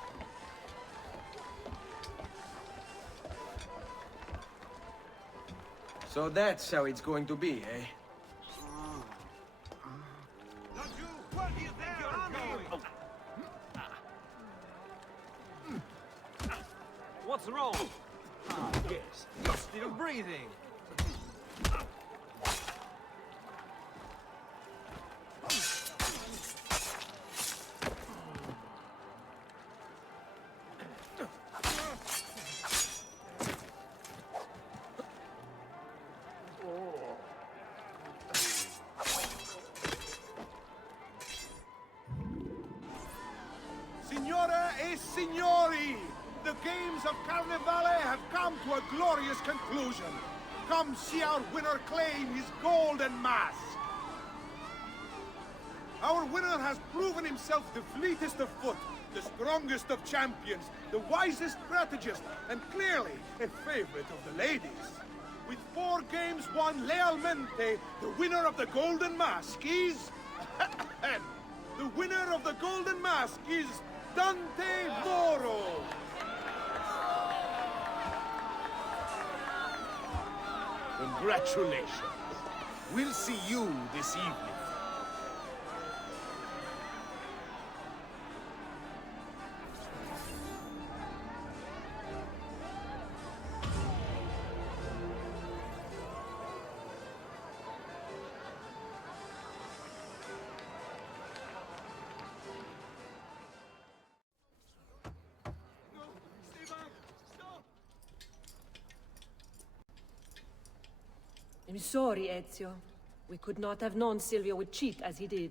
So that's how it's going to be, eh? What's wrong? Ah, yes. You're still breathing. Signore e signori, the games of Carnevale have come to a glorious conclusion. Come see our winner claim his golden mask. Our winner has proven himself the fleetest of foot, the strongest of champions, the wisest strategist, and clearly a favorite of the ladies. With 4 games won lealmente, the winner of the Golden Mask is... the winner of the Golden Mask is Dante Moro! Congratulations. We'll see you this evening. I'm sorry, Ezio. We could not have known Silvio would cheat as he did.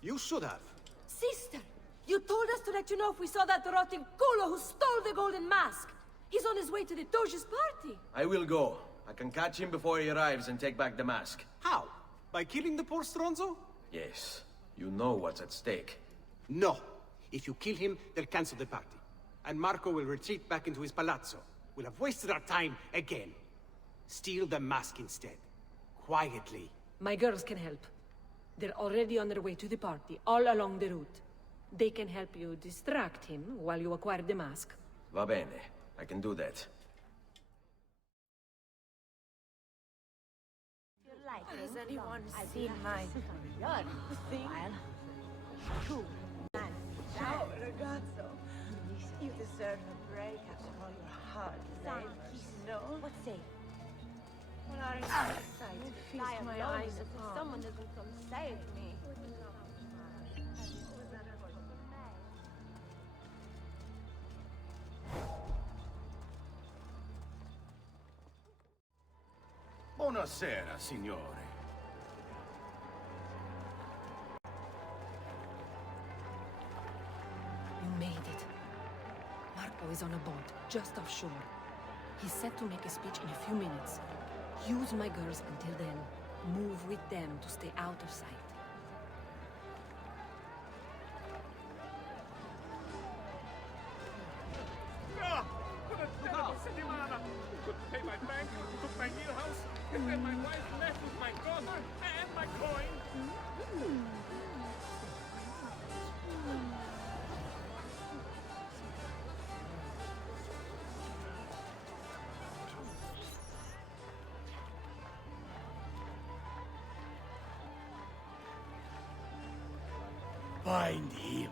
You should have. Sister, you told us to let you know if we saw that rotting culo who stole the golden mask. He's on his way to the Doge's party. I will go. I can catch him before he arrives and take back the mask. How? By killing the poor Stronzo? Yes. You know what's at stake. No. If you kill him, they'll cancel the party. And Marco will retreat back into his palazzo. We'll have wasted our time again. Steal the mask instead. Quietly. My girls can help. They're already on their way to the party, all along the route. They can help you distract him while you acquire the mask. Va bene. I can do that. Has anyone seen my smile? Cool. Ciao, ragazzo. You deserve a break after all your hard labor. No? What say? Well, I'm excited to feast my eyes upon. If someone doesn't come save me. Buonasera, signore. You made it. Marco is on a boat, just offshore. He's set to make a speech in a few minutes. Use my girls until then. Move with them to stay out of sight. Couldn't pay my bank, took my new house, and then my wife left with my daughter and my coin. Find him.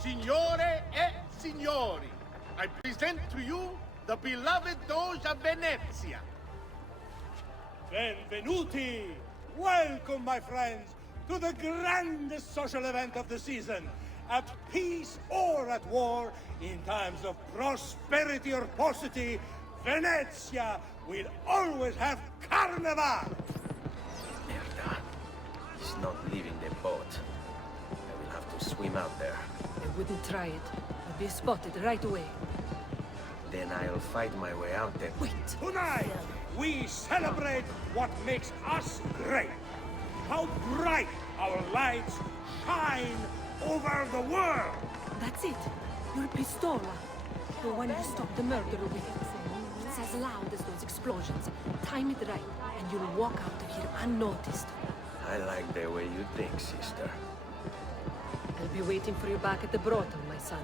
Signore e signori, I present to you the beloved Doge of Venezia. Benvenuti! Welcome, my friends, to the grandest social event of the season. At peace or at war, in times of prosperity or paucity, Venezia will always have carnival! Merda. He's not leaving the boat. I will have to swim out there. I wouldn't try it. You'll be spotted right away. Then I'll fight my way out there. Wait! Tonight, we celebrate what makes us great. How bright our lights shine over the world! That's it. Your pistola. The one you stopped the murderer with. It's as loud as those explosions. Time it right, and you'll walk out of here unnoticed. I like the way you think, sister. I'll be waiting for you back at the brothel, my son.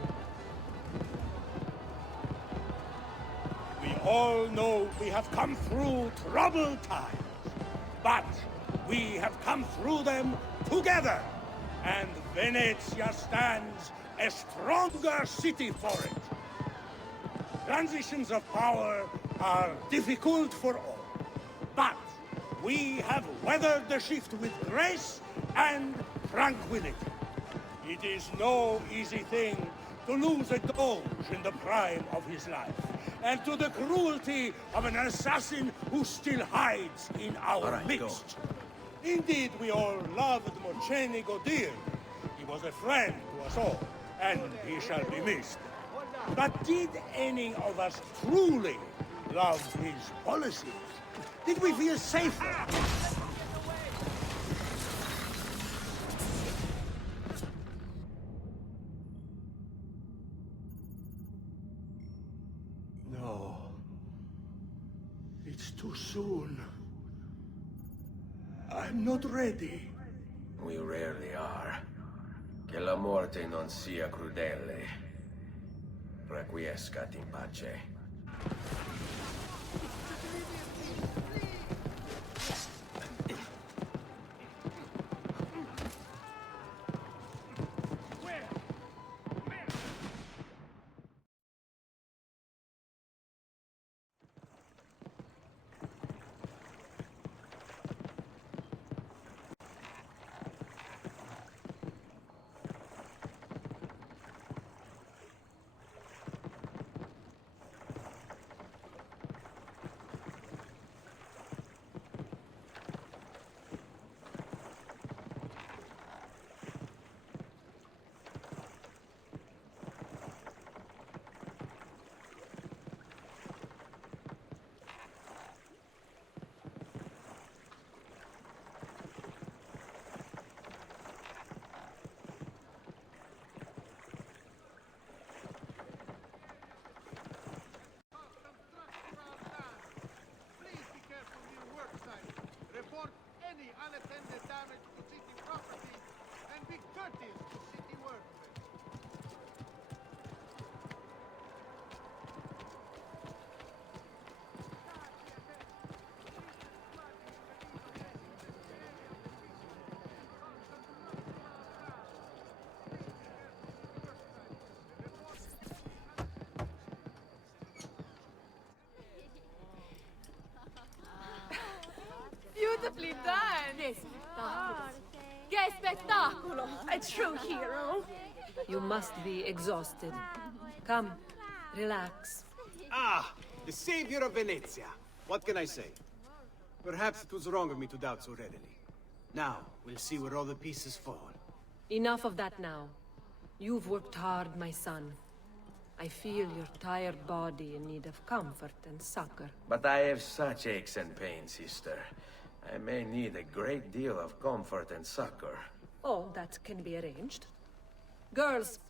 We all know we have come through troubled times, but we have come through them together, and Venezia stands a stronger city for it. Transitions of power are difficult for all, but we have weathered the shift with grace and tranquility. It is no easy thing to lose a Doge in the prime of his life, and to the cruelty of an assassin who still hides in our midst. Indeed, we all loved Mocenigo dearly. He was a friend to us all, and he shall be missed. But did any of us truly love his policies? Did we feel safer? No. It's too soon. I'm not ready. We rarely are. Che la morte non sia crudele. Requiescat in pace. Report any unattended damage to city property and be courteous to city workmen. Beautifully done! Che spettacolo! A true hero! You must be exhausted. Come, relax. Ah, the savior of Venezia. What can I say? Perhaps it was wrong of me to doubt so readily. Now, we'll see where all the pieces fall. Enough of that now. You've worked hard, my son. I feel your tired body in need of comfort and succor. But I have such aches and pains, sister. I may need a great deal of comfort and succor. Oh, that can be arranged. Girls.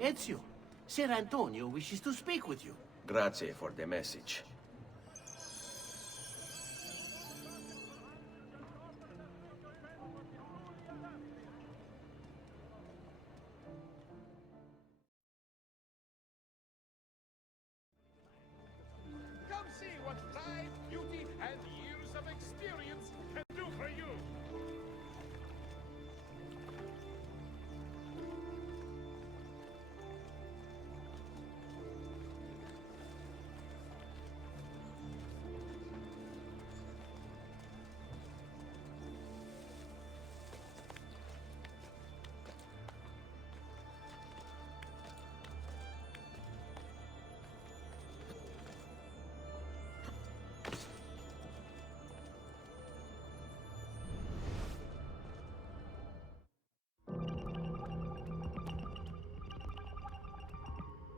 Ezio! Ser Antonio wishes to speak with you. Grazie for the message. Come see what pride, beauty, and years of experience can do for you.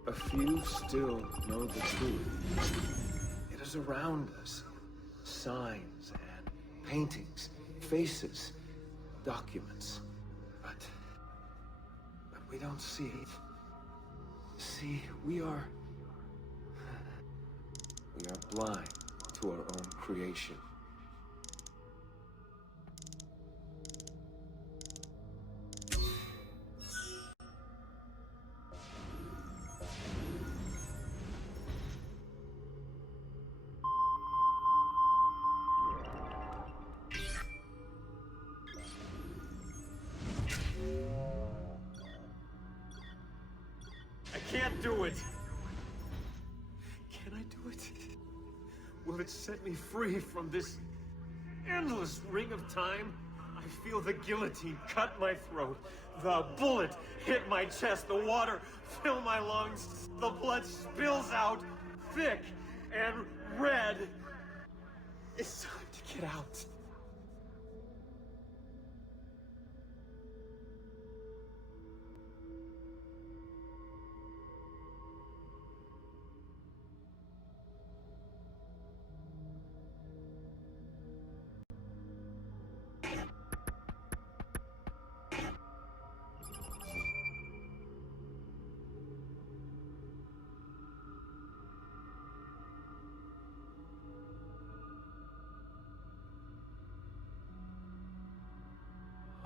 A few still know the truth. It is around us. Signs and paintings, faces, documents. But we don't see it. See, we are blind to our own creation. I can't do it! Can I do it? Will it set me free from this endless ring of time? I feel the guillotine cut my throat, the bullet hit my chest, the water fill my lungs, the blood spills out thick and red. It's time to get out.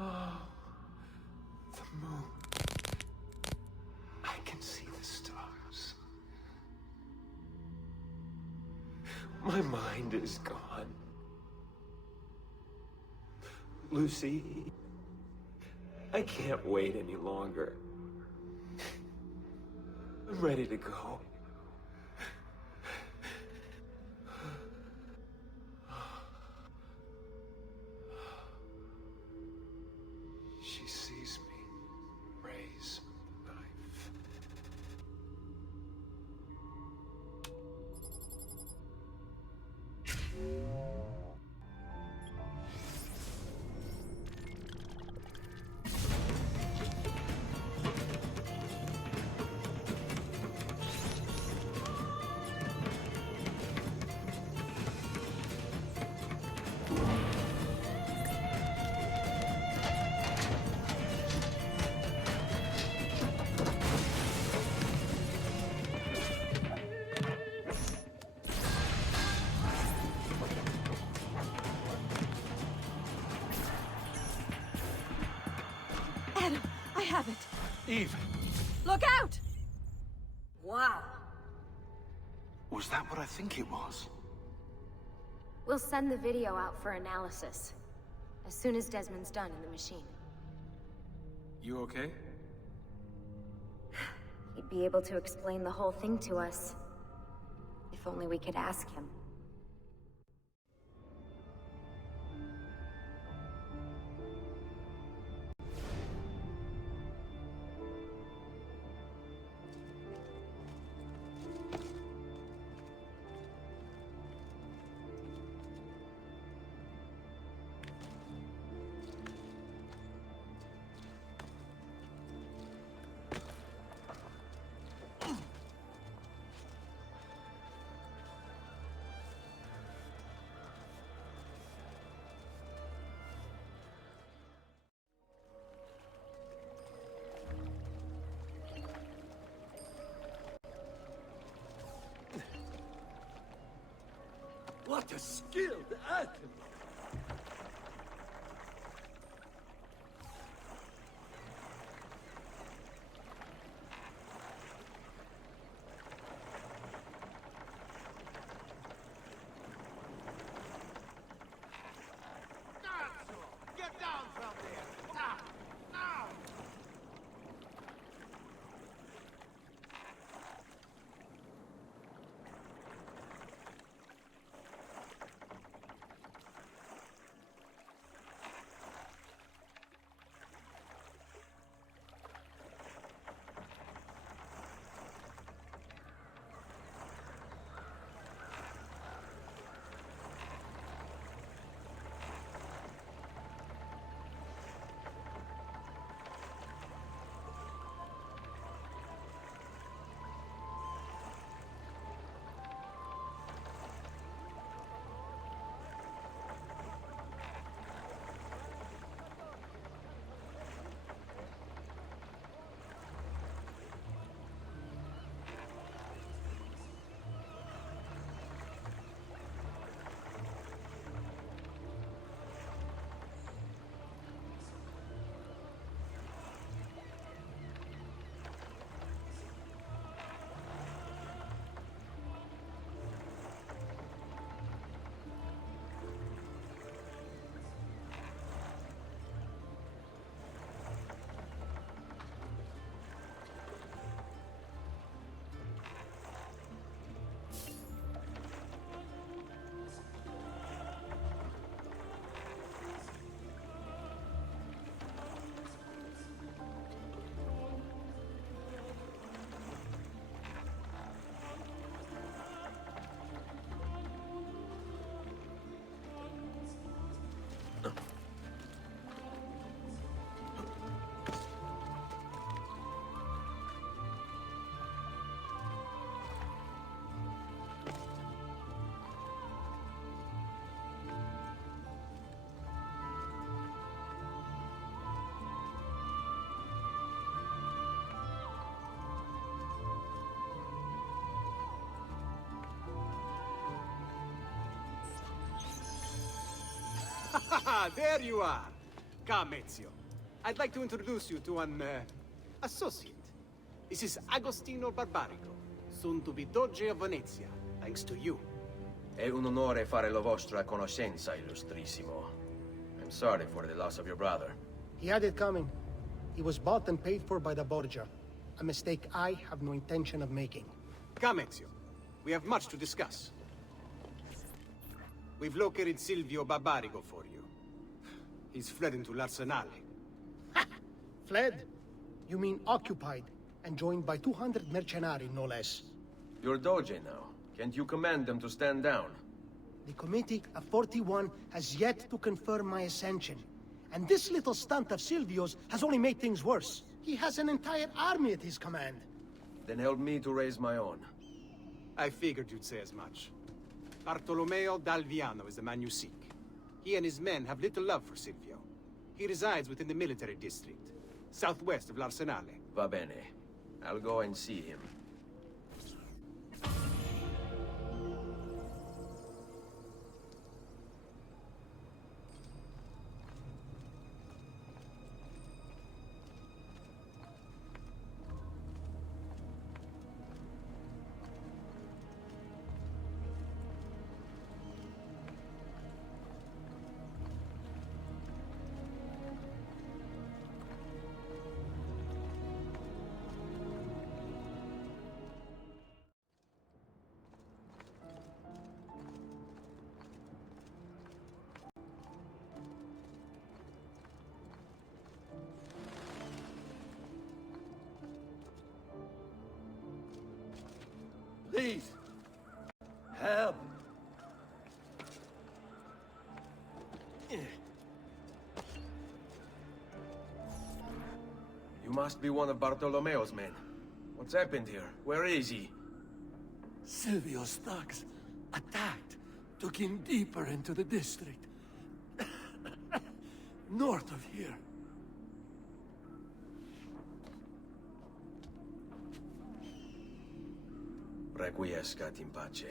Oh, the moon. I can see the stars. My mind is gone. Lucy, I can't wait any longer. I'm ready to go. She sees me raise the knife. Adam, I have it. Eve, Look out! Wow. was that what I think it was? We'll send the video out for analysis. As soon as Desmond's done in the machine. You okay? He'd be able to explain the whole thing to us. If only we could ask him. What a skilled alchemy! Get down from there! Now! Now! Ah, there you are. Come, Ezio. I'd like to introduce you to an, associate. This is Agostino Barbarigo, soon to be Doge of Venezia, thanks to you. È un onore fare la vostra conoscenza, illustrissimo. I'm sorry for the loss of your brother. He had it coming. He was bought and paid for by the Borgia. A mistake I have no intention of making. Come, Ezio. We have much to discuss. We've located Silvio Barbarigo for you. He's fled into l'Arsenale. Fled? You mean occupied, and joined by 200 mercenari, no less. You're Doge now. Can't you command them to stand down? The Committee of 41 has yet to confirm my ascension. And this little stunt of Silvio's has only made things worse. He has an entire army at his command. Then help me to raise my own. I figured you'd say as much. Bartolomeo d'Alviano is the man you seek. He and his men have little love for Silvio. He resides within the military district, southwest of l'Arsenale. Va bene. I'll go and see him. Please! Help! You must be one of Bartolomeo's men. What's happened here? Where is he? Silvio's thugs attacked, took him deeper into the district. North of here. Requiescat in pace.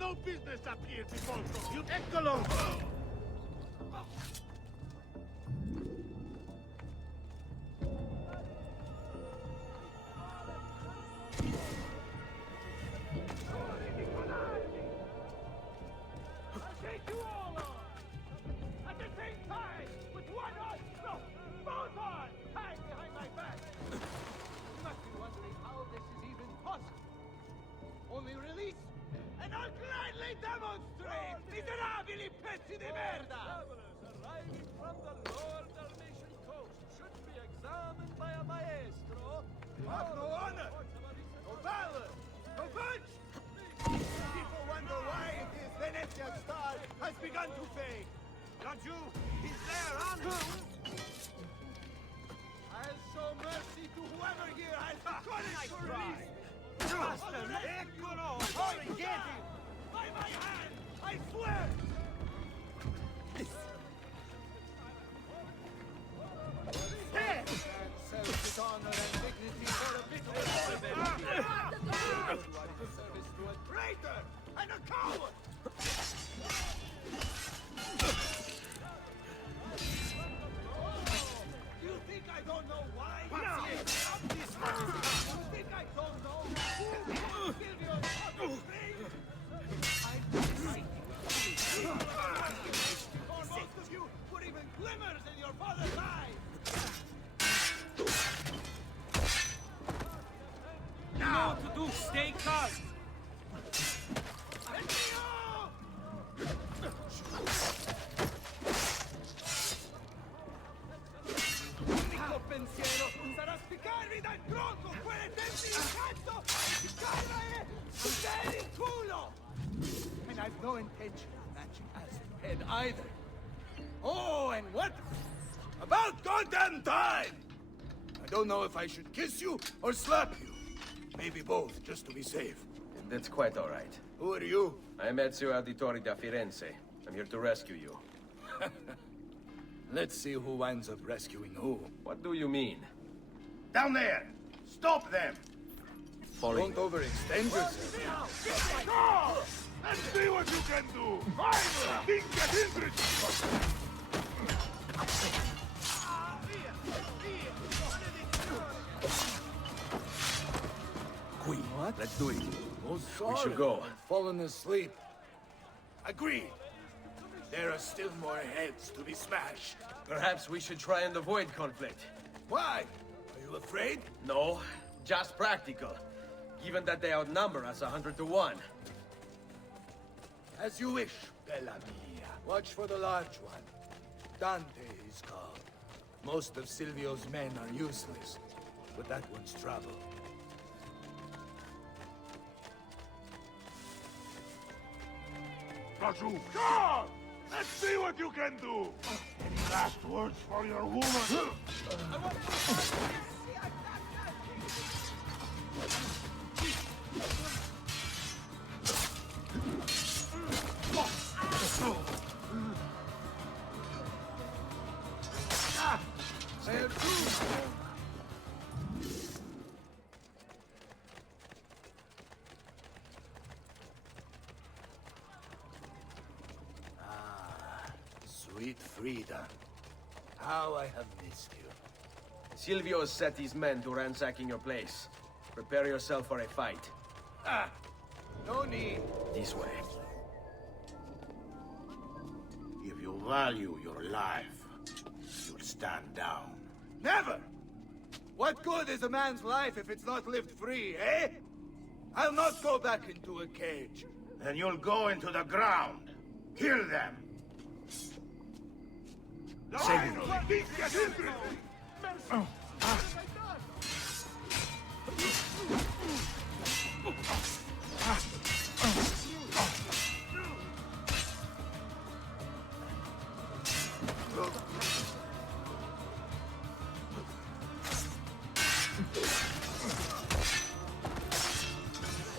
No business up here, Pifolco! You... Eccolo! I've no intention of matching Az's head either. Oh, and what? About goddamn time! I don't know if I should kiss you or slap you. Maybe both, just to be safe. That's quite all right. Who are you? I'm Ezio Auditore da Firenze. I'm here to rescue you. Let's see who winds up rescuing who. What do you mean? Down there! Stop them! Falling. Don't overextend yourself. Go! And see what you can do! Finally! Think get interested! Queen, what? Let's do it. Oh, sorry. We should go. I've fallen asleep. Agreed. There are still more heads to be smashed. Perhaps we should try and avoid conflict. Why? Are you afraid? No, just practical. Given that they outnumber us 100 to 1. As you wish, Bella mia. Watch for the large one. Dante is called. Most of Silvio's men are useless, but that one's trouble. Raju, go! Let's see what you can do! Any last words for your woman? Sweet Frida. How I have missed you. Silvio set his men to ransacking your place. Prepare yourself for a fight. Ah! No need. This way. If you value your life, you'll stand down. Never! What good is a man's life if it's not lived free, eh? I'll not go back into a cage. Then you'll go into the ground. Kill them.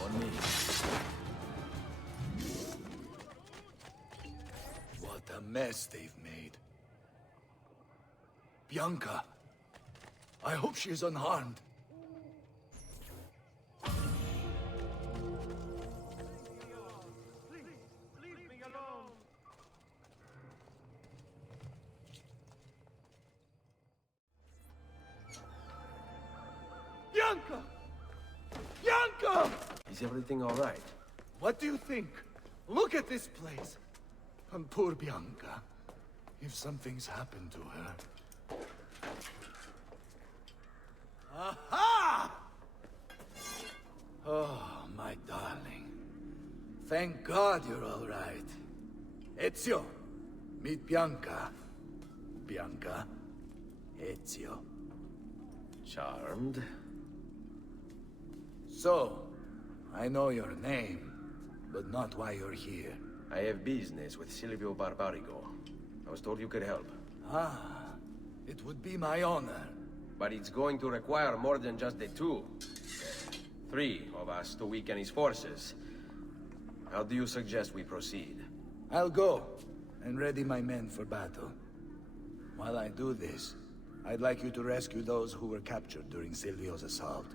On me. What a mess they've made. Bianca. I hope she is unharmed. Bianca! Bianca! Is everything all right? What do you think? Look at this place. And poor Bianca. If something's happened to her... Aha! Oh, my darling. Thank God you're all right. Ezio, meet Bianca. Bianca, Ezio. Charmed. So, I know your name, but not why you're here. I have business with Silvio Barbarigo. I was told you could help. Ah, it would be my honor. But it's going to require more than just the two. 3 of us to weaken his forces. How do you suggest we proceed? I'll go and ready my men for battle. While I do this, I'd like you to rescue those who were captured during Silvio's assault.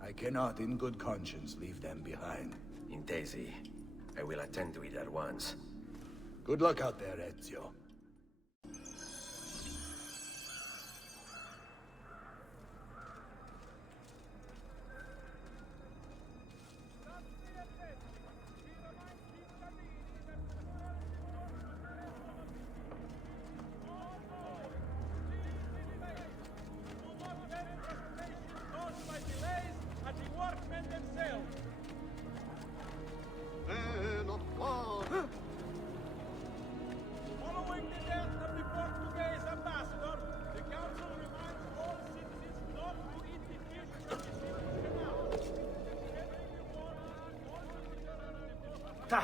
I cannot, in good conscience, leave them behind. Intesi. I will attend to it at once. Good luck out there, Ezio. Following the death of the Portuguese ambassador, the council reminds all citizens not to eat the fish from the Venice canals. Ta!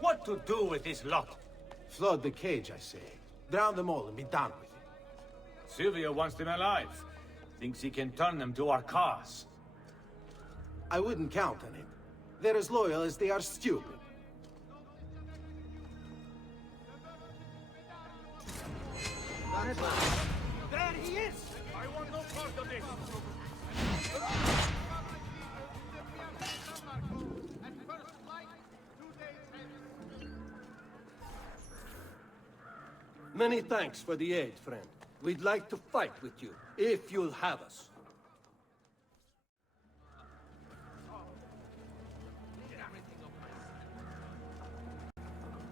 What to do with this lot? Flood the cage, I say. Drown them all and be done with it. Silvio wants them alive. Thinks he can turn them to our cause. I wouldn't count on it. They're as loyal as they are stupid. There he is! I want no part of this! Many thanks for the aid, friend. We'd like to fight with you, if you'll have us.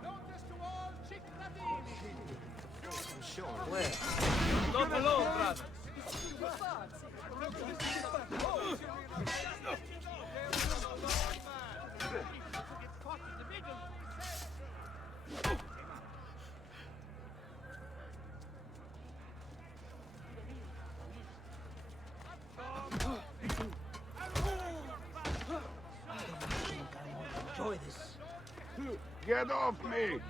Notice to all cittadini! I'm sure. Where? Not alone, brothers. Enjoy this. Get off me!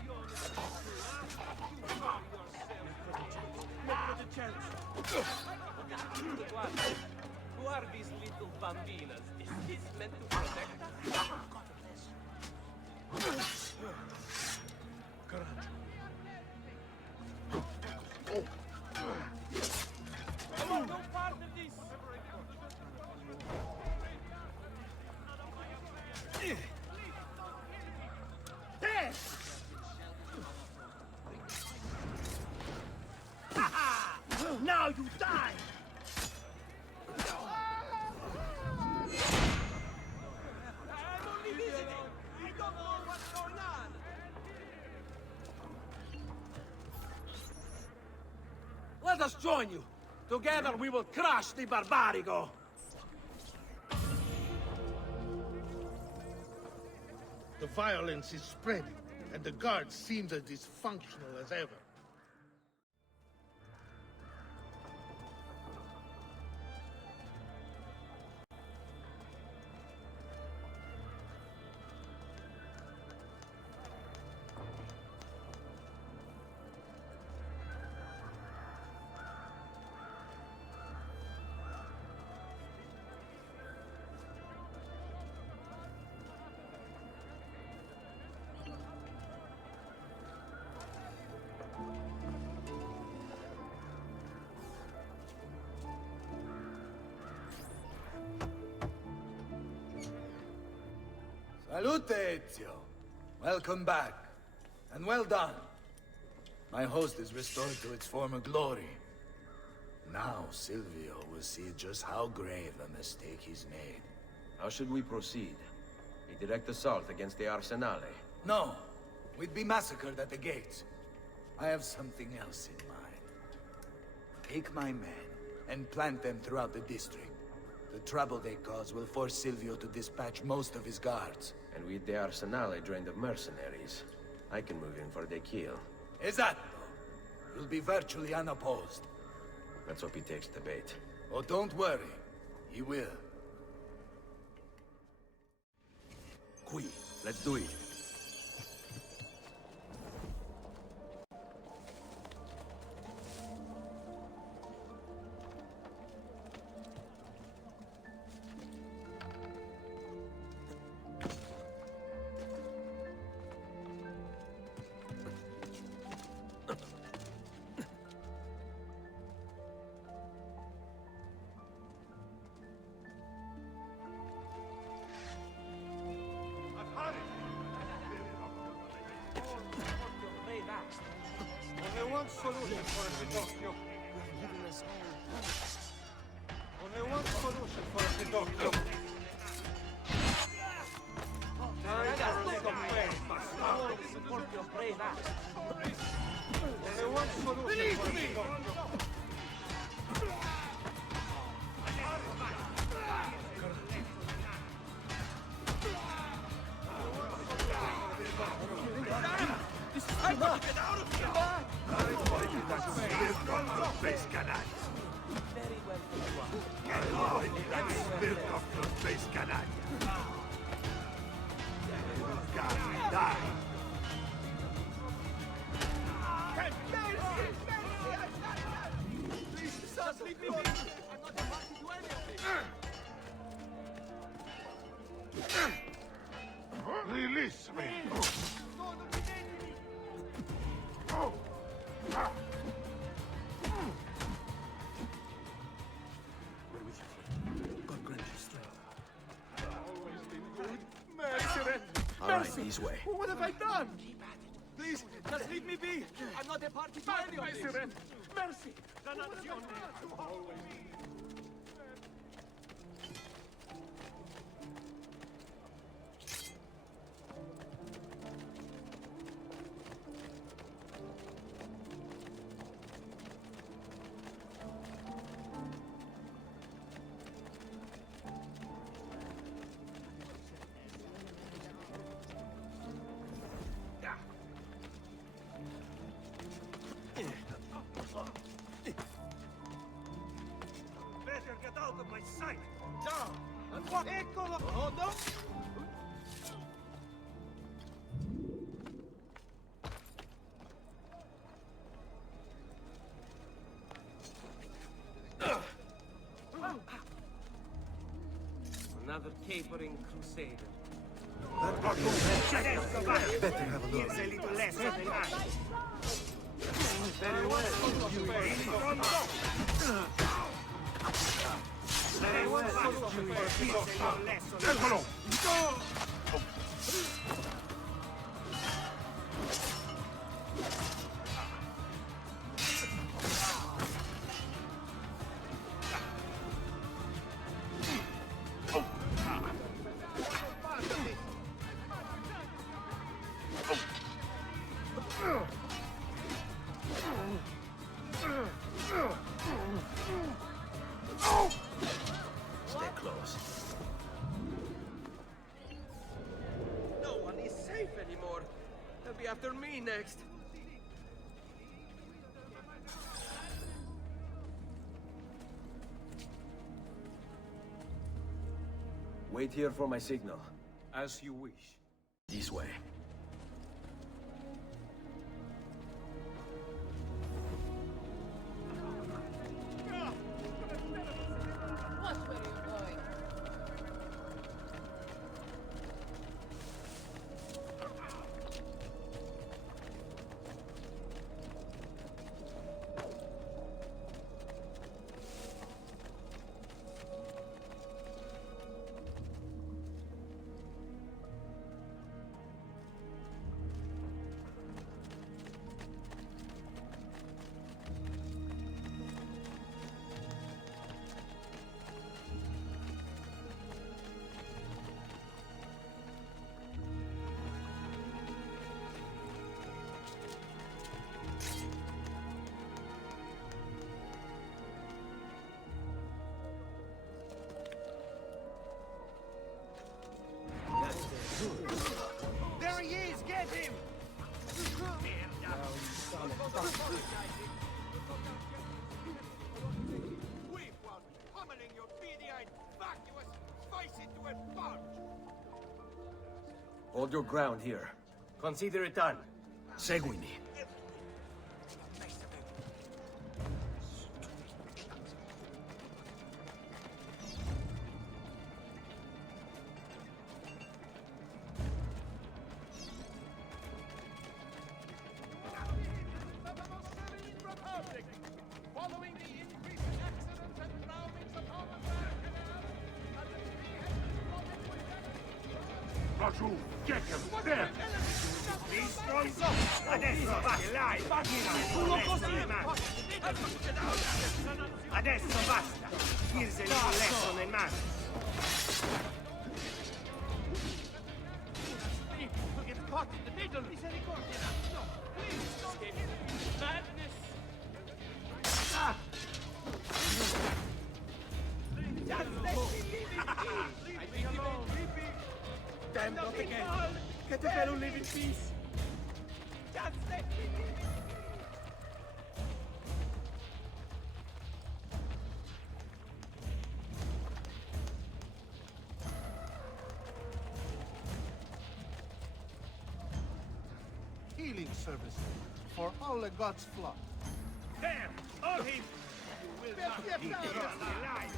Who are these little bambinas? Is this meant to protect us? Come on, no part of this! There! Now you die! I'm only visiting! I don't know what's going on! Let us join you! Together we will crush the Barbarigo! The violence is spreading, and the guards seem as dysfunctional as ever. Salute, Ezio. Welcome back. And well done. My host is restored to its former glory. Now Silvio will see just how grave a mistake he's made. How should we proceed? A direct assault against the Arsenale? No. We'd be massacred at the gates. I have something else in mind. Take my men and plant them throughout the district. The trouble they cause will force Silvio to dispatch most of his guards. And with the Arsenale drained of mercenaries, I can move in for the kill. Esatto. You'll be virtually unopposed. Let's hope he takes the bait. Oh, don't worry. He will. Qui, let's do it. Only one solution for a Pinocchio. Only one solution for a Pinocchio. Only one solution for a Pinocchio. I've got to get out of here! Face canals. Very well. Get off and spilt off your face canals. Die. Right, this way. What have I done? Please, just leave me be. I'm not a party to any of this. Mercy. Better get out of my sight! Down! And what? Eccolo! Oh, no! Another capering crusader. Adesso vai! Better have a look. Here's a little less than that. Very well. You Very well. Here's a little less on that. Stay close. No one is safe anymore. They'll be after me next. Wait here for my signal. As you wish. This way. Watch where you're going. There he is! Get him! Weep one, pummeling your beady-eyed vacuous face into a barge! Hold your ground here. Consider it done. Seguimi. Following the increase in accidents and drownings upon the Canal, and the Raju, get him! There! Lì stronzo! Adesso vai, là, adesso basta! Here's a little lesson in math. It's caught in the middle! Misericordia! No! Please don't hit me! Madness! Ah! Just let me leave it be! Leave me alone! Damn, not again! Get the fellow live in peace! Just let me leave it! Healing service for all the gods' flock. There! On him! You will not Get leave down. here alive!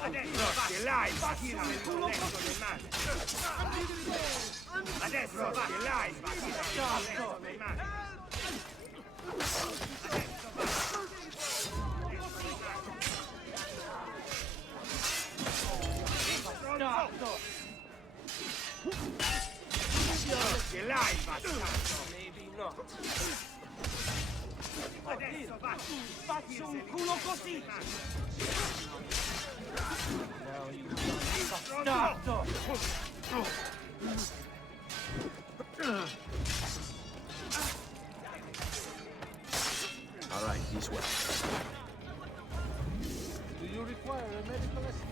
Adesso vai, tira il colletto del mare. Adesso vai, tira il colletto del mare. Dai, bastardo! Maybe not. Adesso va! Faccio un culo così! Bastardo! All right, this way. Do you require a medical assistant?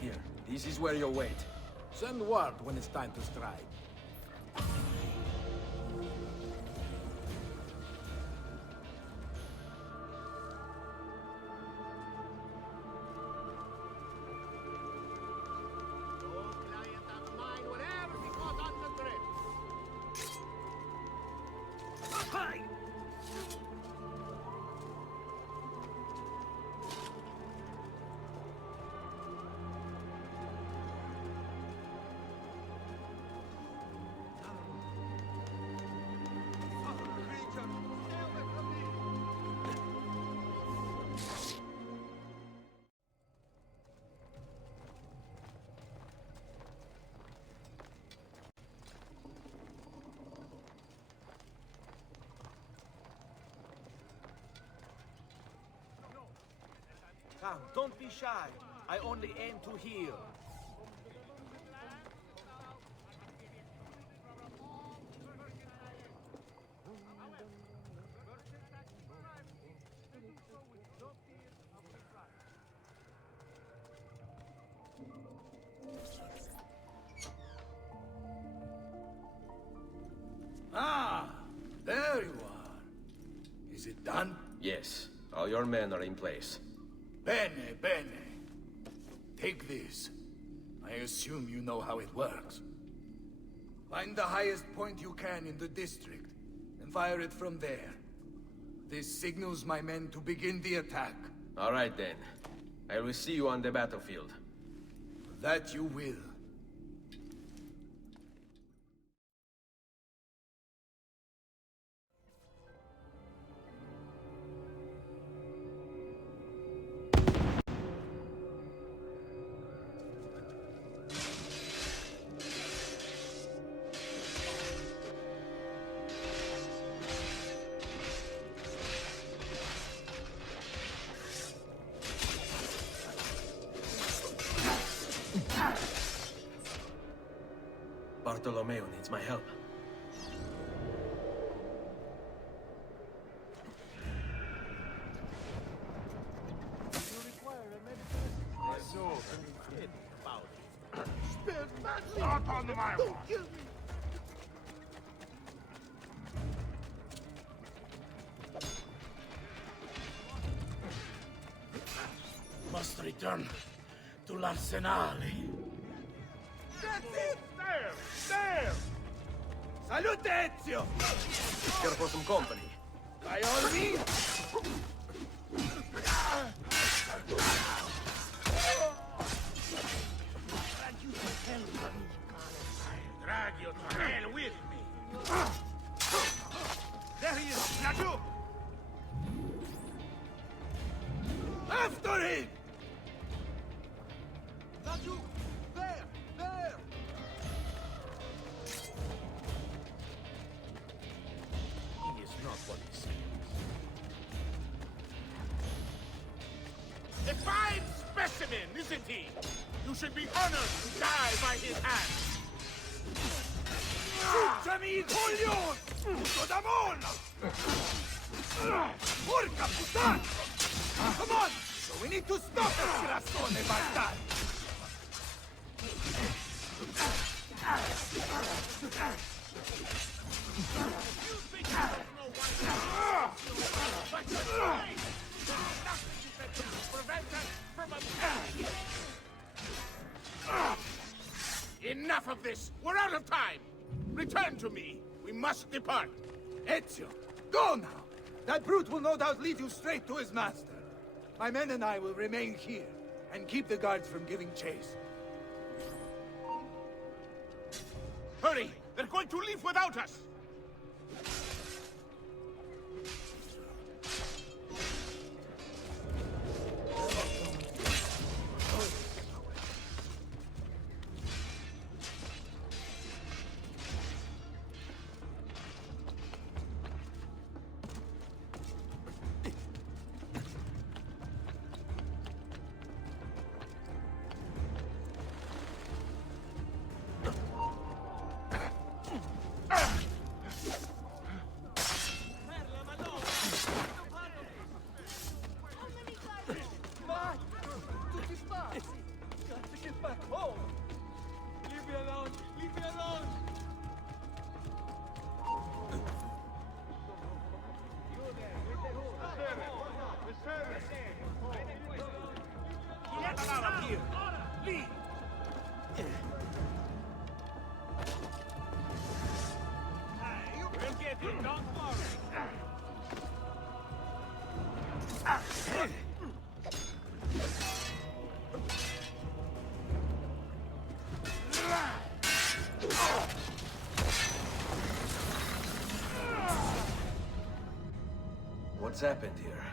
Here, this is where you'll wait. Send word when it's time to strike. Come, don't be shy. I only aim to heal. Ah, there you are. Is it done? Yes, all your men are in place. Bene, bene. Take this. I assume you know how it works. Find the highest point you can in the district, and fire it from there. This signals my men to begin the attack. All right then. I will see you on the battlefield. That you will. Bartolomeo needs my help. Not on my watch! Must return to l'Arsenale. That's it! There! There! Salute, Ezio! Here for some company. By all means! Drag you to hell with me! There he is! Laggiù! After him! Laggiù! There! There! He is not what he seems. A fine specimen, isn't he? You should be honored to die by his hand! Ciucciami il coglione! Tutto da molla! Porca puttana! Come on! So we need to stop this grassone bastard! Enough of this! We're out of time! Return to me! We must depart! Ezio, go now! That brute will no doubt lead you straight to his master. My men and I will remain here, and keep the guards from giving chase. Hurry! They're going to leave without us! What's happened here?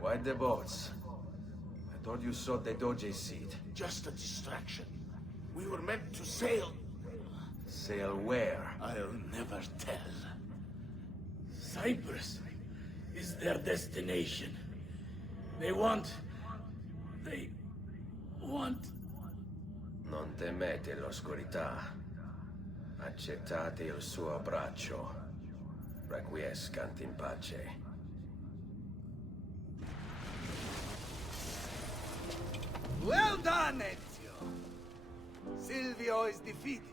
Why the boats? I thought you sought the Doge's seat. Just a distraction. We were meant to sail. Sail where? I'll never tell. Cyprus is their destination. They want... Non temete l'oscurità. Accettate il suo abbraccio. Requiescant in pace. Well done, Ezio! Silvio is defeated,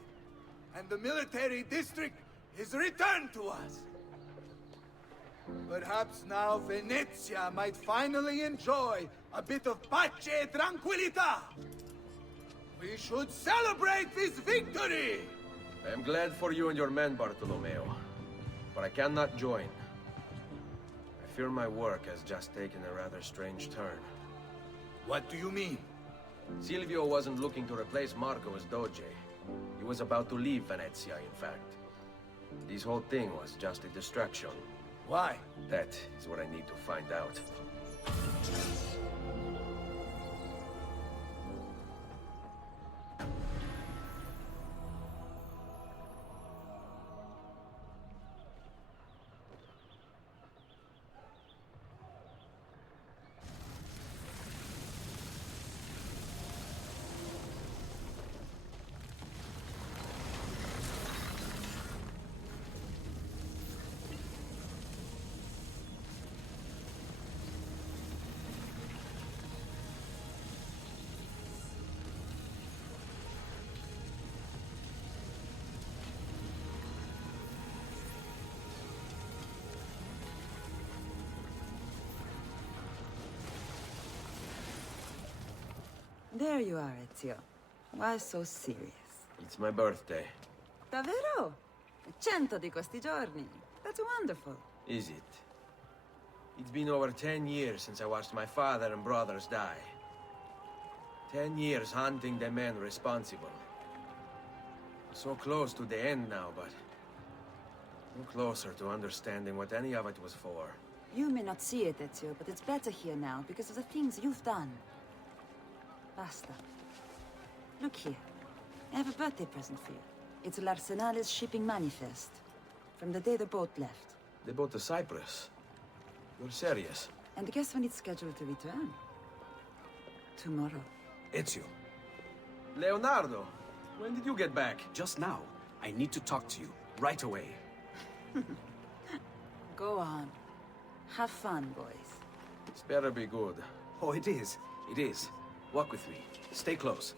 and the military district is returned to us. Perhaps now Venezia might finally enjoy a bit of pace e tranquillità. We should celebrate this victory! I am glad for you and your men, Bartolomeo. But I cannot join. I fear my work has just taken a rather strange turn. What do you mean? Silvio wasn't looking to replace Marco as Doge. He was about to leave Venezia, in fact. This whole thing was just a distraction. Why? That is what I need to find out. There you are, Ezio. Why so serious? It's my birthday. Davvero? 100 di questi giorni. That's wonderful. Is it? It's been over 10 years since I watched my father and brothers die. 10 years hunting the men responsible. So close to the end now, but no closer to understanding what any of it was for. You may not see it, Ezio, but it's better here now because of the things you've done. Basta. Look here. I have a birthday present for you. It's l'Arsenale's shipping manifest. From the day the boat left. The boat to Cyprus? You're serious? And guess when it's scheduled to return? Tomorrow. Ezio. Leonardo! When did you get back? Just now. I need to talk to you. Right away. Go on. Have fun, boys. It's better be good. Oh, it is. It is. Walk with me. Stay close.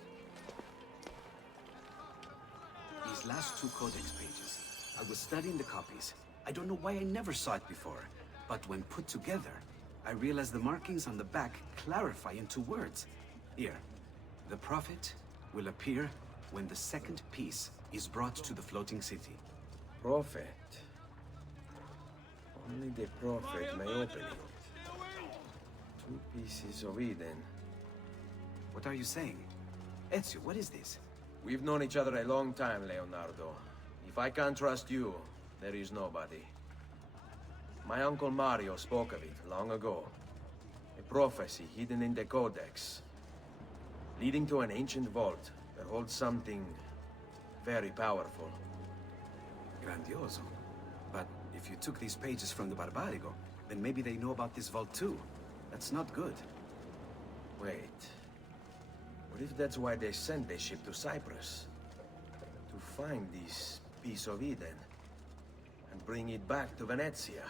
These last 2 codex pages. I was studying the copies. I don't know why I never saw it before. But when put together, I realized the markings on the back clarify into words. Here. The prophet will appear when the second piece is brought to the floating city. Prophet? Only the prophet may open it. 2 pieces of Eden. What are you saying? Ezio, what is this? We've known each other a long time, Leonardo. If I can't trust you, there is nobody. My uncle Mario spoke of it long ago. A prophecy hidden in the Codex, leading to an ancient vault that holds something very powerful. Grandioso. But if you took these pages from the Barbarigo, then maybe they know about this vault too. That's not good. Wait. What if that's why they sent the ship to Cyprus? To find this piece of Eden and bring it back to Venezia.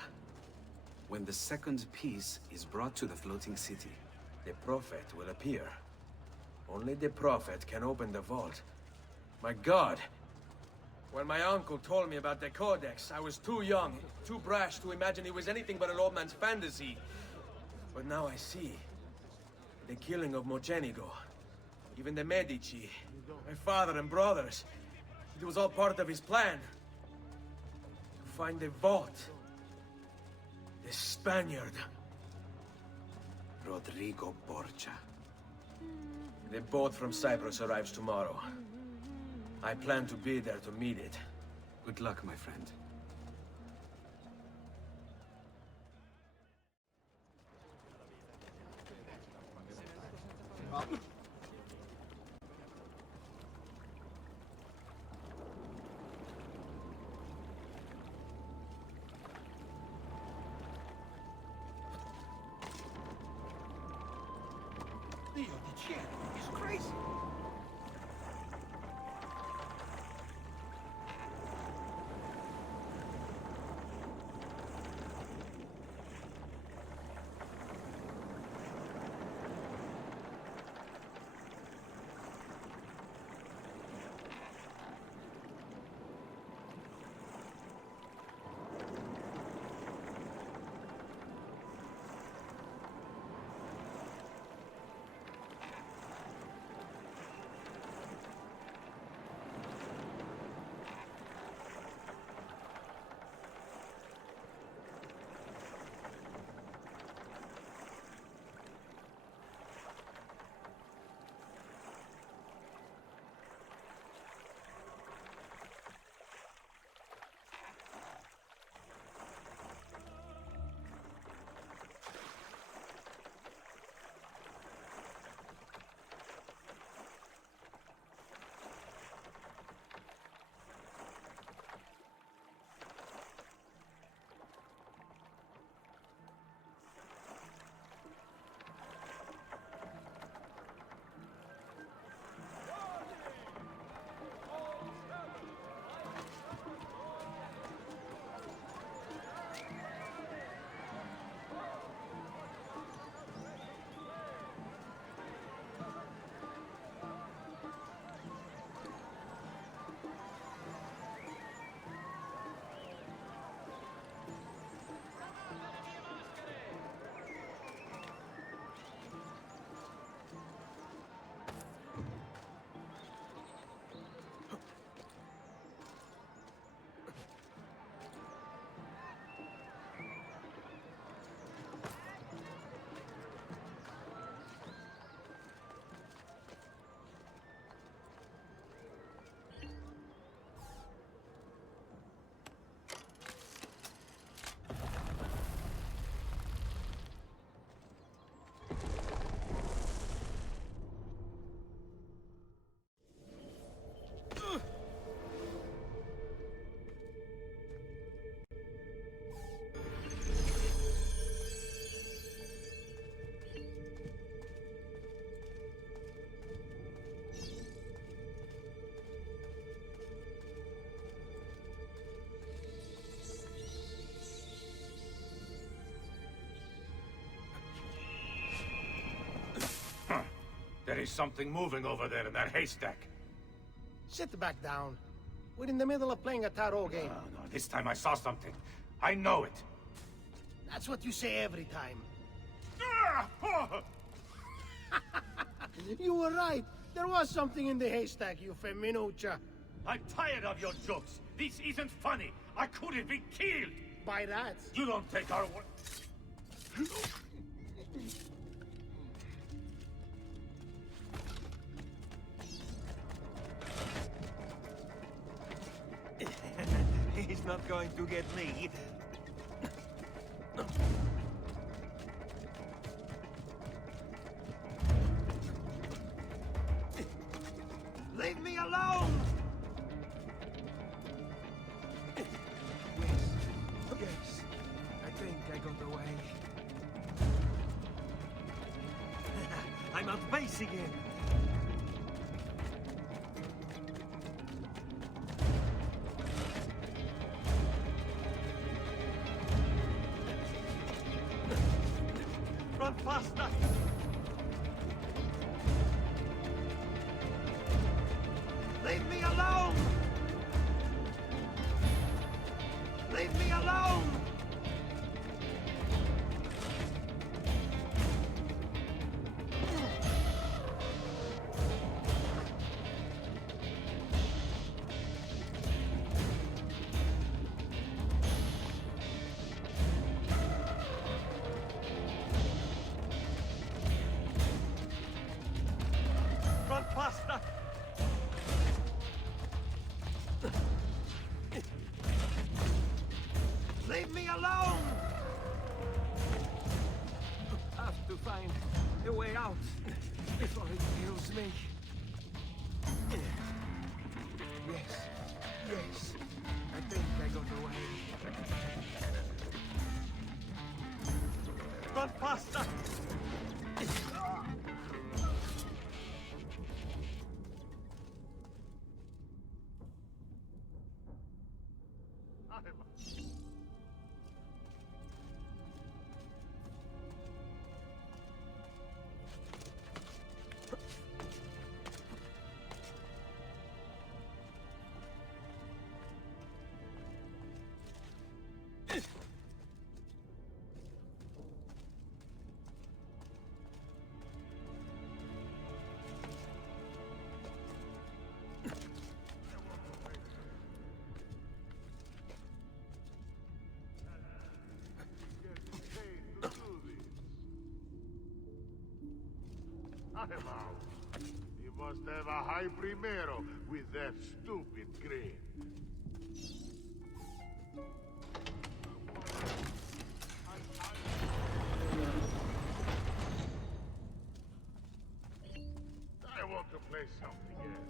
When the second piece is brought to the floating city, the Prophet will appear. Only the Prophet can open the vault. My God! When my uncle told me about the Codex, I was too young, too brash to imagine it was anything but an old man's fantasy. But now I see. The killing of Mocenigo, even the Medici, my father and brothers. It was all part of his plan. To find the vault. The Spaniard. Rodrigo Borgia. The boat from Cyprus arrives tomorrow. I plan to be there to meet it. Good luck, my friend. Dio di cielo, he's crazy. There is something moving over there in that haystack. Sit back down. We're in the middle of playing a tarot game. No, this time I saw something. I know it. That's what you say every time. You were right. There was something in the haystack, you feminuccia. I'm tired of your jokes. This isn't funny. I could have been killed. By rats. You don't take our word. not going to get me. Leave me alone! Yes, I think I got away. I'm at base again. Run faster! Leave me alone! Leave me alone! Run faster! Leave me alone! Have to find a way out before it kills me. Yes, yes, I think I got away. Run faster! I'm out. You must have a high primero with that stupid grin. I want to play something else.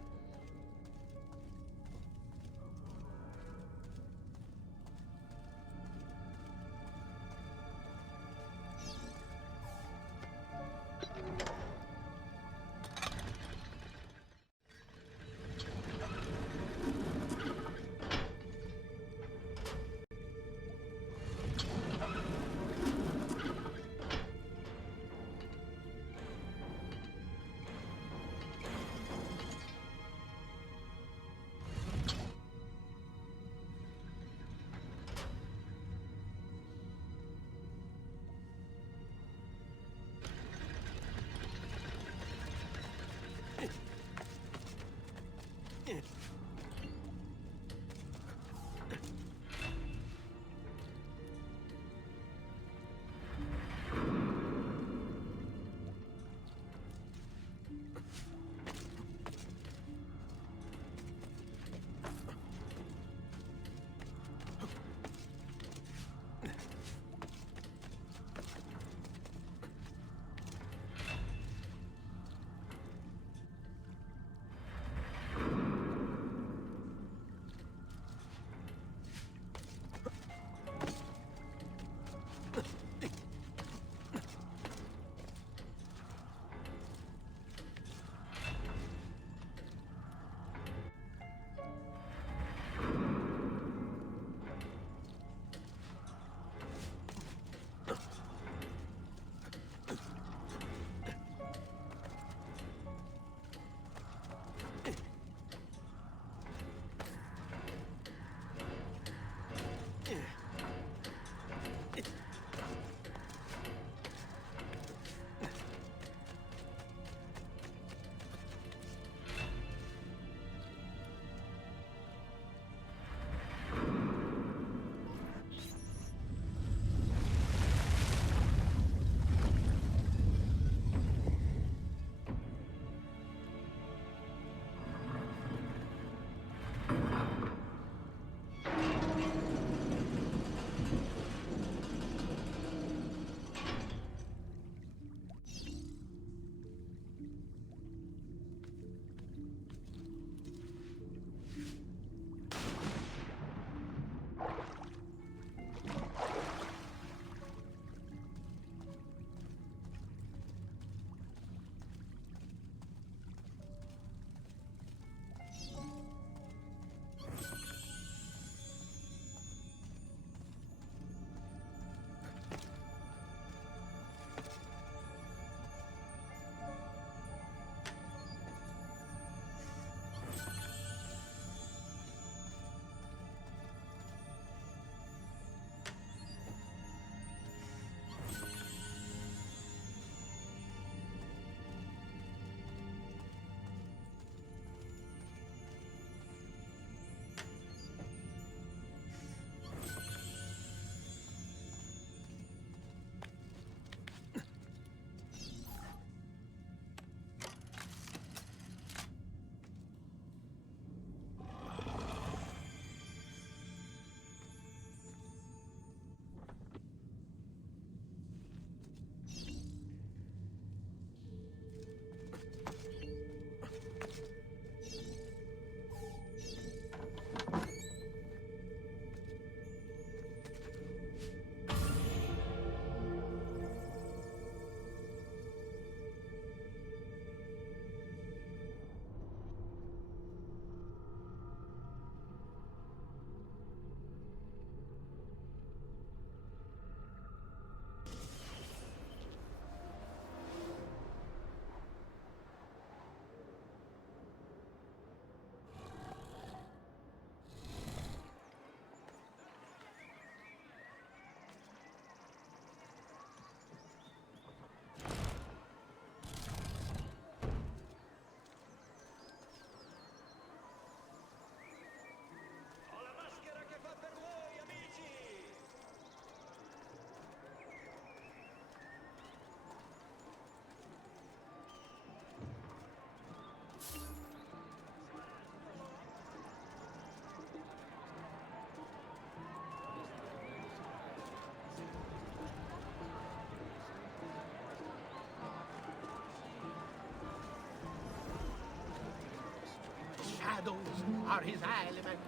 shadows are his element.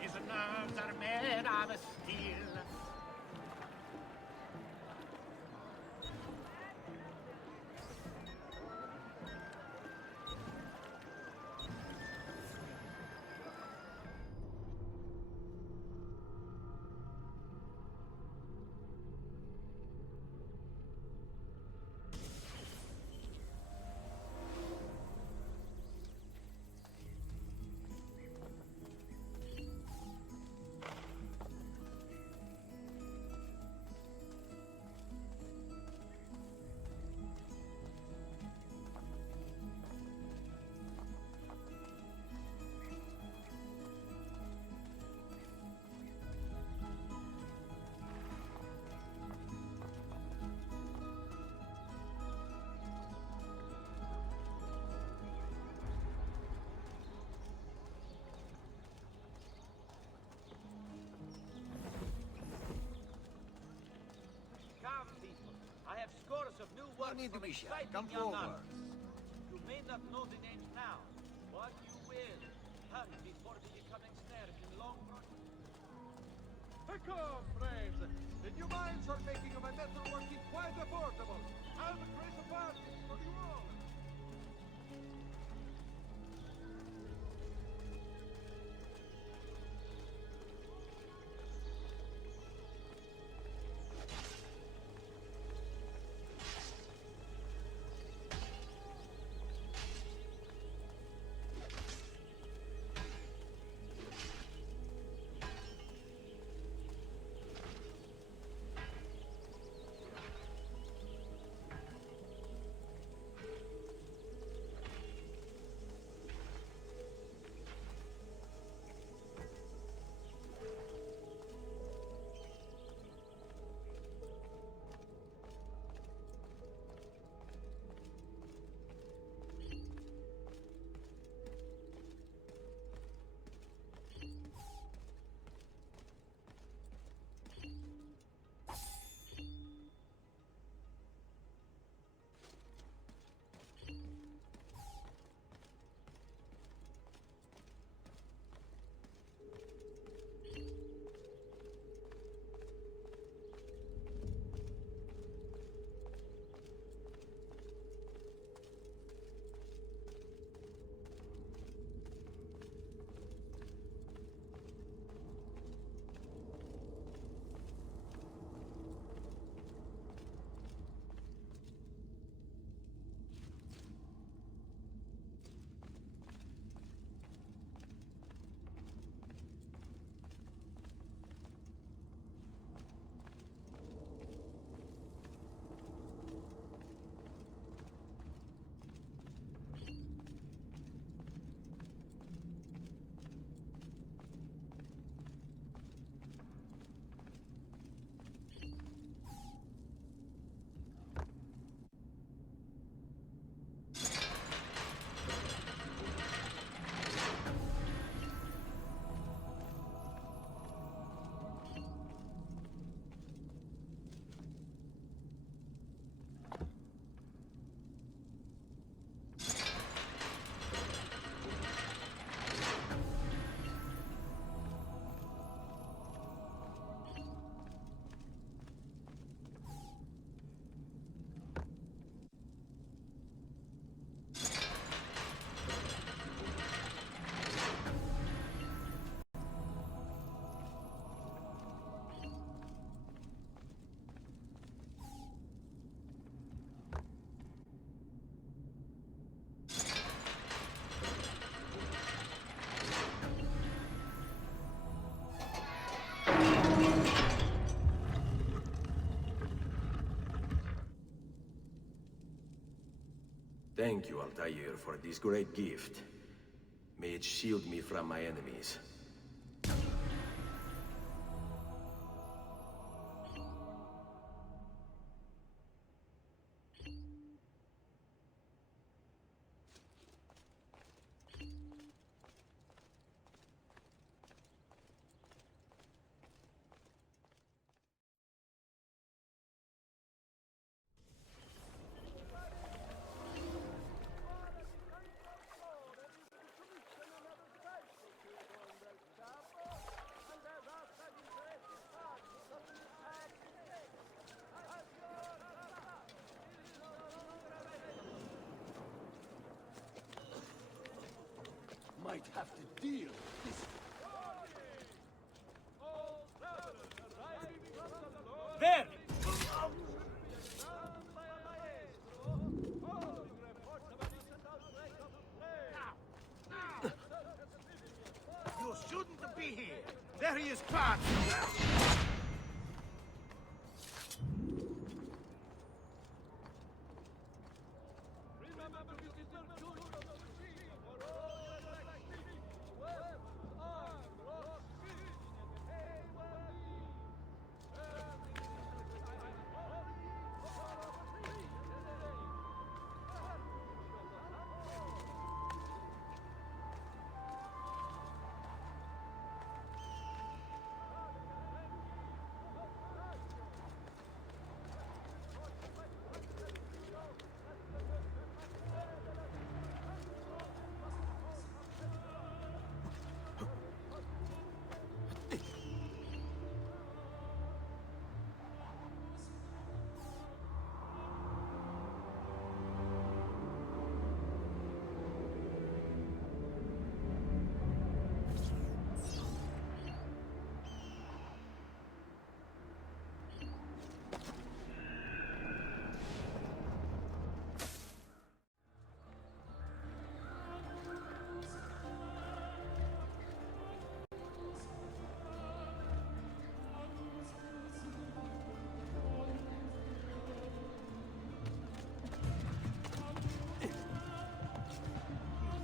His nerves are made of steel. Of new works need to from be shy. exciting Come young forward. artists. You may not know the names now, but you will. Hunt before they become ensnared in long Come, friends. The new mines are making my metalworking quite affordable. I'll grace a party for you all. Thank you, Altair, for this great gift. May it shield me from my enemies. might have to deal with this. There! You shouldn't be here. There he is, Pat.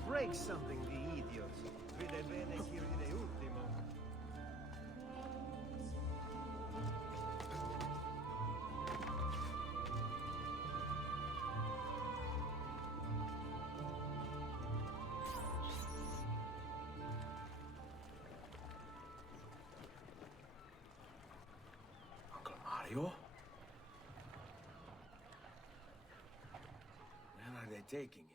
Break something, the idiot. Vede bene chi ride ultimo. Uncle Mario? Where are they taking it?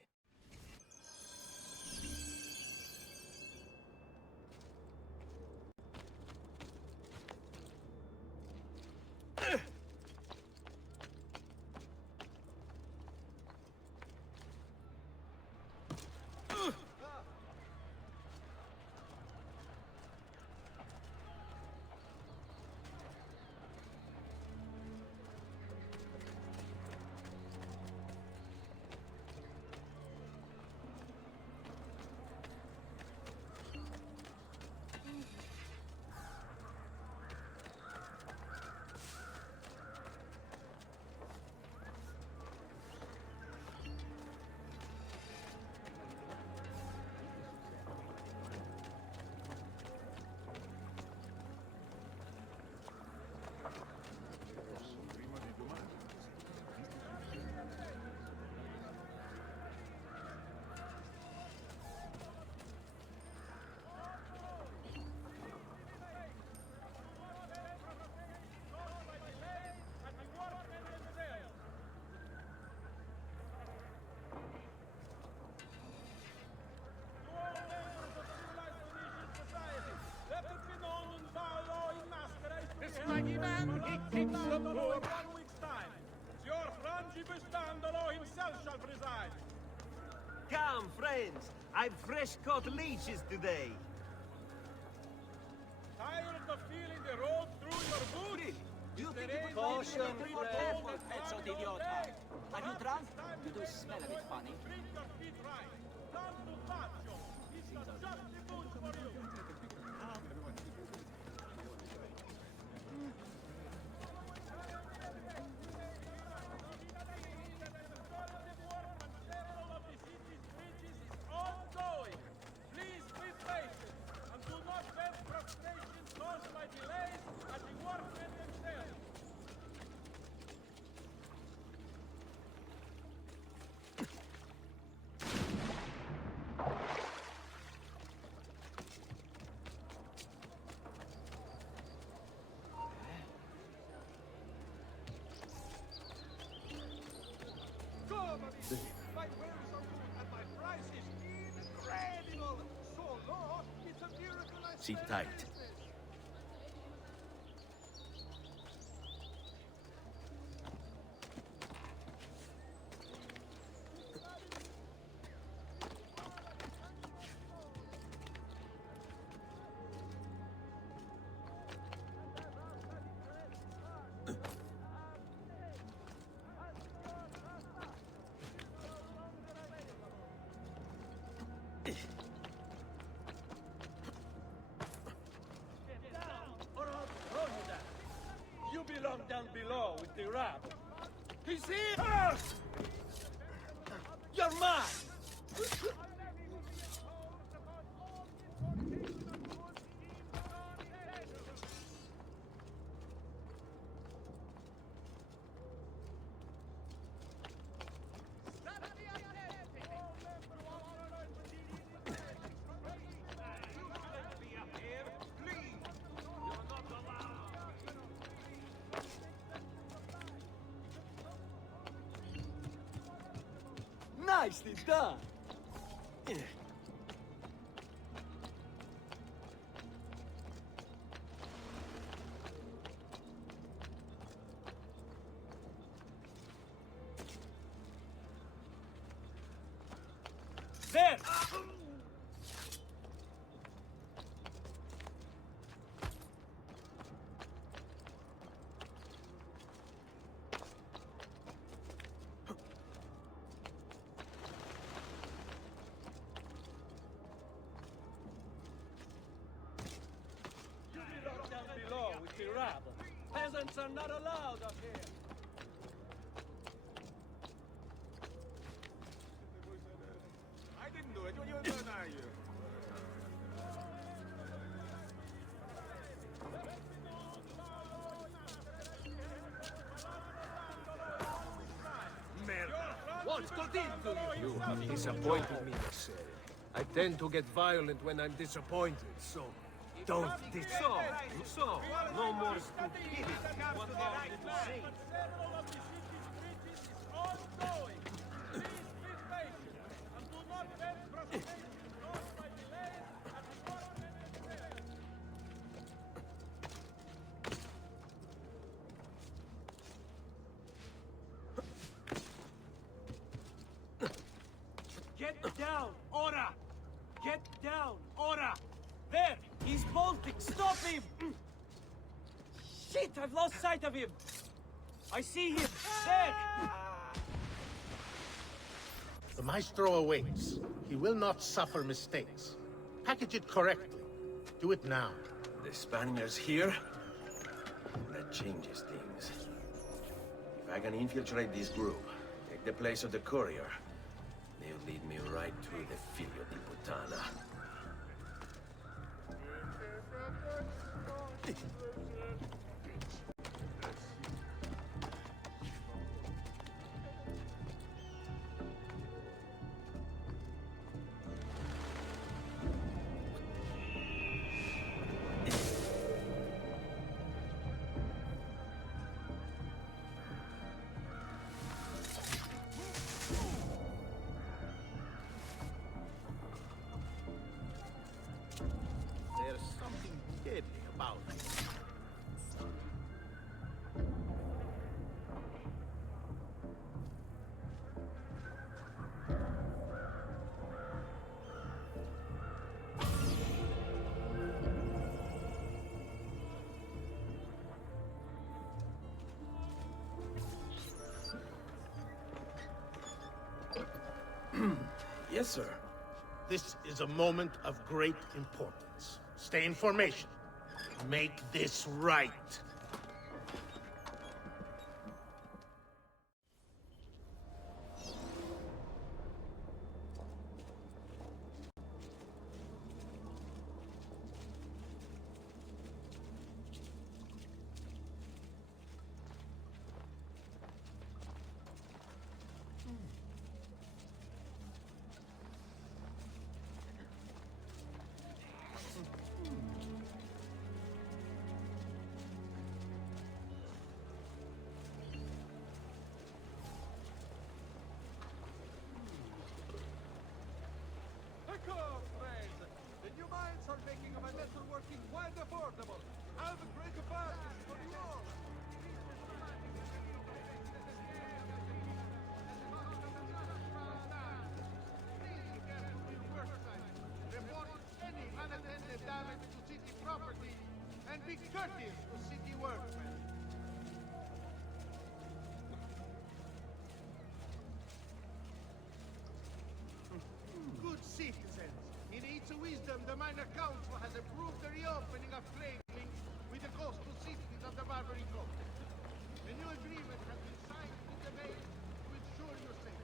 Mighty man, he keeps the poor 1 week's time. Your frangibus Dandolo himself shall preside. Come, friends. I've fresh caught leeches today. Tired of feeling the road through your booty? You think you Caution, careful, pezzo di idiota. Are you drunk? You do smell a bit funny. Treat your feet right. Tanto faccio. It's just the food for you. My wares are good and my price is incredible! So low, it's a miracle I Sit tight. or I'll throw you down. You belong down below with the rabble. He's here! You're mine! Nicely done! There! The rabble. Peasants are not allowed up here. I didn't do it. You did, are you? What's got into you? You have disappointed me, sir. I tend to get violent when I'm disappointed, so don't So, no more stupidity. What more did you say? Get down, ora! Get down, ora! There! He's bolting! Stop him! Shit! I've lost sight of him! I see him! There! The maestro awaits. He will not suffer mistakes. Package it correctly. Do it now. The Spaniards here? That changes things. If I can infiltrate this group, take the place of the courier, they'll lead me right to the Figlio di Puttana. There's something deadly about it. Yes, sir. This is a moment of great importance. Stay in formation. Make this right. The new mines are making my metal working quite affordable. Have a great advantage for you all. Report any unattended damage to city property and be courteous to city workmen. Good citizens, the Minor Council has approved the reopening of trade links with the coastal cities of the Barbary Coast. A new agreement has been signed with the mayor to ensure your safety.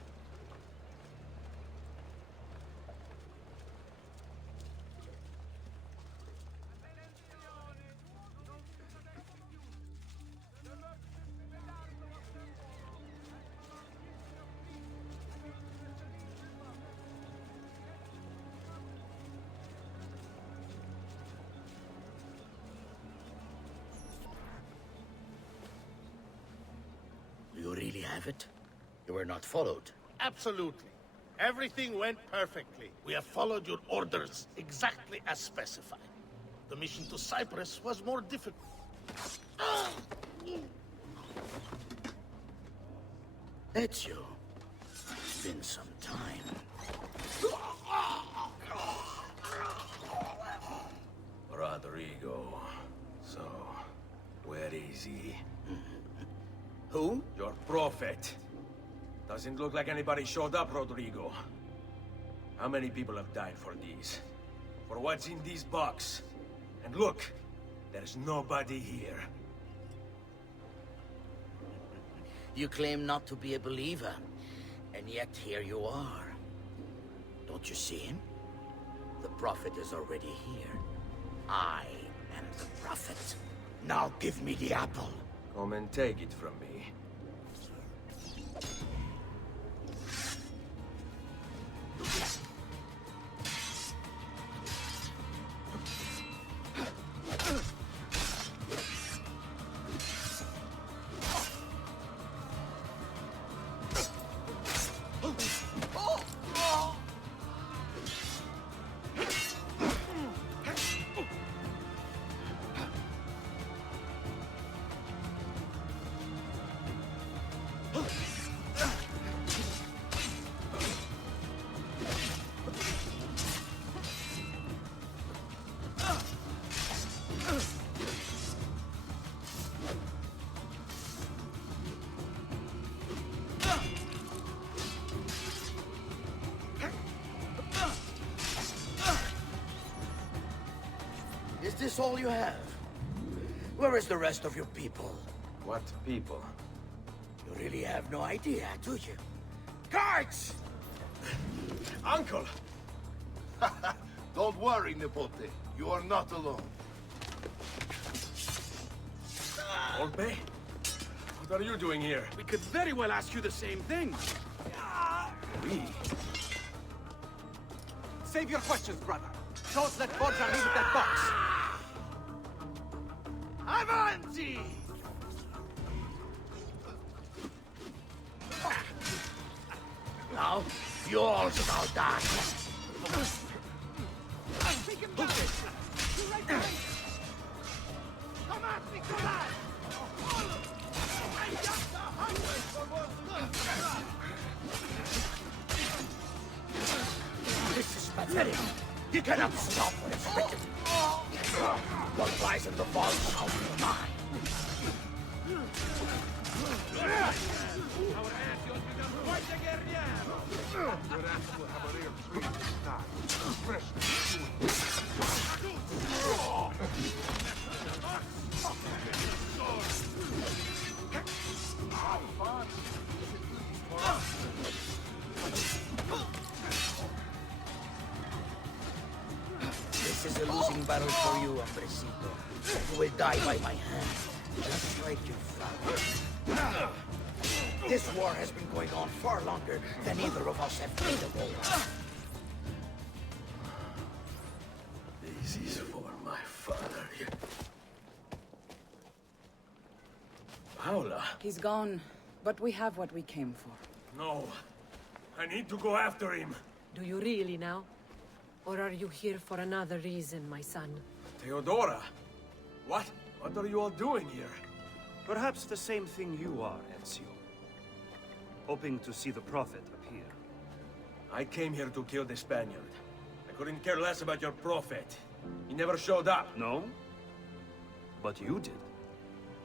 You really have it? You were not followed? Absolutely. Everything went perfectly. We have followed your orders exactly as specified. The mission to Cyprus was more difficult. Ezio, it's been some time. Rodrigo. So, where is he? Who? Your prophet. Doesn't look like anybody showed up, Rodrigo. How many people have died for these? For what's in this box? And look, there's nobody here. You claim not to be a believer, and yet here you are. Don't you see him? The prophet is already here. I am the prophet. Now give me the apple. Come and take it from me. Is this all you have? Where is the rest of your people? What people? You really have no idea, do you? Guards! Uncle! Don't worry, Nipote. You are not alone. Olpe? What are you doing here? We could very well ask you the same thing. We? Save your questions, brother. Don't let Borgia leave with that box. Avanti! Now, you all shall die. Take him down! You're right behind you! Come at me, come at! I got the highway for more blood! This is pathetic. You cannot stop what is written. What lies in the vault shall be mine. Our Ezio's become quite a guerriero. Your ass will have a rare treat tonight. Fresh This is a losing battle for you, Hombrecito. You will die by my hand, just like your father. This war has been going on far longer than either of us have played a role. This is for my father. Paola? He's gone, but we have what we came for. No. I need to go after him. Do you really now? Or are you here for another reason, my son? Theodora? What? What are you all doing here? Perhaps the same thing you are, Ezio. Hoping to see the Prophet appear. I came here to kill the Spaniard. I couldn't care less about your prophet. He never showed up. No? But you did.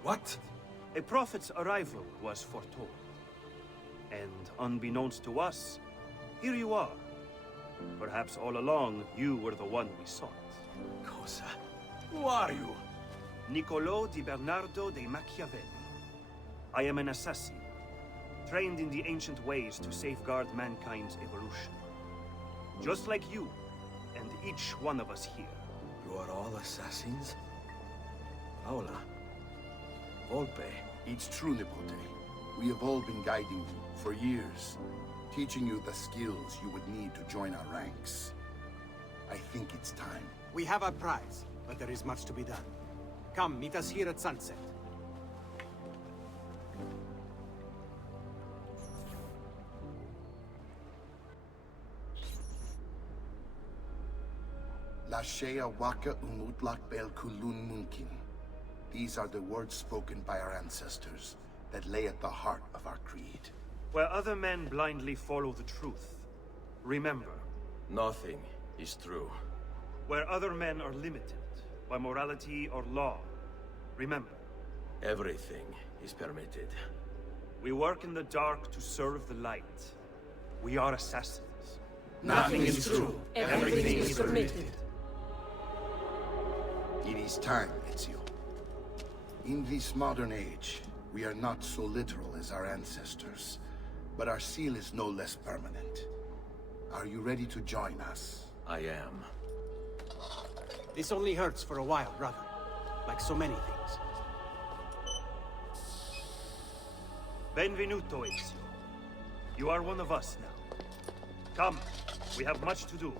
What? A prophet's arrival was foretold. And unbeknownst to us, here you are. Perhaps all along, you were the one we sought. Cosa? Who are you? Niccolò di Bernardo de Machiavelli. I am an assassin, trained in the ancient ways to safeguard mankind's evolution. Just like you, and each one of us here. You are all assassins? Paola. Volpe. It's true, Nipote. We have all been guiding you for years, teaching you the skills you would need to join our ranks. I think it's time. We have our prize, but there is much to be done. Come, meet us here at sunset. La shea waka umutlak bel kulun munkin. These are the words spoken by our ancestors that lay at the heart of our creed. Where other men blindly follow the truth, remember. Nothing is true. Where other men are limited by morality or law, remember. Everything is permitted. We work in the dark to serve the light. We are assassins. Nothing is true. Everything is permitted. It is time, Ezio. In this modern age, we are not so literal as our ancestors, but our seal is no less permanent. Are you ready to join us? I am. This only hurts for a while, brother. Like so many things. Benvenuto, Ezio. You are one of us now. Come, we have much to do.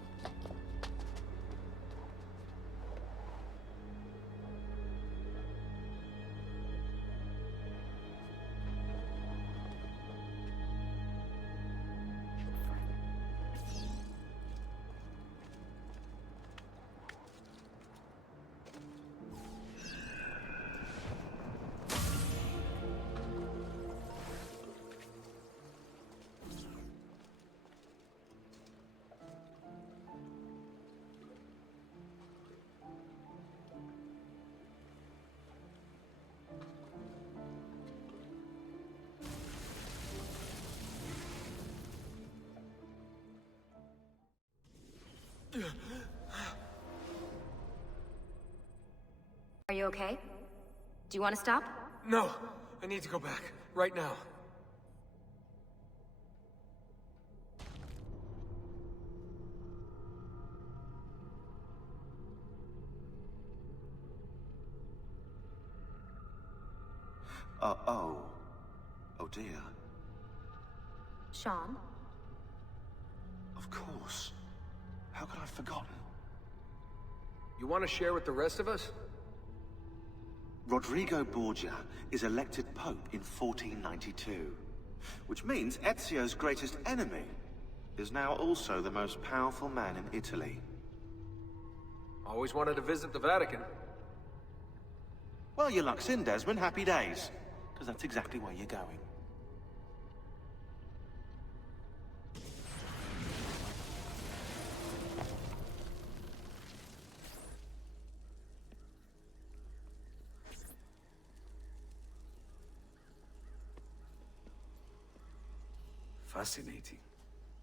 Are you okay? Do you want to stop? No, I need to go back, right now. Oh dear. Sean? Of course. How could I have forgotten? You want to share with the rest of us? Rodrigo Borgia is elected Pope in 1492, which means Ezio's greatest enemy is now also the most powerful man in Italy. Always wanted to visit the Vatican. Well, your luck's in, Desmond. Happy days. Because that's exactly where you're going. Fascinating.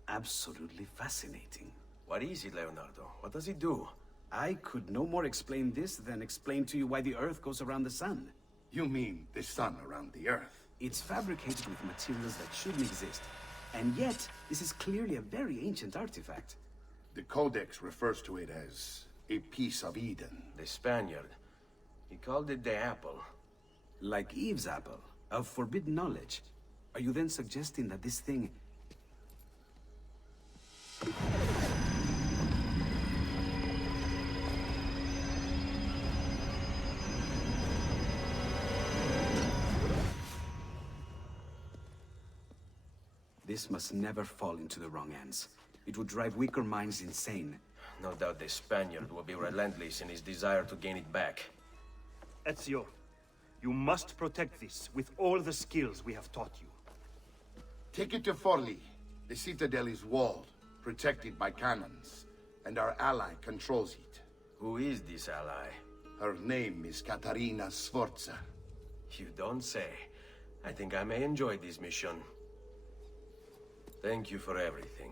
Absolutely fascinating. What is it, Leonardo? What does it do? I could no more explain this than explain to you why the Earth goes around the Sun. You mean the sun around the Earth? It's fabricated with materials that shouldn't exist. And yet, this is clearly a very ancient artifact. The Codex refers to it as a piece of Eden. The Spaniard. He called it the apple. Like Eve's apple, of forbidden knowledge. Are you then suggesting that this thing... This must never fall into the wrong hands. It would drive weaker minds insane. No doubt the Spaniard will be relentless in his desire to gain it back. Ezio, you must protect this with all the skills we have taught you. Take it to Forli. The citadel is walled, protected by cannons, and our ally controls it. Who is this ally? Her name is Caterina Sforza. You don't say. I think I may enjoy this mission. Thank you for everything,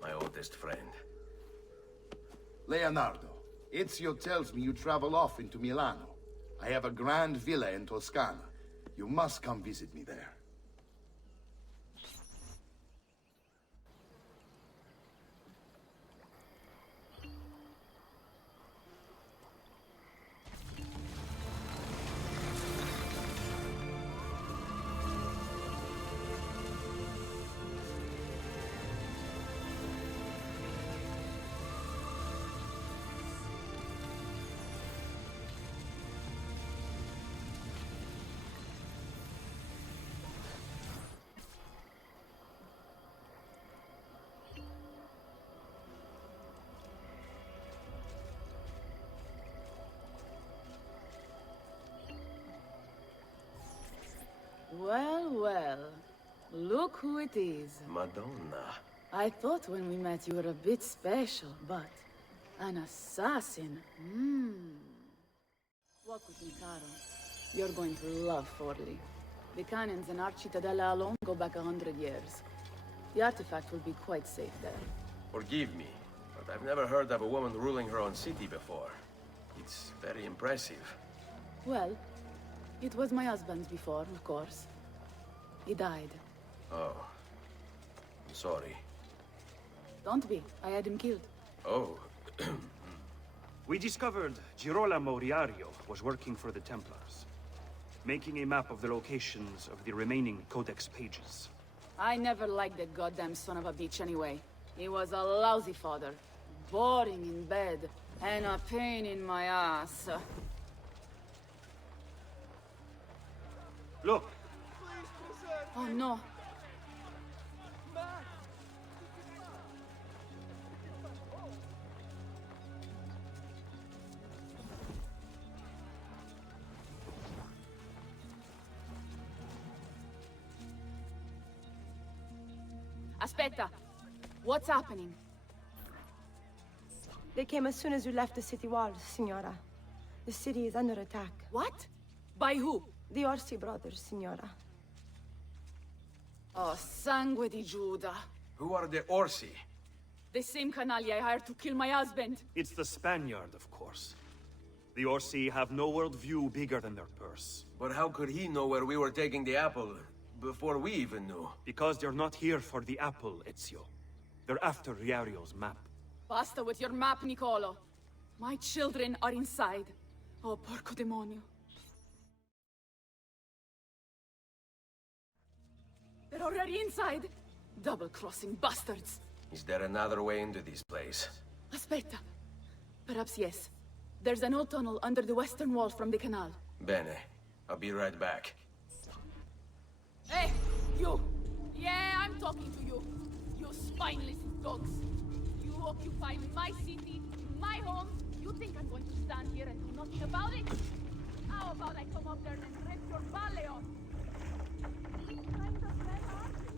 my oldest friend. Leonardo, Ezio tells me you travel off into Milano. I have a grand villa in Toscana. You must come visit me there. Well, well. Look who it is. Madonna. I thought when we met you were a bit special, but... an assassin? Walk with me, Caro. You're going to love Forli. The cannons in our Cittadella alone go back 100 years. The artifact will be quite safe there. Forgive me, but I've never heard of a woman ruling her own city before. It's very impressive. Well, it was my husband's before, of course. He died. Oh. I'm sorry. Don't be. I had him killed. Oh. We discovered Girolamo Riario was working for the Templars, making a map of the locations of the remaining Codex pages. I never liked that goddamn son of a bitch anyway. He was a lousy father. Boring in bed. And a pain in my ass. Look! Oh no. Aspetta. What's happening? They came as soon as you left the city walls, Signora. The city is under attack. What? By who? The Orsi brothers, Signora. Oh, sangue di Giuda. Who are the Orsi? The same canaglia I hired to kill my husband. It's the Spaniard, of course. The Orsi have no worldview bigger than their purse. But how could he know where we were taking the apple before we even knew? Because they're not here for the apple, Ezio. They're after Riario's map. Basta with your map, Niccolo. My children are inside. Oh, porco demonio. They're already inside. Double-crossing bastards. Is there another way into this place? Aspetta. Perhaps yes. There's an old tunnel under the western wall from the canal. Bene. I'll be right back. Hey, you! Yeah, I'm talking to you. You spineless dogs. You occupy my city, my home. You think I'm going to stand here and do nothing about it? How about I come up there and rip your ballet off? What kind of men are you?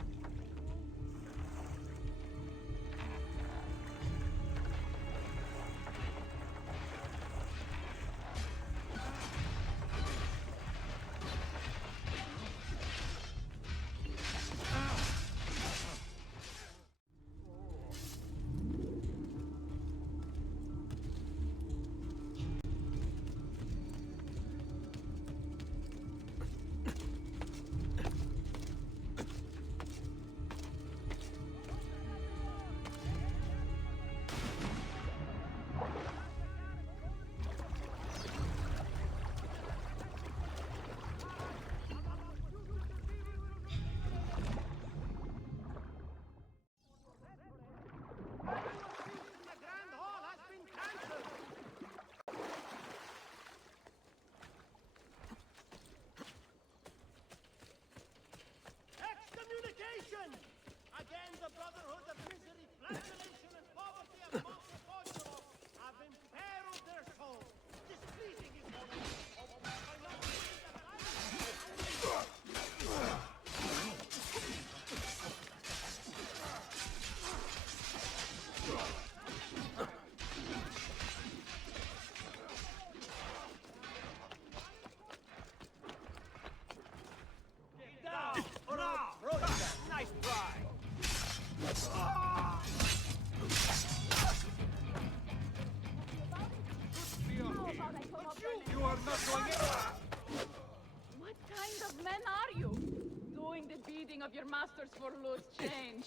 masters for loose change.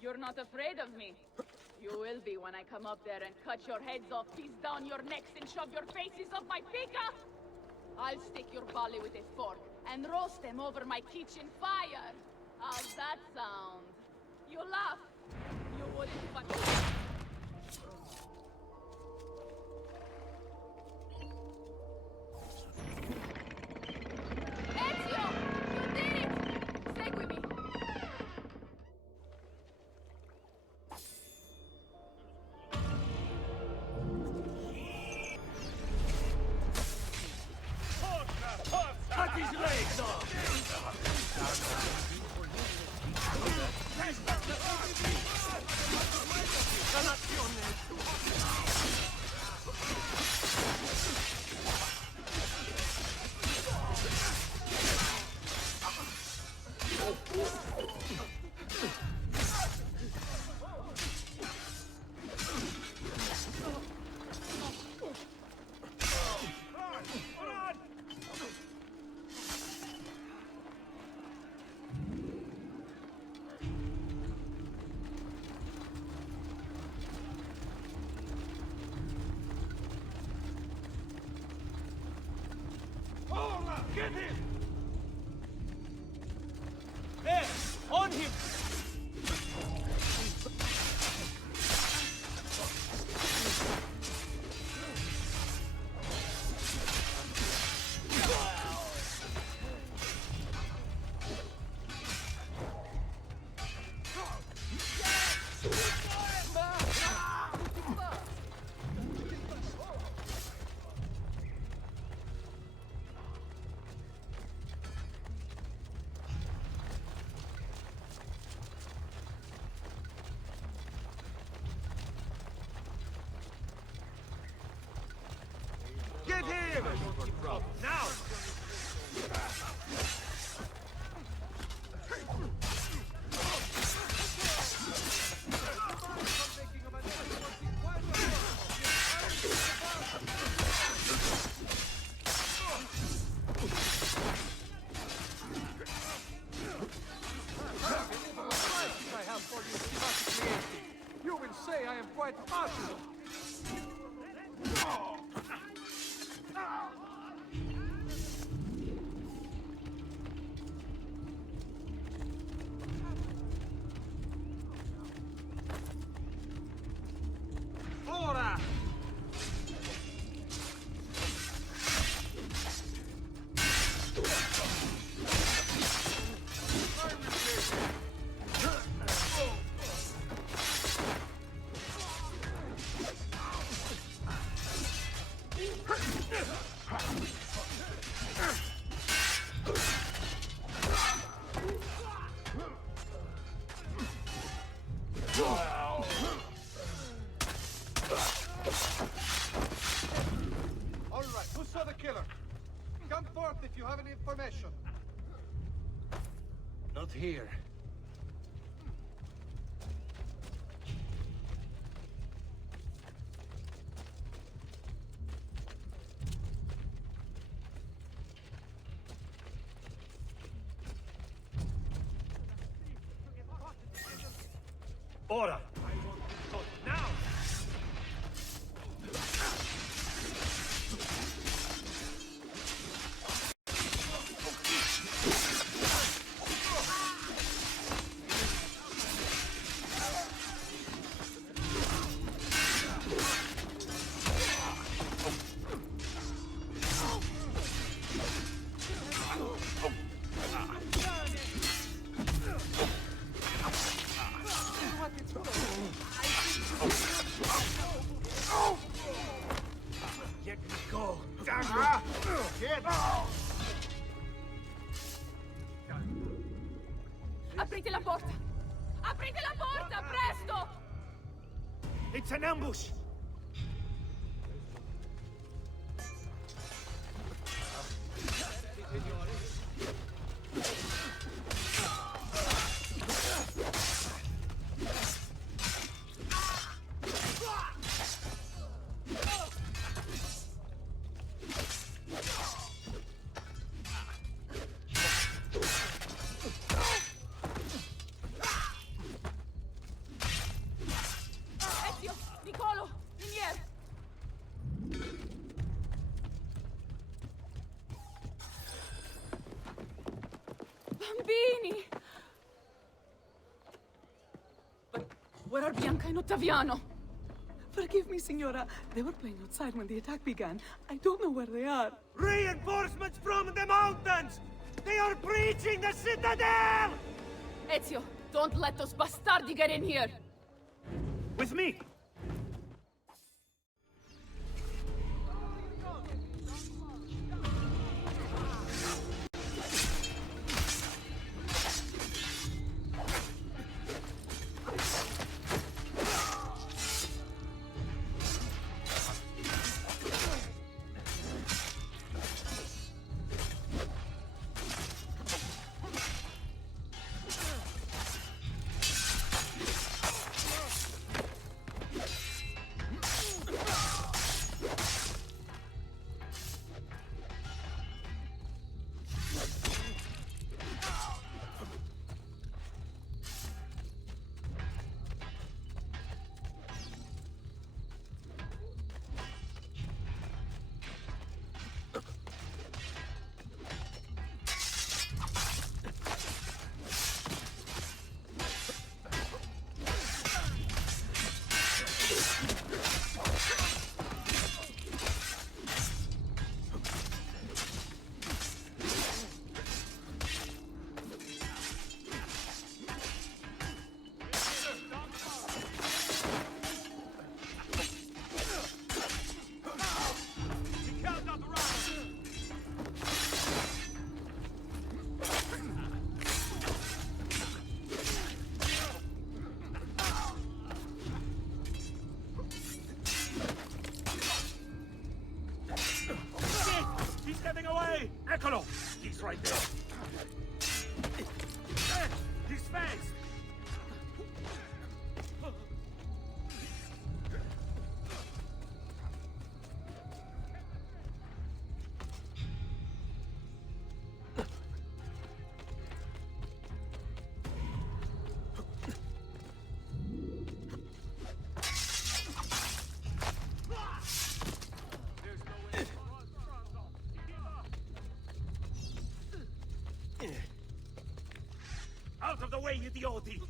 You're not afraid of me. You will be when I come up there and cut your heads off, piece down your necks, and shove your faces off my pica! I'll stick your body with a fork and roast them over my kitchen fire. How's that sound? You laugh. You wouldn't fucking... Ezio! You did it! Seguimi! Cut his legs off! Get him! There! On him! Get him! Now! You will say I am quite martial. Ora! All right, who saw the killer? Come forth if you have any information. Not here. Ora! Now! Let me go! Damn you! Get Aprite la porta! Aprite la porta, presto! It's an ambush! bambini! But where are Bianca and Ottaviano? Forgive me, Signora. They were playing outside when the attack began. I don't know where they are. Reinforcements from the mountains! They are breaching the citadel! Ezio, don't let those bastardi get in here! With me! Eccolo! He's right there. His face! Out of the way, idioti!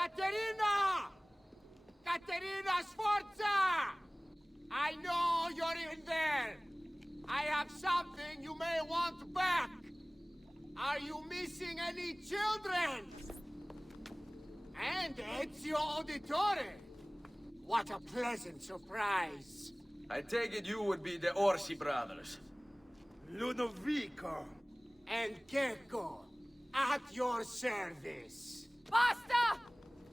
Caterina! Caterina Sforza! I know you're in there. I have something you may want back. Are you missing any children? And Ezio Auditore. What a pleasant surprise. I take it you would be the Orsi brothers. Ludovico and Gecko, at your service. Basta!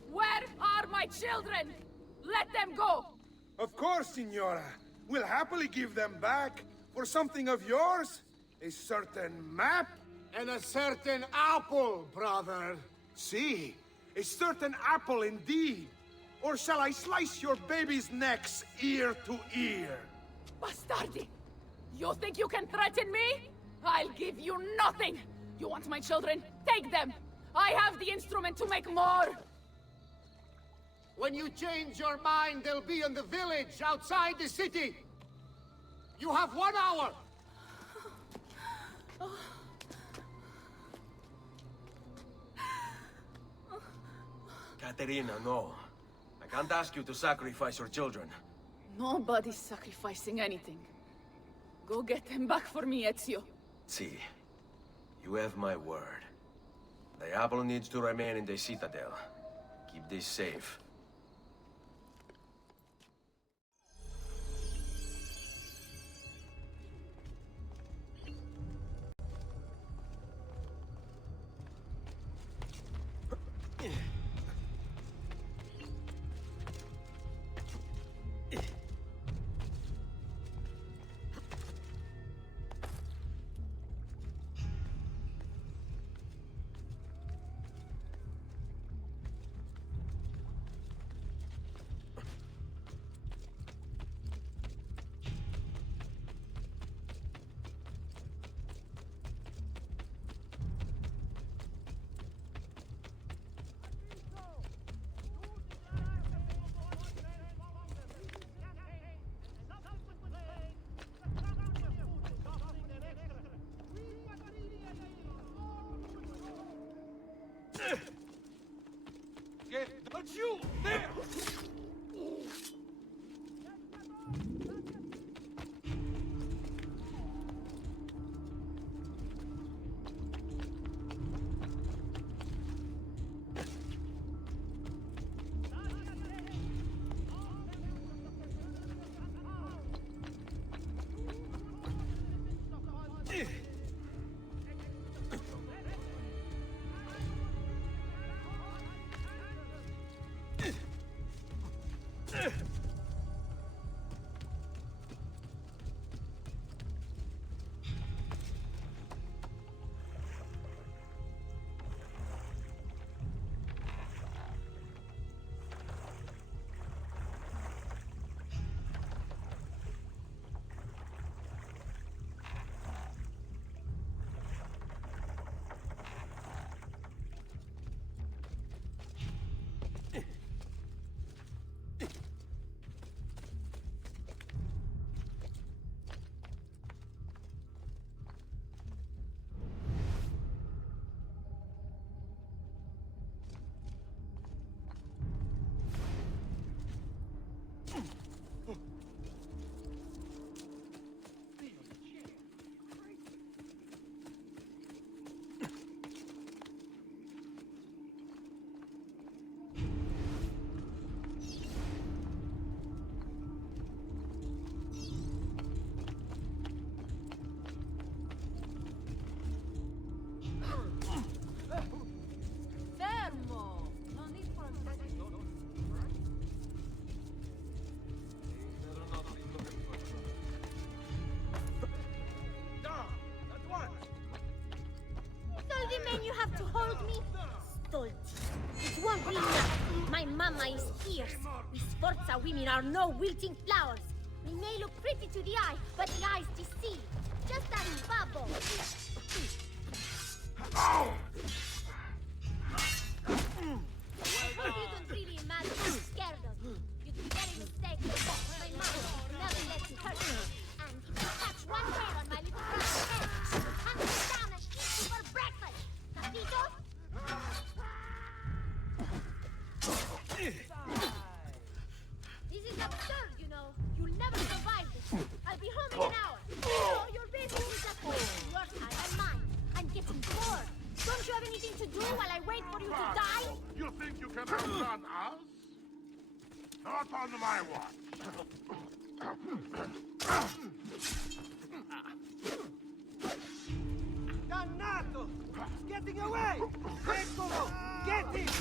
Where are my children? Let them go! Of course, Signora. We'll happily give them back for something of yours. A certain map. And a certain apple, brother. See, a certain apple indeed. Or shall I slice your baby's necks ear to ear? Bastardi! You think you can threaten me? I'll give you nothing! You want my children? Take them! I have the instrument to make more! When you change your mind, they'll be in the village outside the city. You have 1 hour. Caterina, no. I can't ask you to sacrifice your children. Nobody's sacrificing anything. Go get them back for me, Ezio. See, you have my word. The apple needs to remain in the citadel. Keep this safe. Don't you there! Men, you have to hold me. Stolti. It won't be enough. My mama is fierce. We Sforza women are no wilting flowers. We may look pretty to the eye, but the eyes deceive. Just a bubble. I hope you don't really imagine I'm scared of you. You'd be very mistaken. My mama never lets you hurt me. And if you touch one hair on my little brother's head, she will hunt you down and eat you for breakfast. Capito? This is absurd, you know. You'll never survive this. I'll be home in an hour. Oh, your business is at home. Your side and mine. I'm getting bored. Don't you have anything to do while I wait for you to die? You think you can outrun us? Not on my watch. Dannato! It's getting away! Eccolo! Get it!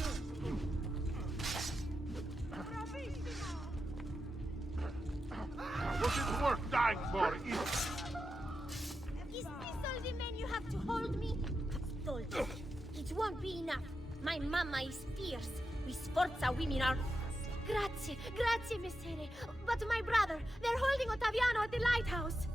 Was it worth dying for? Is this all the men you have to hold me? Stolti. It won't be enough. My mama is fierce. We Sforza women are... Grazie, grazie, messere. But my brother, they're holding Ottaviano at the lighthouse.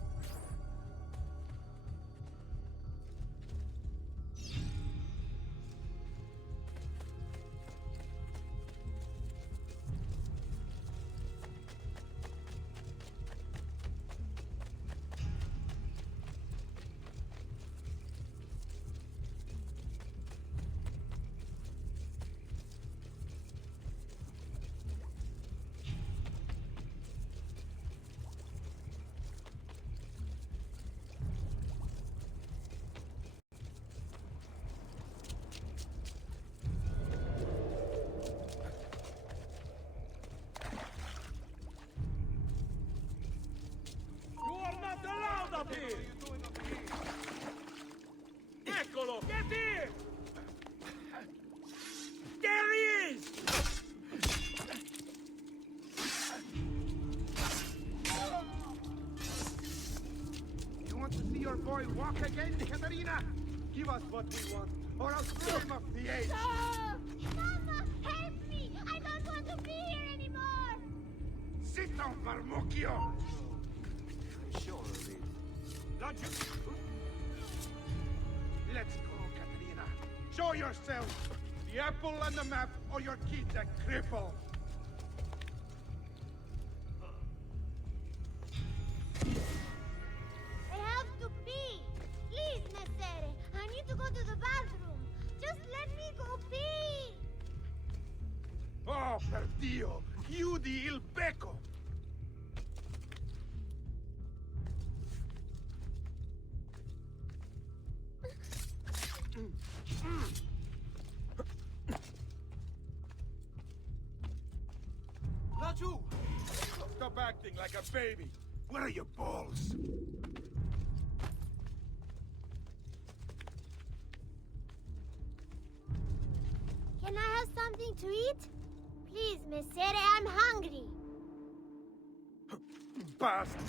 here! Eccolo! Get here! There he is! You want to see your boy walk again, Katerina? Give us what we want, or I'll throw him off the edge. No! Mama, help me! I don't want to be here anymore! Sit down, Marmocchio! I'm sure of it. Don't you... Let's go, Katerina. Show yourself! The apple on the map, or your kid's a cripple! I have to pee! Please, Messere! I need to go to the bathroom! Just let me go pee! Oh, per Dio! Chiudi il becco! Laju! Stop acting like a baby! Where are your balls? Can I have something to eat? Please, Messere, I'm hungry. Bastard!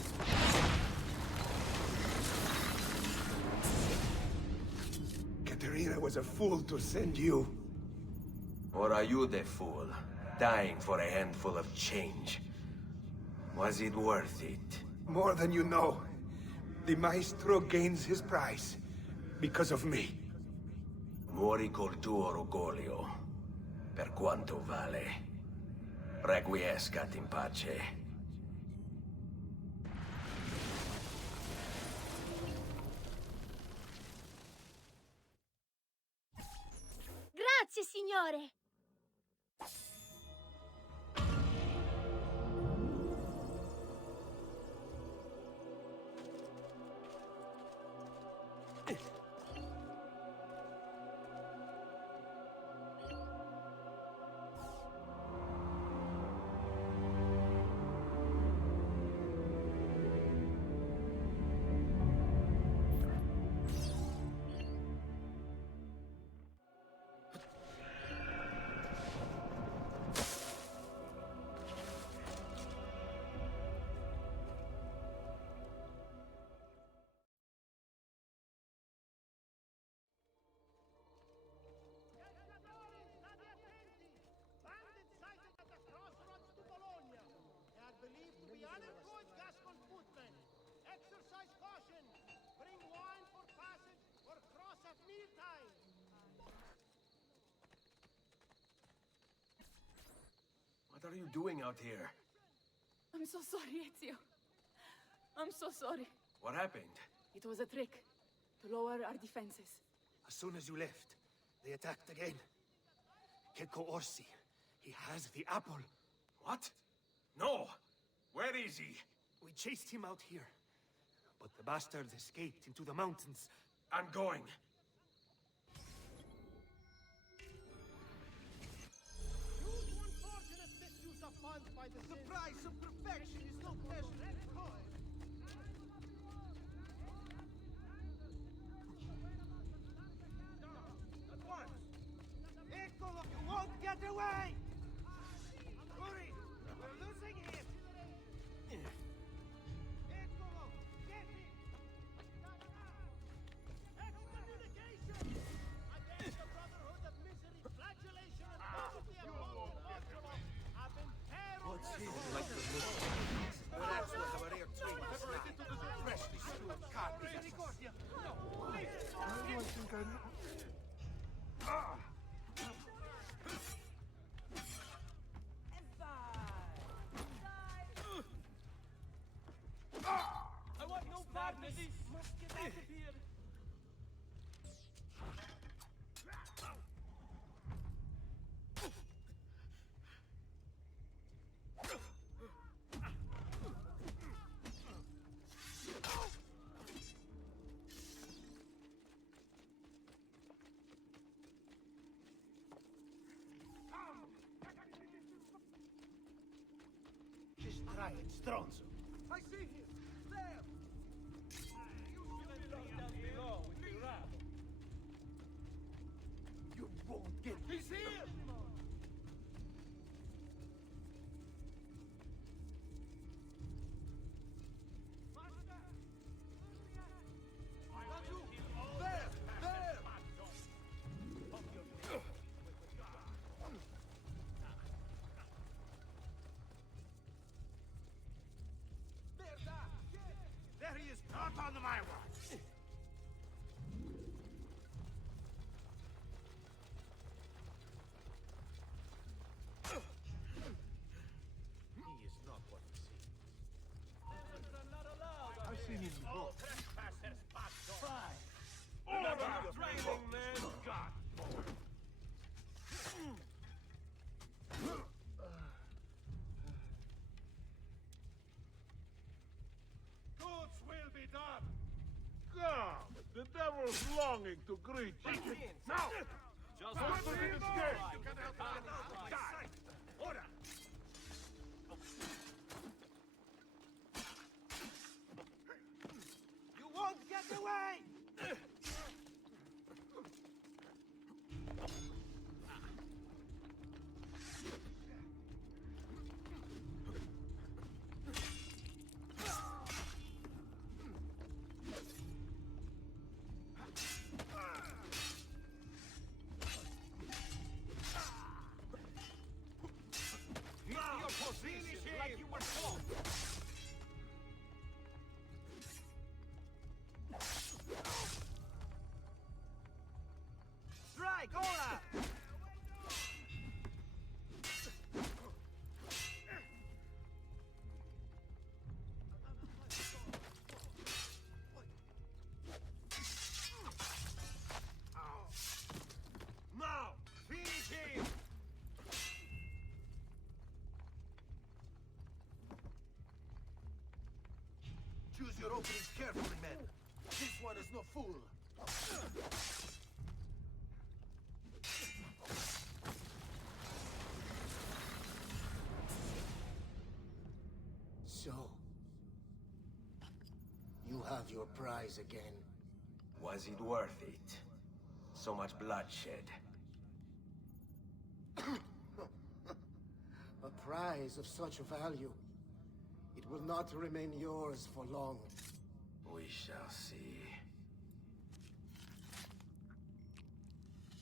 Katerina was a fool to send you. Or are you the fool, dying for a handful of change? Was it worth it? More than you know. The maestro gains his prize. Because of me. Muori col tuo orgoglio. Per quanto vale. Requiescat in pace. Grazie, signore! Exercise caution! Bring wine for passage or cross at mealtime! What are you doing out here? I'm so sorry, Ezio. I'm so sorry. What happened? It was a trick to lower our defenses. As soon as you left, they attacked again. Checco Orsi. He has the apple. What? No! Where is he? We chased him out here. But the bastard escaped into the mountains. I'm going. Use to unfortunate misuse of funds by the price of perfection is no pleasure. At once! Eccolo! You won't get away! Hurry! We're losing him! Eccolo! Get him! Excommunication! Against the Brotherhood of Misery, flagellation, and poverty of Portugal have been What's this? Like the perhaps we'll have a rare treat this night. Freshly stewed carcasses. I want no part of this! Must get out of here! Just try it, stronzo. I see him! There! You won't get... He's here! There he is, not on my watch! He is not what he seems. I've seen him before. Trespassers, fine. Order of training, man! God! God's will be done! God, the devil's longing to greet you. Now! Just put him in his gate. You can help die! Order! You won't get away! Position like you were told. Strike, Ola! Now! Finish him! Choose your openings carefully, men. This one is no fool. So, you have your prize again. Was it worth it? So much bloodshed. A prize of such value. It will not remain yours for long. We shall see.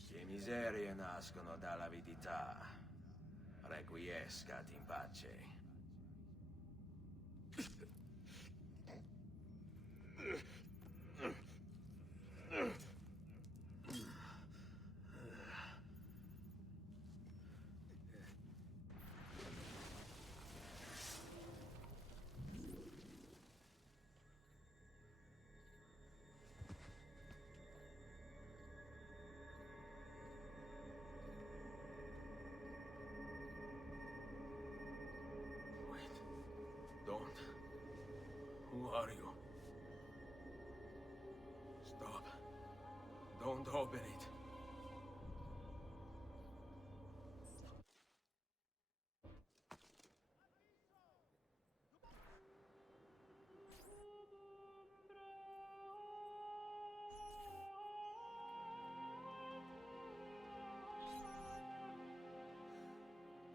Che miserie nascono dall'avidità. Requiescat in pace. Don't. Who are you? Stop. Don't open it.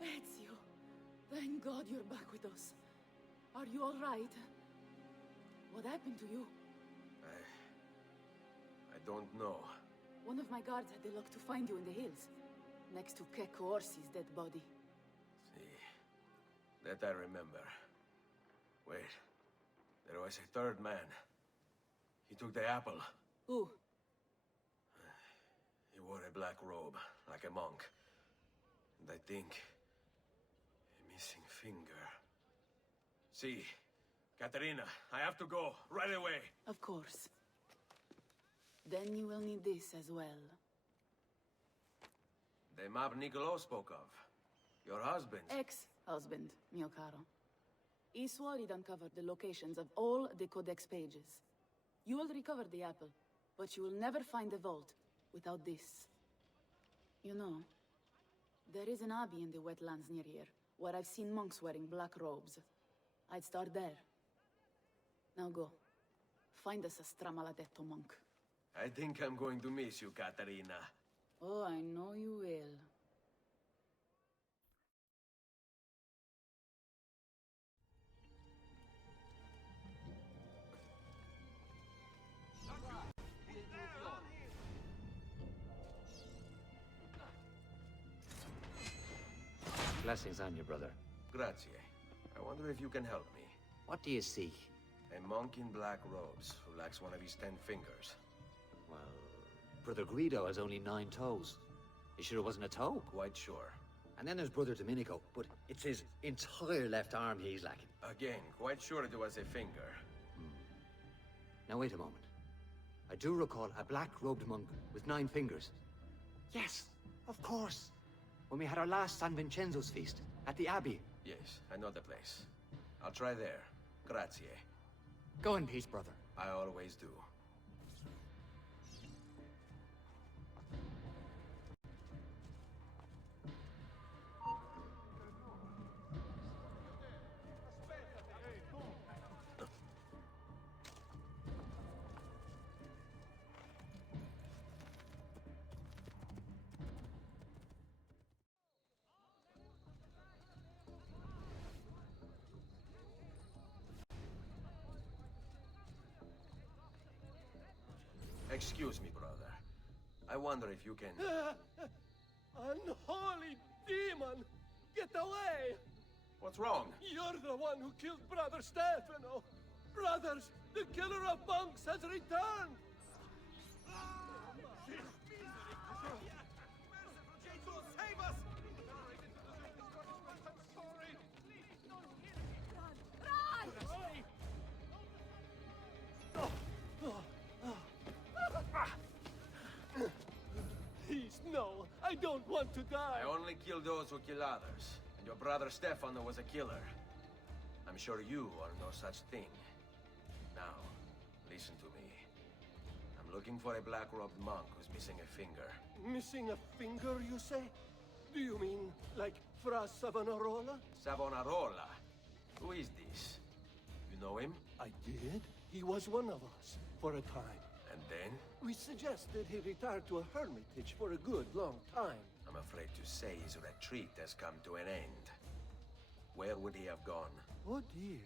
Ezio, thank God you're back with us. Are you all right? What happened to you? I don't know. One of my guards had the luck to find you in the hills, next to Kek Orsi's dead body. See, that I remember. Wait, there was a third man. He took the apple. Who? He wore a black robe, like a monk. And I think... a missing finger. See, Katerina, I have to go, right away. Of course. Then you will need this as well. The map Niccolo spoke of. Your husband. Ex-husband, mio caro. He swore he'd uncovered the locations of all the Codex pages. You will recover the apple, but you will never find the vault without this. You know, there is an abbey in the wetlands near here, where I've seen monks wearing black robes. I'd start there. Now go. find us a stramaladetto monk. I think I'm going to miss you, Caterina. Oh, I know you will. Blessings on you, brother. Grazie. I wonder if you can help me. What do you seek? A monk in black robes who lacks one of his 10 fingers. Well, Brother Guido has only 9 toes. You sure it wasn't a toe? Quite sure. And then there's Brother Domenico, but it's his entire left arm he's lacking. Again, quite sure it was a finger. Now wait a moment. I do recall a black-robed monk with 9 fingers. Yes, of course. When we had our last San Vincenzo's feast at the Abbey. Yes, I know the place. I'll try there. Grazie. Go in peace, brother. I always do. Excuse me, brother. I wonder if you can... Unholy demon! Get away! What's wrong? You're the one who killed Brother Stefano! Brothers, the killer of monks has returned! Save us! Please, no. I don't want to die. I only kill those who kill others. And your brother Stefano was a killer. I'm sure you are no such thing. Now, listen to me. I'm looking for a black-robed monk who's missing a finger. Missing a finger, you say? Do you mean like Fra Savonarola? Savonarola? Who is this? You know him? I did. He was one of us for a time. And then? We suggested he retire to a hermitage for a good long time. I'm afraid to say his retreat has come to an end. Where would he have gone? Oh dear.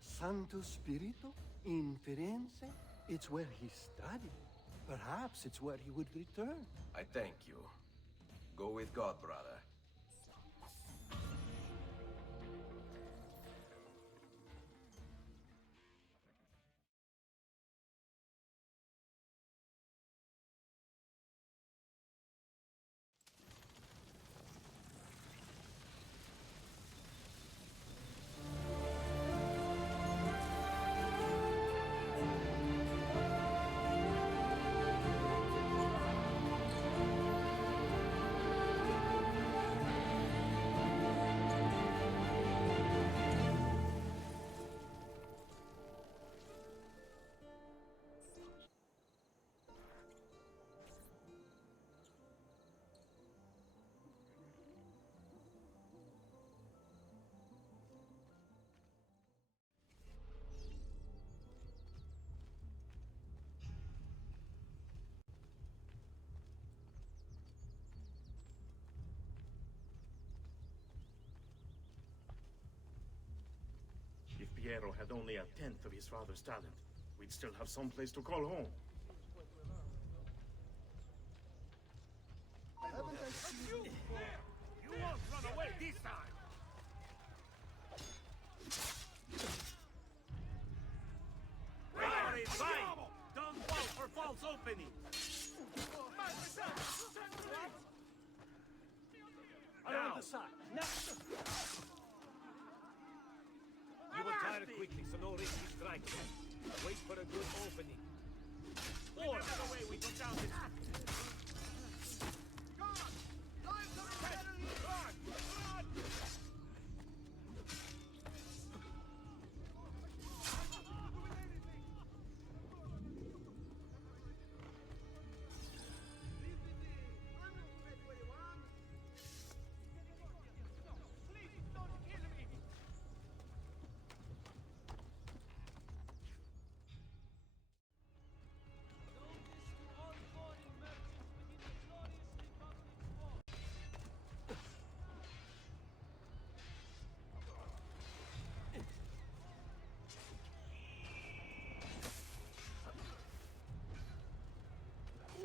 Santo Spirito? In Firenze? It's where he studied. Perhaps it's where he would return. I thank you. Go with God, brother. If Piero had only a tenth of his father's talent, we'd still have some place to call home. Haven't I seen you before? You won't run away this time! Right, fine! Don't fall for false opening! Around the side! Now! You will tire quickly, so no risky strike. Wait for a good opening. Or the way we took down this...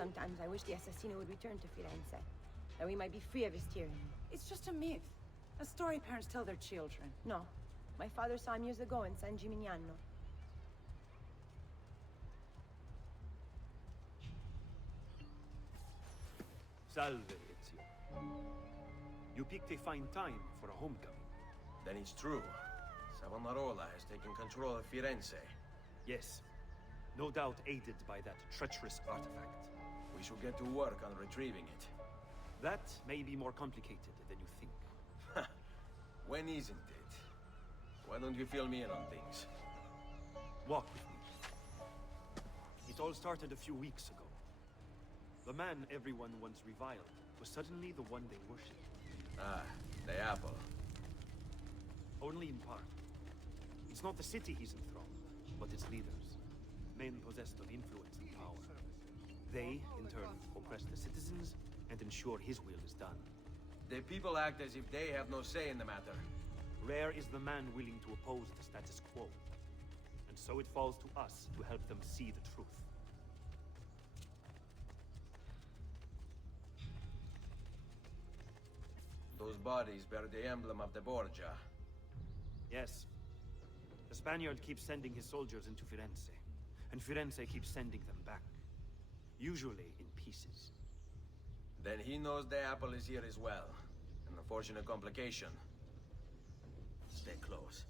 Sometimes I wish the assassino would return to Firenze, that we might be free of his tyranny. It's just a myth. A story parents tell their children. No. My father saw him years ago in San Gimignano. Salve, Ezio. You picked a fine time for a homecoming. Then it's true. Savonarola has taken control of Firenze. Yes. No doubt aided by that treacherous artifact. We should get to work on retrieving it. That may be more complicated than you think. When isn't it? Why don't you fill me in on things? Walk with me. It all started a few weeks ago. The man everyone once reviled was suddenly the one they worshipped. Ah, the apple. Only in part. It's not the city he's enthralled, but its leaders. Men possessed of influence and power. They, in turn, oppress the citizens and ensure his will is done. The people act as if they have no say in the matter. Rare is the man willing to oppose the status quo. And so it falls to us to help them see the truth. Those bodies bear the emblem of the Borgia. Yes. The Spaniard keeps sending his soldiers into Firenze, and Firenze keeps sending them back. Usually in pieces. Then he knows the apple is here as well. An unfortunate complication. Stay close.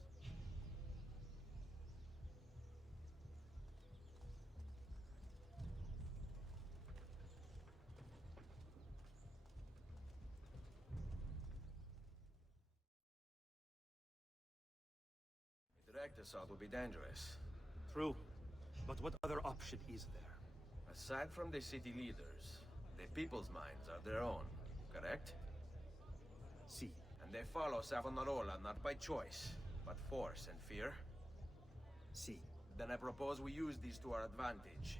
A direct assault would be dangerous. True. But what other option is there? Aside from the city leaders, the people's minds are their own, correct? Si. And they follow Savonarola not by choice, but force and fear? Si. Then I propose we use these to our advantage.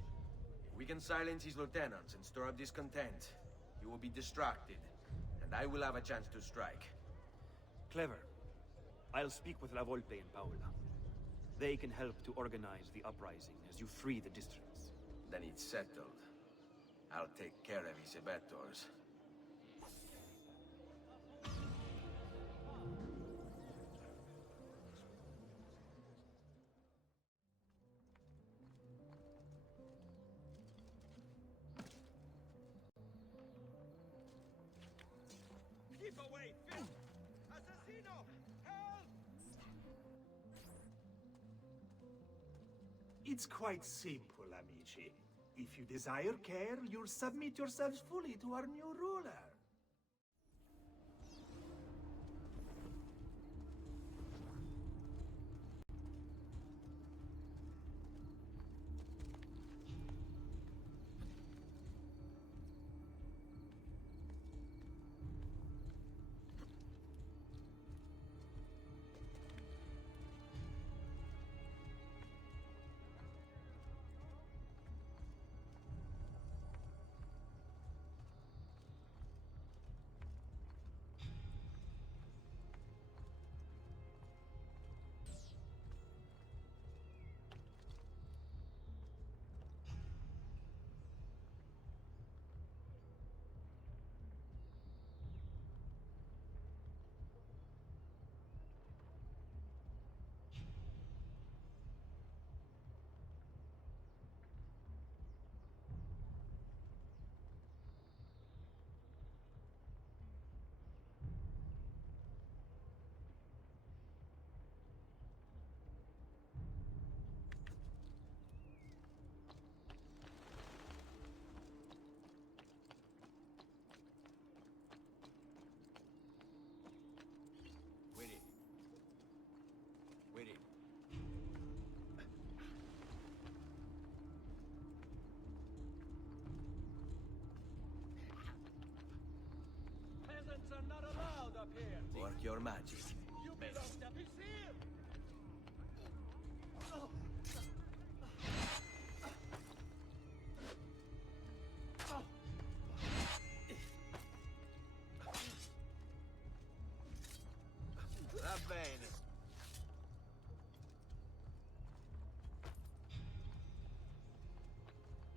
If we can silence his lieutenants and stir up discontent, he will be distracted, and I will have a chance to strike. Clever. I'll speak with La Volpe and Paola. They can help to organize the uprising as you free the districts. Then it's settled. I'll take care of his abettors. Keep away, fish! Assassino! Help! It's quite simple, amici. If you desire care, you'll submit yourselves fully to our new ruler. Peasants are not allowed up here! Work your magic. You belong to this here! Va bene.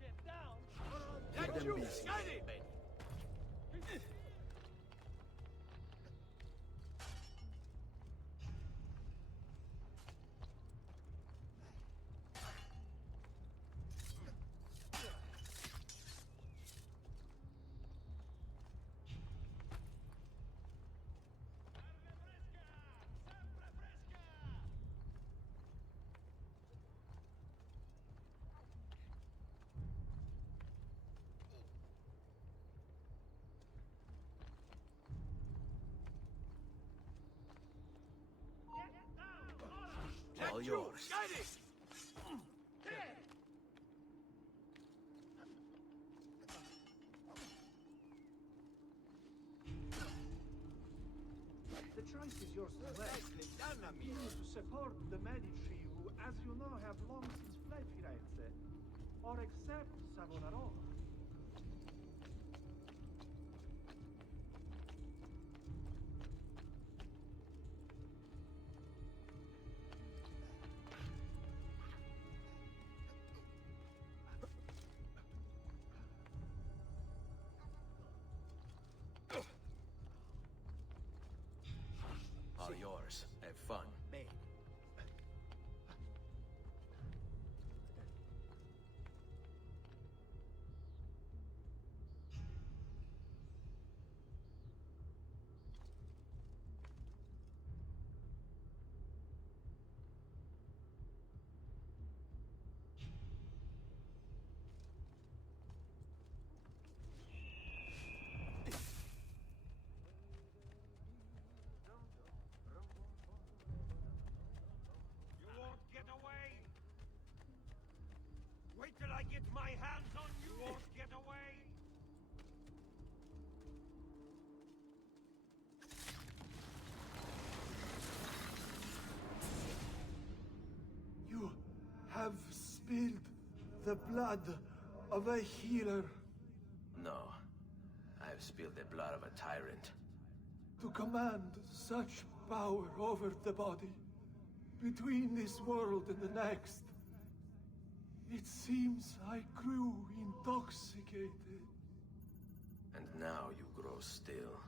Get down! Keep them busy. All yours. The choice is yours to make. Either to support the Medici, who, as you know, have long since fled Firenze, or accept Savonarola. All yours. Have fun. You won't get away! Wait till I get my hands on you! You won't get away! You have spilled the blood of a healer. No. I've spilled the blood of a tyrant. To command such power over the body, between this world and the next. It seems I grew intoxicated. And now you grow still.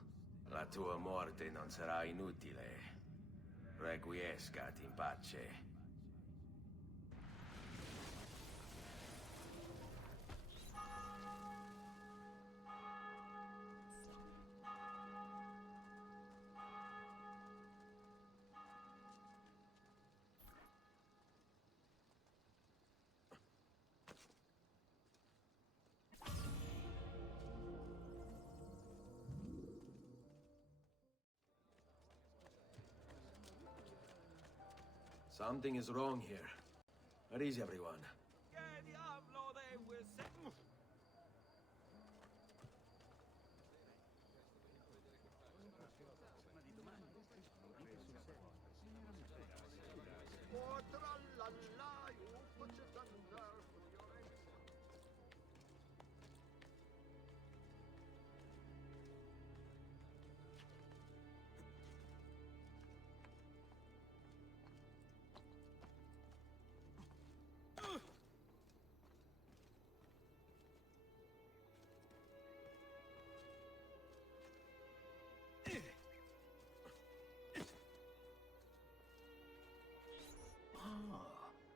La tua morte non sarà inutile. Requiescat in pace. Something is wrong here. Where is everyone?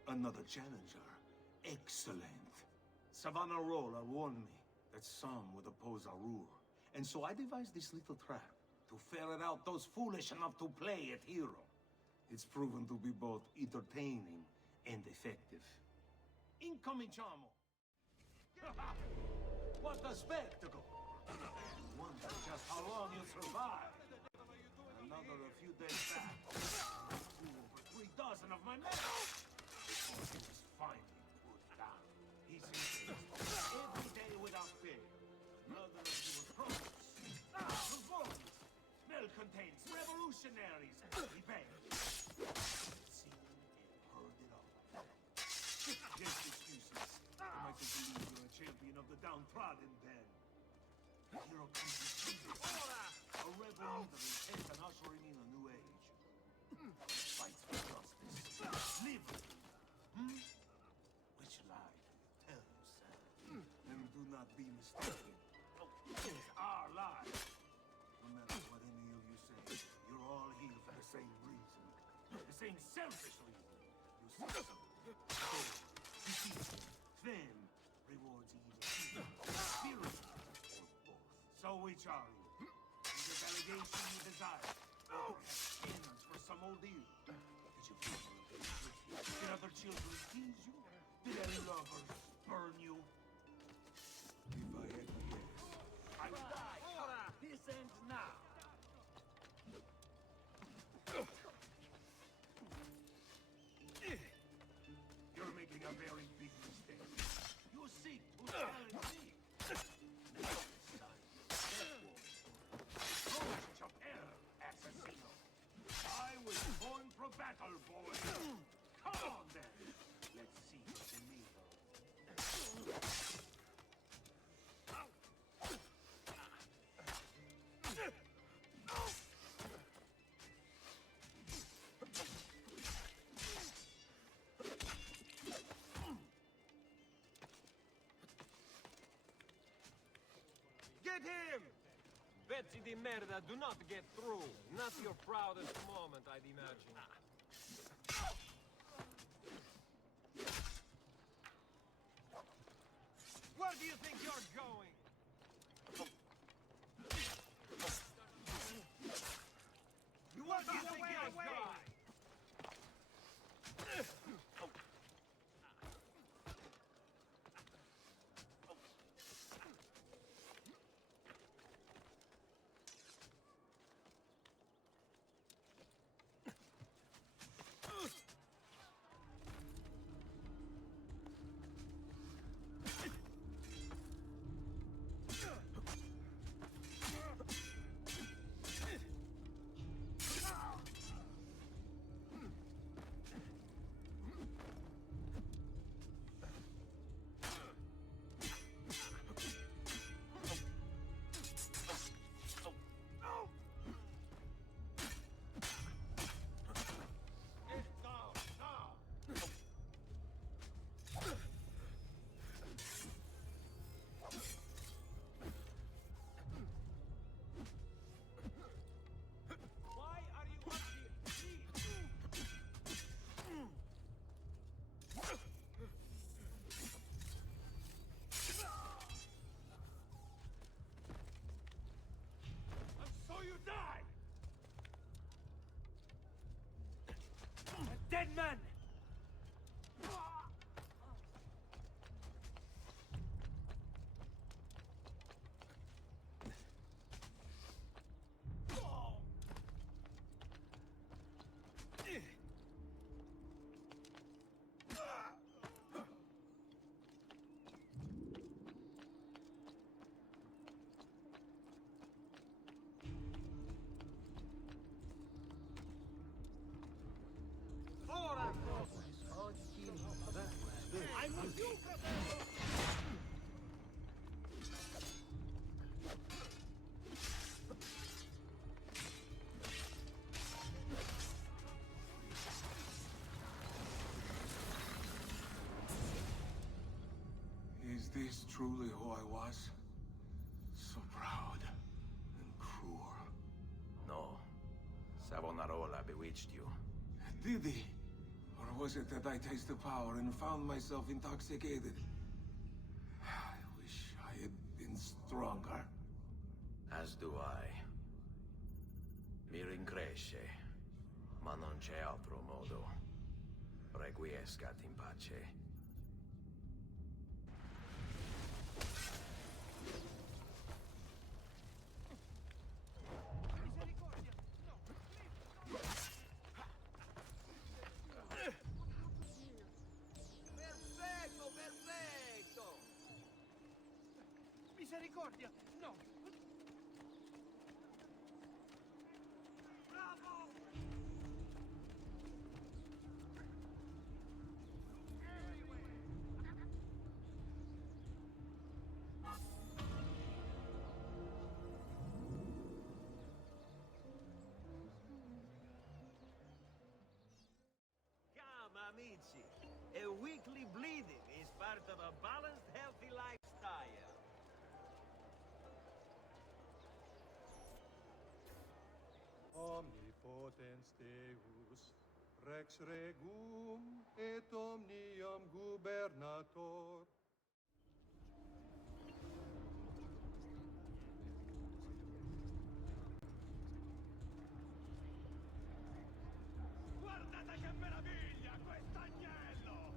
Another challenger. Excellent. Savonarola warned me that some would oppose our rule. And so I devised this little trap to ferret out those foolish enough to play at hero. It's proven to be both entertaining and effective. Incoming, Chamo! What a spectacle! Wonder just how long you'll survive. Another a few days back. Over 3 dozen of my men! He was finally put down. He's every day without fail. Another of your products. Performance. Malcontents. Revolutionaries. He begged. Seen and heard it all. Just excuses to make us believe you're a champion of the downtrodden then. The hero comes to see this. A rebel leader intent on ushering in a new age. Fights for justice. Liberty. Which lie tell you, son? And do not be mistaken. think selfishly. You see, fame rewards evil, spirit, or both. So which are you? Is the delegation you desire? Or perhaps payments for some old deal? Did you feel for a bit? Did other children tease you? Did any lovers burn you? If I had to guess, I would die. Ora, this ends now. You're making a very big mistake. You seek to challenge me. Assassino. I was born for battle, boy. Come on, then. Let's see what you need. Get him! Pezzi di merda, do not get through. Not your proudest moment, I'd imagine. Where do you think you're going? Where do you think you're going? Dead man! I'm with you, Professor! is this truly who I was? So proud and cruel. No. Savonarola bewitched you. Did he? Or was it that I tasted power and found myself intoxicated? I wish I had been stronger. As do I. Mi rincresce, ma non c'è altro modo. Requiescat in pace. Perfetto, perfetto! Misericordia, no! Bravo! Come, amici. A weekly bleeding is part of a balanced, healthy lifestyle. Omnipotens Deus, Rex regum et omnium gubernator. Guardate che meraviglia, quest'agnello!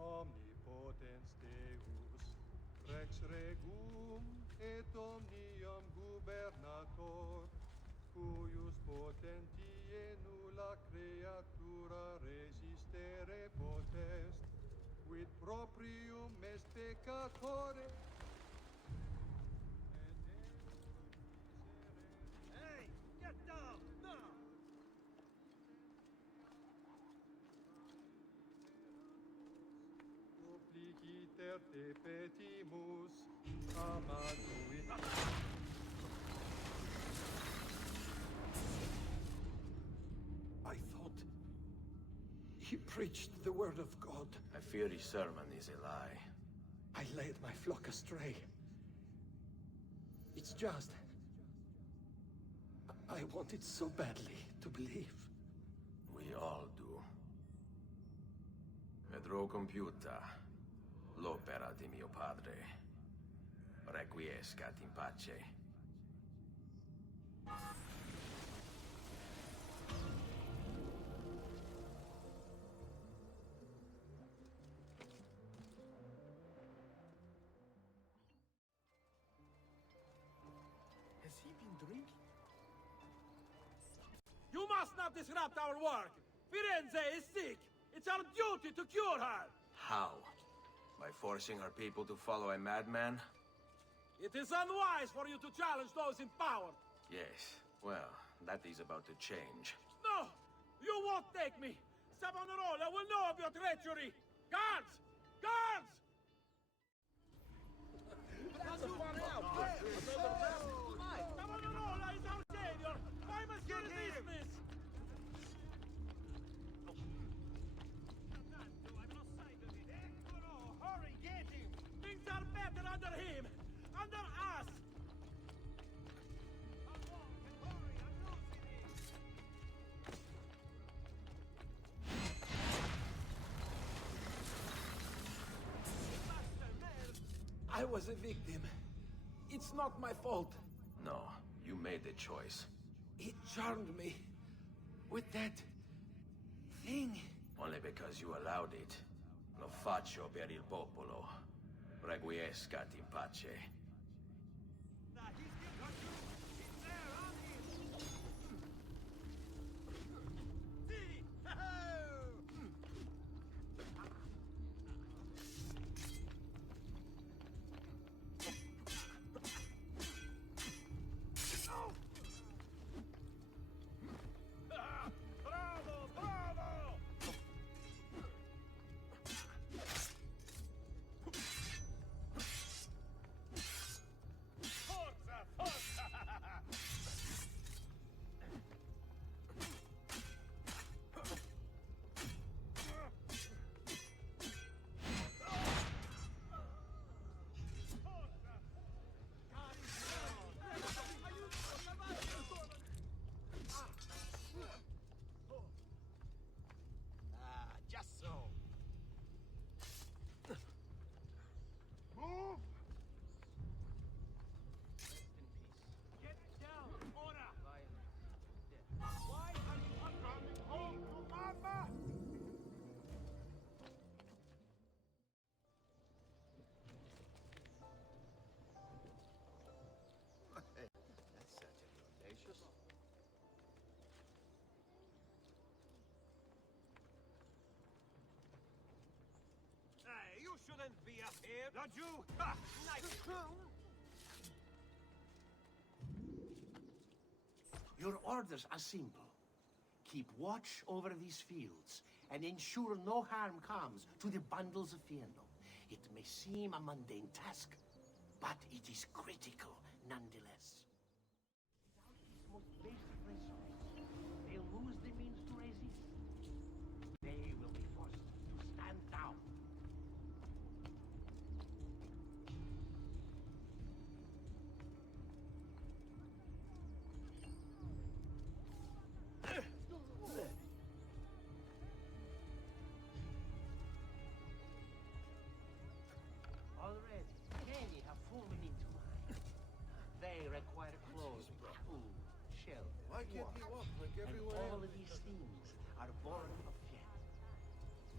Omnipotens Deus, Rex regum et omnium gubernator, cuius potentiae nulla creatura resistere potest, quid proprium est peccatore. Hey, get down, now! Oppliciter te petimus, amaduit. I thought he preached the word of God. I fear his sermon is a lie. I led my flock astray. It's just... I wanted so badly to believe. We all do. Vedrò compiuta l'opera di mio padre. Requiescat in pace. Has he been drinking? You must not disrupt our work! Firenze is sick! It's our duty to cure her! How? By forcing her people to follow a madman? It is unwise for you to challenge those in power! Yes. Well, that is about to change. No! You won't take me! Savonarola will know of your treachery! Guards! Guards! Savonarola is our savior! I must get business! Hurry, get him! Things are better under him! Under us! I was a victim. It's not my fault. No, you made the choice. He charmed me with that thing. Only because you allowed it. Lo faccio per il popolo. Requiescat in pace. See! shouldn't be up here. Not you! Ha! Nice. Your orders are simple. Keep watch over these fields, and ensure no harm comes to the bundles of fieno. It may seem a mundane task, but it is critical nonetheless. Without these most basic resources, they'll lose the means to resist. They will be forced to stand down. Already, many have fallen into line. They require clothes, food, shelter. Why can't he walk like everyone and all else? of these things are born of fear.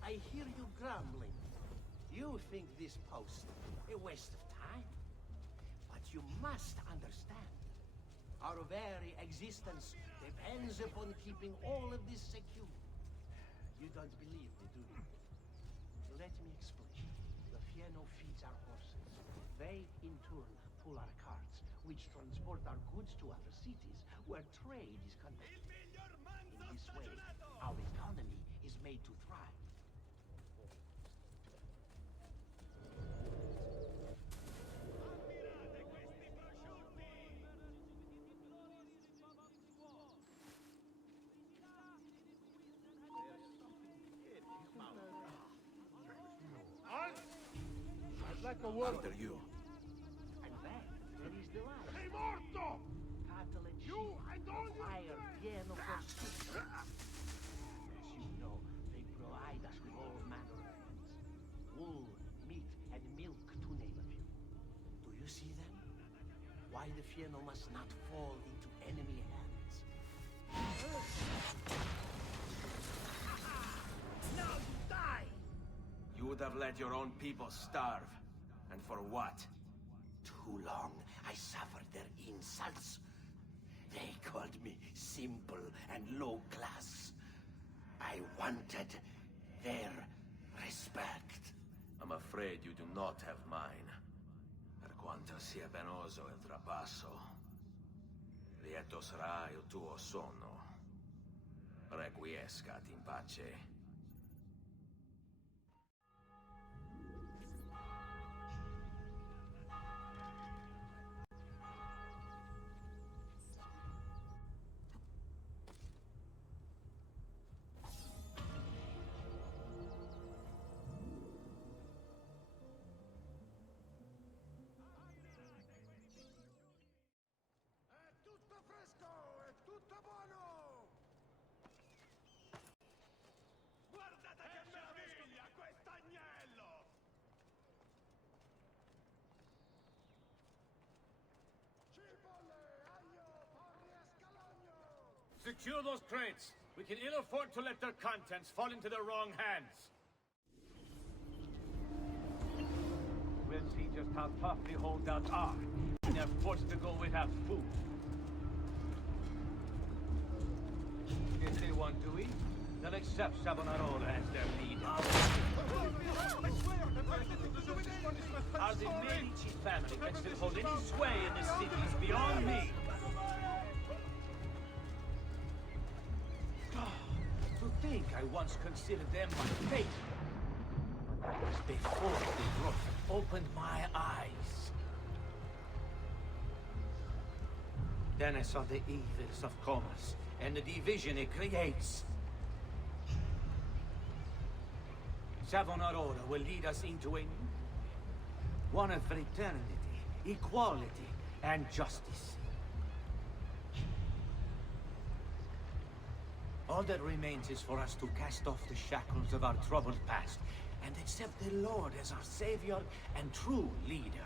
I hear you grumbling. You think this post a waste of time. But you must understand. Our very existence depends upon keeping all of this secure. You don't believe me, do you? Let me explain. The Fieno feeds our horses. They, in turn, pull our carts, which transport our goods to other cities, where trade is conducted. In this way, our economy is made to thrive. I'd like a word. After you. And then, there is the life. Hey, morto! Cattle and You sheep and all your require friends. pieno for soup. As you know, they provide us with all manner of things. Wool, meat, and milk, to name a few. Do you see them? Why the fieno must not fall into enemy hands. Now you die! You would have let your own people starve. And for what? Too long I suffered their insults. They called me simple and low class. I wanted their respect. I'm afraid you do not have mine. Per quanto sia penoso il trapasso, lieto sarà il tuo sonno. Requiescat in pace. Tutto fresco e tutto buono! Guardate che meraviglia, quest'agnello! Cipolle, aglio, porri e scalogno! Secure those crates. We can ill afford to let their contents fall into the wrong hands. We'll see just how tough the holdouts are. When they're forced to go without food. If they want to eat, they'll accept Savonarola as their leader. How the Medici family can still hold any sway in this city is beyond me. To think I once considered them my fate. But that was before the growth opened my eyes. Then I saw the evils of commerce and the division it creates. Savonarola will lead us into a new one of fraternity, equality, and justice. All that remains is for us to cast off the shackles of our troubled past and accept the Lord as our savior and true leader.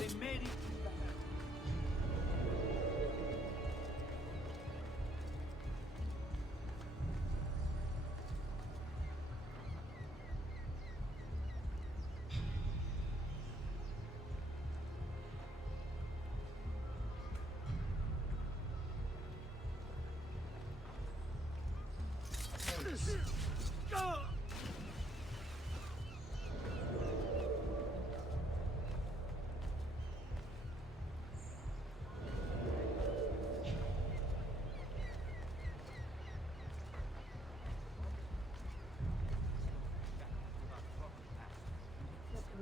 They made it.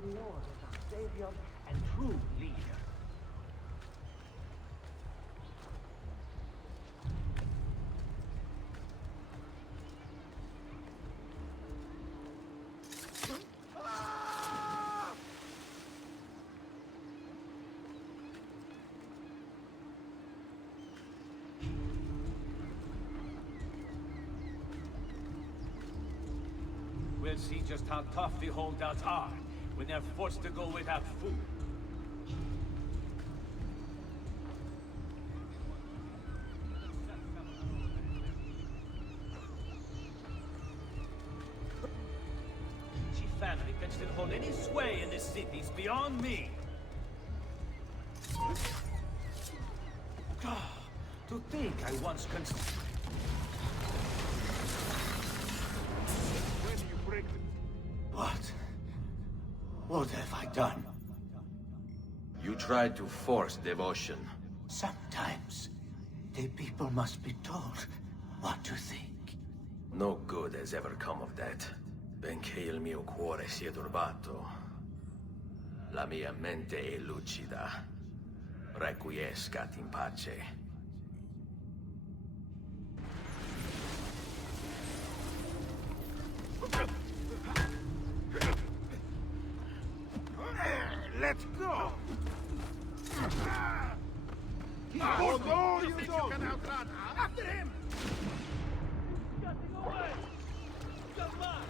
The Lord is our savior and true leader. We'll see just how tough the holdouts are when they're forced to go without food. Chief family can still hold any sway in this city is beyond me. To think I once considered... What? What have I done? You tried to force devotion. Sometimes, the people must be told what to think. No good has ever come of that. Benché il mio cuore sia turbato, la mia mente è lucida. Requiescat in pace. Let's go! Oh, no, you think you can outrun us? After him! Getting away! Come on!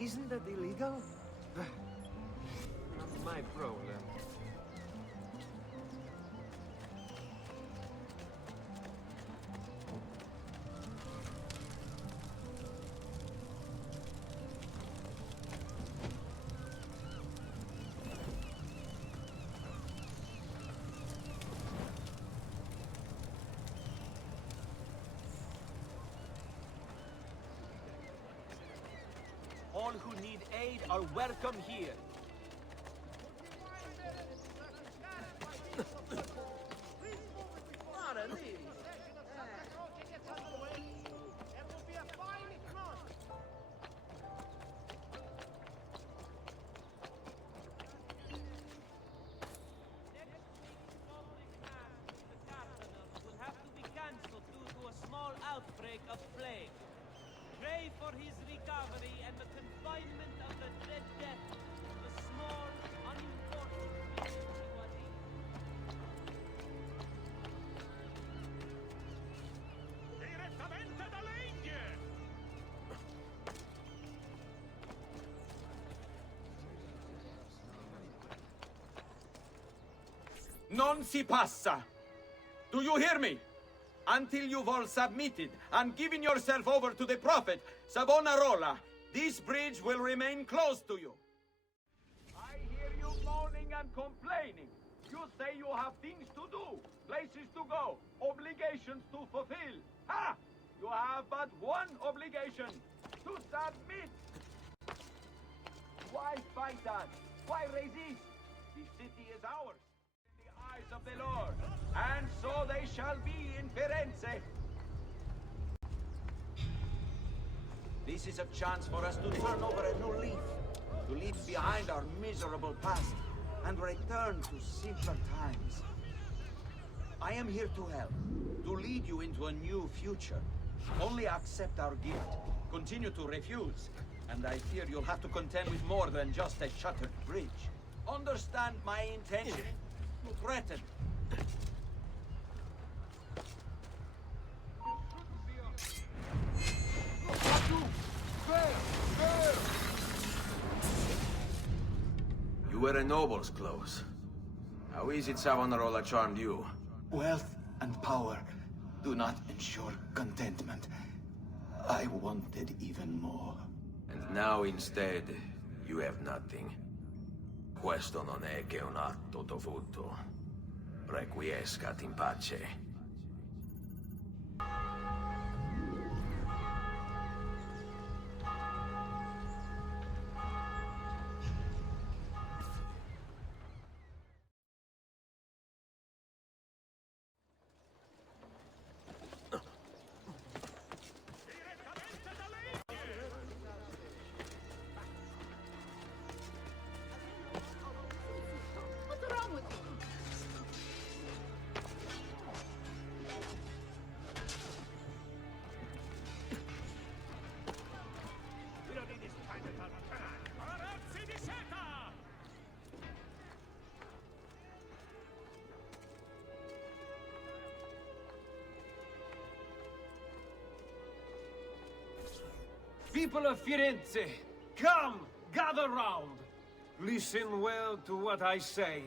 Isn't that illegal? Not my problem. All who need aid are welcome here. Outbreak of plague. Pray for his recovery and the confinement of the dread death, the small, unimportant Wadi. Direttamente dalle Indie! Non si passa! Do you hear me? Until you've all submitted and given yourself over to the prophet, Savonarola, this bridge will remain closed to you. I hear you moaning and complaining. You say you have things to do, places to go, obligations to fulfill. Ha! You have but one obligation, to submit. Why fight us? Why resist? The city is ours, in the eyes of the Lord, and so they shall be in Firenze. This is a chance for us to turn over a new leaf, to leave behind our miserable past, and return to simpler times. I am here to help, to lead you into a new future. Only accept our gift, continue to refuse, and I fear you'll have to contend with more than just a shattered bridge. Understand my intention? You threaten. You wear a noble's clothes. How is it Savonarola charmed you? Wealth and power do not ensure contentment. I wanted even more. And now instead, you have nothing. Questo non è che un atto dovuto. Requiescat in pace. What's wrong with you? We don't need this kind of Palazzi di seta! People of Firenze, come, gather round. Listen well to what I say.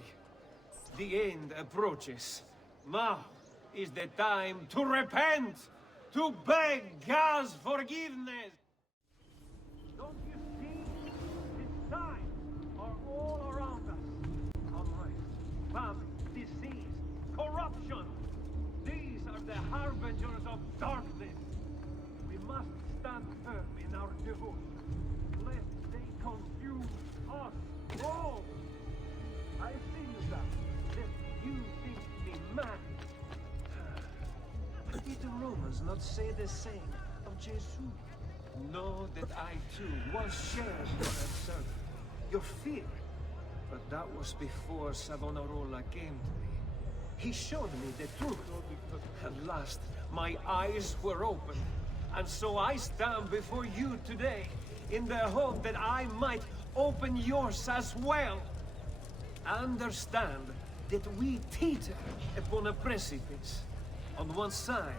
The end approaches. Now is the time to repent, to beg God's forgiveness. Don't you see? These signs are all around us. Unrest, famine, disease, corruption. These are the harbingers of darkness. We must stand firm in our devotion, lest they confuse us all. I see you now, that you think me mad. Did the Romans not say the same of Jesus? Know that I too once shared your uncertainty, your fear. But that was before Savonarola came to me. He showed me the truth. At last, my eyes were opened. And so I stand before you today, in the hope that I might open yours as well. Understand that we teeter upon a precipice. On one side,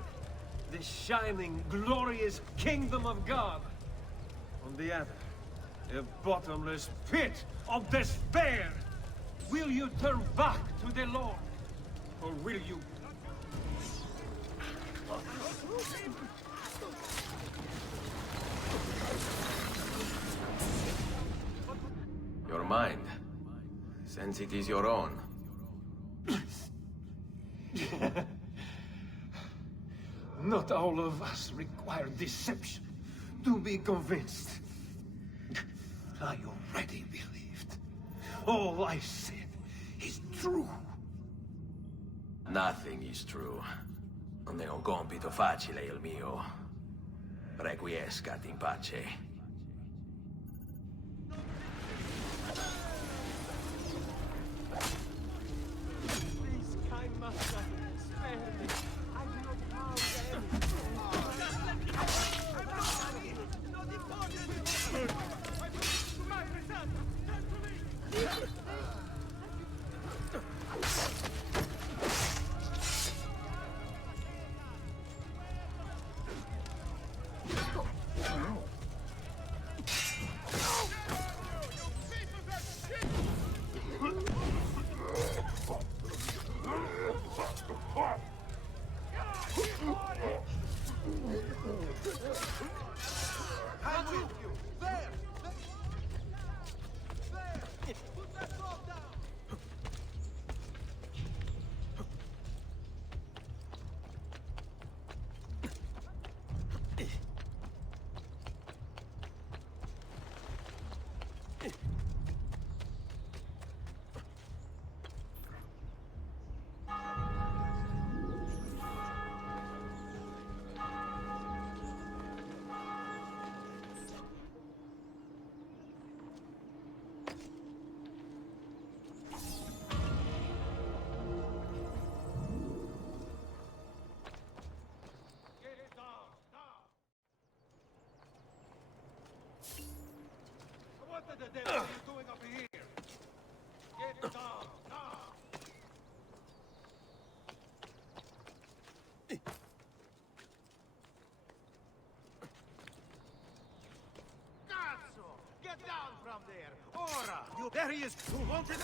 the shining, glorious kingdom of God. On the other, a bottomless pit of despair. Will you turn back to the Lord? Or will you... Your mind, since it is your own. Not all of us require deception to be convinced. I already believed. All I said is true. Nothing is true. Non è un compito facile il mio. Requiescat in pace. Please, kind master, spare me. I do not harm them. Just let me go. I'm not important. My son, turn to me. Aurora! You... There he is! Who wanted...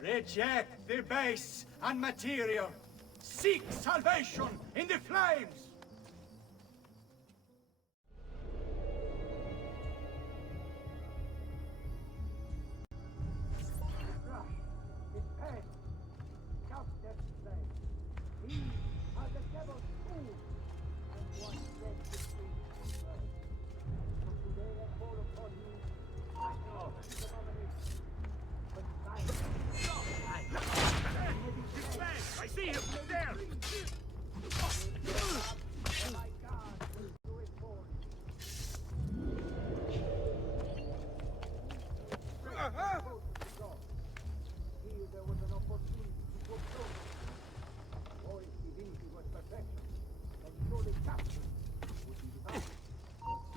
Reject the base and material. Seek salvation in the flames! I see him! There!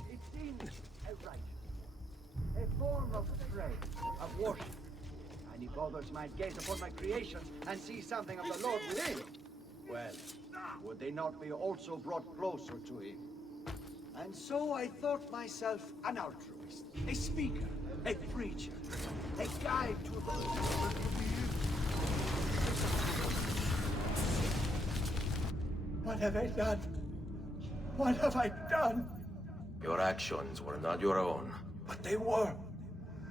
It seems a right, a form of prayer, of worship. And if others might gaze upon my creation and see something of the Lord within, well, would they not be also brought closer to him? And so I thought myself an altruist, a speaker, a preacher, a guide to those. What have I done? What have I done? Your actions were not your own. But they were.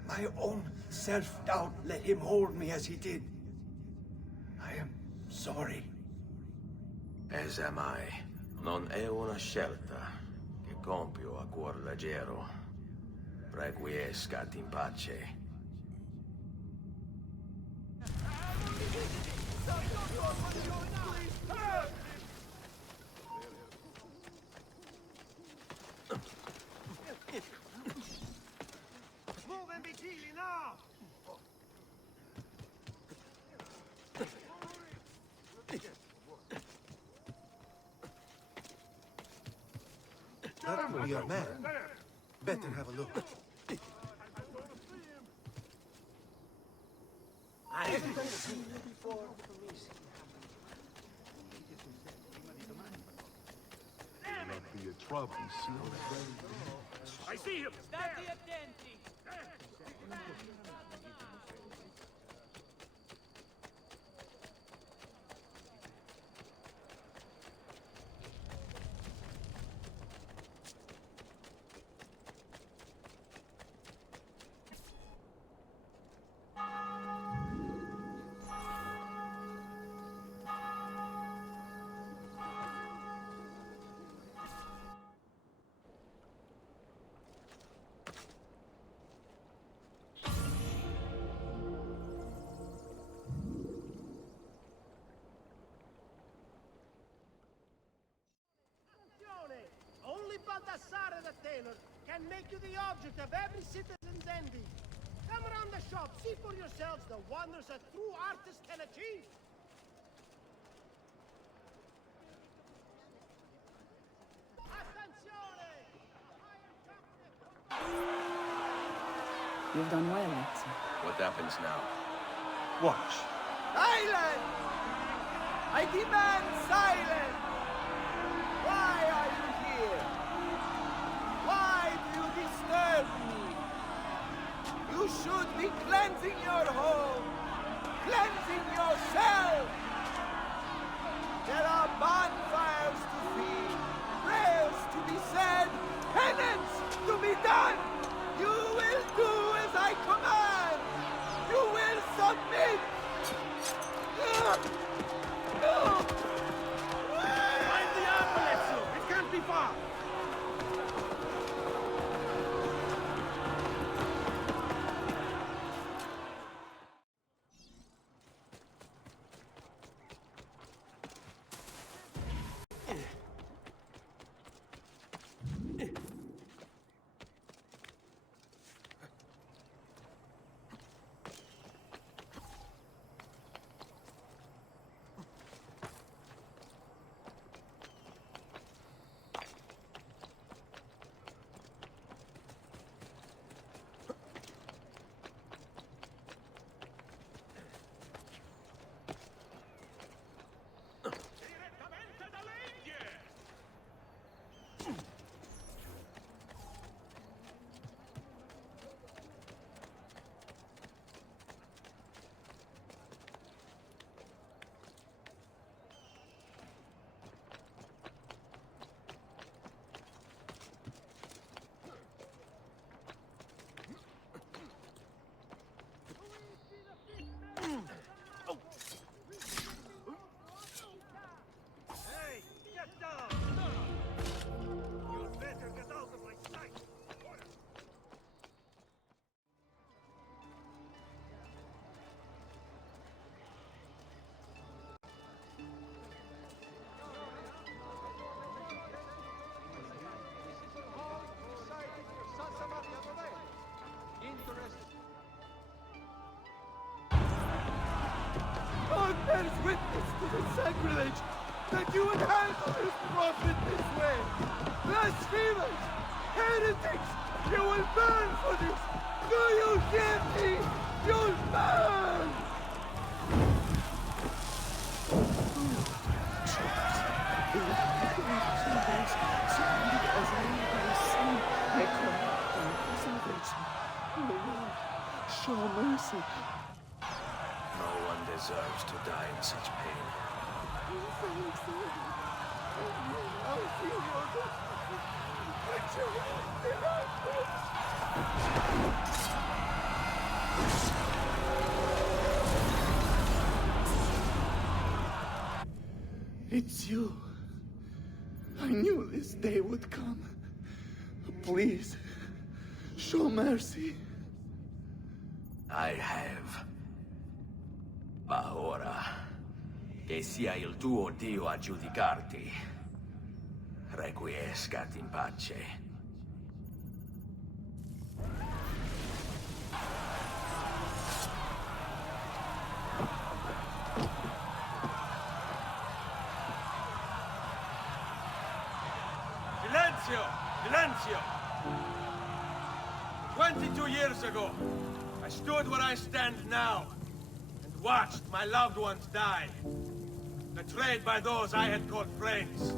My own self-doubt let him hold me as he did. I am sorry. As am I. Non è una scelta che compio a cuor leggero. Requiescat in pace. Move and vigili now! That will be our man. Better have a look. I haven't seen you before. Not be a trouble, I see him! State attenti! Only Baldassare the tailor can make you the object of every citizen's envy. Come around the shop, see for yourselves the wonders a true artist can achieve. Attenzione! You've done well, Ezio. What happens now? Watch. Silence! I demand silence! Why are you here? Why do you disturb me? You should be cleansing your home, cleansing yourself. There are bonfires to feed, prayers to be said, penance to be done. You will do as I command. You will submit. Find the apple, Ezio! It can't be far! bears witness to the sacrilege that you would handle this prophet this way. Blasphemers! Heretics! You will burn for this! Do you hear me? You'll burn! Show mercy. No one deserves to die in such pain. It's you. I knew this day would come. Please, show mercy. I have. Ma ora, che sia il tuo Dio a giudicarti. Requiescat in pace. Silenzio! Silenzio! 22 years ago, I stood where I stand now, and watched my loved ones die, betrayed by those I had called friends.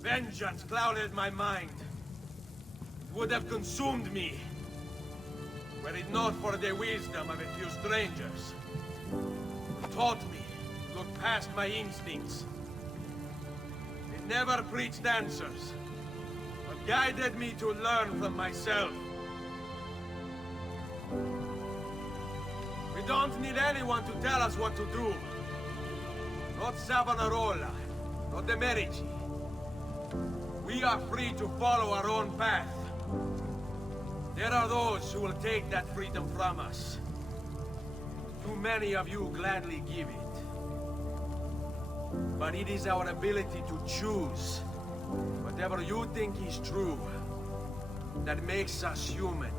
Vengeance clouded my mind. It would have consumed me, were it not for the wisdom of a few strangers, who taught me to look past my instincts. They never preached answers, but guided me to learn from myself. We don't need anyone to tell us what to do. Not Savonarola, not the Medici. We are free to follow our own path. There are those who will take that freedom from us. Too many of you gladly give it. But it is our ability to choose whatever you think is true that makes us human.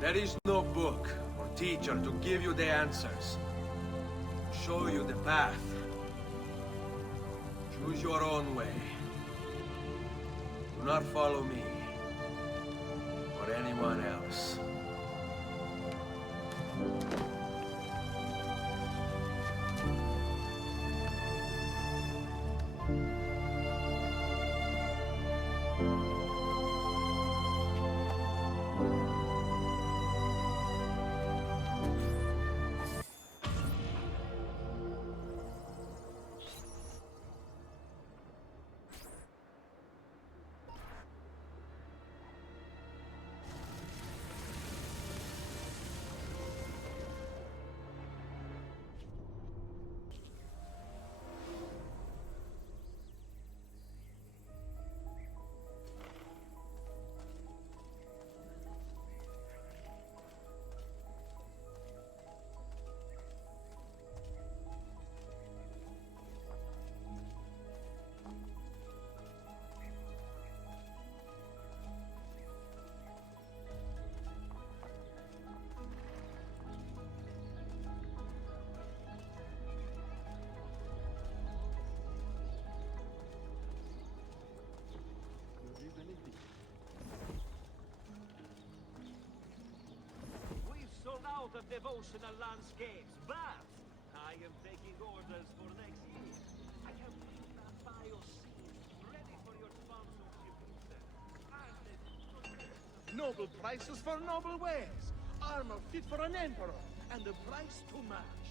There is no book or teacher to give you the answers, show you the path. Choose your own way. Do not follow me or anyone else. Out of devotional landscapes, but I am taking orders for next year. I have built that bio-scene ready for your sponsorship, Luther. Noble prices for noble wares. Armor fit for an emperor, and the price too much.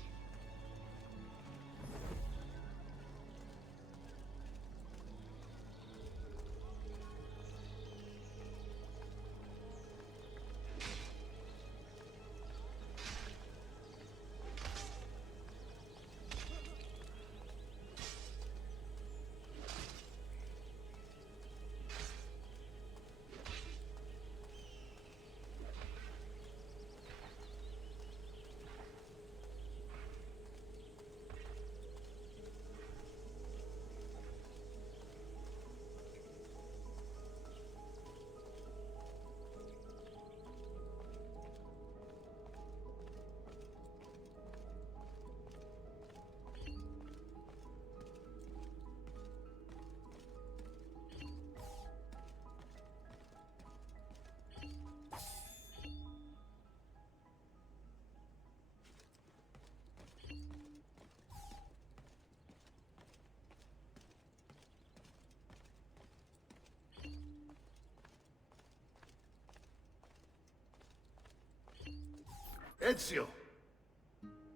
Ezio!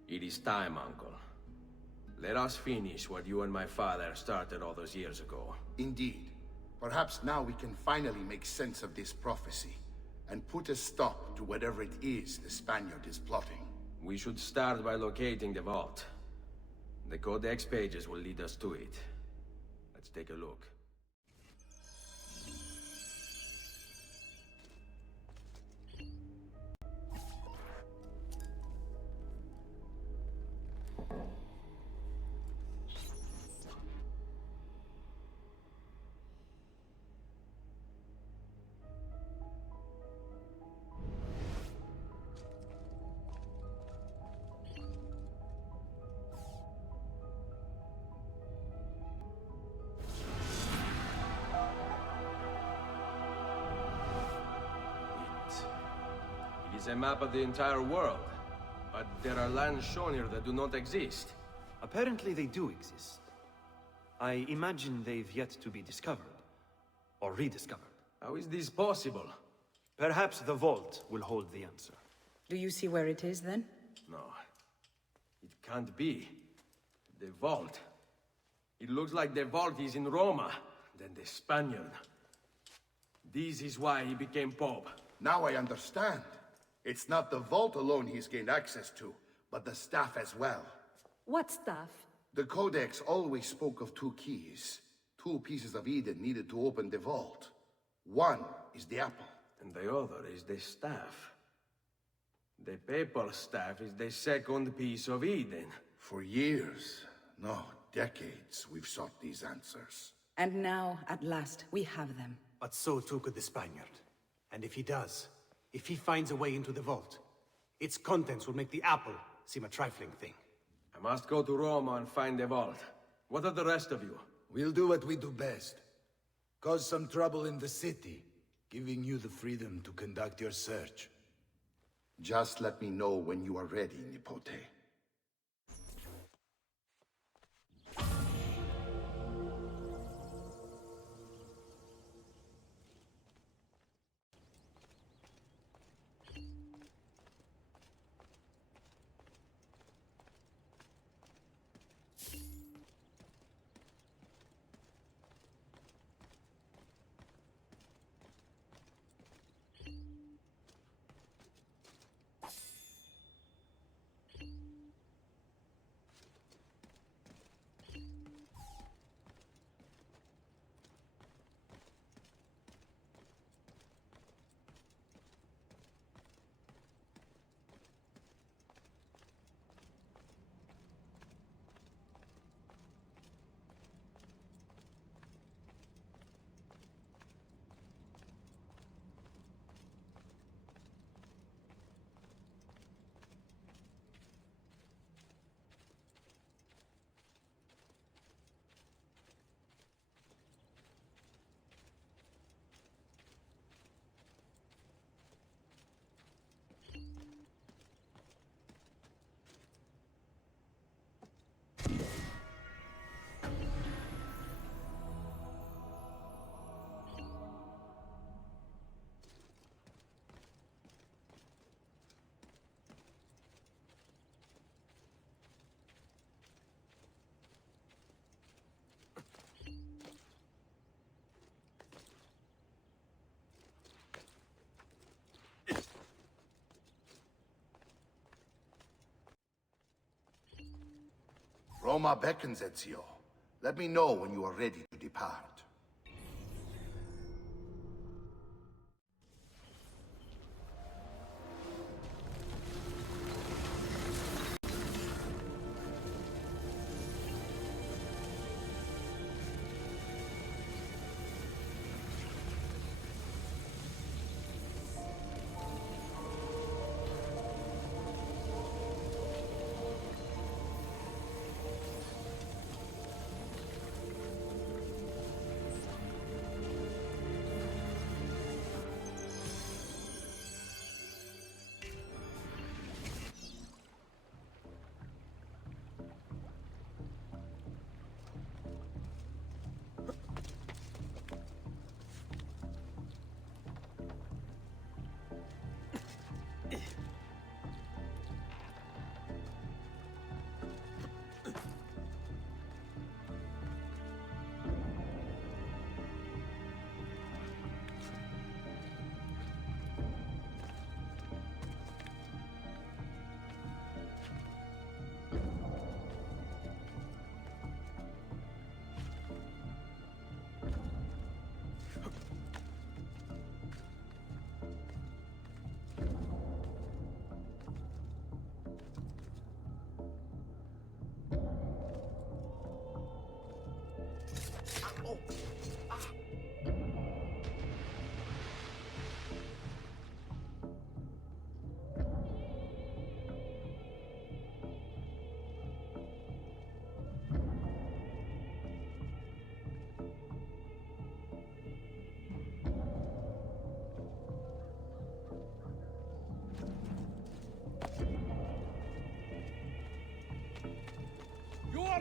It is time, Uncle. Let us finish what you and my father started all those years ago. Indeed. Perhaps now we can finally make sense of this prophecy, and put a stop to whatever it is the Spaniard is plotting. We should start by locating the vault. The Codex pages will lead us to it. Let's take a look. It is a map of the entire world, but there are lands shown here that do not exist. Apparently they do exist. I imagine they've yet to be discovered. Or rediscovered. How is this possible? Perhaps the vault will hold the answer. Do you see where it is, then? No. It can't be. The vault. It looks like the vault is in Roma, then the Spaniard. This is why he became Pope. Now I understand. It's not the vault alone he's gained access to, but the staff as well. What staff? The Codex always spoke of two keys. Two pieces of Eden needed to open the vault. One is the apple. And the other is the staff. The papal staff is the second piece of Eden. For years, no, decades, we've sought these answers. And now, at last, we have them. But so too could the Spaniard. And if he does, if he finds a way into the vault, its contents will make the apple seem a trifling thing. I must go to Roma and find the vault. What are the rest of you? We'll do what we do best. Cause some trouble in the city, giving you the freedom to conduct your search. Just let me know when you are ready, Nipote. Roma beckons, Ezio. Let me know when you are ready to depart.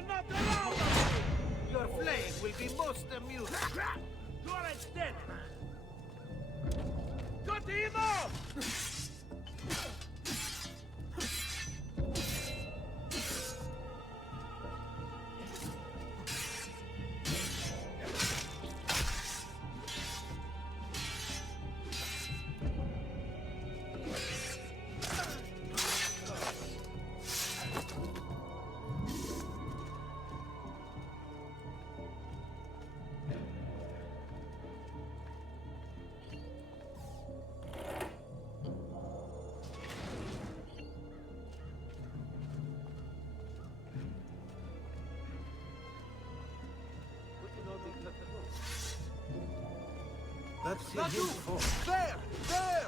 not allow them! Your flame will be most amusing. Florence dead, man. Cut him off! Let's see him fall. There! There!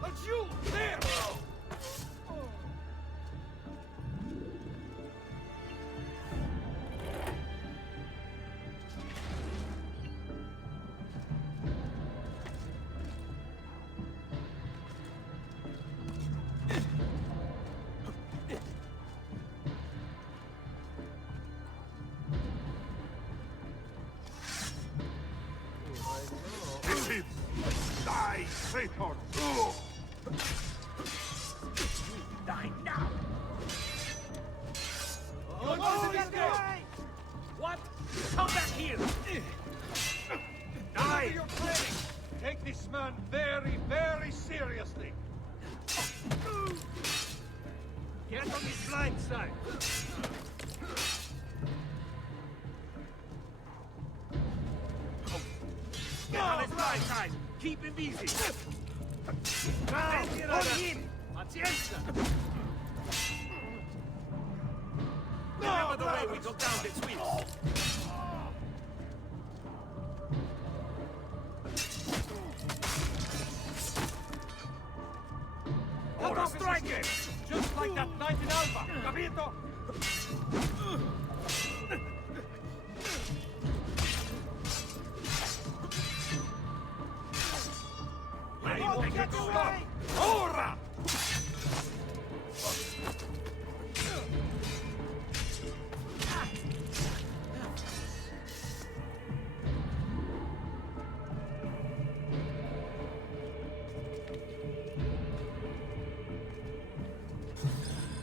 But you! There! Kill him! Die, traitor! Die now! What? Come back here! Die! You're planning. Take this man very, very seriously. Get on his blind side! Get on his blind side! Keep him busy! Now, on him! Pazienza! Remember the way we took down the Swiss? Ora strike him! Just like that night in Alba! Capito? Where do you think you're going? Ora!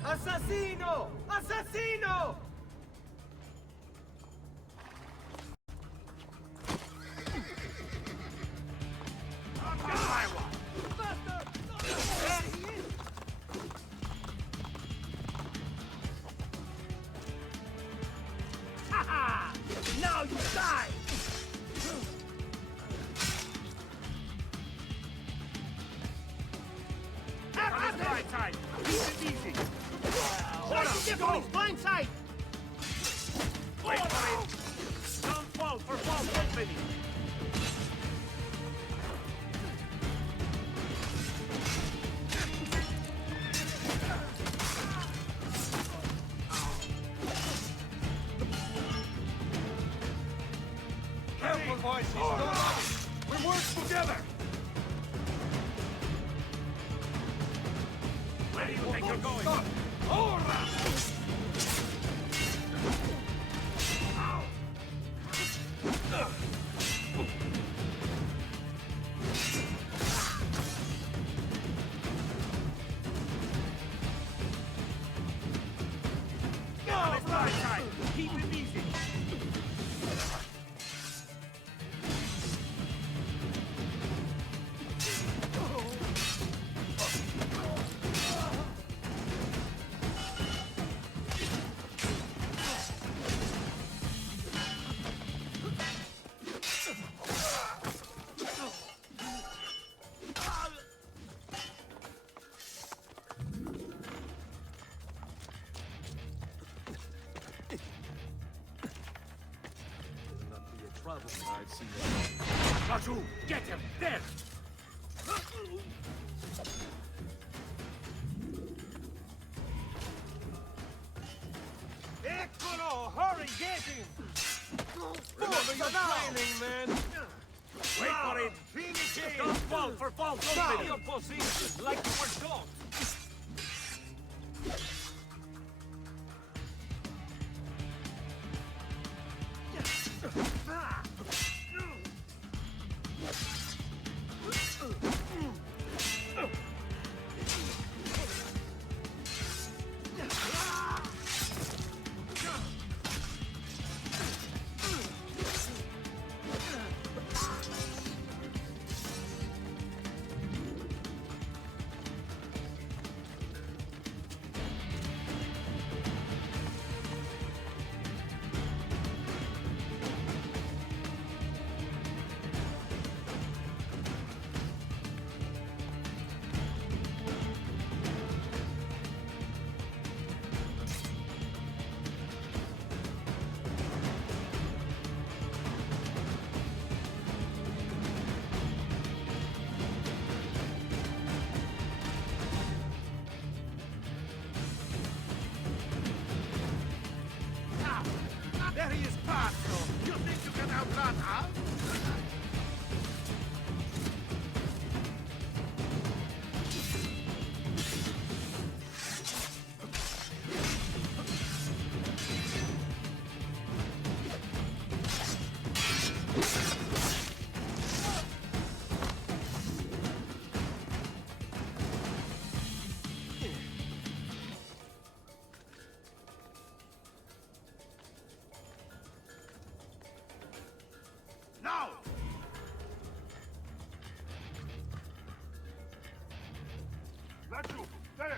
Assassino! Assassino! Now you die! On his right side! Keep it easy! Try to get on his blind side! Wait for it! Don't fall for false company! Careful, boys. He's no novice. We work together. Where do you think you're going? Stop. Ora! Get on his right side! Keep him easy! Not be a trouble. I've seen that. Got you! Get him! There! Eccolo! Hurry, get him! Remember your training, man! Wait for it! Finish it! Don't fall for false open your position like you were taught! There he is, Pazzo! You think you can outrun us? Now! That's you! There!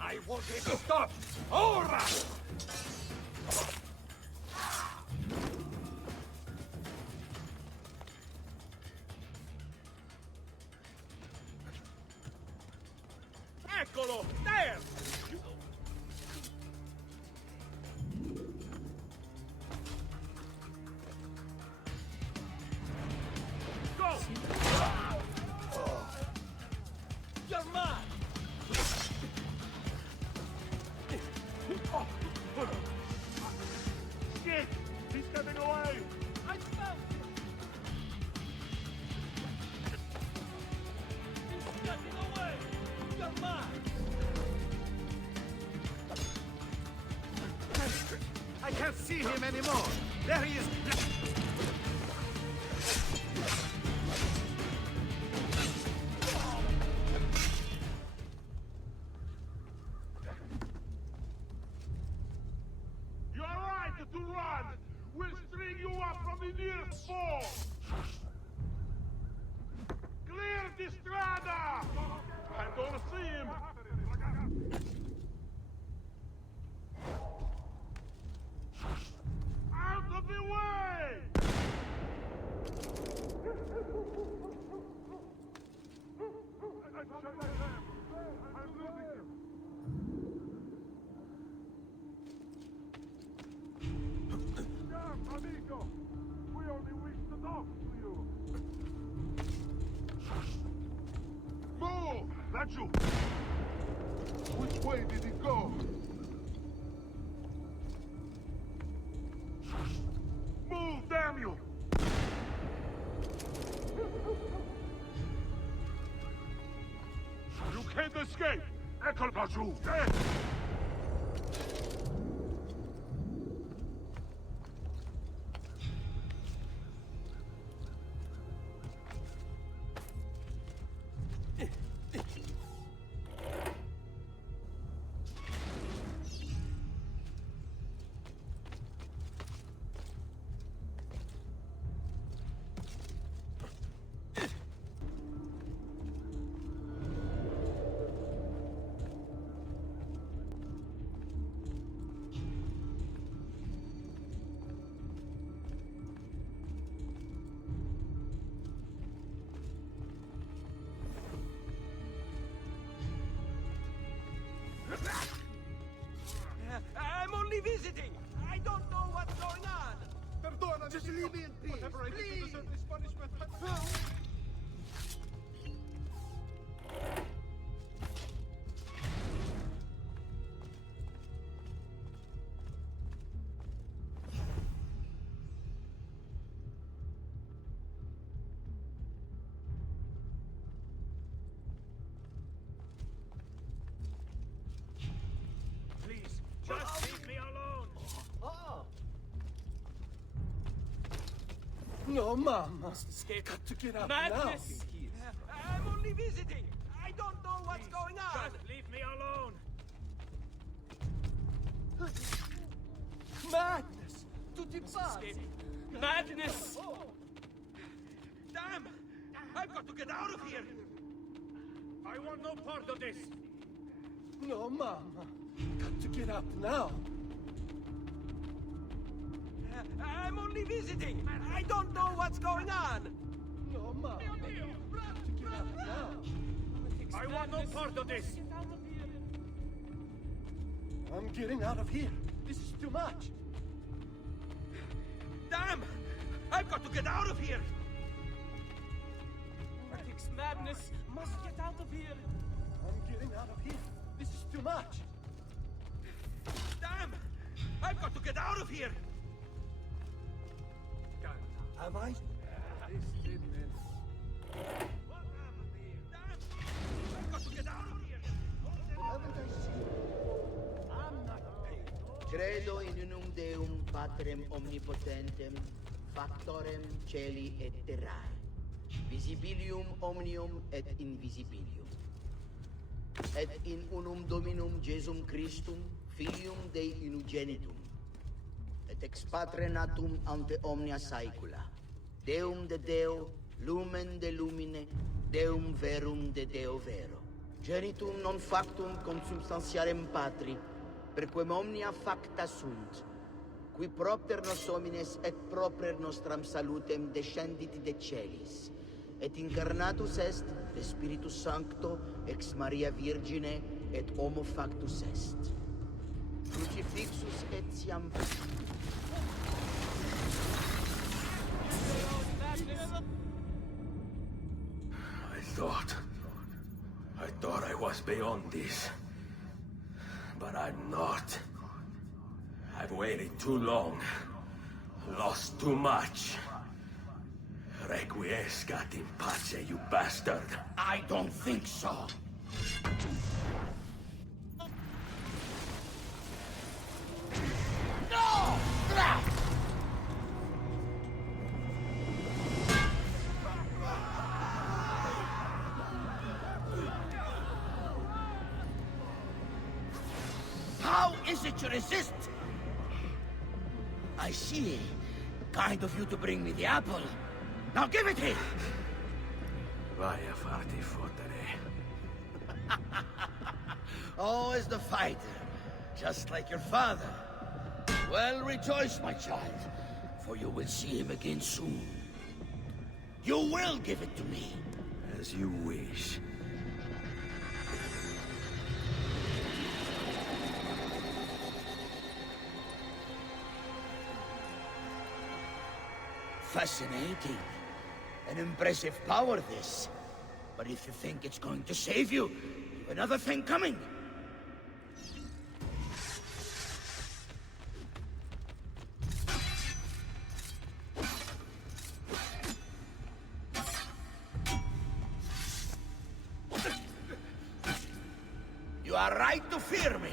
I want it to stop! Ora! Eccolo! There! Go! You're mad! Shit! He's getting away! I found him! see him anymore. There he is. You're right to run! We'll string you up from the nearest fall! Clear the strada! I don't see him! Out of the way! I'm losing him! Amigo! We only wish to talk to you! Move! That's you! Which way did he go? Move, damn you! You can't escape! Eccolo giù! I'm only visiting. I don't know what's going on. Perdona, just leave me in peace. Whatever I did to deserve this punishment. Please, just leave me alone! Oh. No, Mom must escape. Got to get out Madness! I'm only visiting. I don't know what's going on. Just leave me alone! now. Madness! Tutti pazzi! Madness! Damn! I've got to get out of here! I want no part of this! No, Mom. Got to get out now. I'm only visiting. I don't know what's going on. No, Mom. Got to get out now. I want no part of this! I'm getting out of here. This is too much. Damn! I've got to get out of here! It's madness. Must get out of here. I'm getting out of here. This is too much. Damn! I've got to get out of here! Have I? This did this. I've got to get out of here! Haven't I seen you? I'm not paid. Credo in unum Deum Patrem omnipotentem, factorem celi et terrae, visibilium omnium et invisibilium. Et in unum Dominum Jesum Christum, Filium Dei unigenitum, et ex Patre natum ante omnia saecula, Deum de Deo, lumen de lumine, Deum verum de Deo vero. Genitum non factum consubstantiarem Patri, perquem omnia facta sunt, qui propter nos homines et proper nostram salutem descendit de celis, et incarnatus est de Spiritus Sancto ex Maria Virgine et homo factus est. Crucifixus etiam. I thought I was beyond this. But I'm not. I've waited too long. Lost too much. Requiescat in pace, you bastard. I don't think so. No! is it you resist? I see. Kind of you to bring me the apple. Now give it here! Vai a farti fottere. Oh, as the fighter. Just like your father. Well, rejoice, my child, for you will see him again soon. You will give it to me. As you wish. Fascinating. An impressive power, this. But if you think it's going to save you, you've another thing coming. You are right to fear me.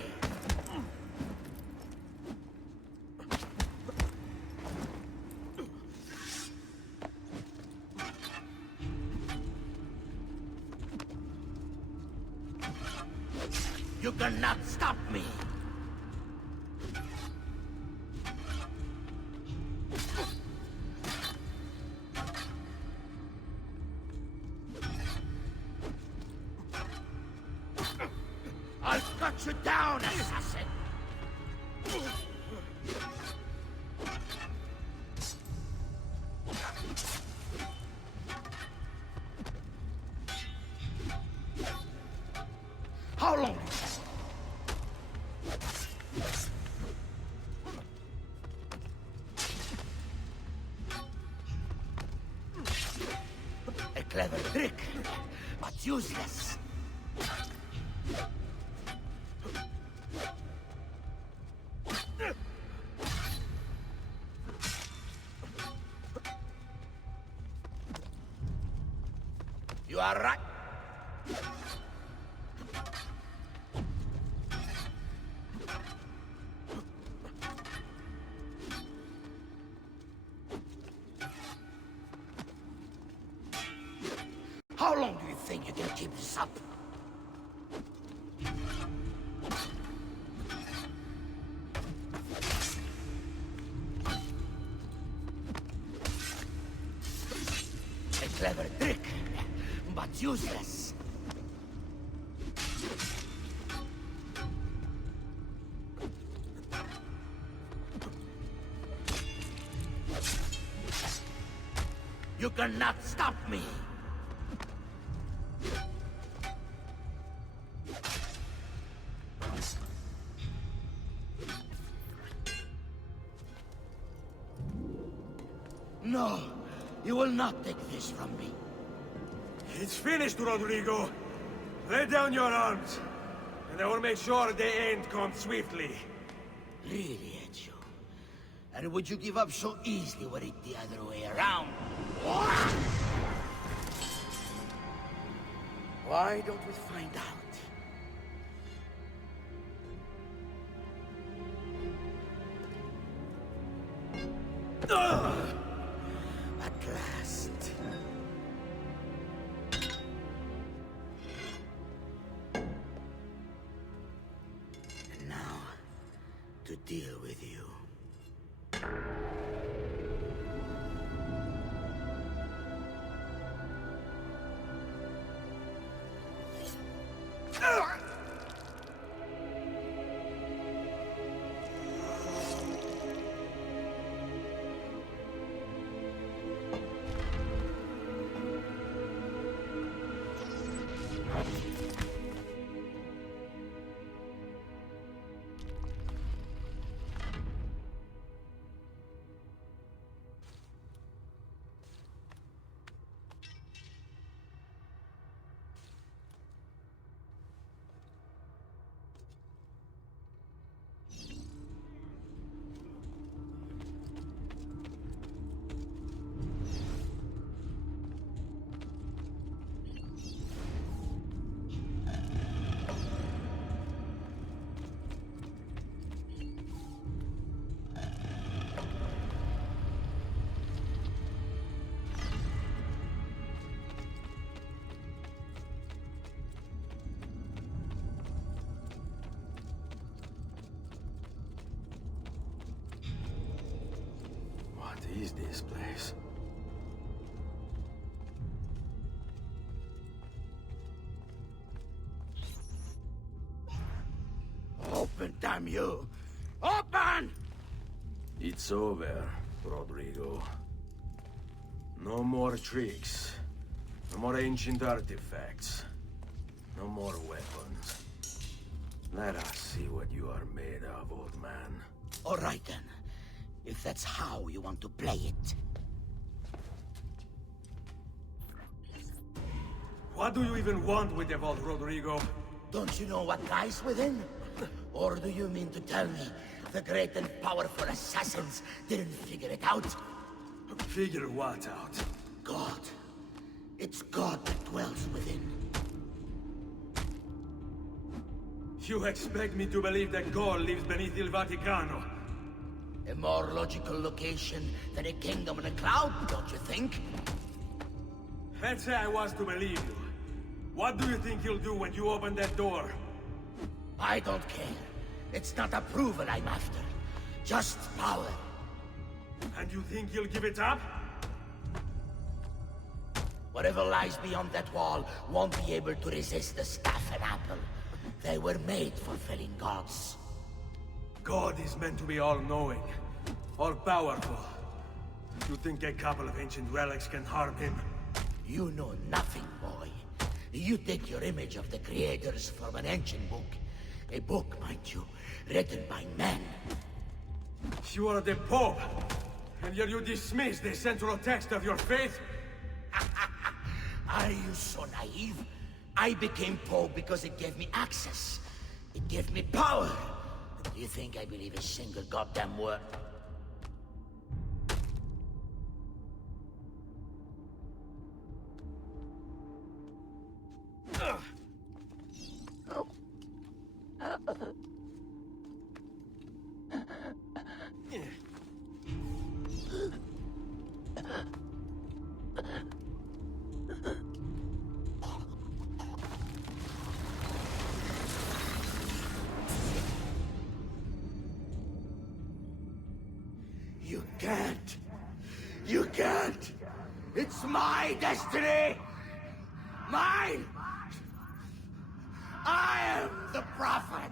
You cannot stop me! I'll cut you down, assassin! How long? A clever trick, but useless. You are right. How long do you think you can keep this up? A clever trick, but useless. You cannot stop me! No, you will not take this from me. It's finished, Rodrigo. Lay down your arms, and I will make sure the end comes swiftly. Really, Ezio? And would you give up so easily were it the other way around? Why don't we find out? At last. And now, to deal with you. is this place? Open, damn you! Open! It's over, Rodrigo. No more tricks. No more ancient artifacts. No more weapons. Let us see what you are made of, old man. All right, then. If that's how you want to play it. What do you even want with the vault, Rodrigo? Don't you know what lies within? Or do you mean to tell me the great and powerful assassins didn't figure it out? Figure what out? God. It's God that dwells within. You expect me to believe that God lives beneath Il Vaticano? A more logical location than a kingdom in a cloud, don't you think? Let's say I was to believe you. What do you think he'll do when you open that door? I don't care. It's not approval I'm after. Just power. And you think he'll give it up? Whatever lies beyond that wall won't be able to resist the staff and apple. They were made for felling gods. God is meant to be all-knowing, all-powerful. You think a couple of ancient relics can harm him? You know nothing, boy. You take your image of the creators from an ancient book. A book, mind you, written by men. You are the Pope, and yet you dismiss the central text of your faith? Are you so naive? I became Pope because it gave me access. It gave me power. Do you think I believe a single goddamn word? You can't. You can't. It's my destiny. Mine. I am the prophet.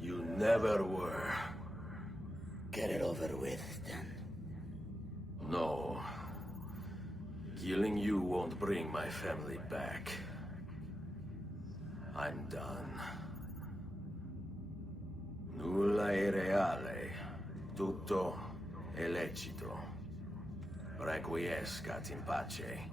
You never were. Get it over with, then. No. Killing you won't bring my family back. I'm done. Nulla è reale. Tutto è lecito. Requiescat in pace.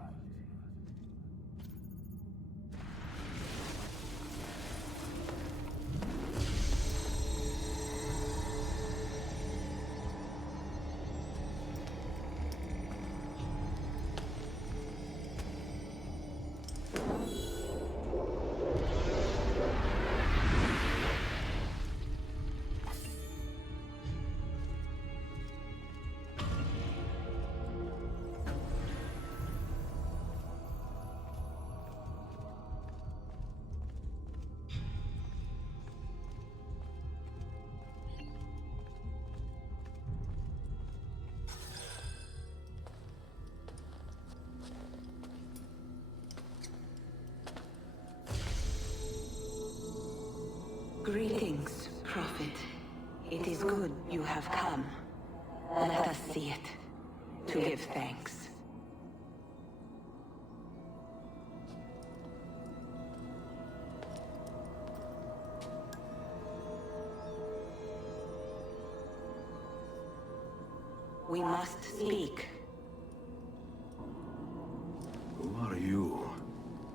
Greetings, Prophet. It is good you have come. Let us see it, to give thanks. We must speak. Who are you?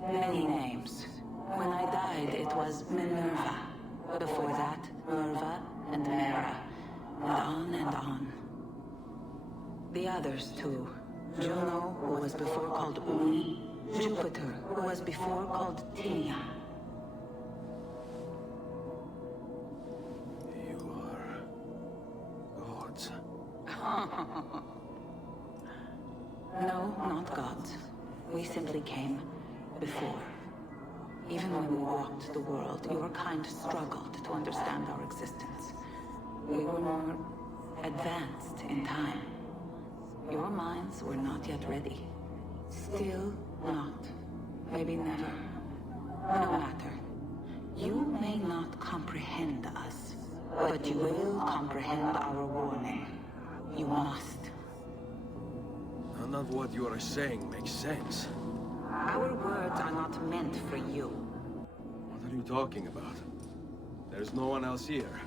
Many names. When I died, it was Minerva. Before that, Merva and Mera. And on and on. The others, too. Juno, who was before called Uni. Jupiter, who was before called Tinia. You are... gods. No, not gods. We simply came before. Even when we walked the world, your kind struggled to understand our existence. We were more advanced in time. Your minds were not yet ready. Still not. Maybe never. No matter. You may not comprehend us, but you will comprehend our warning. You must. None of what you are saying makes sense. Our words are not meant for you. What are you talking about? There's no one else here.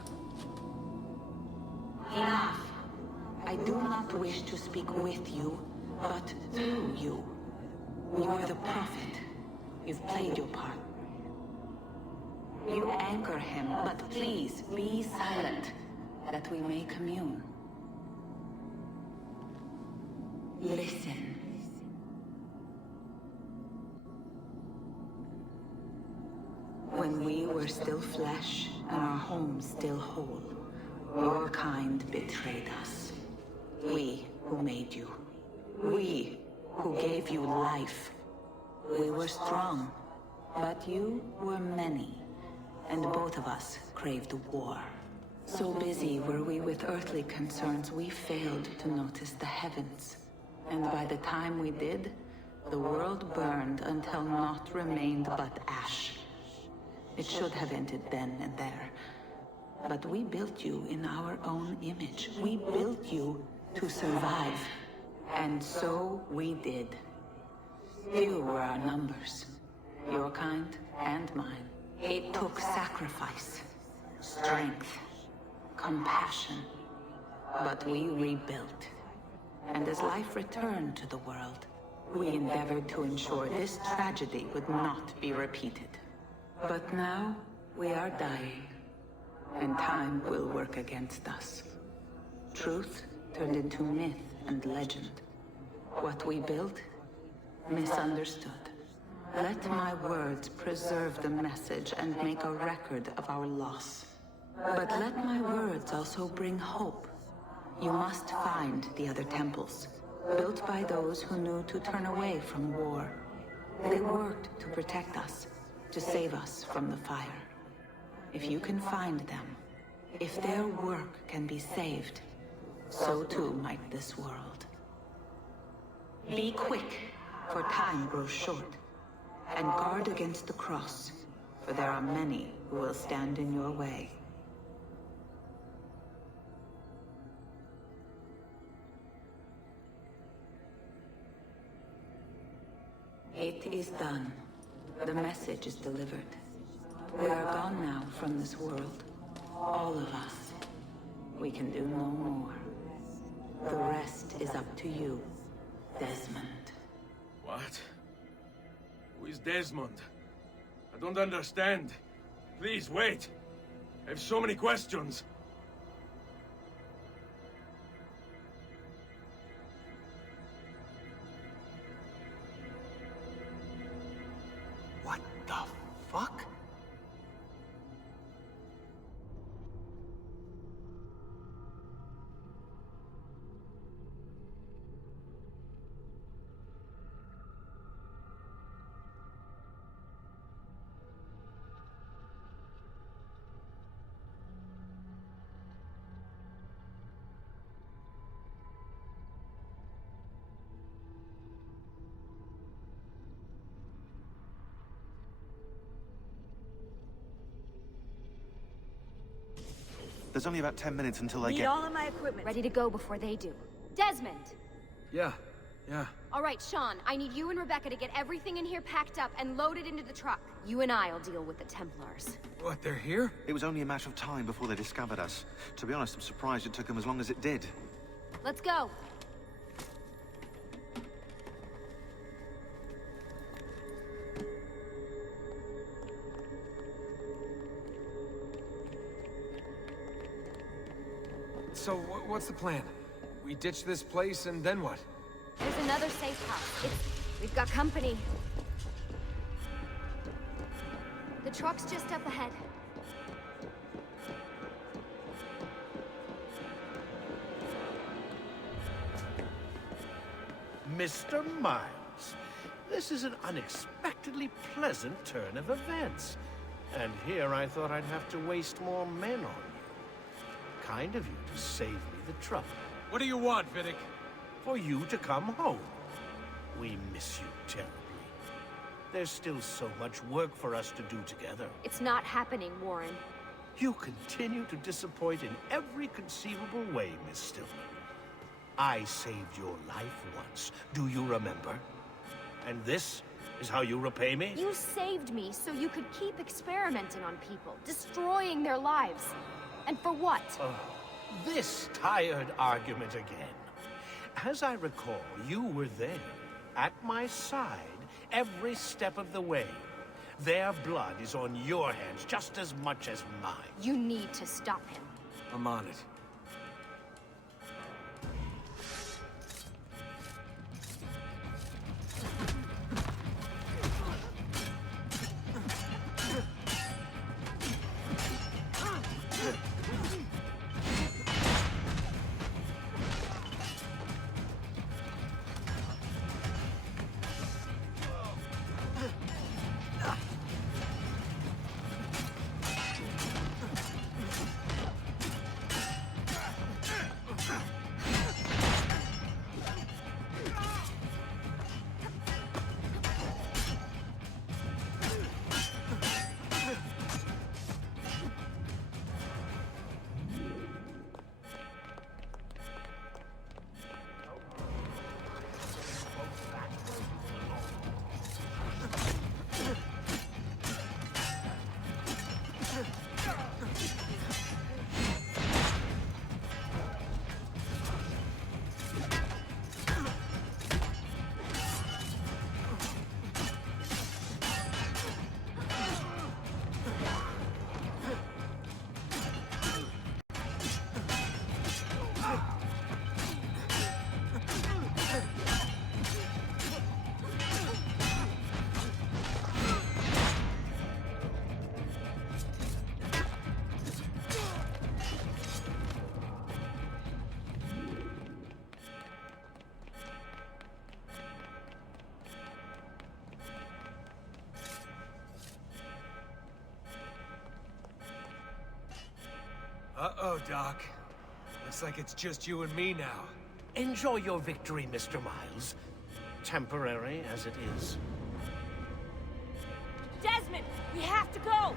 Enough. I do not wish to speak with you, but through you. You are the prophet. You've played your part. You anchor him, but please be silent, that we may commune. Listen. When we were still flesh and our home still whole, your kind betrayed us. We who made you. We who gave you life. We were strong, but you were many, and both of us craved war. So busy were we with earthly concerns, we failed to notice the heavens. And by the time we did, the world burned until naught remained but ash. It should have ended then and there. But we built you in our own image. We built you to survive. And so we did. Few were our numbers, your kind and mine. It took sacrifice, strength, compassion. But we rebuilt. And as life returned to the world, we endeavored to ensure this tragedy would not be repeated. But now, we are dying, and time will work against us. Truth turned into myth and legend. What we built, misunderstood. Let my words preserve the message and make a record of our loss. But let my words also bring hope. You must find the other temples, built by those who knew to turn away from war. They worked to protect us, to save us from the fire. If you can find them, if their work can be saved, so too might this world. Be quick, for time grows short, and guard against the cross, for there are many who will stand in your way. It is done. The message is delivered. We are gone now from this world. All of us. We can do no more. The rest is up to you, Desmond. What? Who is Desmond? I don't understand. Please, wait. I have so many questions. What the fuck? There's only about 10 minutes until I Need get... all of my equipment ready to go before they do. Desmond! Yeah. All right, Sean, I need you and Rebecca to get everything in here packed up and loaded into the truck. You and I'll deal with the Templars. What, they're here? It was only a matter of time before they discovered us. To be honest, I'm surprised it took them as long as it did. Let's go. So, what's the plan? We ditch this place, and then what? There's another safe house. We've got company. The truck's just up ahead. Mr. Miles, this is an unexpectedly pleasant turn of events. And here I thought I'd have to waste more men on you. Kind of you to save me the trouble. What do you want, Vidic? for you to come home. We miss you terribly. There's still so much work for us to do together. It's not happening, Warren. You continue to disappoint in every conceivable way, Miss Stillman. I saved your life once. Do you remember? And this is how you repay me? You saved me so you could keep experimenting on people, destroying their lives. And for what? This tired argument again. As I recall, you were there, at my side, every step of the way. Their blood is on your hands just as much as mine. You need to stop him. I'm on it. Uh-oh, Doc. Looks like it's just you and me now. Enjoy your victory, Mr. Miles. Temporary as it is. Desmond, we have to go!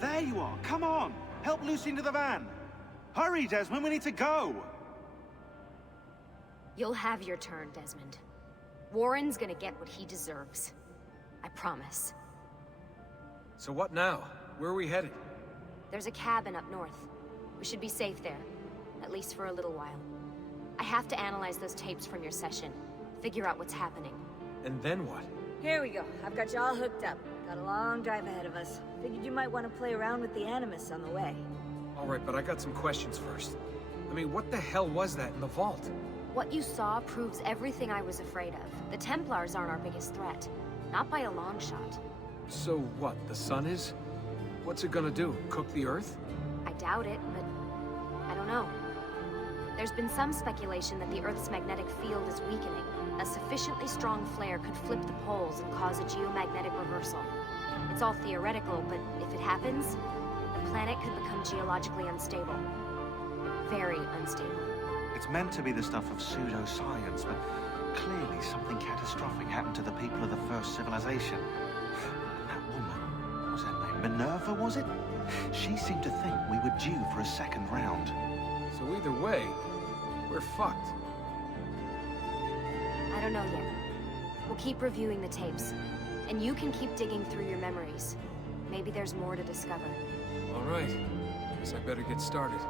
There you are. Come on. Help Lucy into the van. Hurry, Desmond. We need to go. You'll have your turn, Desmond. Warren's gonna get what he deserves. I promise. So what now? Where are we headed? There's a cabin up north. We should be safe there. At least for a little while. I have to analyze those tapes from your session. Figure out what's happening. And then what? Here we go. I've got you all hooked up. Got a long drive ahead of us. Figured you might want to play around with the Animus on the way. Alright, but I got some questions first. I mean, what the hell was that in the vault? What you saw proves everything I was afraid of. The Templars aren't our biggest threat. Not by a long shot. So what, the sun is? What's it gonna do? Cook the Earth? I doubt it, but I don't know. There's been some speculation that the Earth's magnetic field is weakening. A sufficiently strong flare could flip the poles and cause a geomagnetic reversal. It's all theoretical, but if it happens, the planet could become geologically unstable. Very unstable. It's meant to be the stuff of pseudoscience, but clearly something catastrophic happened to the people of the first civilization. That woman, what was her name? Minerva, was it? She seemed to think we were due for a second round. So either way, we're fucked. I don't know yet. We'll keep reviewing the tapes. And you can keep digging through your memories. Maybe there's more to discover. Alright. Guess I better get started.